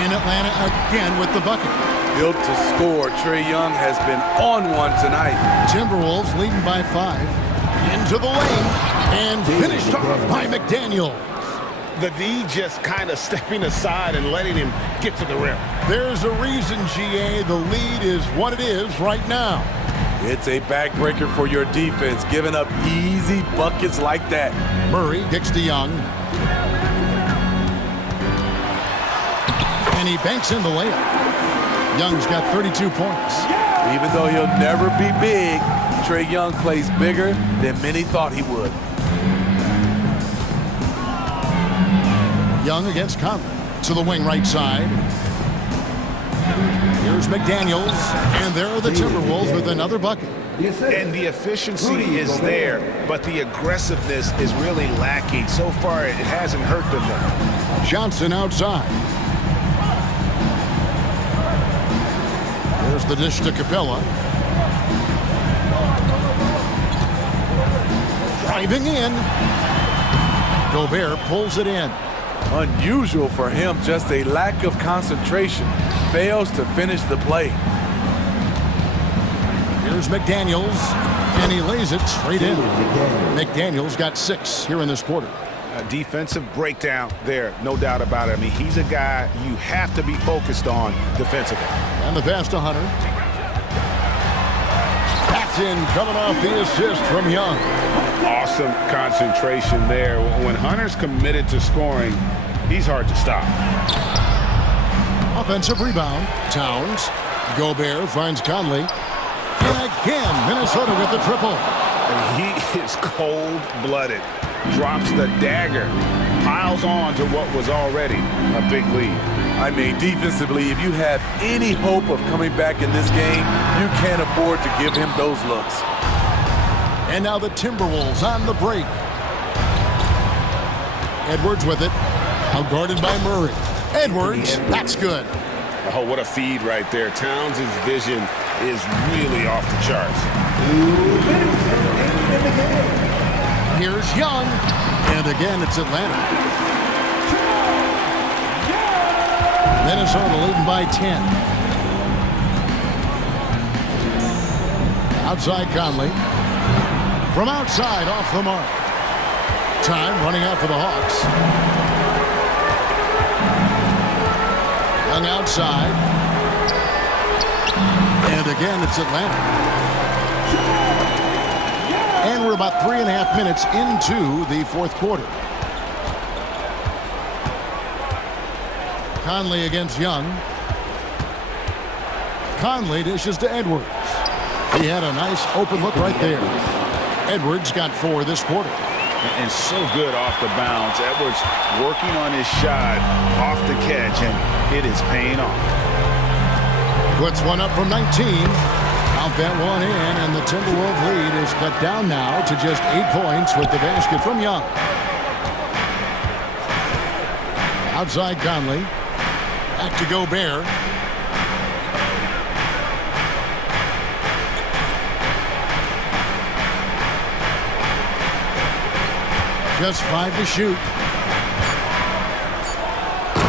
in Atlanta again with the bucket. Built to score, Trae Young has been on one tonight. Timberwolves leading by 5. Into the lane and finished off by McDaniel. The D just kind of stepping aside and letting him get to the rim. There's a reason, GA, the lead is what it is right now. It's a backbreaker for your defense, giving up easy buckets like that. Murray kicks to Young. And he banks in the layup. Young's got 32 points. Even though he'll never be big, Trae Young plays bigger than many thought he would. Young against Conley. To the wing right side. Here's McDaniels. And there are the Timberwolves with another bucket. And the efficiency is there, but the aggressiveness is really lacking. So far, it hasn't hurt them though. Johnson outside. There's the dish to Capella. Driving in. Gobert pulls it in. Unusual for him, just a lack of concentration. Fails to finish the play. Here's McDaniels, and he lays it straight in. McDaniels got 6 here in this quarter. A defensive breakdown there, no doubt about it. I mean, he's a guy you have to be focused on defensively. And the pass to Hunter. That's in, coming off the assist from Young. Awesome concentration there. When Hunter's committed to scoring, he's hard to stop. Offensive rebound. Towns. Gobert finds Conley. And again, Minnesota with the triple. And he is cold-blooded. Drops the dagger. Piles on to what was already a big lead. I mean, defensively, if you have any hope of coming back in this game, you can't afford to give him those looks. And now the Timberwolves on the break. Edwards with it. Outguarded by Murray. Edwards, that's good. Oh, what a feed right there. Towns' vision is really off the charts. Here's Young. And again, it's Atlanta. Minnesota leading by 10. Outside Conley. From outside, off the mark. Time running out for the Hawks. Young outside. And again, it's Atlanta. And we're about 3.5 minutes into the fourth quarter. Conley against Young. Conley dishes to Edwards. He had a nice open look right there. Edwards got 4 this quarter. And so good off the bounce. Edwards working on his shot off the catch, and it is paying off. Puts one up from 19. Count that one in, and the Timberwolves lead is cut down now to just 8 points with the basket from Young. Outside Conley. Back to Gobert. Just 5 to shoot.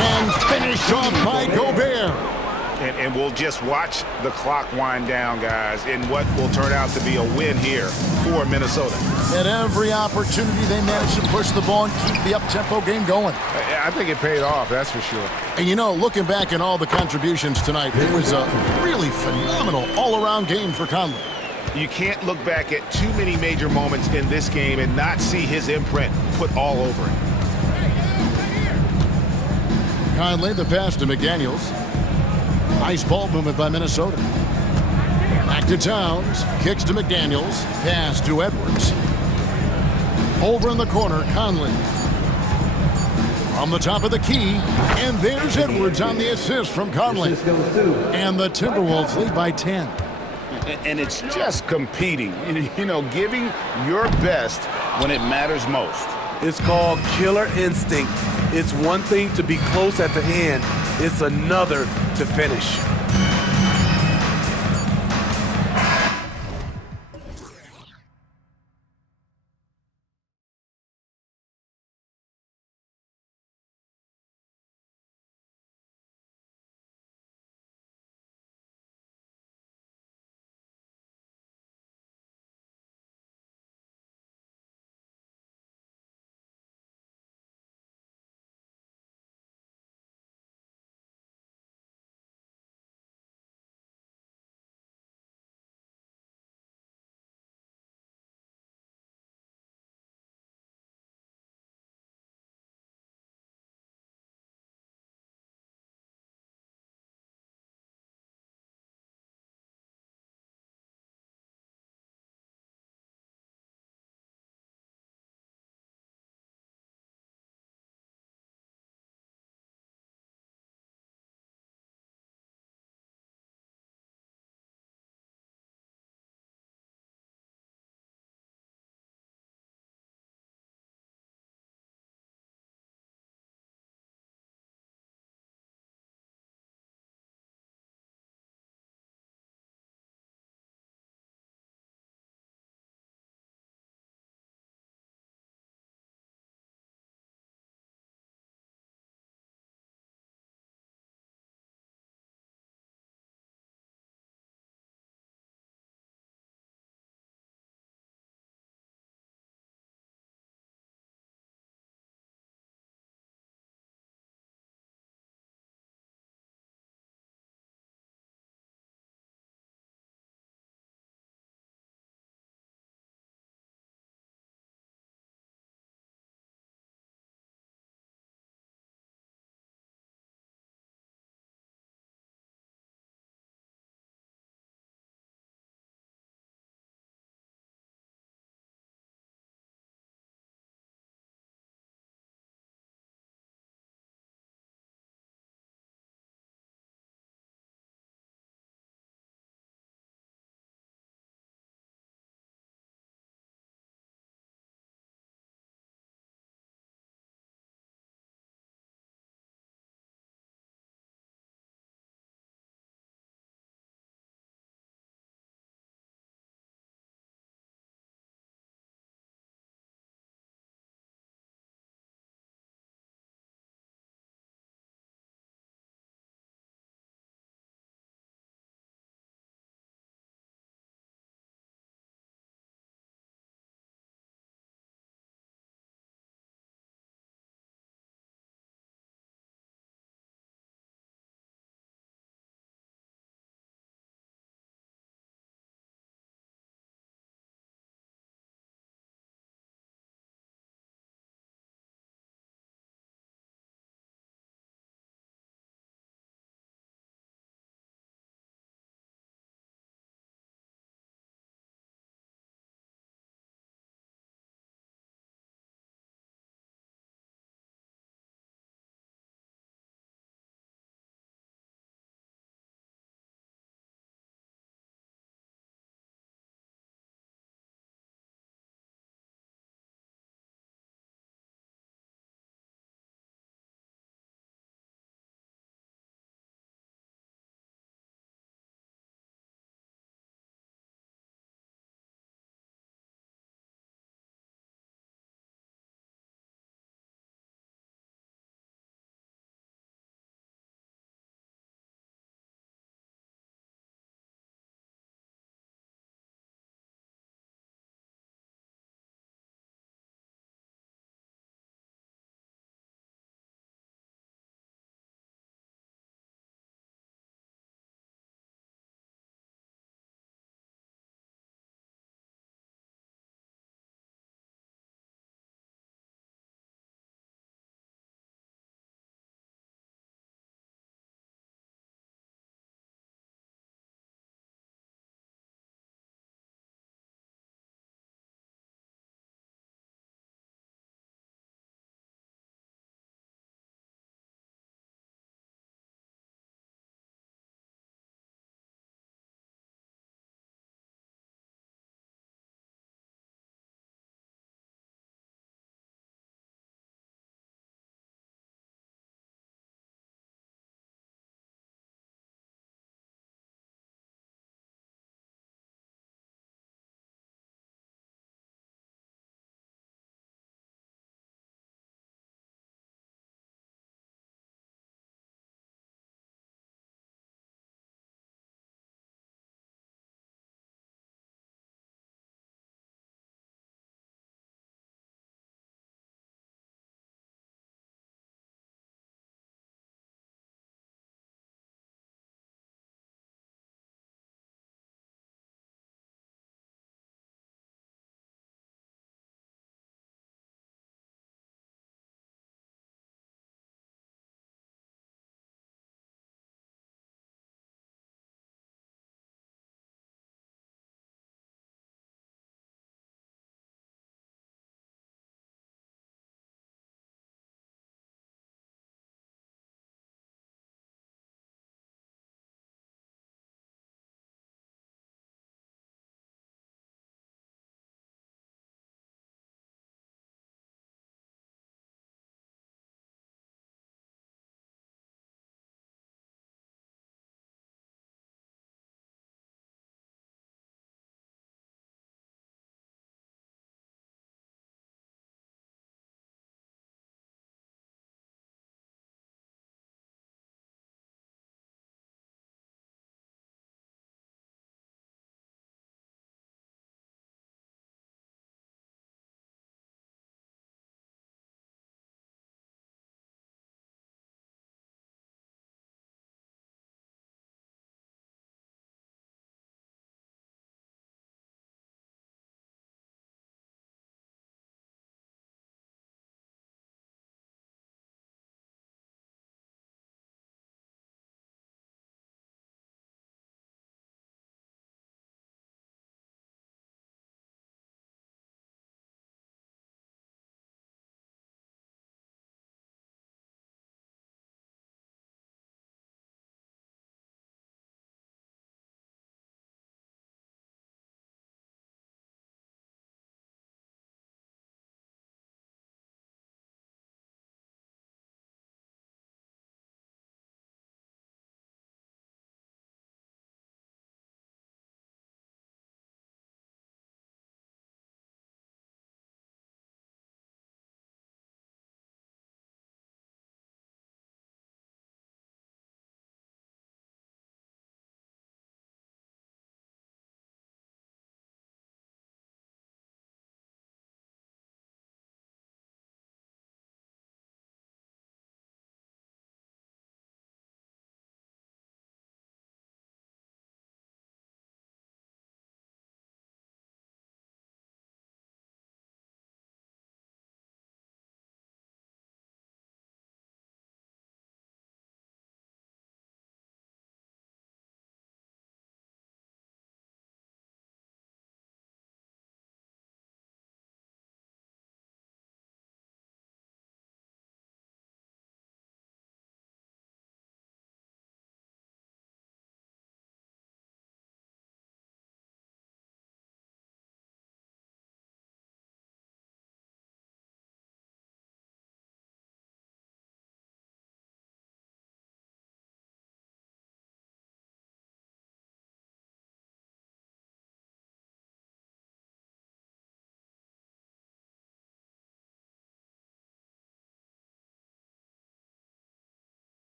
And finished off by Gobert. And we'll just watch the clock wind down, guys, in what will turn out to be a win here for Minnesota. At every opportunity, they managed to push the ball and keep the up-tempo game going. I think it paid off, that's for sure. And you know, looking back at all the contributions tonight, it was a really phenomenal all-around game for Conley. You can't look back at too many major moments in this game and not see his imprint put all over it. Conley, the pass to McDaniels. Nice ball movement by Minnesota. Back to Towns. Kicks to McDaniels. Pass to Edwards. Over in the corner, Conley. From the top of the key. And there's Edwards on the assist from Conley. And the Timberwolves lead by 10. And it's just competing. You know, giving your best when it matters most. It's called killer instinct. It's one thing to be close at the end. It's another to finish.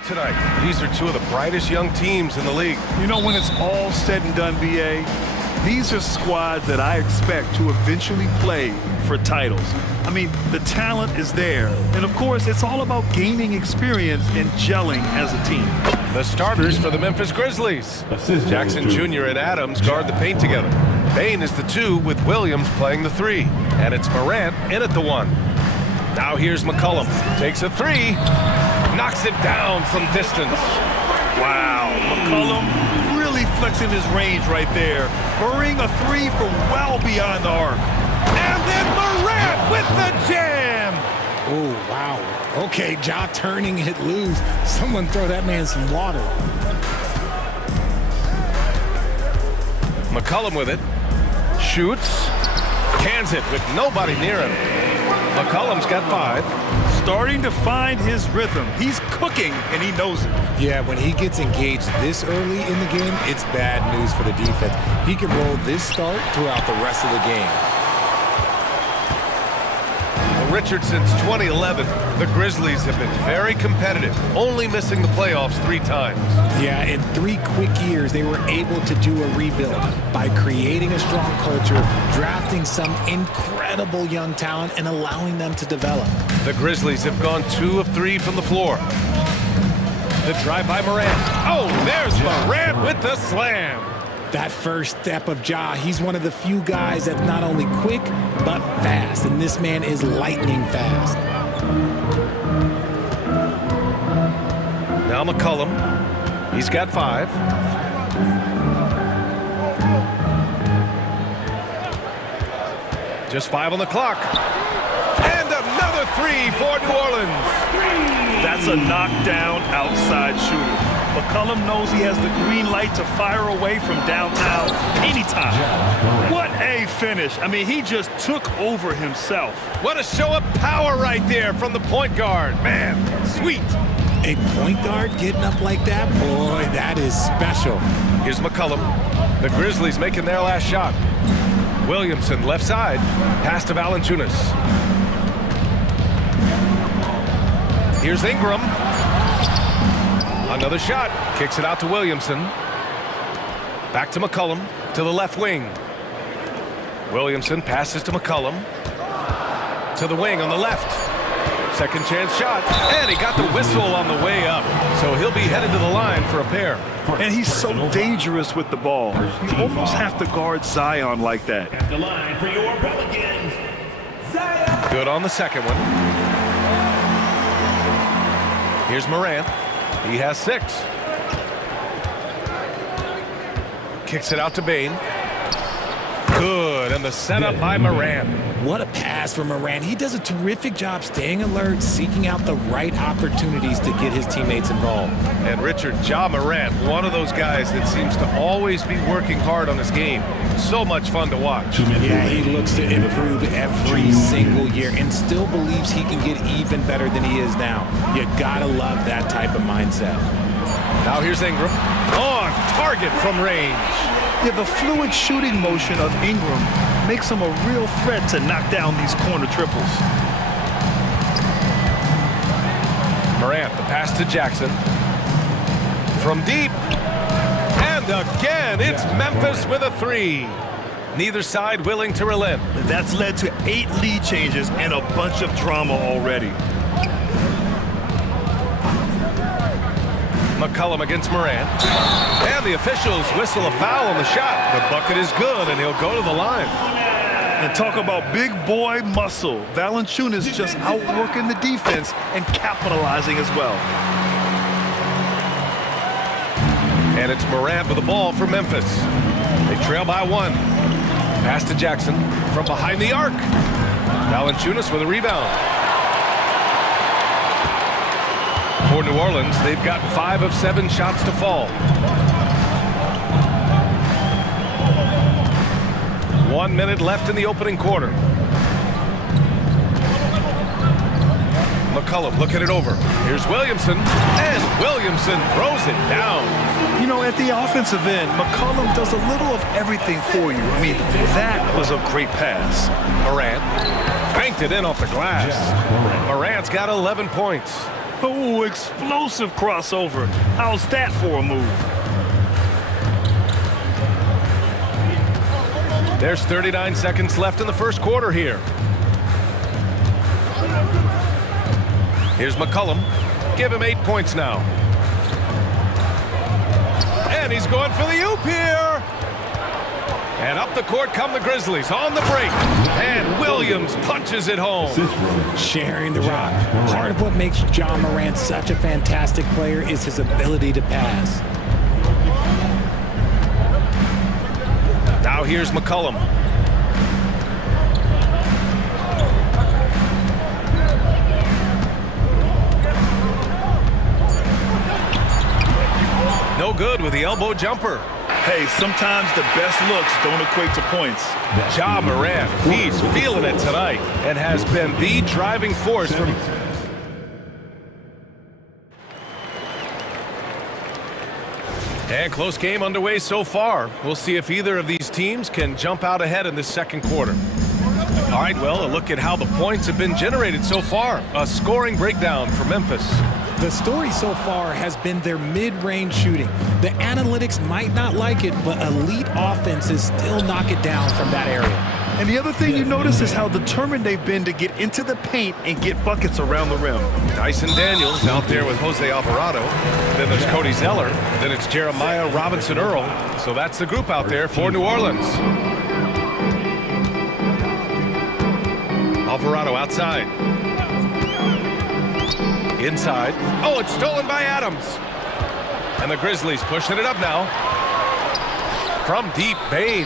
Tonight, these are two of the brightest young teams in the league. You know, when it's all said and done, BA, these are squads that I expect to eventually play for titles. I mean, the talent is there. And of course, it's all about gaining experience and gelling as a team. The starters for the Memphis Grizzlies. Jackson Jr. and Adams guard the paint together. Bain is the 2 with Williams playing the 3. And it's Morant in at the 1. Now here's McCollum. Takes a 3. Knocks it down from distance. Wow, McCollum really flexing his range right there. Burying a 3 from well beyond the arc. And then Morant with the jam! Oh, wow. Okay, Ja turning it loose. Someone throw that man some water. McCollum with it. Shoots. Cans it with nobody near him. McCollum's got 5. Starting to find his rhythm. He's cooking, and he knows it. Yeah, when he gets engaged this early in the game, it's bad news for the defense. He can roll this start throughout the rest of the game. Richard, since 2011, the Grizzlies have been very competitive, only missing the playoffs 3 times. Yeah, in 3 quick years, they were able to do a rebuild by creating a strong culture, drafting some incredible young talent, and allowing them to develop. The Grizzlies have gone 2 of 3 from the floor. The drive by Morant. Oh, there's Morant with the slam. That first step of Ja, he's one of the few guys that's not only quick, but fast. And this man is lightning fast. Now McCollum. He's got 5. Just 5 on the clock. And another 3 for New Orleans. That's a knockdown outside shooter. McCollum knows he has the green light to fire away from downtown anytime. What a finish. I mean, he just took over himself. What a show of power right there from the point guard. Man, sweet. A point guard getting up like that? Boy, that is special. Here's McCollum. The Grizzlies making their last shot. Williamson, left side. Pass to Valanciunas. Here's Ingram. Another shot. Kicks it out to Williamson. Back to McCollum. To the left wing. Williamson passes to McCollum. To the wing on the left. Second chance shot. And he got the whistle on the way up. So he'll be headed to the line for a pair. And he's so dangerous with the ball. You almost have to guard Zion like that. At the line for your Pelicans, Zion. Good on the second one. Here's Morant. He has 6. Kicks it out to Bain. Good, and the setup by Morant. What a pass from Morant. He does a terrific job staying alert, seeking out the right opportunities to get his teammates involved. And Richard, Ja Morant, one of those guys that seems to always be working hard on his game. So much fun to watch. Yeah, he looks to improve every single year and still believes he can get even better than he is now. You gotta love that type of mindset. Now here's Ingram. On target from range. Yeah, the fluid shooting motion of Ingram makes him a real threat to knock down these corner triples. Morant, the pass to Jackson. From deep. And again, it's Memphis with a 3. Neither side willing to relent. That's led to 8 lead changes and a bunch of drama already. McCollum against Morant. And the officials whistle a foul on the shot. The bucket is good, and he'll go to the line. And talk about big boy muscle. Valanciunas just outworking the defense and capitalizing as well. And it's Morant with the ball for Memphis. They trail by 1. Pass to Jackson from behind the arc. Valanciunas with a rebound. For New Orleans, they've got 5 of 7 shots to fall. 1 minute left in the opening quarter. McCollum looking it over. Here's Williamson, and Williamson throws it down. You know, at the offensive end, McCollum does a little of everything for you. I mean, that was a great pass. Morant banked it in off the glass. Morant's got 11 points. Oh, explosive crossover. How's that for a move? There's 39 seconds left in the first quarter here. Here's McCollum. Give him 8 points now. And he's going for the oop here. And up the court come the Grizzlies on the break. And Williams punches it home. Sharing the rock. Part of what makes John Morant such a fantastic player is his ability to pass. Now here's McCollum. No good with the elbow jumper. Hey, sometimes the best looks don't equate to points. Ja Morant, he's feeling it tonight and has been the driving force from... And close game underway so far. We'll see if either of these teams can jump out ahead in this second quarter. All right, well, a look at how the points have been generated so far. A scoring breakdown for Memphis. The story so far has been their mid-range shooting. The analytics might not like it, but elite offenses still knock it down from that area. And the other thing you notice is how determined they've been to get into the paint and get buckets around the rim. Dyson Daniels out there with Jose Alvarado. Then there's Cody Zeller. Then it's Jeremiah Robinson Earl. So that's the group out there for New Orleans. Alvarado outside. Inside. Oh, it's stolen by Adams. And the Grizzlies pushing it up now. From deep, Bain.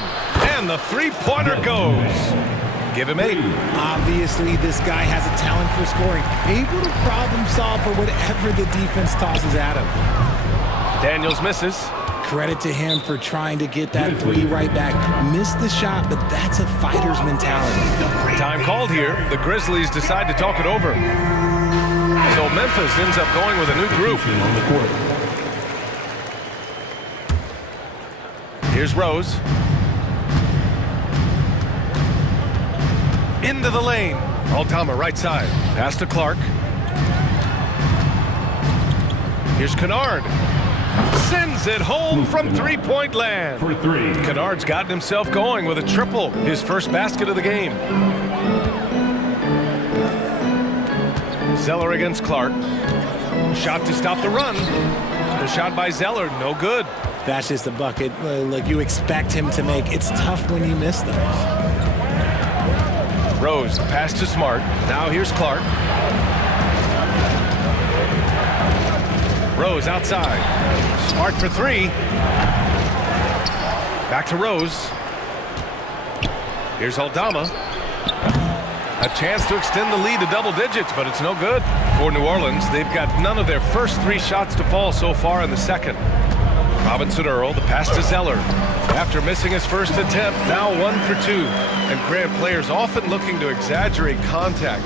And the three-pointer goes. Give him 8. Obviously, this guy has a talent for scoring. Able to problem solve for whatever the defense tosses at him. Daniels misses. Credit to him for trying to get that 3 right back. Missed the shot, but that's a fighter's mentality. Time called here. The Grizzlies decide to talk it over. So Memphis ends up going with a new group. Here's Rose. Into the lane. Aldama right side. Pass to Clark. Here's Kennard. Sends it home from three-point land. For 3. Kennard's gotten himself going with a triple. His first basket of the game. Zeller against Clark. Shot to stop the run. The shot by Zeller, no good. That's just a bucket like you expect him to make. It's tough when you miss those. Rose, pass to Smart. Now here's Clark. Rose outside. Smart for 3. Back to Rose. Here's Aldama. A chance to extend the lead to double digits, but it's no good. For New Orleans, they've got none of their first 3 shots to fall so far in the second. Robinson Earl, the pass to Zeller. After missing his first attempt, now 1 for 2. And Grant, players often looking to exaggerate contact.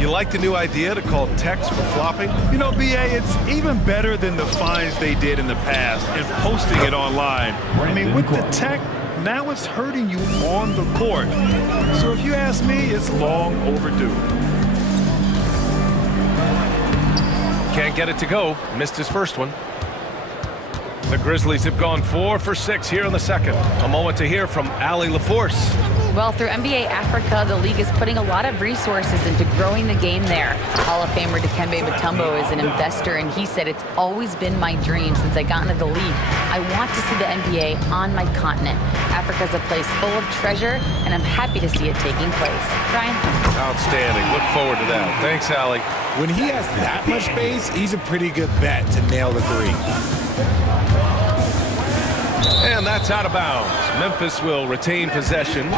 You like the new idea to call text for flopping? You know, BA, it's even better than the fines they did in the past and posting it online. I mean, with the tech, now it's hurting you on the court. So if you ask me, it's long overdue. Can't get it to go. Missed his first one. The Grizzlies have gone 4 for 6 here in the second. A moment to hear from Allie LaForce. Well, through NBA Africa, the league is putting a lot of resources into growing the game there. Hall of Famer Dikembe Mutombo is an investor, and he said, "It's always been my dream since I got into the league. I want to see the NBA on my continent. Africa's a place full of treasure, and I'm happy to see it taking place." Brian? Outstanding. Look forward to that. Thanks, Allie. When he has that much space, he's a pretty good bet to nail the 3. And that's out of bounds. Memphis will retain possession.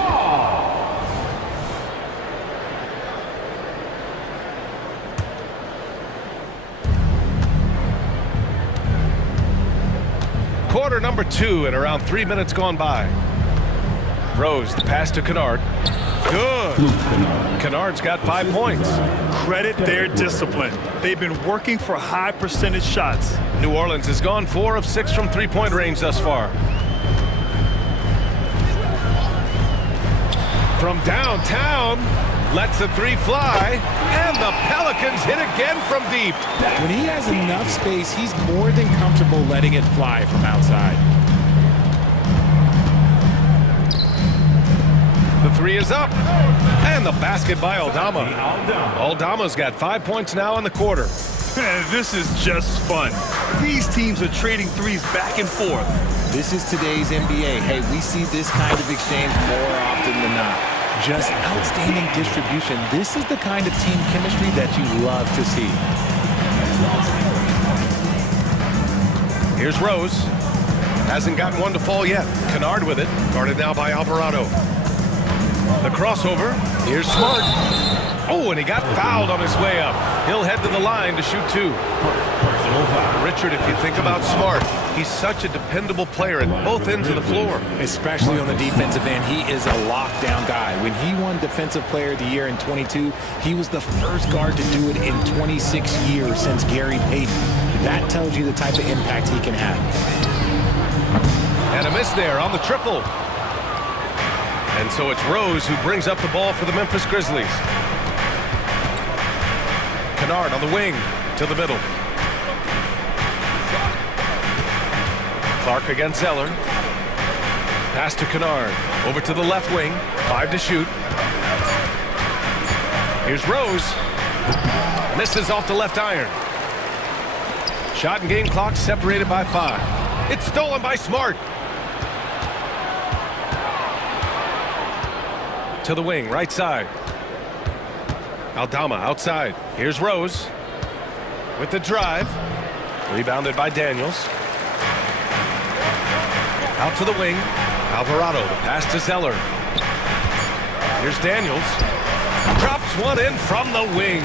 Quarter number 2 and around 3 minutes gone by. Rose, the pass to Kennard. Good. Kennard's got 5 points. Credit their discipline. They've been working for high percentage shots. New Orleans has gone 4 of 6 from three-point range thus far. From downtown, Lets the three fly, and the Pelicans hit again from deep. When he has enough space, he's more than comfortable letting it fly from outside. The three is up, and the basket by Aldama. Aldama's got 5 points now in the quarter. This is just fun. These teams are trading threes back and forth. This is today's NBA. Hey, we see this kind of exchange more often than not. Just outstanding distribution. This is the kind of team chemistry that you love to see. Here's Rose. Hasn't gotten one to fall yet. Kennard with it. Guarded now by Alvarado. The crossover. Here's Smart. Oh, and he got fouled on his way up. He'll head to the line to shoot two. Richard, if you think about Smart, he's such a dependable player at both ends of the floor. Especially on the defensive end, he is a lockdown guy. When he won Defensive Player of the Year in 22, he was the first guard to do it in 26 years since Gary Payton. That tells you the type of impact he can have. And a miss there on the triple. And so it's Rose who brings up the ball for the Memphis Grizzlies. Kennard on the wing to the middle. Clark against Zeller. Pass to Kennard. Over to the left wing. 5 to shoot. Here's Rose. Misses off the left iron. Shot and game clock separated by 5. It's stolen by Smart. To the wing, right side. Aldama outside. Here's Rose with the drive. Rebounded by Daniels. Out to the wing. Alvarado, the pass to Zeller. Here's Daniels. Drops one in from the wing.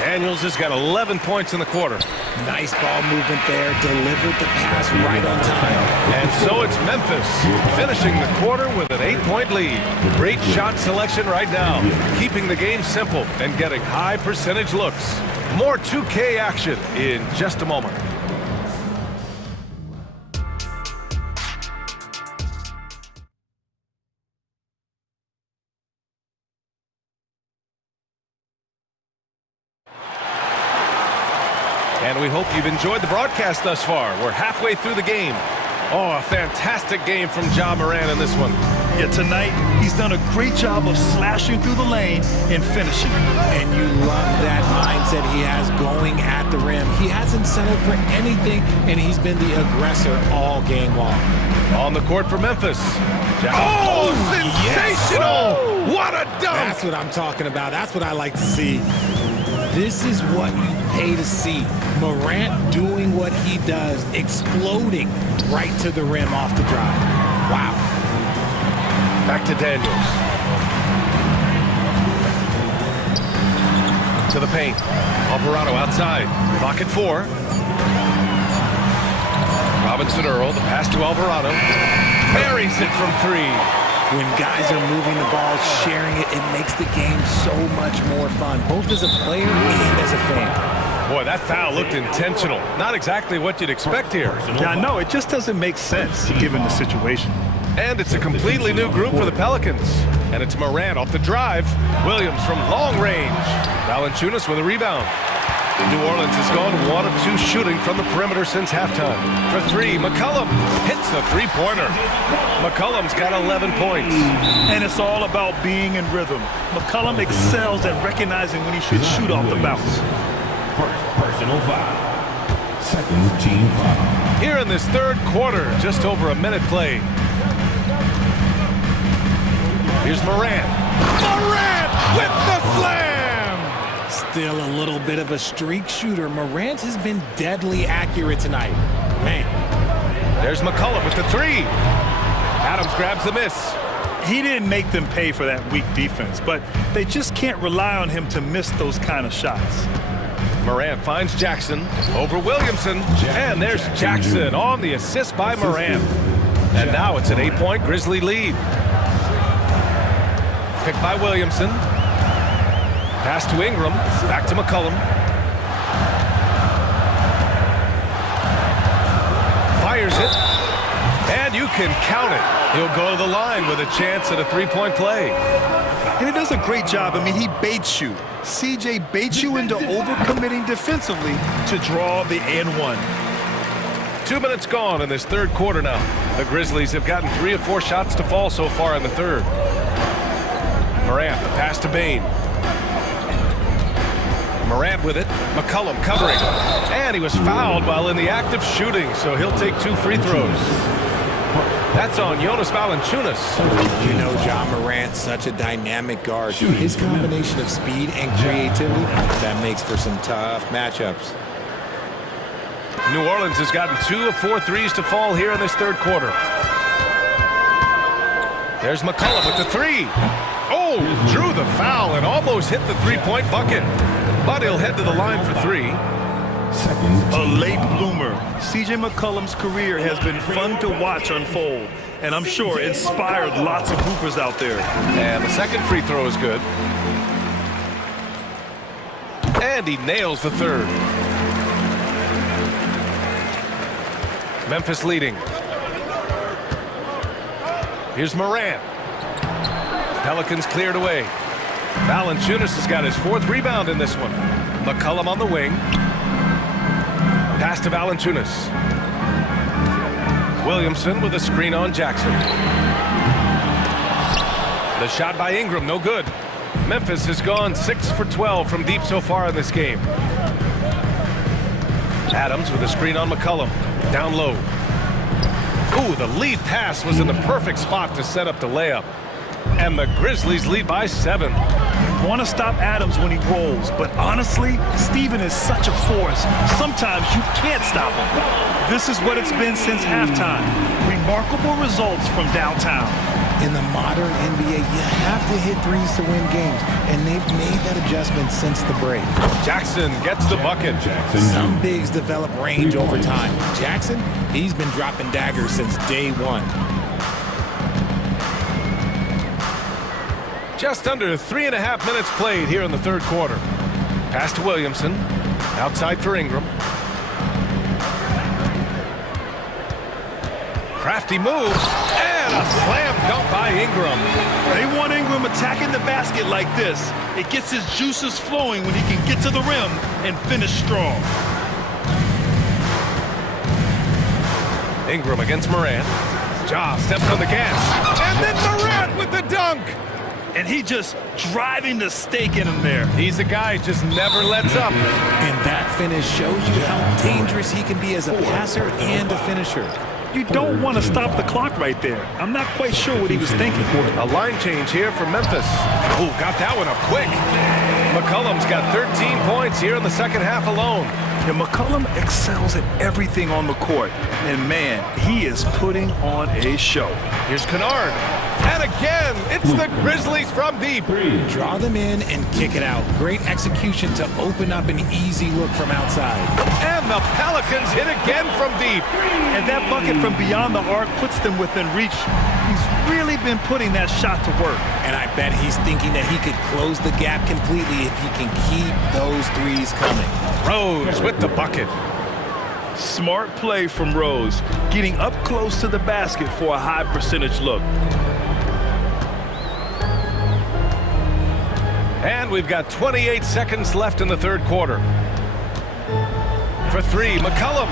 Daniels has got 11 points in the quarter. Nice ball movement there. Delivered the pass right on time. And so it's Memphis finishing the quarter with an 8-point lead. Great shot selection right now. Keeping the game simple and getting high percentage looks. More 2K action in just a moment. And we hope you've enjoyed the broadcast thus far. We're halfway through the game. Oh, a fantastic game from Ja Morant in this one. Yeah, tonight, he's done a great job of slashing through the lane and finishing. And you love that mindset he has going at the rim. He hasn't settled for anything, and he's been the aggressor all game long. On the court for Memphis. Oh, sensational! Yes. What a dunk! That's what I'm talking about. That's what I like to see. This is what you pay to see. Morant doing what he does, exploding right to the rim off the drive. Wow. Back to Daniels. To the paint. Alvarado outside. Clock at 4. Robinson Earl, the pass to Alvarado. Buries it from 3. When guys are moving the ball, sharing it, it makes the game so much more fun, both as a player and as a fan. Boy, that foul looked intentional. Not exactly what you'd expect here. Yeah, I know. It just doesn't make sense given the situation. And it's a completely new group for the Pelicans. And it's Morant off the drive. Williams from long range. Valanciunas with a rebound. New Orleans has gone 1 of 2 shooting from the perimeter since halftime. For 3, McCollum hits the three-pointer. McCollum's got 11 points. And it's all about being in rhythm. McCollum excels at recognizing when he should shoot off the bounce. Personal foul. Second team foul. Here in this third quarter, just over a minute played. Here's Morant. Morant with the slam! Still a little bit of a streak shooter. Morant has been deadly accurate tonight. Man. There's McCollum with the 3. Adams grabs the miss. He didn't make them pay for that weak defense, but they just can't rely on him to miss those kind of shots. Morant finds Jackson over Williamson, and there's Jackson on the assist by Morant. And now it's an 8-point Grizzly lead. Picked by Williamson. Pass to Ingram, back to McCollum. Fires it, and you can count it. He'll go to the line with a chance at a three-point play. And he does a great job. I mean, he baits you. CJ baits you into overcommitting defensively to draw the and one. 2 minutes gone in this third quarter now. The Grizzlies have gotten 3 of 4 shots to fall so far in the third. Morant, the pass to Bain. Morant with it. McCollum covering. And he was fouled while in the act of shooting, so he'll take 2 free throws. That's on Jonas Valanciunas. You know, John Morant, such a dynamic guard. His combination of speed and creativity, that makes for some tough matchups. New Orleans has gotten 2 of 4 threes to fall here in this third quarter. There's McCollum with the 3. Oh, drew the foul and almost hit the three-point bucket. But he'll head to the line for 3. A late bloomer. CJ McCollum's career has been fun to watch unfold, and I'm sure inspired lots of hoopers out there. And the second free throw is good. And he nails the third. Memphis leading. Here's Morant. Pelicans cleared away. Valanciunas has got his 4th rebound in this one. McCollum on the wing. Pass to Valanciunas. Williamson with a screen on Jackson. The shot by Ingram, no good. Memphis has gone 6 for 12 from deep so far in this game. Adams with a screen on McCollum. Down low. Ooh, the lead pass was in the perfect spot to set up the layup. And the Grizzlies lead by 7. Want to stop Adams when he rolls, but honestly, Steven is such a force. Sometimes you can't stop him. This is what it's been since halftime. Remarkable results from downtown. In the modern NBA, you have to hit threes to win games, and they've made that adjustment since the break. Jackson gets the bucket. Some bigs develop range over time. Jackson, he's been dropping daggers since day 1. Just under 3.5 minutes played here in the third quarter. Pass to Williamson. Outside for Ingram. Crafty move. And a slam dunk by Ingram. They want Ingram attacking the basket like this. It gets his juices flowing when he can get to the rim and finish strong. Ingram against Morant. Ja steps on the gas. And then Morant with the dunk. And he just driving the stake in him there. He's a guy who just never lets up. And that finish shows you how dangerous he can be as a passer and a finisher. You don't want to stop the clock right there. I'm not quite sure what he was thinking. A line change here for Memphis. Oh, got that one up quick. McCollum's got 13 points here in the second half alone. And McCollum excels at everything on the court. And man, he is putting on a show. Here's Kennard. And again, it's the Grizzlies from deep. Draw them in and kick it out. Great execution to open up an easy look from outside. And the Pelicans hit again from deep. And that bucket from beyond the arc puts them within reach. He's really been putting that shot to work. And I bet he's thinking that he could close the gap completely if he can keep those threes coming. Rose with the bucket. Smart play from Rose, getting up close to the basket for a high percentage look. And we've got 28 seconds left in the third quarter. For 3, McCollum.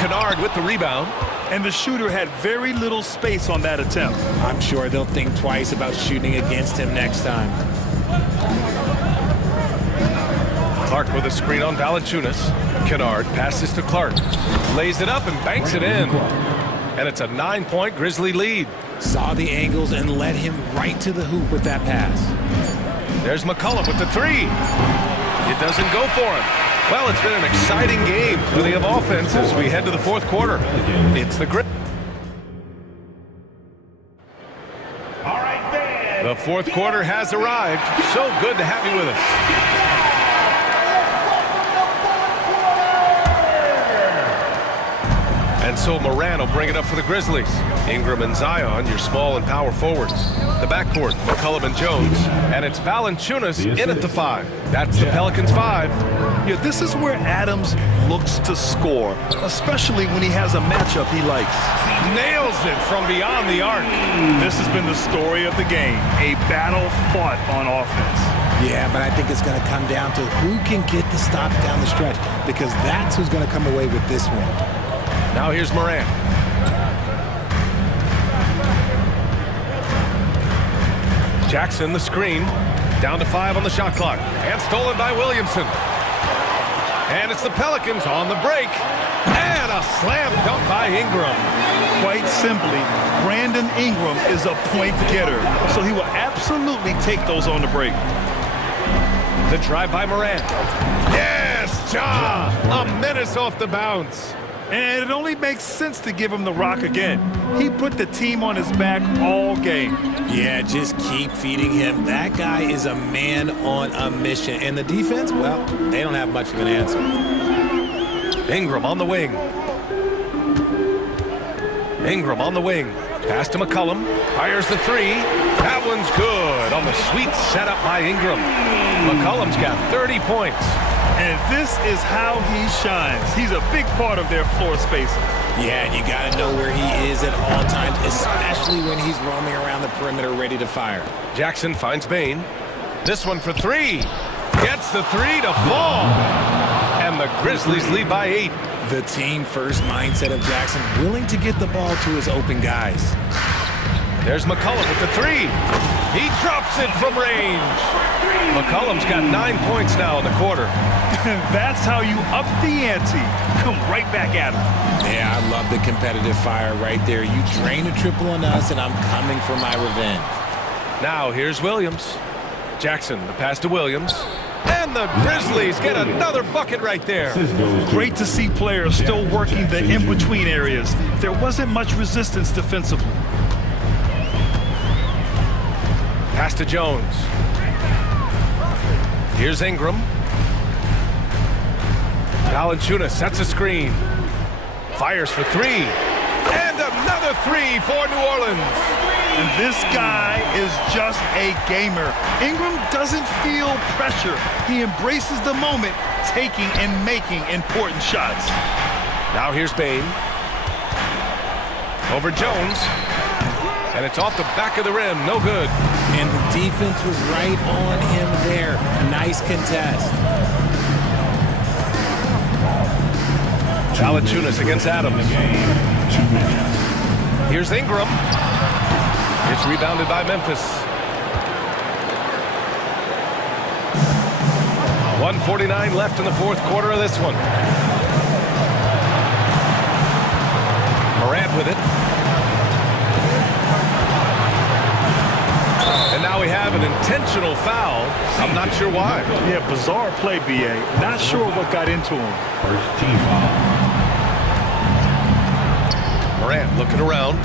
Kennard with the rebound. And the shooter had very little space on that attempt. I'm sure they'll think twice about shooting against him next time. Clark with a screen on Valanciunas. Kennard passes to Clark. Lays it up and banks it in. And it's a 9-point Grizzly lead. Saw the angles and led him right to the hoop with that pass. There's McCollum with the 3. It doesn't go for him. Well, it's been an exciting game. Plenty of offense as we head to the fourth quarter. It's the Grizzlies. The fourth quarter has arrived. So good to have you with us. And And so Moran will bring it up for the Grizzlies. Ingram and Zion, your small and power forwards. The backcourt, McCollum and Jones. And it's Valanciunas in at the 5. That's the Pelicans' 5. Yeah, this is where Adams looks to score, especially when he has a matchup he likes. Nails it from beyond the arc. This has been the story of the game, a battle fought on offense. Yeah, but I think it's going to come down to who can get the stops down the stretch, because that's who's going to come away with this win. Now here's Moran. Jackson, the screen. Down to 5 on the shot clock. And stolen by Williamson. And it's the Pelicans on the break. And a slam dunk by Ingram. Quite simply, Brandon Ingram is a point getter, so he will absolutely take those on the break. The drive by Moran. Yes, Ja! A menace off the bounce. And it only makes sense to give him the rock again. He put the team on his back all game. Yeah, just keep feeding him. That guy is a man on a mission. And the defense, well, they don't have much of an answer. Ingram on the wing. Ingram on the wing. Pass to McCollum. Fires the 3. That one's good on the sweet setup by Ingram. McCollum's got 30 points. And this is how he shines. He's a big part of their floor spacing. Yeah, and you got to know where he is at all times, especially when he's roaming around the perimeter ready to fire. Jackson finds Bain. This one for 3. Gets the 3 to fall. And the Grizzlies lead by 8. The team-first mindset of Jackson, willing to get the ball to his open guys. There's McCollum with the 3. He drops it from range. McCollum's got 9 points now in the quarter. That's how you up the ante. Come right back at him. Yeah, I love the competitive fire right there. You drain a triple on us, and I'm coming for my revenge. Now here's Williams. Jackson, the pass to Williams. And the Grizzlies get another bucket right there. Great to see players still working the in-between areas. There wasn't much resistance defensively. Pass to Jones. Here's Ingram. Valanciunas sets a screen. Fires for 3. And another 3 for New Orleans. And this guy is just a gamer. Ingram doesn't feel pressure. He embraces the moment, taking and making important shots. Now here's Bain. Over Jones. And it's off the back of the rim. No good. And the defense was right on him there. Nice contest. Valanciunas against Adams. Here's Ingram. It's rebounded by Memphis. 1:49 left in the fourth quarter of this one. Morant with it. And now we have an intentional foul. I'm not sure why. Yeah, bizarre play, BA. Not sure what got into him. First team foul. Morant looking around.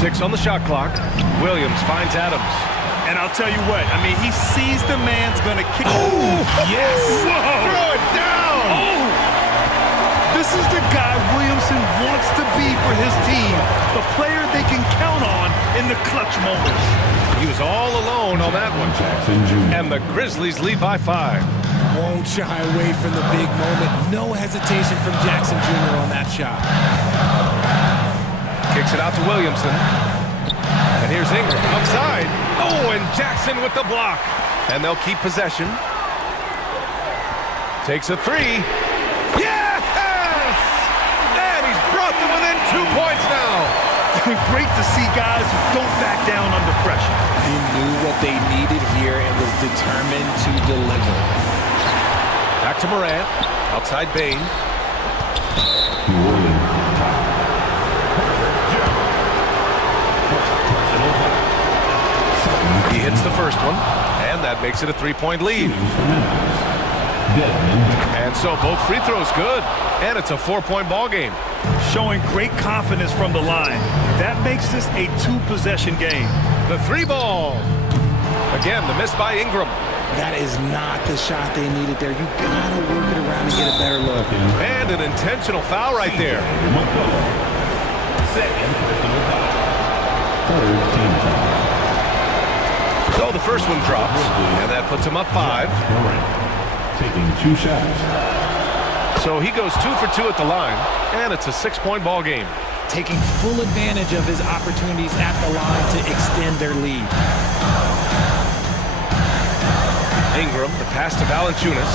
6 on the shot clock. Williams finds Adams. And I'll tell you what, I mean, he sees the man's going to kick. Oh, yes! Whoa. Throw it down! Oh! This is the guy Williamson wants to be for his team. The player they can count on in the clutch moments. He was all alone on that one. And the Grizzlies lead by 5. Won't shy away from the big moment. No hesitation from Jackson Jr. on that shot. Kicks it out to Williamson. And here's Ingram outside. Oh, and Jackson with the block. And they'll keep possession. Takes a 3. Yes! And he's brought them within 2 points now. Great to see guys who don't back down under pressure. He knew what they needed here and was determined to deliver. Back to Morant. Outside Bain. He hits the first one, and that makes it a 3-point lead. And so both free throws good, and it's a 4-point ball game. Showing great confidence from the line. That makes this a 2-possession game. The 3 ball. Again, the miss by Ingram. That is not the shot they needed there. You gotta work it around and get a better look. And an intentional foul right there. Second personal foul. Third team foul. So the first one drops, and that puts him up 5. Taking 2 shots. So he goes 2 for 2 at the line, and it's a 6-point ball game. Taking full advantage of his opportunities at the line to extend their lead. Ingram, the pass to Valanciunas.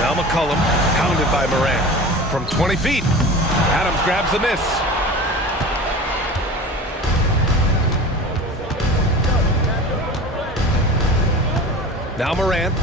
Now McCollum, pounded by Morant. From 20 feet, Adams grabs the miss. Now Morant,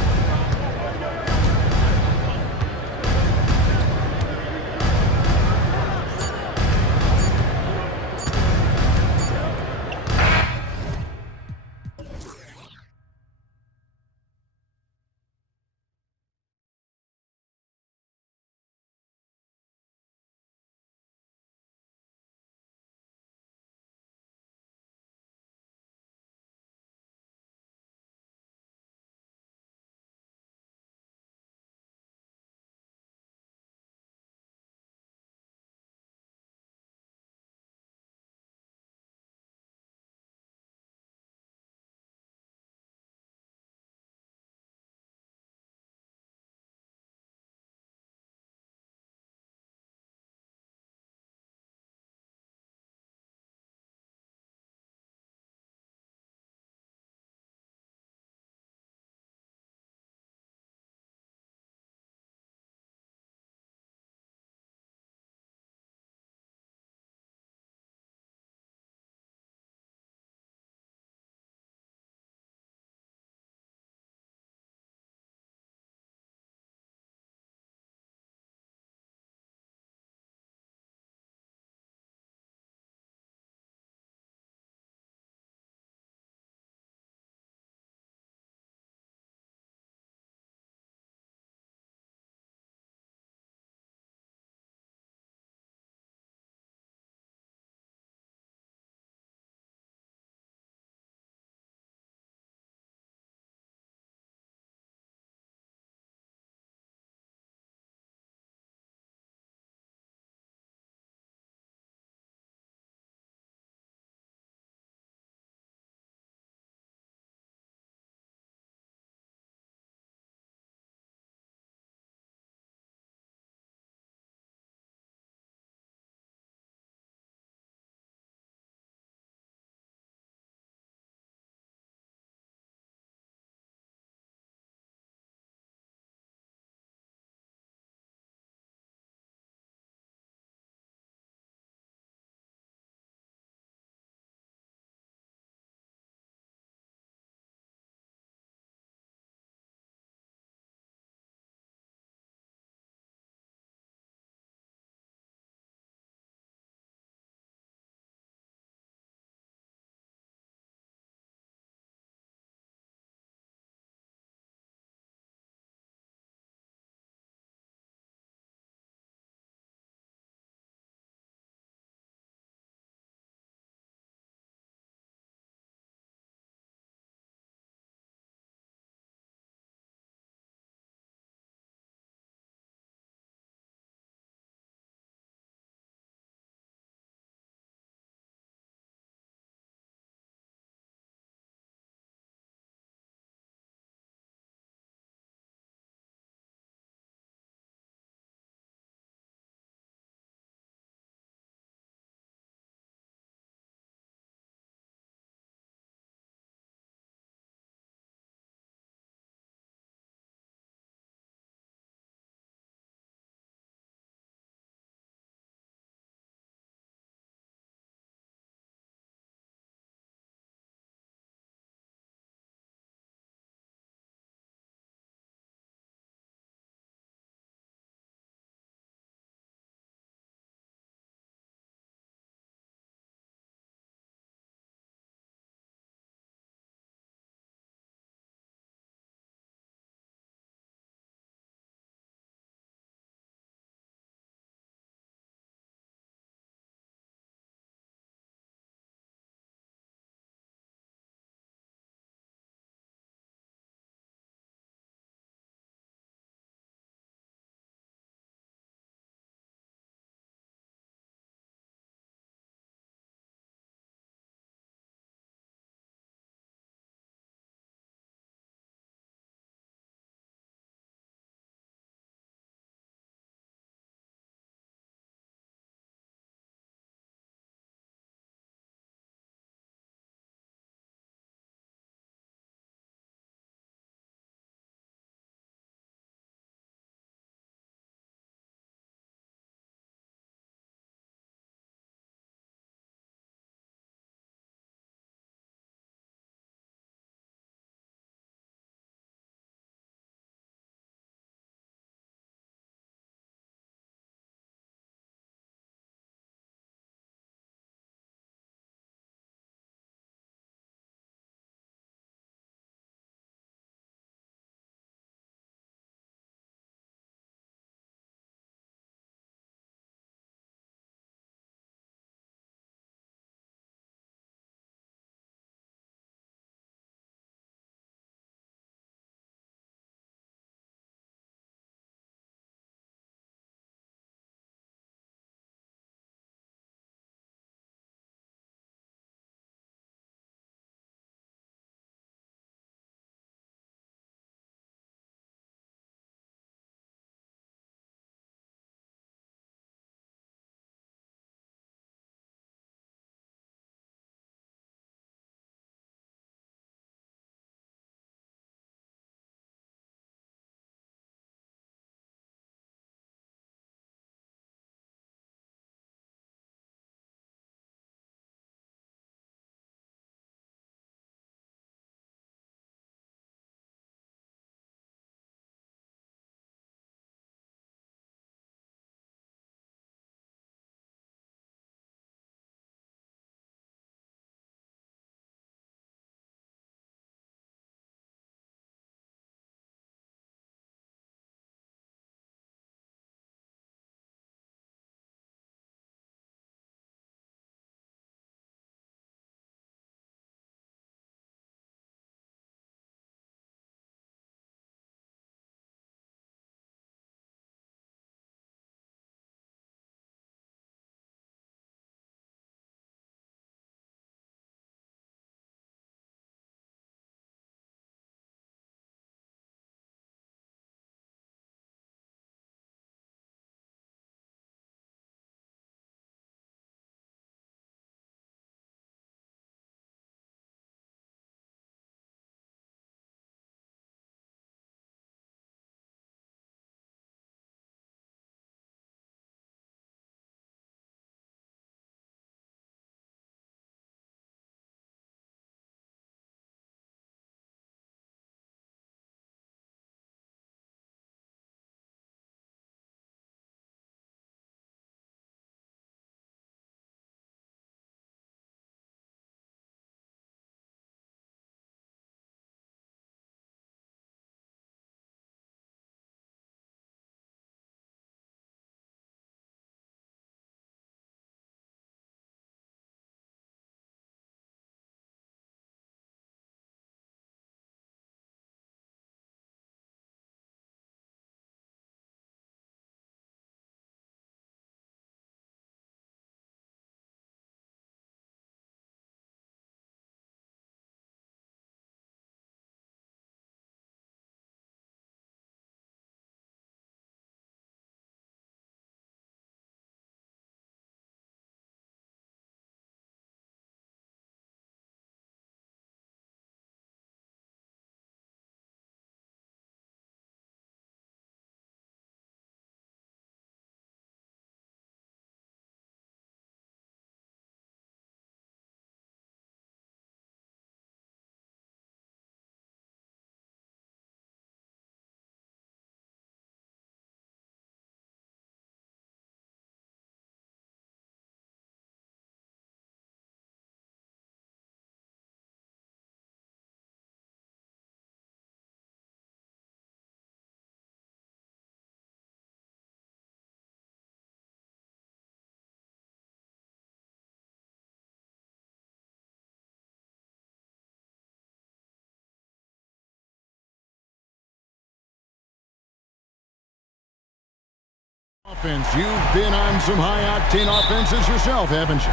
Offense, you've been on some high-octane offenses yourself, haven't you?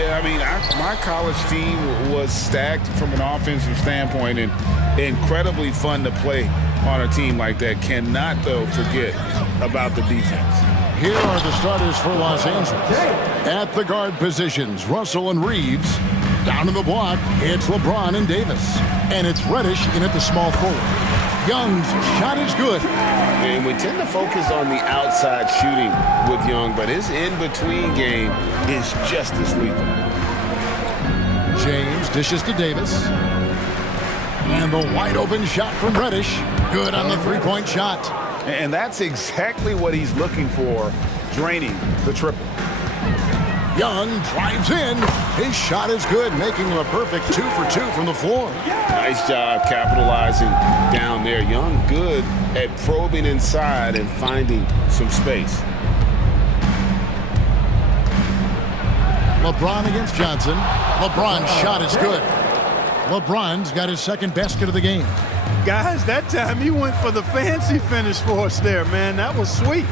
Yeah, I mean, my college team was stacked from an offensive standpoint and incredibly fun to play on a team like that. Cannot, though, forget about the defense. Here are the starters for Los Angeles. At the guard positions, Russell and Reeves. Down in the block, it's LeBron and Davis. And it's Reddish in at the small forward. Young's shot is good. And we tend to focus on the outside shooting with Young, but his in-between game is just as lethal. James dishes to Davis. And the wide-open shot from Reddish. Good on the three-point shot. And that's exactly what he's looking for, draining the triple. Young drives in. His shot is good, making him a perfect 2 for 2 from the floor. Nice job capitalizing down there. Young good at probing inside and finding some space. LeBron against Johnson. LeBron's shot is good. LeBron's got his second basket of the game. Guys, that time he went for the fancy finish for us there, man. That was sweet.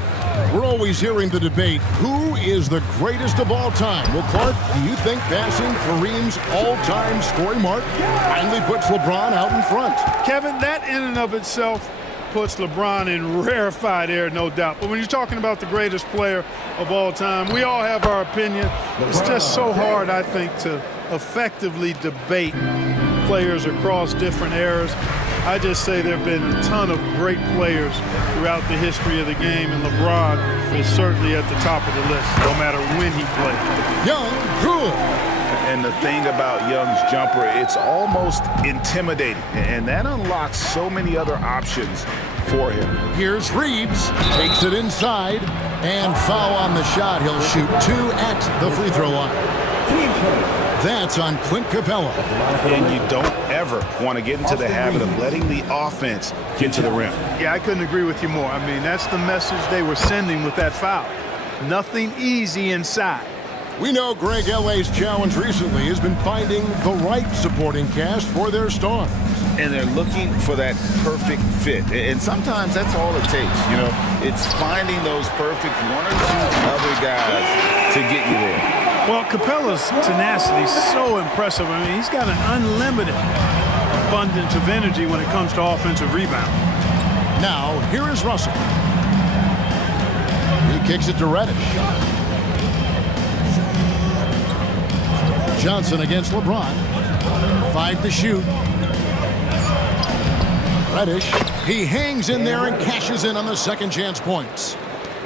We're always hearing the debate, who is the greatest of all time? Well, Clark, do you think passing Kareem's all-time scoring mark finally puts LeBron out in front? Kevin, that in and of itself puts LeBron in rarefied air, no doubt. But when you're talking about the greatest player of all time, we all have our opinion. It's just so hard, I think, to effectively debate players across different eras. I just say there have been a ton of great players throughout the history of the game, and LeBron is certainly at the top of the list, no matter when he played. Young, good. And the thing about Young's jumper, it's almost intimidating, and that unlocks so many other options for him. Here's Reeves, takes it inside, and foul on the shot. He'll shoot 2 at the free throw line. That's on Clint Capella. And you don't ever want to get into the habit of letting the offense get to the rim. Yeah, I couldn't agree with you more. I mean, that's the message they were sending with that foul. Nothing easy inside. We know Greg L.A.'s challenge recently has been finding the right supporting cast for their stars. And they're looking for that perfect fit. And sometimes that's all it takes. You know, it's finding those perfect 1 or 2 other guys to get you there. Well, Capella's tenacity is so impressive. I mean, he's got an unlimited abundance of energy when it comes to offensive rebound. Now, here is Russell. He kicks it to Reddish. Johnson against LeBron. 5 to shoot. Reddish, he hangs in there and cashes in on the second chance points.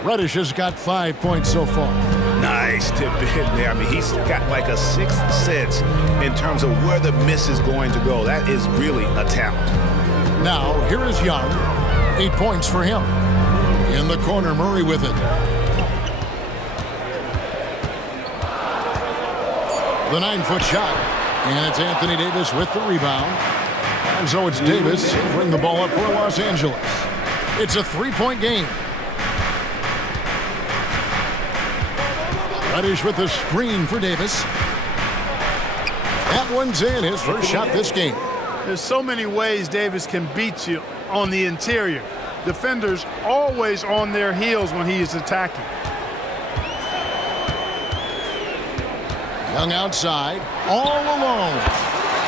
Reddish has got 5 points so far. Nice tip in there. I mean, he's got like a 6th sense in terms of where the miss is going to go. That is really a talent. Now, here is Young. 8 points for him. In the corner, Murray with it. The 9-foot shot. And it's Anthony Davis with the rebound. And so it's Davis bring the ball up for Los Angeles. It's a 3-point game. Reddish with the screen for Davis. That one's in, his first shot this game. There's so many ways Davis can beat you on the interior. Defenders always on their heels when he is attacking. Young outside, all alone.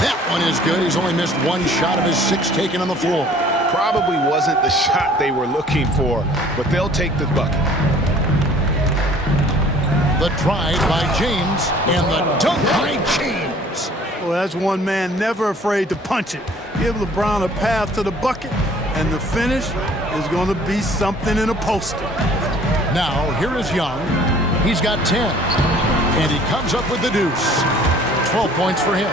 That one is good. He's only missed 1 shot of his 6 taken on the floor. Probably wasn't the shot they were looking for, but they'll take the bucket. The drive by James, and the dunk by James. Well, that's one man never afraid to punch it. Give LeBron a path to the bucket, and the finish is going to be something in a poster. Now, here is Young. He's got 10, and he comes up with the deuce. 12 points for him.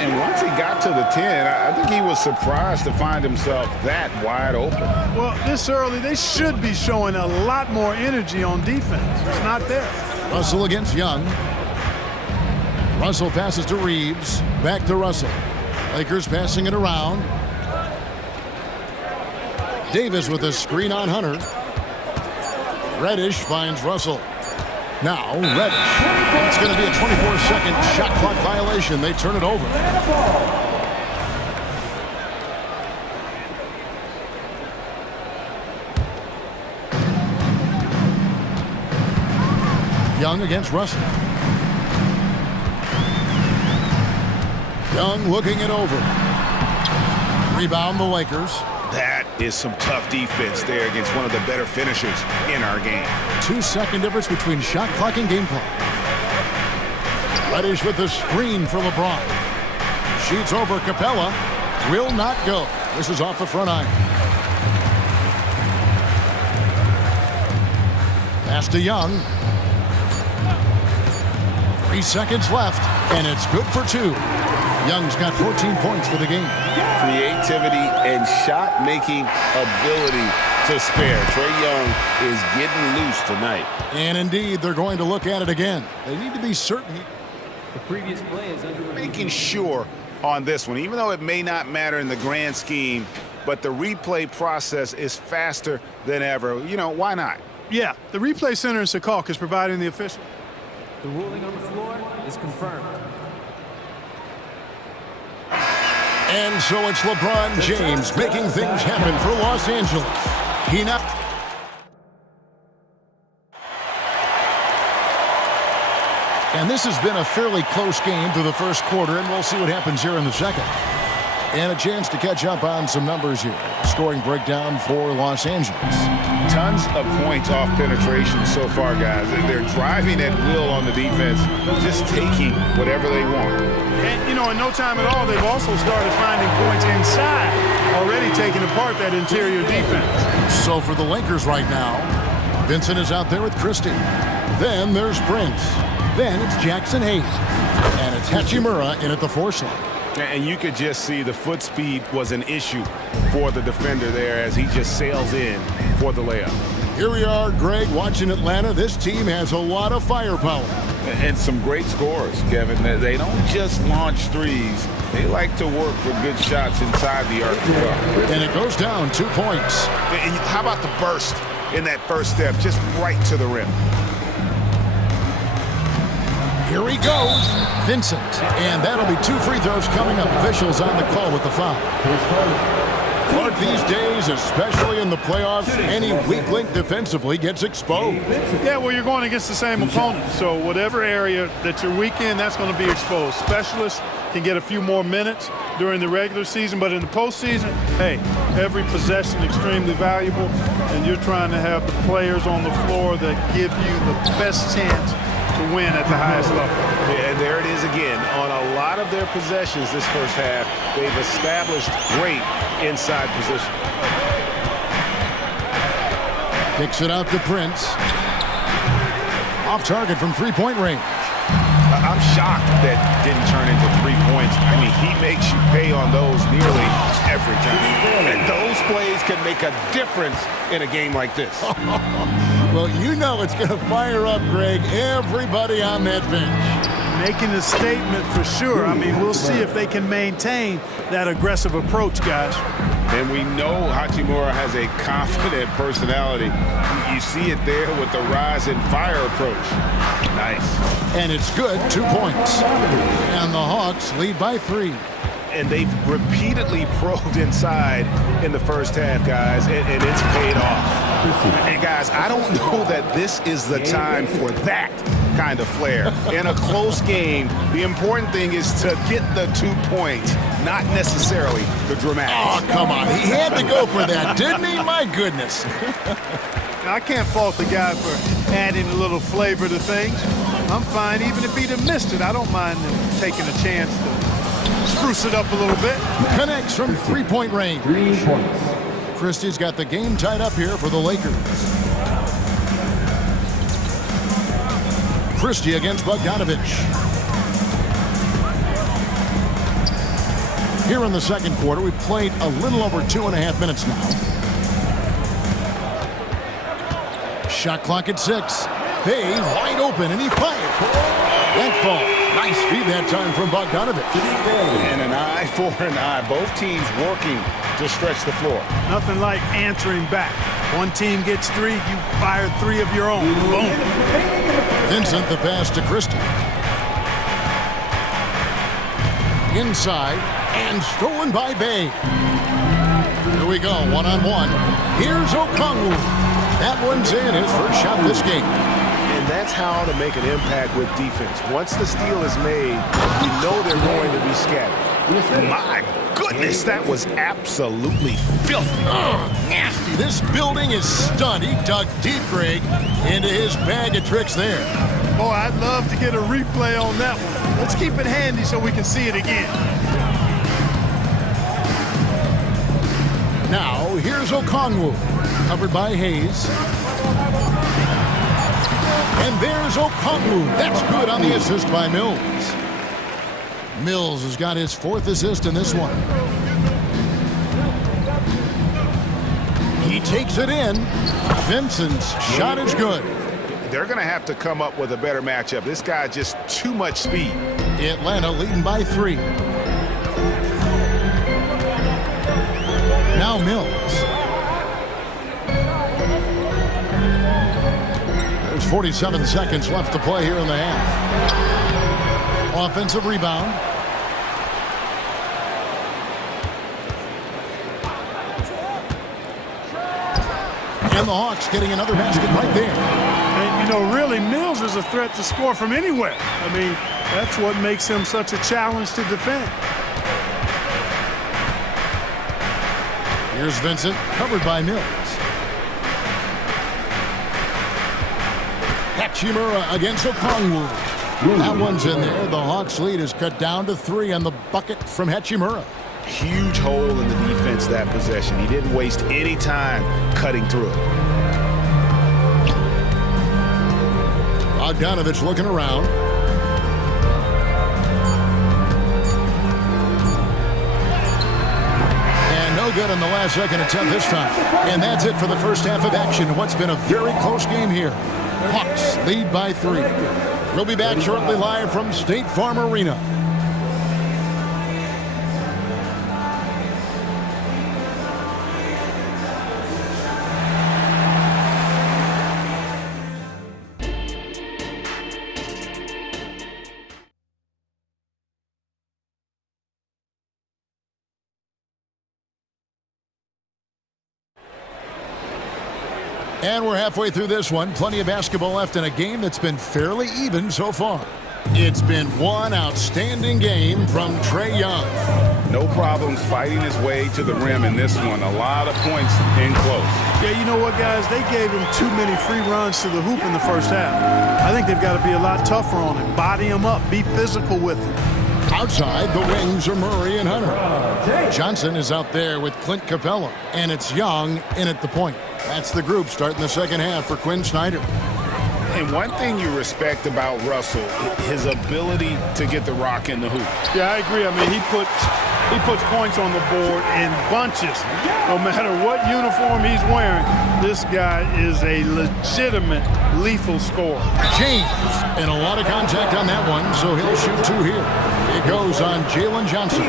And once he got to the 10, I think he was surprised to find himself that wide open. Well, this early, they should be showing a lot more energy on defense. It's not there. Russell against Young. Russell passes to Reeves. Back to Russell. Lakers passing it around. Davis with a screen on Hunter. Reddish finds Russell. Now Reddish. It's going to be a 24-second shot clock violation. They turn it over. Young against Russell. Young looking it over. Rebound the Lakers. That is some tough defense there against one of the better finishers in our game. 2-second difference between shot clock and game clock. Reddish with the screen for LeBron. Shoots over Capella. Will not go. This is off the front iron. Pass to Young. 3 seconds left, and it's good for 2. Young's got 14 points for the game. Creativity and shot-making ability to spare. Trae Young is getting loose tonight. And indeed, they're going to look at it again. They need to be certain. The previous play is under review. Making sure on this one, even though it may not matter in the grand scheme, but the replay process is faster than ever. You know, why not? Yeah, the replay center in Secaucus is providing the official. The ruling on the floor is confirmed. And so it's LeBron James making things happen for Los Angeles. He now... And this has been a fairly close game through the first quarter, and we'll see what happens here in the second. And a chance to catch up on some numbers here. Scoring breakdown for Los Angeles. Tons of points off penetration so far, guys. They're driving at will on the defense, just taking whatever they want. And, you know, in no time at all, they've also started finding points inside, already taking apart that interior defense. So for the Lakers right now, Vincent is out there with Christie. Then there's Prince. Then it's Jackson Hayes. And it's Hachimura in at the 4 slot. And you could just see the foot speed was an issue for the defender there as he just sails in for the layup. Here we are, Greg, watching Atlanta. This team has a lot of firepower. And some great scores, Kevin. They don't just launch threes. They like to work for good shots inside the arc. And it goes down 2 points. And how about the burst in that first step, just right to the rim? Here he goes, Vincent. And that'll be 2 free throws coming up. Officials on the call with the foul. Clark, these days, especially in the playoffs, any weak link defensively gets exposed. Yeah, well, you're going against the same opponent. So whatever area that you're weak in, that's going to be exposed. Specialists can get a few more minutes during the regular season, but in the postseason, hey, every possession extremely valuable, and you're trying to have the players on the floor that give you the best chance to win at the highest level. Yeah, and there it is again. On a lot of their possessions this first half, they've established great inside position. Kicks it out to Prince. Off target from three-point range. I'm shocked that didn't turn into 3 points. I mean, he makes you pay on those nearly every time. And those plays can make a difference in a game like this. Well, you know it's going to fire up, Greg, everybody on that bench. Making a statement for sure. I mean, we'll see if they can maintain that aggressive approach, guys. And we know Hachimura has a confident personality. You see it there with the rise and fire approach. Nice. And it's good, 2 points. And the Hawks lead by 3. And they've repeatedly probed inside in the first half, guys, and it's paid off. And guys, I don't know that this is the time for that kind of flair. In a close game, the important thing is to get the 2 points, not necessarily the dramatics. Oh, come on. He had to go for that, didn't he? My goodness. I can't fault the guy for adding a little flavor to things. I'm fine. Even if he'd have missed it, I don't mind him taking a chance to spruce it up a little bit. Connects from three-point range. 3 points. Christie's got the game tied up here for the Lakers. Christie against Bogdanovich. Here in the second quarter, we've played a little over 2.5 minutes now. Shot clock at 6. Bay wide open, and he fires. That falls. Nice feed that time from Bogdanovich. And an eye for an eye. Both teams working to stretch the floor. Nothing like answering back. One team gets 3, you fire 3 of your own. Boom. Vincent the pass to Christie. Inside, and stolen by Bay. Here we go, one-on-one. Here's Okongwu. That one's in, his first shot this game. And that's how to make an impact with defense. Once the steal is made, you know they're going to be scattered. My goodness, that was absolutely filthy. Nasty. This building is stunned. He dug deep, Greg, into his bag of tricks there. Boy, I'd love to get a replay on that one. Let's keep it handy so we can see it again. Now, here's Okongwu, covered by Hayes. And there's Okongwu. That's good on the assist by Mills. Mills has got his 4th assist in this one. He takes it in. Vincent's shot is good. They're going to have to come up with a better matchup. This guy just too much speed. Atlanta leading by 3. Now Mills. There's 47 seconds left to play here in the half. Offensive rebound. And the Hawks getting another basket right there. And, you know, really, Mills is a threat to score from anywhere. I mean, that's what makes him such a challenge to defend. Here's Vincent, covered by Mills. Hachimura against Okongwu. That one's in there. The Hawks' lead is cut down to 3 on the bucket from Hachimura. Huge hole in the defense that possession. He didn't waste any time cutting through it. Bogdanovich looking around. And no good in the last second attempt this time. And that's it for the first half of action. What's been a very close game here. Hawks lead by 3. We'll be back shortly live from State Farm Arena. And we're halfway through this one. Plenty of basketball left in a game that's been fairly even so far. It's been one outstanding game from Trae Young. No problems fighting his way to the rim in this one. A lot of points in close. Yeah, you know what, guys? They gave him too many free runs to the hoop in the first half. I think they've got to be a lot tougher on him. Body him up. Be physical with him. Outside, the wings are Murray and Hunter. Johnson is out there with Clint Capella. And it's Young in at the point. That's the group starting the second half for Quinn Snyder. And one thing you respect about Russell, his ability to get the rock in the hoop. Yeah, I agree. I mean, he puts points on the board in bunches. No matter what uniform he's wearing, this guy is a legitimate lethal scorer. James, and a lot of contact on that one, so he'll shoot 2 here. It goes on Jalen Johnson.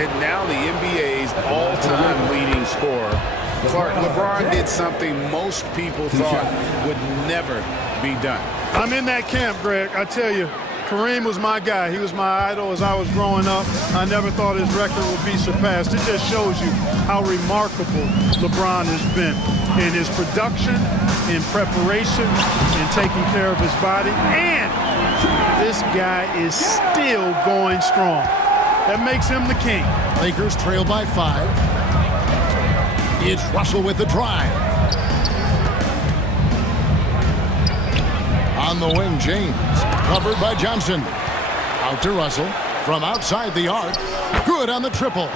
And now the NBA's all-time leading scorer. Clark, LeBron did something most people thought would never be done. I'm in that camp, Greg. I tell you, Kareem was my guy. He was my idol as I was growing up. I never thought his record would be surpassed. It just shows you how remarkable LeBron has been in his production, in preparation, in taking care of his body. And this guy is still going strong. That makes him the king. Lakers trail by 5. It's Russell with the drive. On the wing, James. Covered by Johnson. Out to Russell. From outside the arc. Good on the triple.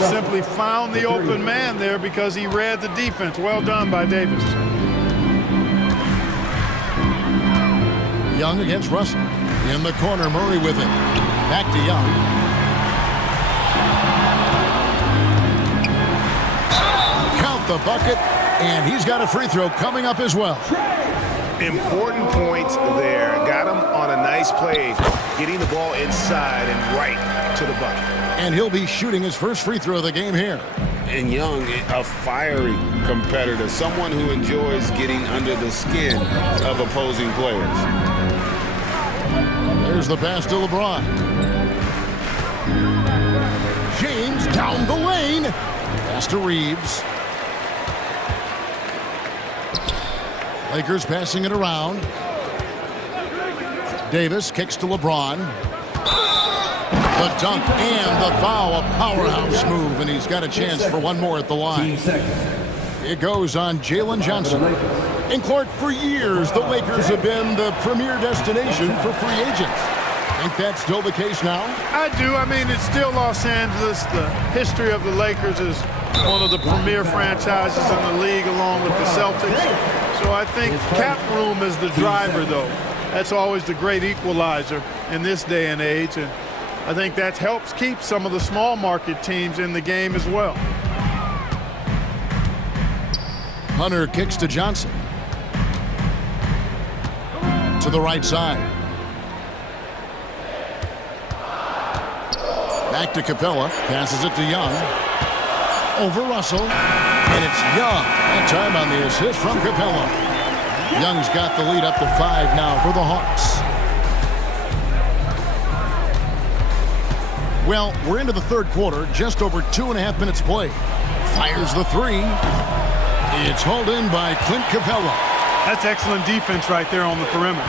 Simply found the open man there because he read the defense. Well done by Davis. Young against Russell. In the corner, Murray with it. Back to Young. The bucket, and he's got a free throw coming up as well. Important points there. Got him on a nice play, getting the ball inside and right to the bucket. And he'll be shooting his first free throw of the game here. And Young, a fiery competitor, someone who enjoys getting under the skin of opposing players. There's the pass to LeBron. James down the lane. Pass to Reeves. Lakers passing it around. Davis kicks to LeBron. The dunk and the foul, a powerhouse move, and he's got a chance for one more at the line. It goes on Jalen Johnson. And Clark, for years, the Lakers have been the premier destination for free agents. Think that's still the case now? I do. I mean, it's still Los Angeles. The history of the Lakers is one of the premier franchises in the league along with the Celtics. So I think cap room is the driver, though. That's always the great equalizer in this day and age. And I think that helps keep some of the small market teams in the game as well. Hunter kicks to Johnson. To the right side. Back to Capella. Passes it to Young. Over Russell. And it's Young. That time on the assist from Capella. Young's got the lead up to 5 now for the Hawks. Well, we're into the third quarter. Just over 2.5 minutes played. Fires the three. It's hauled in by Clint Capella. That's excellent defense right there on the perimeter.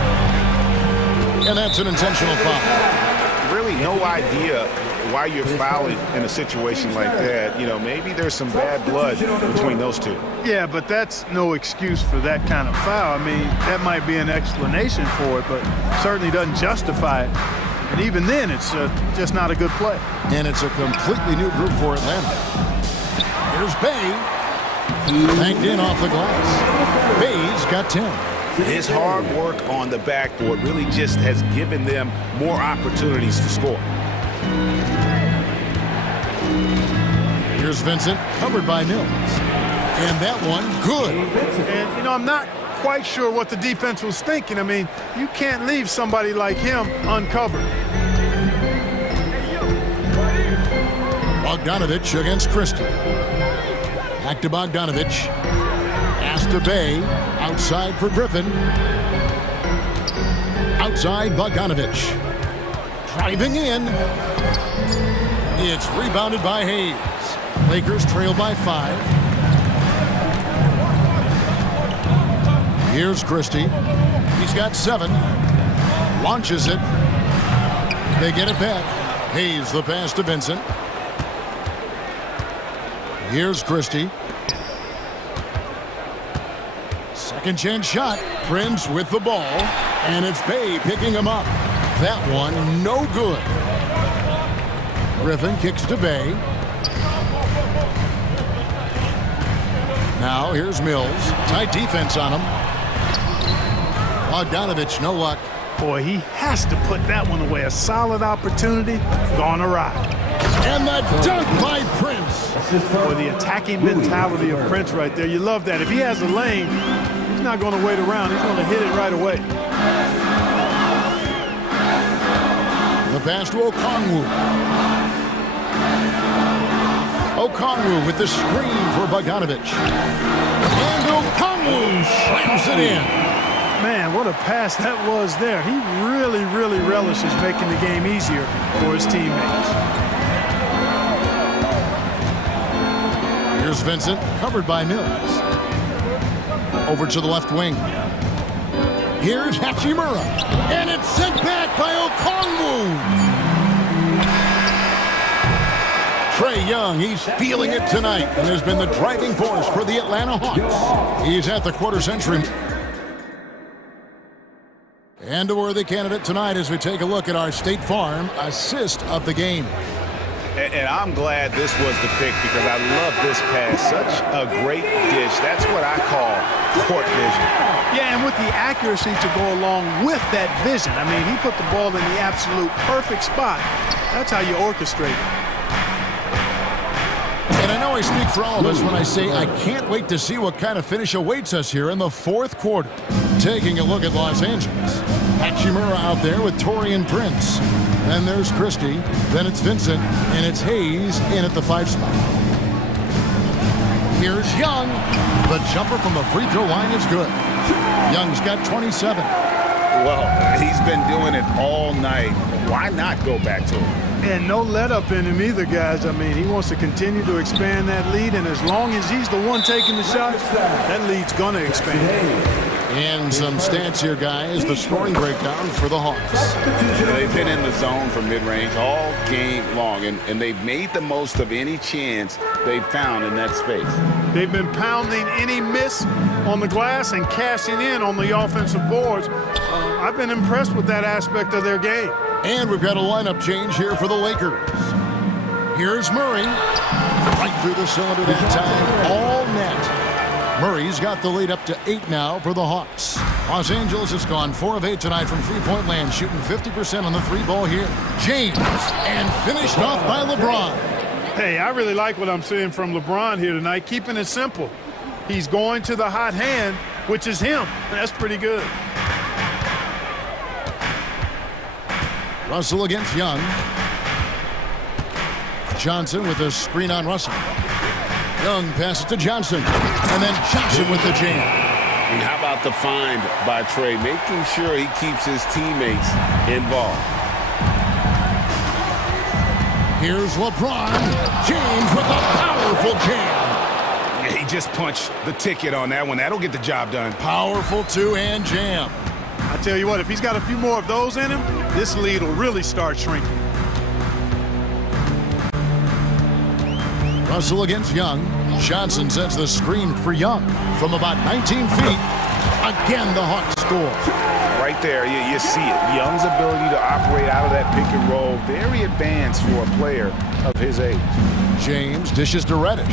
And that's an intentional foul. Really no idea why you're fouling in a situation like that. You know, maybe there's some bad blood between those two. Yeah, but that's no excuse for that kind of foul. I mean, that might be an explanation for it, but certainly doesn't justify it. And even then, it's just not a good play. And it's a completely new group for Atlanta. Here's Bay. Banked in off the glass. Bay's got 10. His hard work on the backboard really just has given them more opportunities to score. Here's Vincent, covered by Mills. And that one, good. And, you know, I'm not quite sure what the defense was thinking. I mean, you can't leave somebody like him uncovered. Bogdanovich against Christie. Back to Bogdanovich. Pass to Bay. Outside for Griffin. Outside Bogdanovich. Driving in. It's rebounded by Hayes. Lakers trail by 5. Here's Christie. He's got 7. Launches it. They get it back. Hayes the pass to Vincent. Here's Christie. Second chance shot. Prince with the ball. And it's Bay picking him up. That one no good. Griffin kicks to Bay. Now here's Mills. Tight defense on him. Bogdanovich, no luck. Boy, he has to put that one away. A solid opportunity, gone awry. And the dunk by Prince. Boy, the attacking mentality of Prince right there. You love that. If he has a lane, he's not going to wait around. He's going to hit it right away. The pass to Okongwu. Okongwu with the screen for Bogdanovich. And Okongwu slams it in. Man, what a pass that was there. He really, really relishes making the game easier for his teammates. Here's Vincent, covered by Mills. Over to the left wing. Here's Hachimura. And it's sent back by Okongwu. Trae Young, he's feeling it tonight and has been the driving force for the Atlanta Hawks. He's at the quarter century. And a worthy candidate tonight as we take a look at our State Farm assist of the game. And I'm glad this was the pick because I love this pass. Such a great dish. That's what I call court vision. Yeah, and with the accuracy to go along with that vision. I mean, he put the ball in the absolute perfect spot. That's how you orchestrate it. And I know I speak for all of us when I say I can't wait to see what kind of finish awaits us here in the fourth quarter. Taking a look at Los Angeles. Hachimura out there with Taurean Prince. Then there's Christie. Then it's Vincent. And it's Hayes in at the 5 spot. Here's Young. The jumper from the free throw line is good. Young's got 27. Well, he's been doing it all night. Why not go back to him? And no let up in him either, guys. I mean, he wants to continue to expand that lead, and as long as he's the one taking the shots, that lead's going to expand. And some stats here, guys. The scoring breakdown for the Hawks. They've been in the zone from mid-range all game long, and they've made the most of any chance they've found in that space. They've been pounding any miss on the glass and cashing in on the offensive boards. I've been impressed with that aspect of their game. And we've got a lineup change here for the Lakers. Here's Murray. Right through the cylinder that time. All net. Murray's got the lead up to 8 now for the Hawks. Los Angeles has gone 4 of 8 tonight from three-point land, shooting 50% on the three ball here. James, and finished off by LeBron. Hey, I really like what I'm seeing from LeBron here tonight, keeping it simple. He's going to the hot hand, which is him. That's pretty good. Russell against Young. Johnson with a screen on Russell. Young passes to Johnson, and then Johnson with the jam. And how about the find by Trey, making sure he keeps his teammates involved. Here's LeBron. James with a powerful jam. Yeah, he just punched the ticket on that one. That'll get the job done. Powerful two-hand jam. I tell you what, if he's got a few more of those in him, this lead will really start shrinking. Russell against Young. Johnson sets the screen for Young from about 19 feet. Again, the Hawks score. Right there, you see it. Young's ability to operate out of that pick and roll, very advanced for a player of his age. James dishes to Reddish.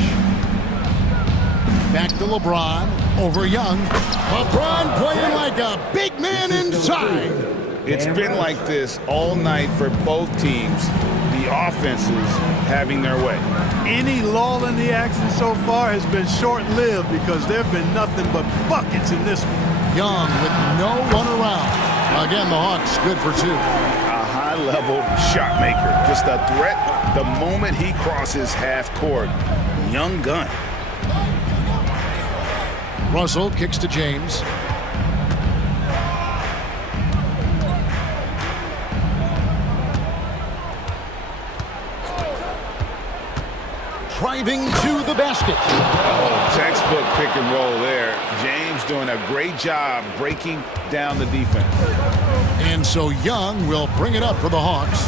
Back to LeBron. Over Young. LeBron playing like a big man inside. It's been like this all night for both teams. The offenses having their way. Any lull in the action so far has been short-lived because there have been nothing but buckets in this one. Young with no one around. Again, the Hawks good for 2. A high-level shot maker. Just a threat the moment he crosses half court. Young gun. Russell kicks to James. Driving to the basket. Oh, textbook pick and roll there. James doing a great job breaking down the defense. And so Young will bring it up for the Hawks.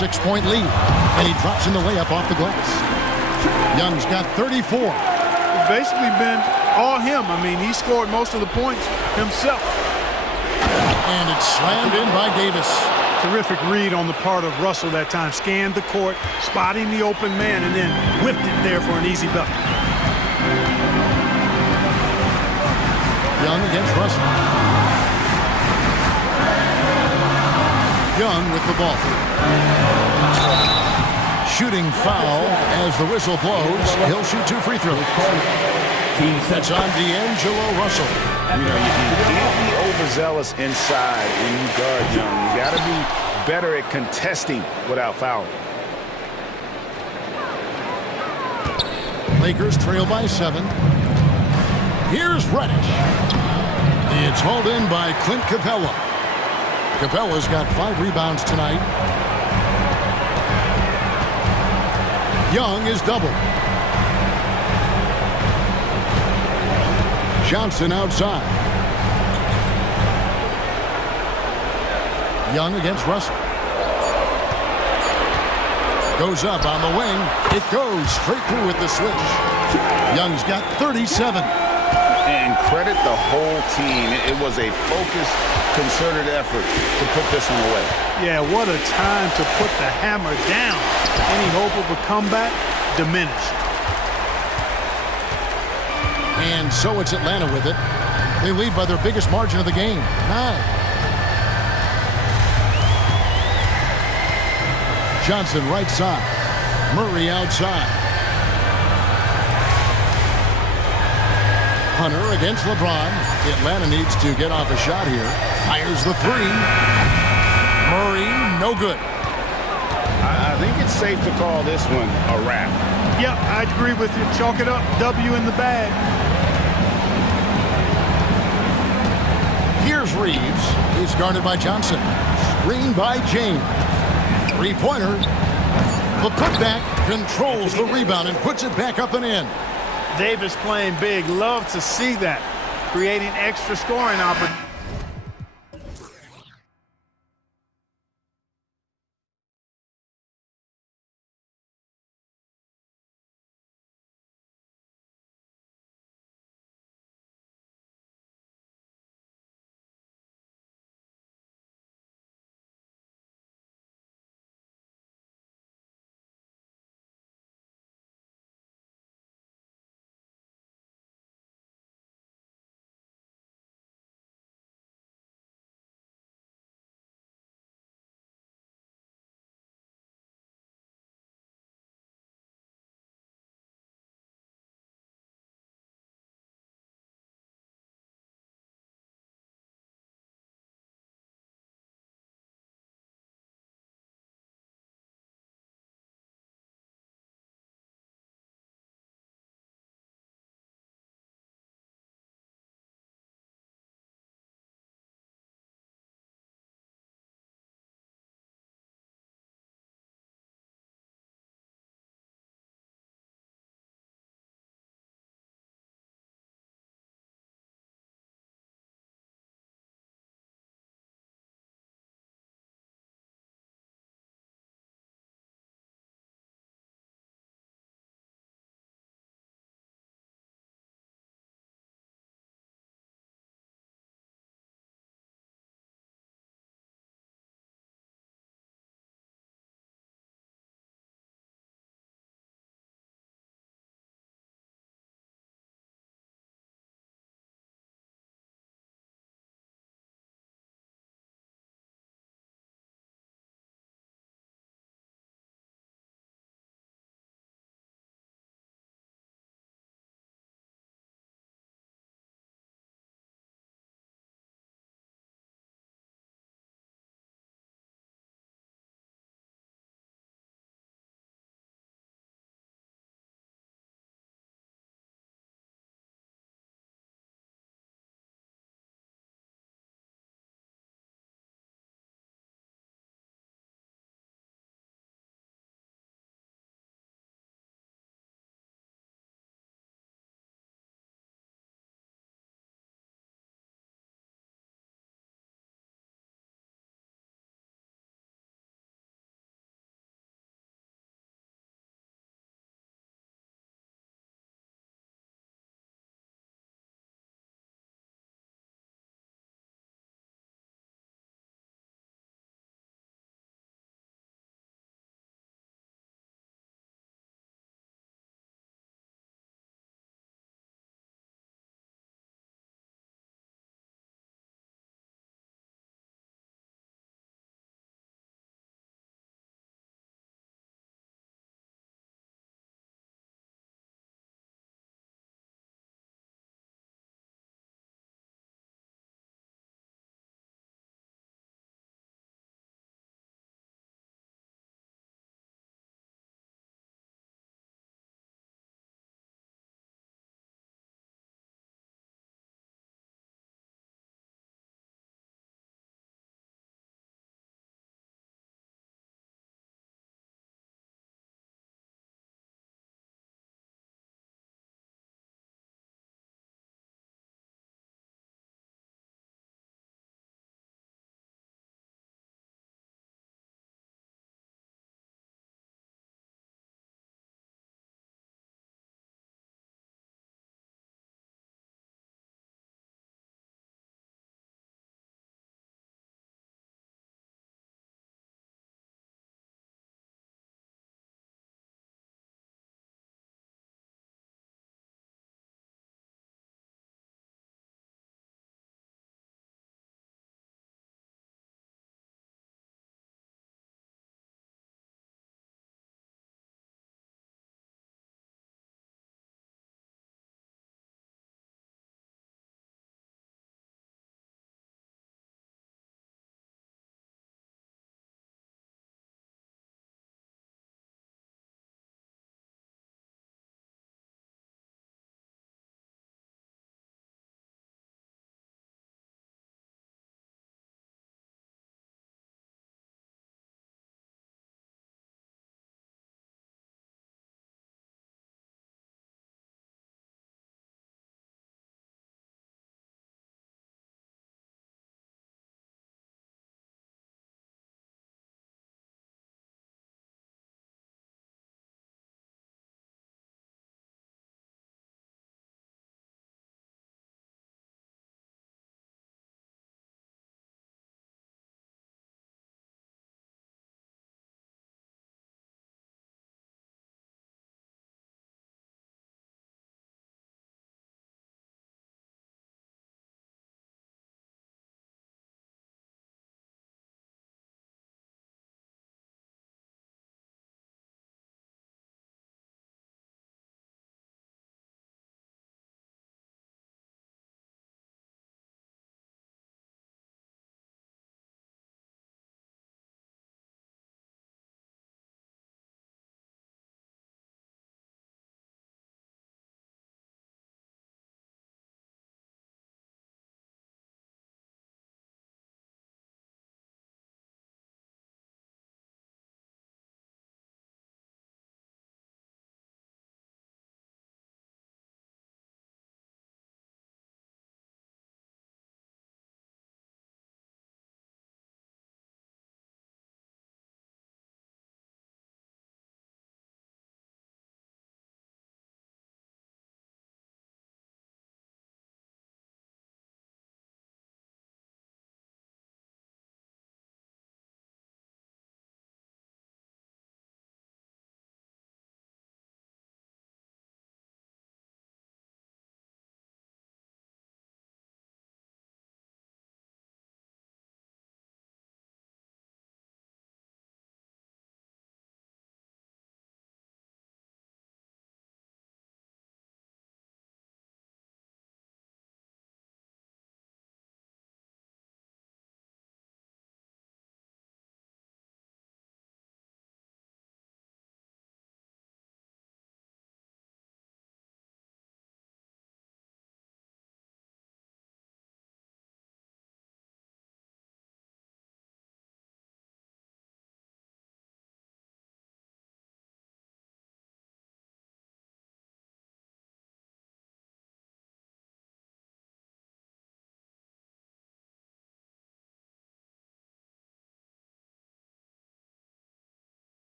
6-point lead. And he drops in the layup off the glass. Young's got 34. It's basically been all him. I mean, he scored most of the points himself. And it's slammed in by Davis. Terrific read on the part of Russell that time. Scanned the court, spotting the open man, and then whipped it there for an easy bucket. Young against Russell. Young with the ball. Shooting foul as the whistle blows. He'll shoot 2 free throws. That's on D'Angelo Russell. You know, you can't be overzealous inside when you guard Young. You got to be better at contesting without fouling. Lakers trail by 7. Here's Reddish. It's hauled in by Clint Capella. Capella's got 5 rebounds tonight. Young is doubled. Johnson outside. Young against Russell. Goes up on the wing. It goes straight through with the switch. Young's got 37. And credit the whole team. It was a focused, concerted effort to put this one away. Yeah, what a time to put the hammer down. Any hope of a comeback diminished. And so it's Atlanta with it. They lead by their biggest margin of the game, 9. Johnson right side. Murray outside. Hunter against LeBron. Atlanta needs to get off a shot here. Fires the 3. Murray, no good. I think it's safe to call this one a wrap. Yep, I agree with you. Chalk it up. W in the bag. Here's Reeves. He's guarded by Johnson. Screen by James. 3-pointer. The putback controls the rebound and puts it back up and in. Davis playing big. Love to see that. creating extra scoring opportunities.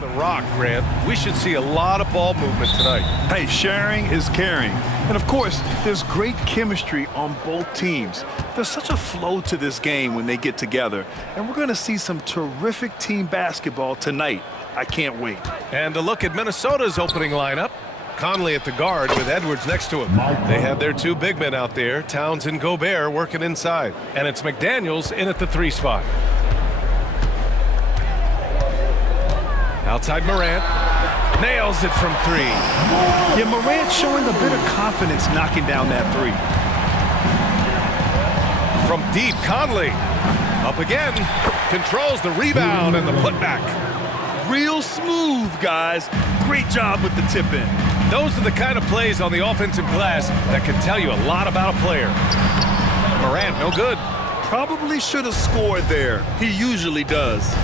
the rock, Grant. We should see a lot of ball movement tonight. Hey, sharing is caring. And of course, there's great chemistry on both teams. There's such a flow to this game when they get together. And we're going to see some terrific team basketball tonight. I can't wait. And a look at Minnesota's opening lineup. Conley at the guard with Edwards next to him. They have their two big men out there, Towns and Gobert, working inside. And it's McDaniels in at the 3 spot. Outside Morant. Nails it from 3. Yeah, Morant showing a bit of confidence knocking down that 3. From deep, Conley. Up again. Controls the rebound and the putback. Real smooth, guys. Great job with the tip in. Those are the kind of plays on the offensive glass that can tell you a lot about a player. Morant, no good. Probably should have scored there. He usually does.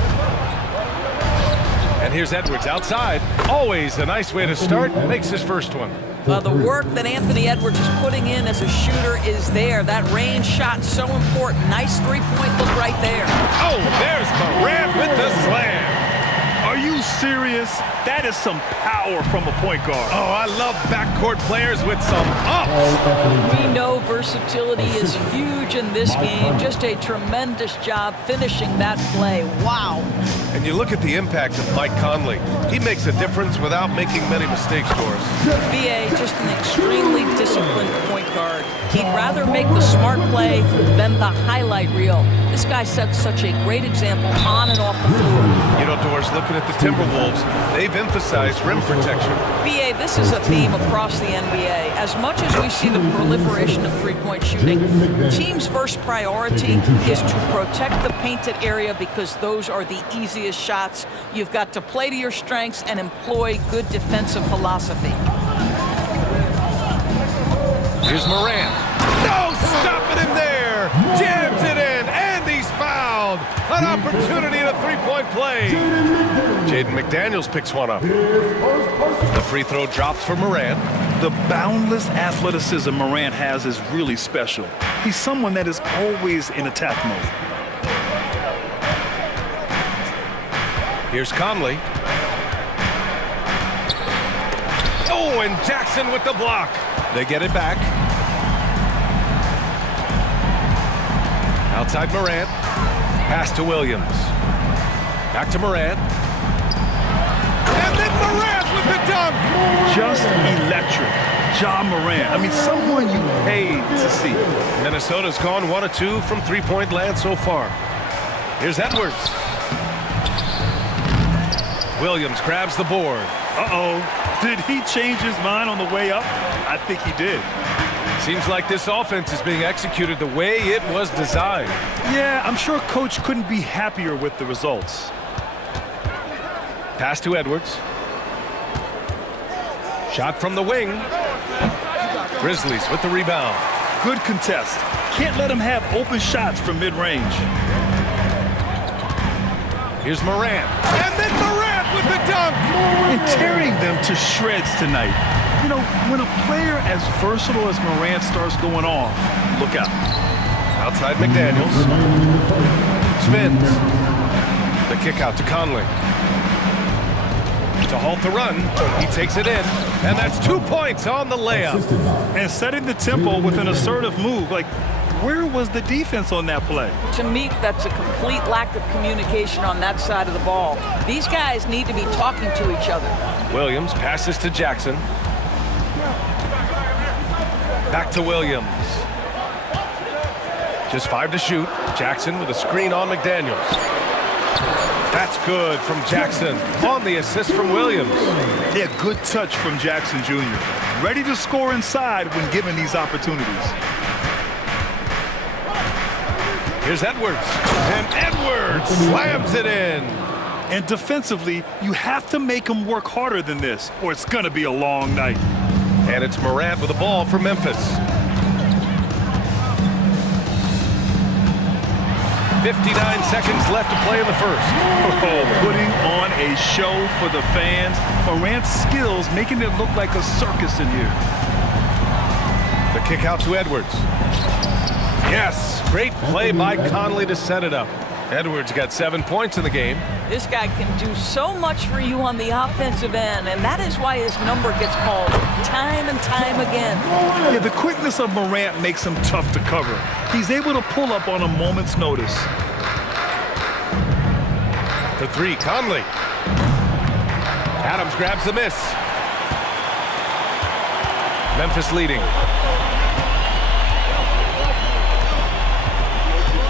And here's Edwards outside. Always a nice way to start. Makes his first one. The work that Anthony Edwards is putting in as a shooter is there. That range shot so important. Nice three-point look right there. Oh, there's Morant with the slam. Are you serious? That is some power from a point guard. Oh, I love backcourt players with some ups. We know versatility is huge in this game. Just a tremendous job finishing that play. Wow. And you look at the impact of Mike Conley. He makes a difference without making many mistakes for us. VA, just an extremely disciplined point guard. He'd rather make the smart play than the highlight reel. This guy sets such a great example on and off the floor. You know, Doris, looking at the Timberwolves, they've emphasized rim protection. VA, this is a theme across the NBA. As much as we see the proliferation of three-point shooting, the team's first priority is to protect the painted area because those are the easiest shots. You've got to play to your strengths and employ good defensive philosophy. Here's Morant. No, stopping him there. Jams it in, and he's fouled. An opportunity at a three-point play. Jaden McDaniels picks one up. The free throw drops for Morant. The boundless athleticism Morant has is really special. He's someone that is always in attack mode. Here's Conley. Oh, and Jackson with the block. They get it back. Outside Morant. Pass to Williams. Back to Morant. And then Morant with the dunk. Just electric. Ja Morant. I mean, someone you paid to see. Minnesota's gone 1 of 2 from three-point land so far. Here's Edwards. Williams grabs the board. Uh-oh. Did he change his mind on the way up? I think he did. Seems like this offense is being executed the way it was designed. Yeah, I'm sure Coach couldn't be happier with the results. Pass to Edwards. Shot from the wing. Grizzlies with the rebound. Good contest. Can't let him have open shots from mid-range. Here's Morant. And then Morant with the dunk. And tearing them to shreds tonight. You know, when a player as versatile as Morant starts going off, look out. Outside McDaniels. Spins. The kick out to Conley. To halt the run, he takes it in, and that's 2 points on the layup. And setting the tempo with an assertive move. Like, where was the defense on that play? To me, that's a complete lack of communication on that side of the ball. These guys need to be talking to each other. Williams passes to Jackson. Back to Williams. Just 5 to shoot. Jackson with a screen on McDaniels. That's good from Jackson on the assist from Williams. Yeah, good touch from Jackson Jr. Ready to score inside when given these opportunities. Here's Edwards. And Edwards slams it in. And defensively, you have to make him work harder than this, or it's going to be a long night. And it's Morant with the ball for Memphis. 59 seconds left to play in the first. Oh, putting on a show for the fans. Morant's skills making it look like a circus in here. The kick out to Edwards. Yes, great play by Conley to set it up. Edwards got 7 points in the game. This guy can do so much for you on the offensive end, and that is why his number gets called time and time again. Yeah, the quickness of Morant makes him tough to cover. He's able to pull up on a moment's notice. For three, Conley. Adams grabs the miss. Memphis leading.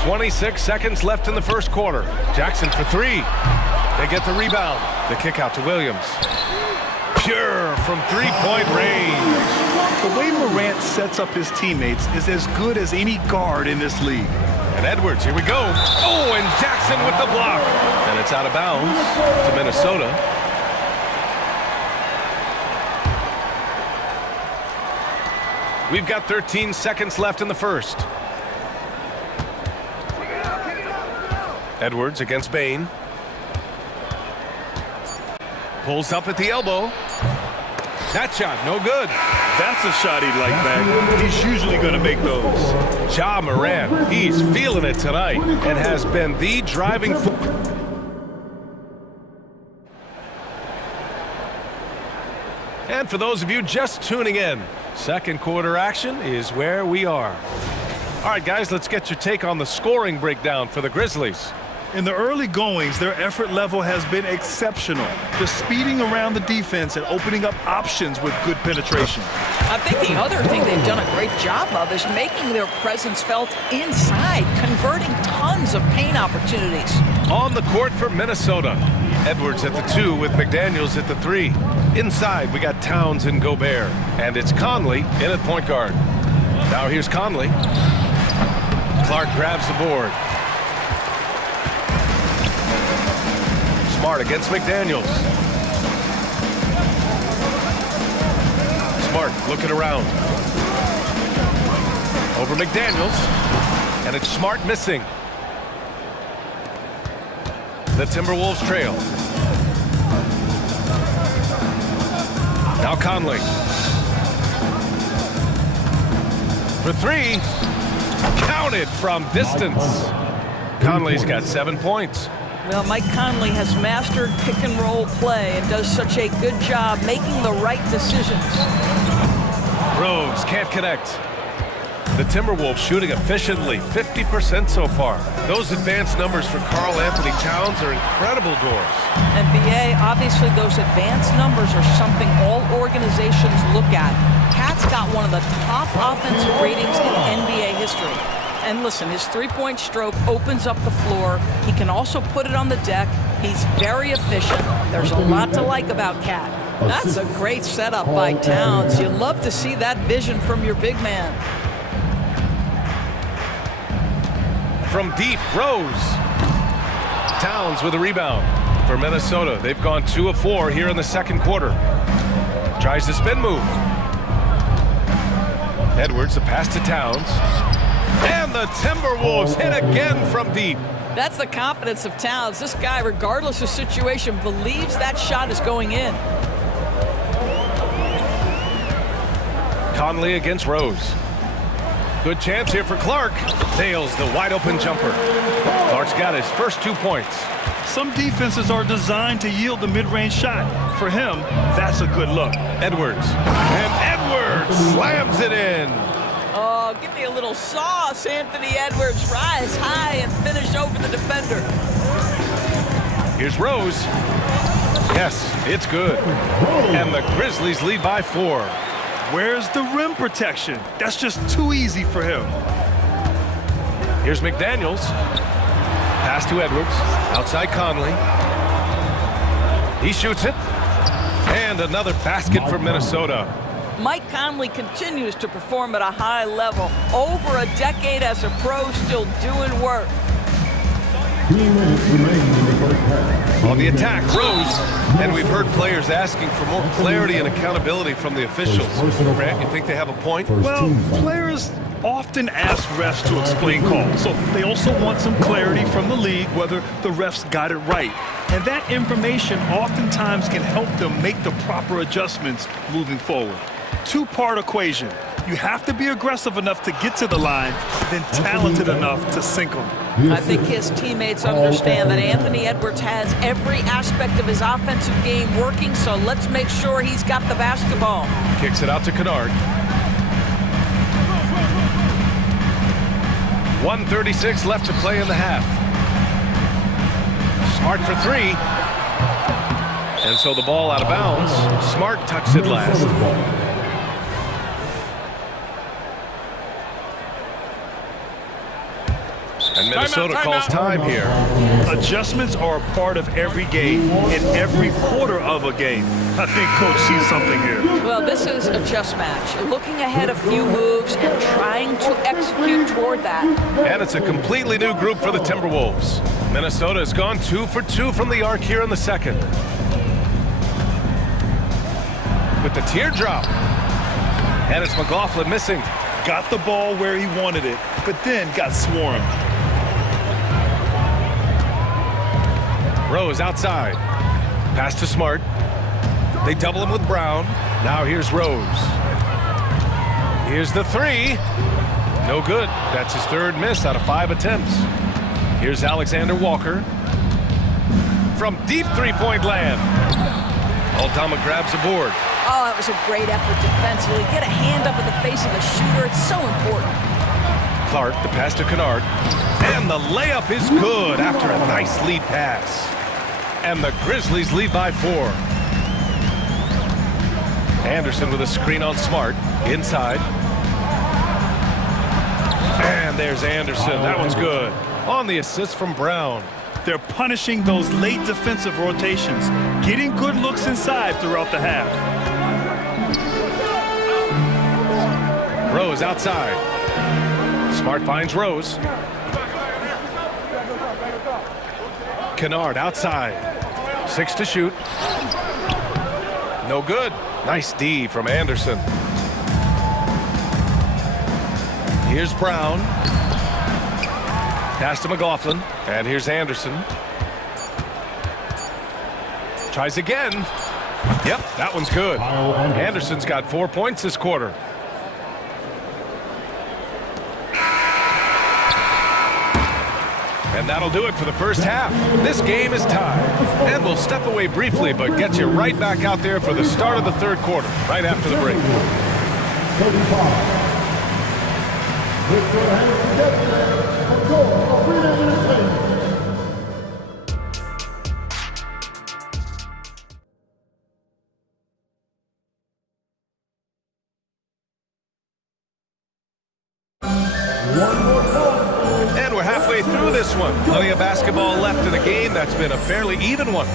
26 seconds left in the first quarter. Jackson for three. They get the rebound. The kick out to Williams. Pure from three-point range. The way Morant sets up his teammates is as good as any guard in this league. And Edwards, here we go. Oh, and Jackson with the block. And it's out of bounds to Minnesota. We've got 13 seconds left in the first. Edwards against Bain. Pulls up at the elbow. That shot, no good. That's a shot he'd like back. He's usually going to make those. Ja Morant, he's feeling it tonight and has been the driving force. And for those of you just tuning in, second quarter action is where we are. All right, guys, let's get your take on the scoring breakdown for the Grizzlies. In the early goings, their effort level has been exceptional. Just speeding around the defense and opening up options with good penetration. I think the other thing they've done a great job of is making their presence felt inside, converting tons of paint opportunities. On the court for Minnesota, Edwards at the 2 with McDaniels at the 3. Inside, we got Towns and Gobert, and it's Conley in at point guard. Now here's Conley. Clark grabs the board. Smart against McDaniels. Smart looking around. Over McDaniels, and it's Smart missing. The Timberwolves trail. Now Conley. For three. Counted from distance. Conley's got 7 points. Well, Mike Conley has mastered pick-and-roll play and does such a good job making the right decisions. Rose can't connect. The Timberwolves shooting efficiently, 50% so far. Those advanced numbers for Karl Anthony Towns are incredible doors. And BA, obviously those advanced numbers are something all organizations look at. Cat's got one of the top offensive ratings in NBA history. And listen, his three-point stroke opens up the floor. He can also put it on the deck. He's very efficient. There's a lot to like about Cat. That's a great setup by Towns. You love to see that vision from your big man. From deep, Rose. Towns with a rebound for Minnesota. They've gone 2 of 4 here in the second quarter. Tries the spin move. Edwards, the pass to Towns. And the Timberwolves hit again from deep. That's the confidence of Towns. This guy, regardless of situation, believes that shot is going in. Conley against Rose. Good chance here for Clark. Nails the wide open jumper. Clark's got his first 2 points. Some defenses are designed to yield the mid-range shot. For him, that's a good look. Edwards. And Edwards slams it in. Oh, give me a little sauce, Anthony Edwards. Rise high and finish over the defender. Here's Rose. Yes, it's good. And the Grizzlies lead by 4. Where's the rim protection? That's just too easy for him. Here's McDaniels. Pass to Edwards. Outside Conley. He shoots it. And another basket for Minnesota. Mike Conley continues to perform at a high level. Over a decade as a pro, still doing work. 2 minutes remaining in the first half. On the attack, Rose. And we've heard players asking for more clarity and accountability from the officials. Grant, you think they have a point? Well, players often ask refs to explain calls, so they also want some clarity from the league whether the refs got it right. And that information oftentimes can help them make the proper adjustments moving forward. Two-part equation. You have to be aggressive enough to get to the line, then talented enough to sink them. I think his teammates understand that Anthony Edwards has every aspect of his offensive game working, so let's make sure he's got the basketball. Kicks it out to Kennard. 1:36 left to play in the half. Smart for three. And so the ball out of bounds. Smart tucks it last. And Minnesota calls time here. Adjustments are a part of every game and every quarter of a game. I think Coach sees something here. Well, this is a chess match. Looking ahead a few moves and trying to execute toward that. And it's a completely new group for the Timberwolves. Minnesota has gone 2 for 2 from the arc here in the second. With the teardrop. And it's McLaughlin missing. Got the ball where he wanted it, but then got swarmed. Rose outside. Pass to Smart. They double him with Brown. Now here's Rose. Here's the three. No good. That's his third miss out of 5 attempts. Here's Alexander Walker. From deep three-point land. Aldama grabs a board. Oh, that was a great effort defensively. Get a hand up in the face of the shooter. It's so important. Clark, the pass to Kennard. And the layup is good after a nice lead pass. And the Grizzlies lead by 4. Anderson with a screen on Smart. Inside. And there's Anderson. That one's good. On the assist from Brown. They're punishing those late defensive rotations, getting good looks inside throughout the half. Rose outside. Smart finds Rose. Kennard outside. 6 to shoot. No good. Nice D from Anderson. Here's Brown. Pass to McLaughlin. And here's Anderson. Tries again. Yep, that one's good. Anderson's got 4 points this quarter. And that'll do it for the first half. This game is tied. And we'll step away briefly, but get you right back out there for the start of the third quarter, right after the break. And we're halfway through this one. Plenty of basketball left in a game that's been a fairly even one.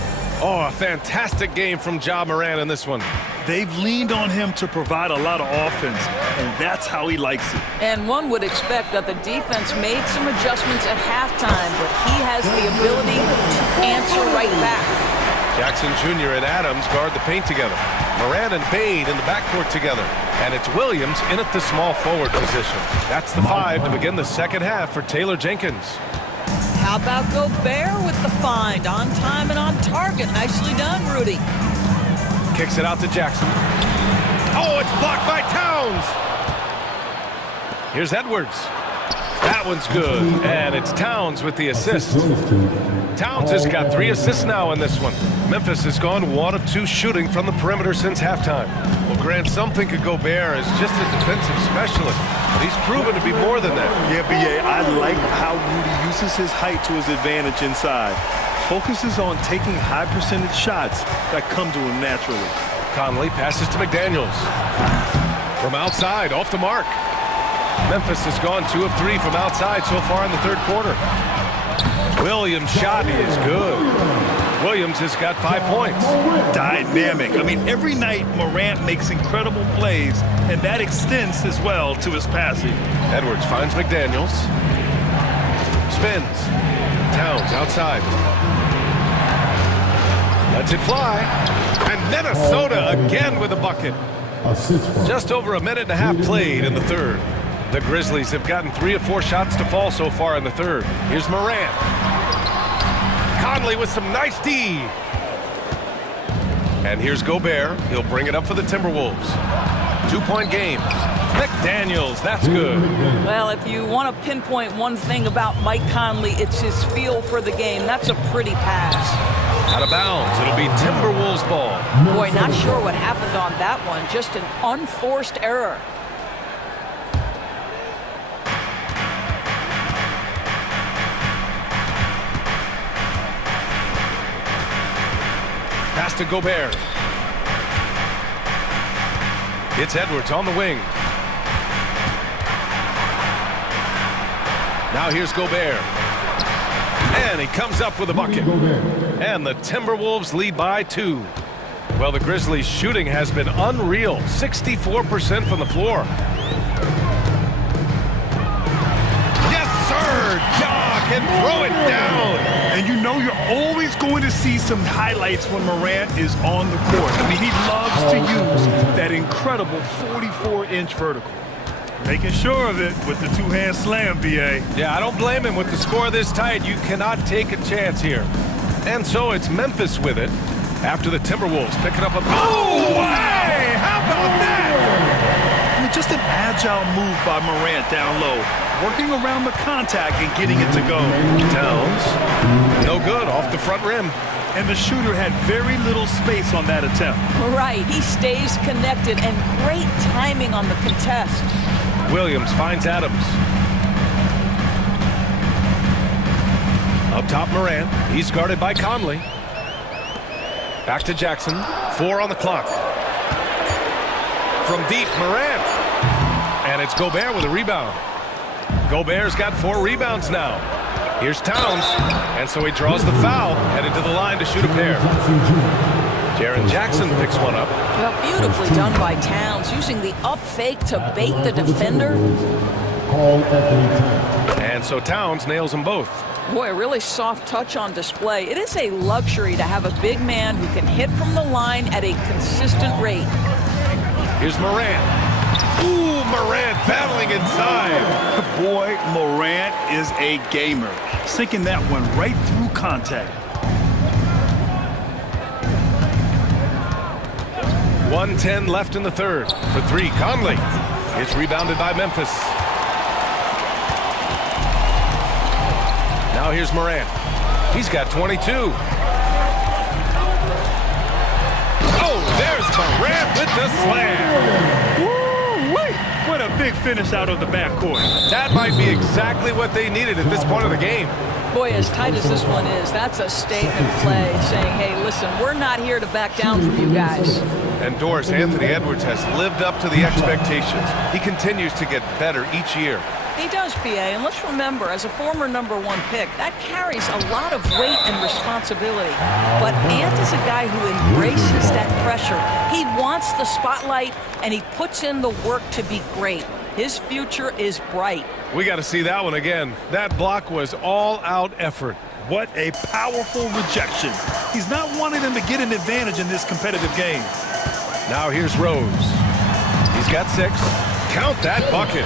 Oh, a fantastic game from Ja Morant in this one. They've leaned on him to provide a lot of offense, and that's how he likes it. And one would expect that the defense made some adjustments at halftime, but he has the ability to answer right back. Jackson Jr. and Adams guard the paint together. Morant and Bane in the backcourt together. And it's Williams in at the small forward position. That's the 5 to begin the second half for Taylor Jenkins. How about Gobert with the find? On time and on target. Nicely done, Rudy. Kicks it out to Jackson. Oh, it's blocked by Towns. Here's Edwards. That one's good. And it's Towns with the assist. Towns has got 3 assists now in this one. Memphis has gone 1 of 2 shooting from the perimeter since halftime. Well, Grant, some think of Gobert as just a defensive specialist, but he's proven to be more than that. Yeah, B.A., I like how Rudy uses his height to his advantage inside. Focuses on taking high percentage shots that come to him naturally. Conley passes to McDaniels. From outside, off the mark. Memphis has gone 2 of 3 from outside so far in the third quarter. Williams' shot is good. Williams has got 5 points. Dynamic. I mean, every night Morant makes incredible plays, and that extends as well to his passing. Edwards finds McDaniels. Spins. Towns outside. Lets it fly. And Minnesota again with a bucket. Just over a minute and a half played in the third. The Grizzlies have gotten 3 of 4 shots to fall so far in the third. Here's Morant. Conley with some nice D. And here's Gobert. He'll bring it up for the Timberwolves. 2-point game. McDaniels, that's good. Well, if you want to pinpoint one thing about Mike Conley, it's his feel for the game. That's a pretty pass. Out of bounds, it'll be Timberwolves ball. Boy, not sure what happened on that one. Just an unforced error. Pass to Gobert. It's Edwards on the wing. Now here's Gobert. And he comes up with a bucket. And the Timberwolves lead by 2. Well, the Grizzlies' shooting has been unreal. 64% from the floor. Yes, sir! Ja can throw it down. And you know you're always going to see some highlights when Morant is on the court. I mean, he loves to use that incredible 44-inch vertical. Making sure of it with the two-hand slam, B.A. Yeah, I don't blame him. With the score this tight, you cannot take a chance here. And so it's Memphis with it after the Timberwolves picking up a... Oh, hey! How about that? I mean, just an agile move by Morant down low. Working around the contact and getting it to go. Towns, no good, off the front rim. And the shooter had very little space on that attempt. Right, he stays connected and great timing on the contest. Williams finds Adams. Up top, Morant. He's guarded by Conley. Back to Jackson. 4 on the clock. From deep, Morant. And it's Gobert with a rebound. Gobert's got 4 rebounds now. Here's Towns. And so he draws the foul, headed to the line to shoot a pair. Jaren Jackson picks one up. Well, beautifully done by Towns, using the up fake to bait the defender. And so Towns nails them both. Boy, a really soft touch on display. It is a luxury to have a big man who can hit from the line at a consistent rate. Here's Morant. Ooh, Morant battling inside. Boy, Morant is a gamer. Sinking that one right through contact. 1:10 left in the third. For 3, Conley. It's rebounded by Memphis. Now here's Morant. He's got 22. Oh, there's Morant with the slam. Woo-wee! What a big finish out of the backcourt. That might be exactly what they needed at this point of the game. Boy, as tight as this one is, that's a statement play saying, hey, listen, we're not here to back down from you guys. And Doris, Anthony Edwards has lived up to the expectations. He continues to get better each year. He does, PA, and let's remember, as a former #1 pick, that carries a lot of weight and responsibility. But Ant is a guy who embraces that pressure. He wants the spotlight, and he puts in the work to be great. His future is bright. We got to see that one again. That block was all-out effort. What a powerful rejection. He's not wanting them to get an advantage in this competitive game. Now here's Rose. He's got 6. Count that bucket.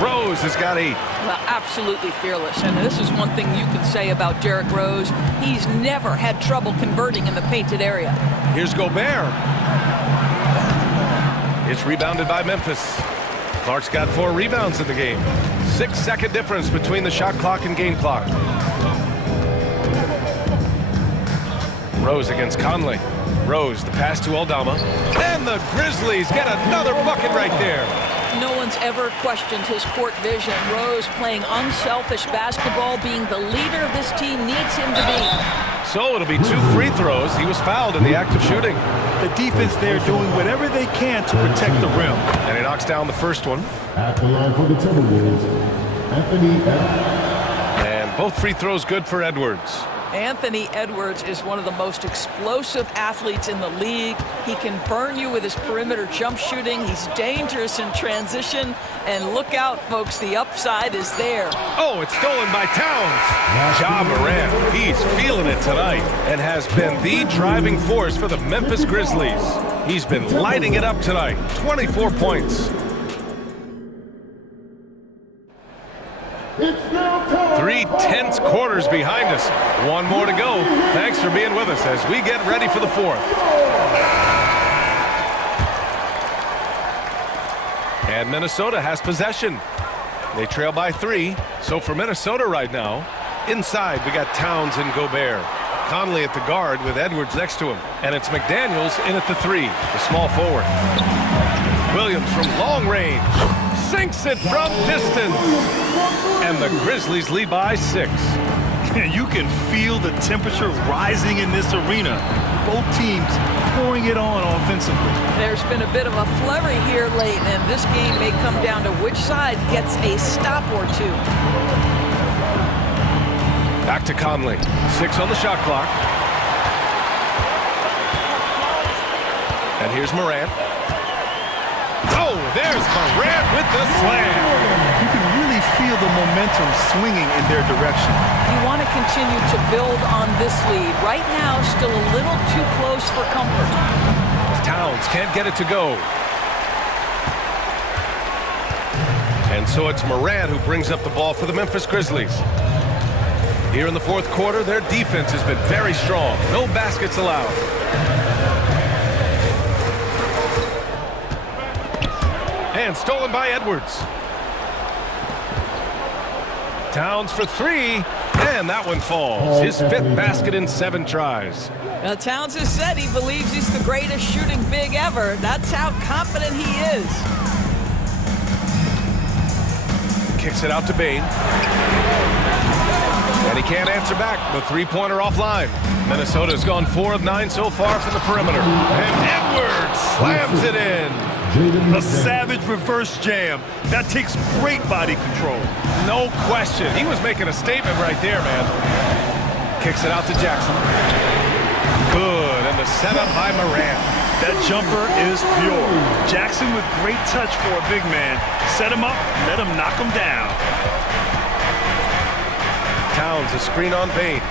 Rose has got 8. Well, absolutely fearless. And this is one thing you can say about Derrick Rose. He's never had trouble converting in the painted area. Here's Gobert. It's rebounded by Memphis. Clark's got 4 rebounds in the game. 6-second difference between the shot clock and game clock. Rose against Conley. Rose, the pass to Aldama. And the Grizzlies get another bucket right there. No one's ever questioned his court vision. Rose playing unselfish basketball, being the leader of this team needs him to be. So it'll be 2 free throws. He was fouled in the act of shooting. The defense there doing whatever they can to protect the rim. And he knocks down the first one. At the line for the Timberwolves, Anthony Edwards. And both free throws good for Edwards. Anthony Edwards is one of the most explosive athletes in the league. He can burn you with his perimeter jump shooting. He's dangerous in transition. And look out, folks, the upside is there. Oh, it's stolen by Towns. Ja Morant, he's feeling it tonight and has been the driving force for the Memphis Grizzlies. He's been lighting it up tonight. 24 points. 3 tense quarters behind us. 1 more to go. Thanks for being with us as we get ready for the 4th. And Minnesota has possession. They trail by 3. So for Minnesota right now, inside we got Towns and Gobert. Conley at the guard with Edwards next to him. And it's McDaniels in at the 3, the small forward. Williams from long range. Sinks it from distance. And the Grizzlies lead by 6. You can feel the temperature rising in this arena. Both teams pouring it on offensively. There's been a bit of a flurry here late, and this game may come down to which side gets a stop or two. Back to Conley. 6 on the shot clock. And here's Morant. Oh, there's Morant with the slam. You can really feel the momentum swinging in their direction. You want to continue to build on this lead. Right now, still a little too close for comfort. Towns can't get it to go. And so it's Morant who brings up the ball for the Memphis Grizzlies. Here in the fourth quarter, their defense has been very strong. No baskets allowed. And stolen by Edwards. Towns for 3, and that one falls. His 5th basket in 7 tries. Now, Towns has said he believes he's the greatest shooting big ever. That's how confident he is. Kicks it out to Bane. And he can't answer back. The 3-pointer offline. Minnesota's gone 4 of 9 so far from the perimeter. And Edwards slams it in. A savage reverse jam. That takes great body control. No question. He was making a statement right there, man. Kicks it out to Jackson. Good. And the setup by Morant. That jumper is pure. Jackson with great touch for a big man. Set him up, let him knock him down. Towns, a screen on Bane.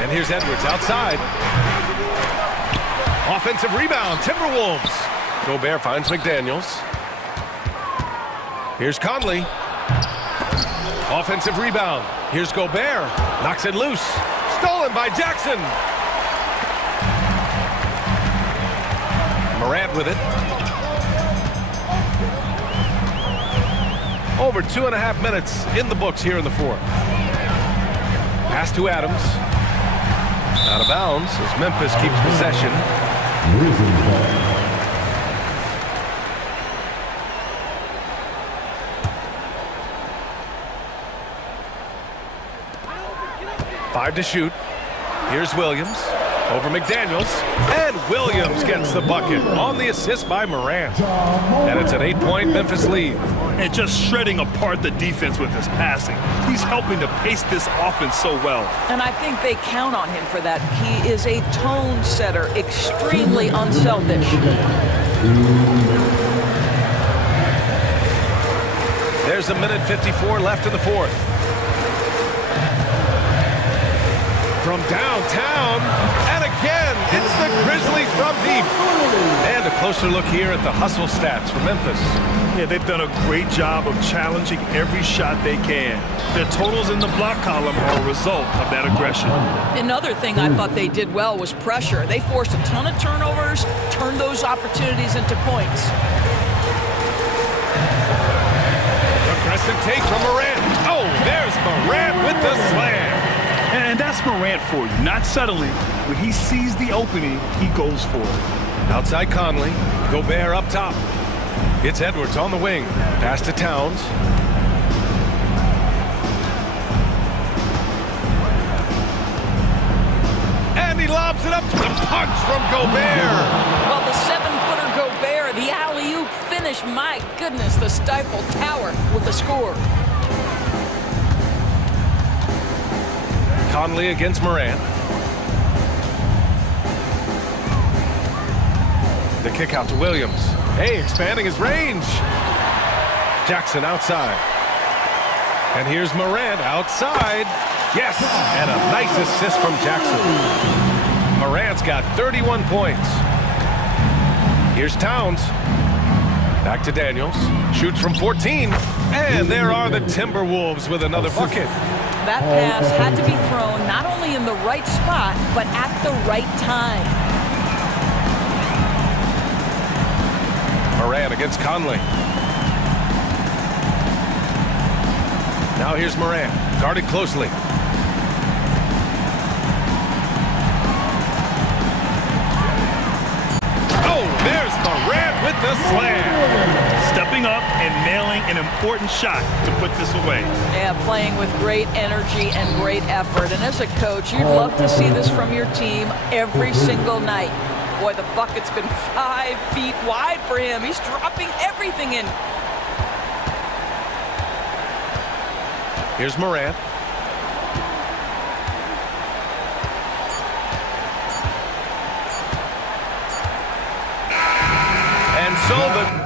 And here's Edwards outside. Offensive rebound, Timberwolves. Gobert finds McDaniels. Here's Conley. Offensive rebound. Here's Gobert. Knocks it loose. Stolen by Jackson. Morant with it. Over 2.5 minutes in the books here in the fourth. Pass to Adams. Out of bounds as Memphis keeps possession. Five to shoot. Here's Williams. Over McDaniels. And Williams gets the bucket on the assist by Morant. And it's an 8-point Memphis lead. And just shredding apart the defense with his passing. He's helping to pace this offense so well. And I think they count on him for that. He is a tone setter, extremely unselfish. There's a minute 54 left in the fourth. From downtown, and again, it's the Grizzlies from deep. And a closer look here at the hustle stats for Memphis. Yeah, they've done a great job of challenging every shot they can. Their totals in the block column are a result of that aggression. Another thing I thought they did well was pressure. They forced a ton of turnovers, turned those opportunities into points. Aggressive take from Morant. Oh, there's Morant with the slam. And that's Morant for you. Not settling. When he sees the opening, he goes for it. Outside Conley. Gobert up top. It's Edwards on the wing. Pass to Towns. And he lobs it up to the punch from Gobert. Well, the 7-footer Gobert, the alley-oop finish. My goodness, the Stifle Tower with the score. Conley against Morant. The kick out to Williams. Hey, expanding his range. Jackson outside. And here's Morant outside. Yes, and a nice assist from Jackson. Morant's got 31 points. Here's Towns. Back to Daniels. Shoots from 14. And there are the Timberwolves with another bucket. That pass had to be thrown not only in the right spot, but at the right time. Moran against Conley. Now here's Moran, guarded closely. Oh, there's Moran with the slam. Stepping up and nailing an important shot to put this away. Yeah, playing with great energy and great effort. And as a coach, you'd love to see this from your team every single night. Boy, the bucket's been 5 feet wide for him. He's dropping everything in. Here's Moran. And so the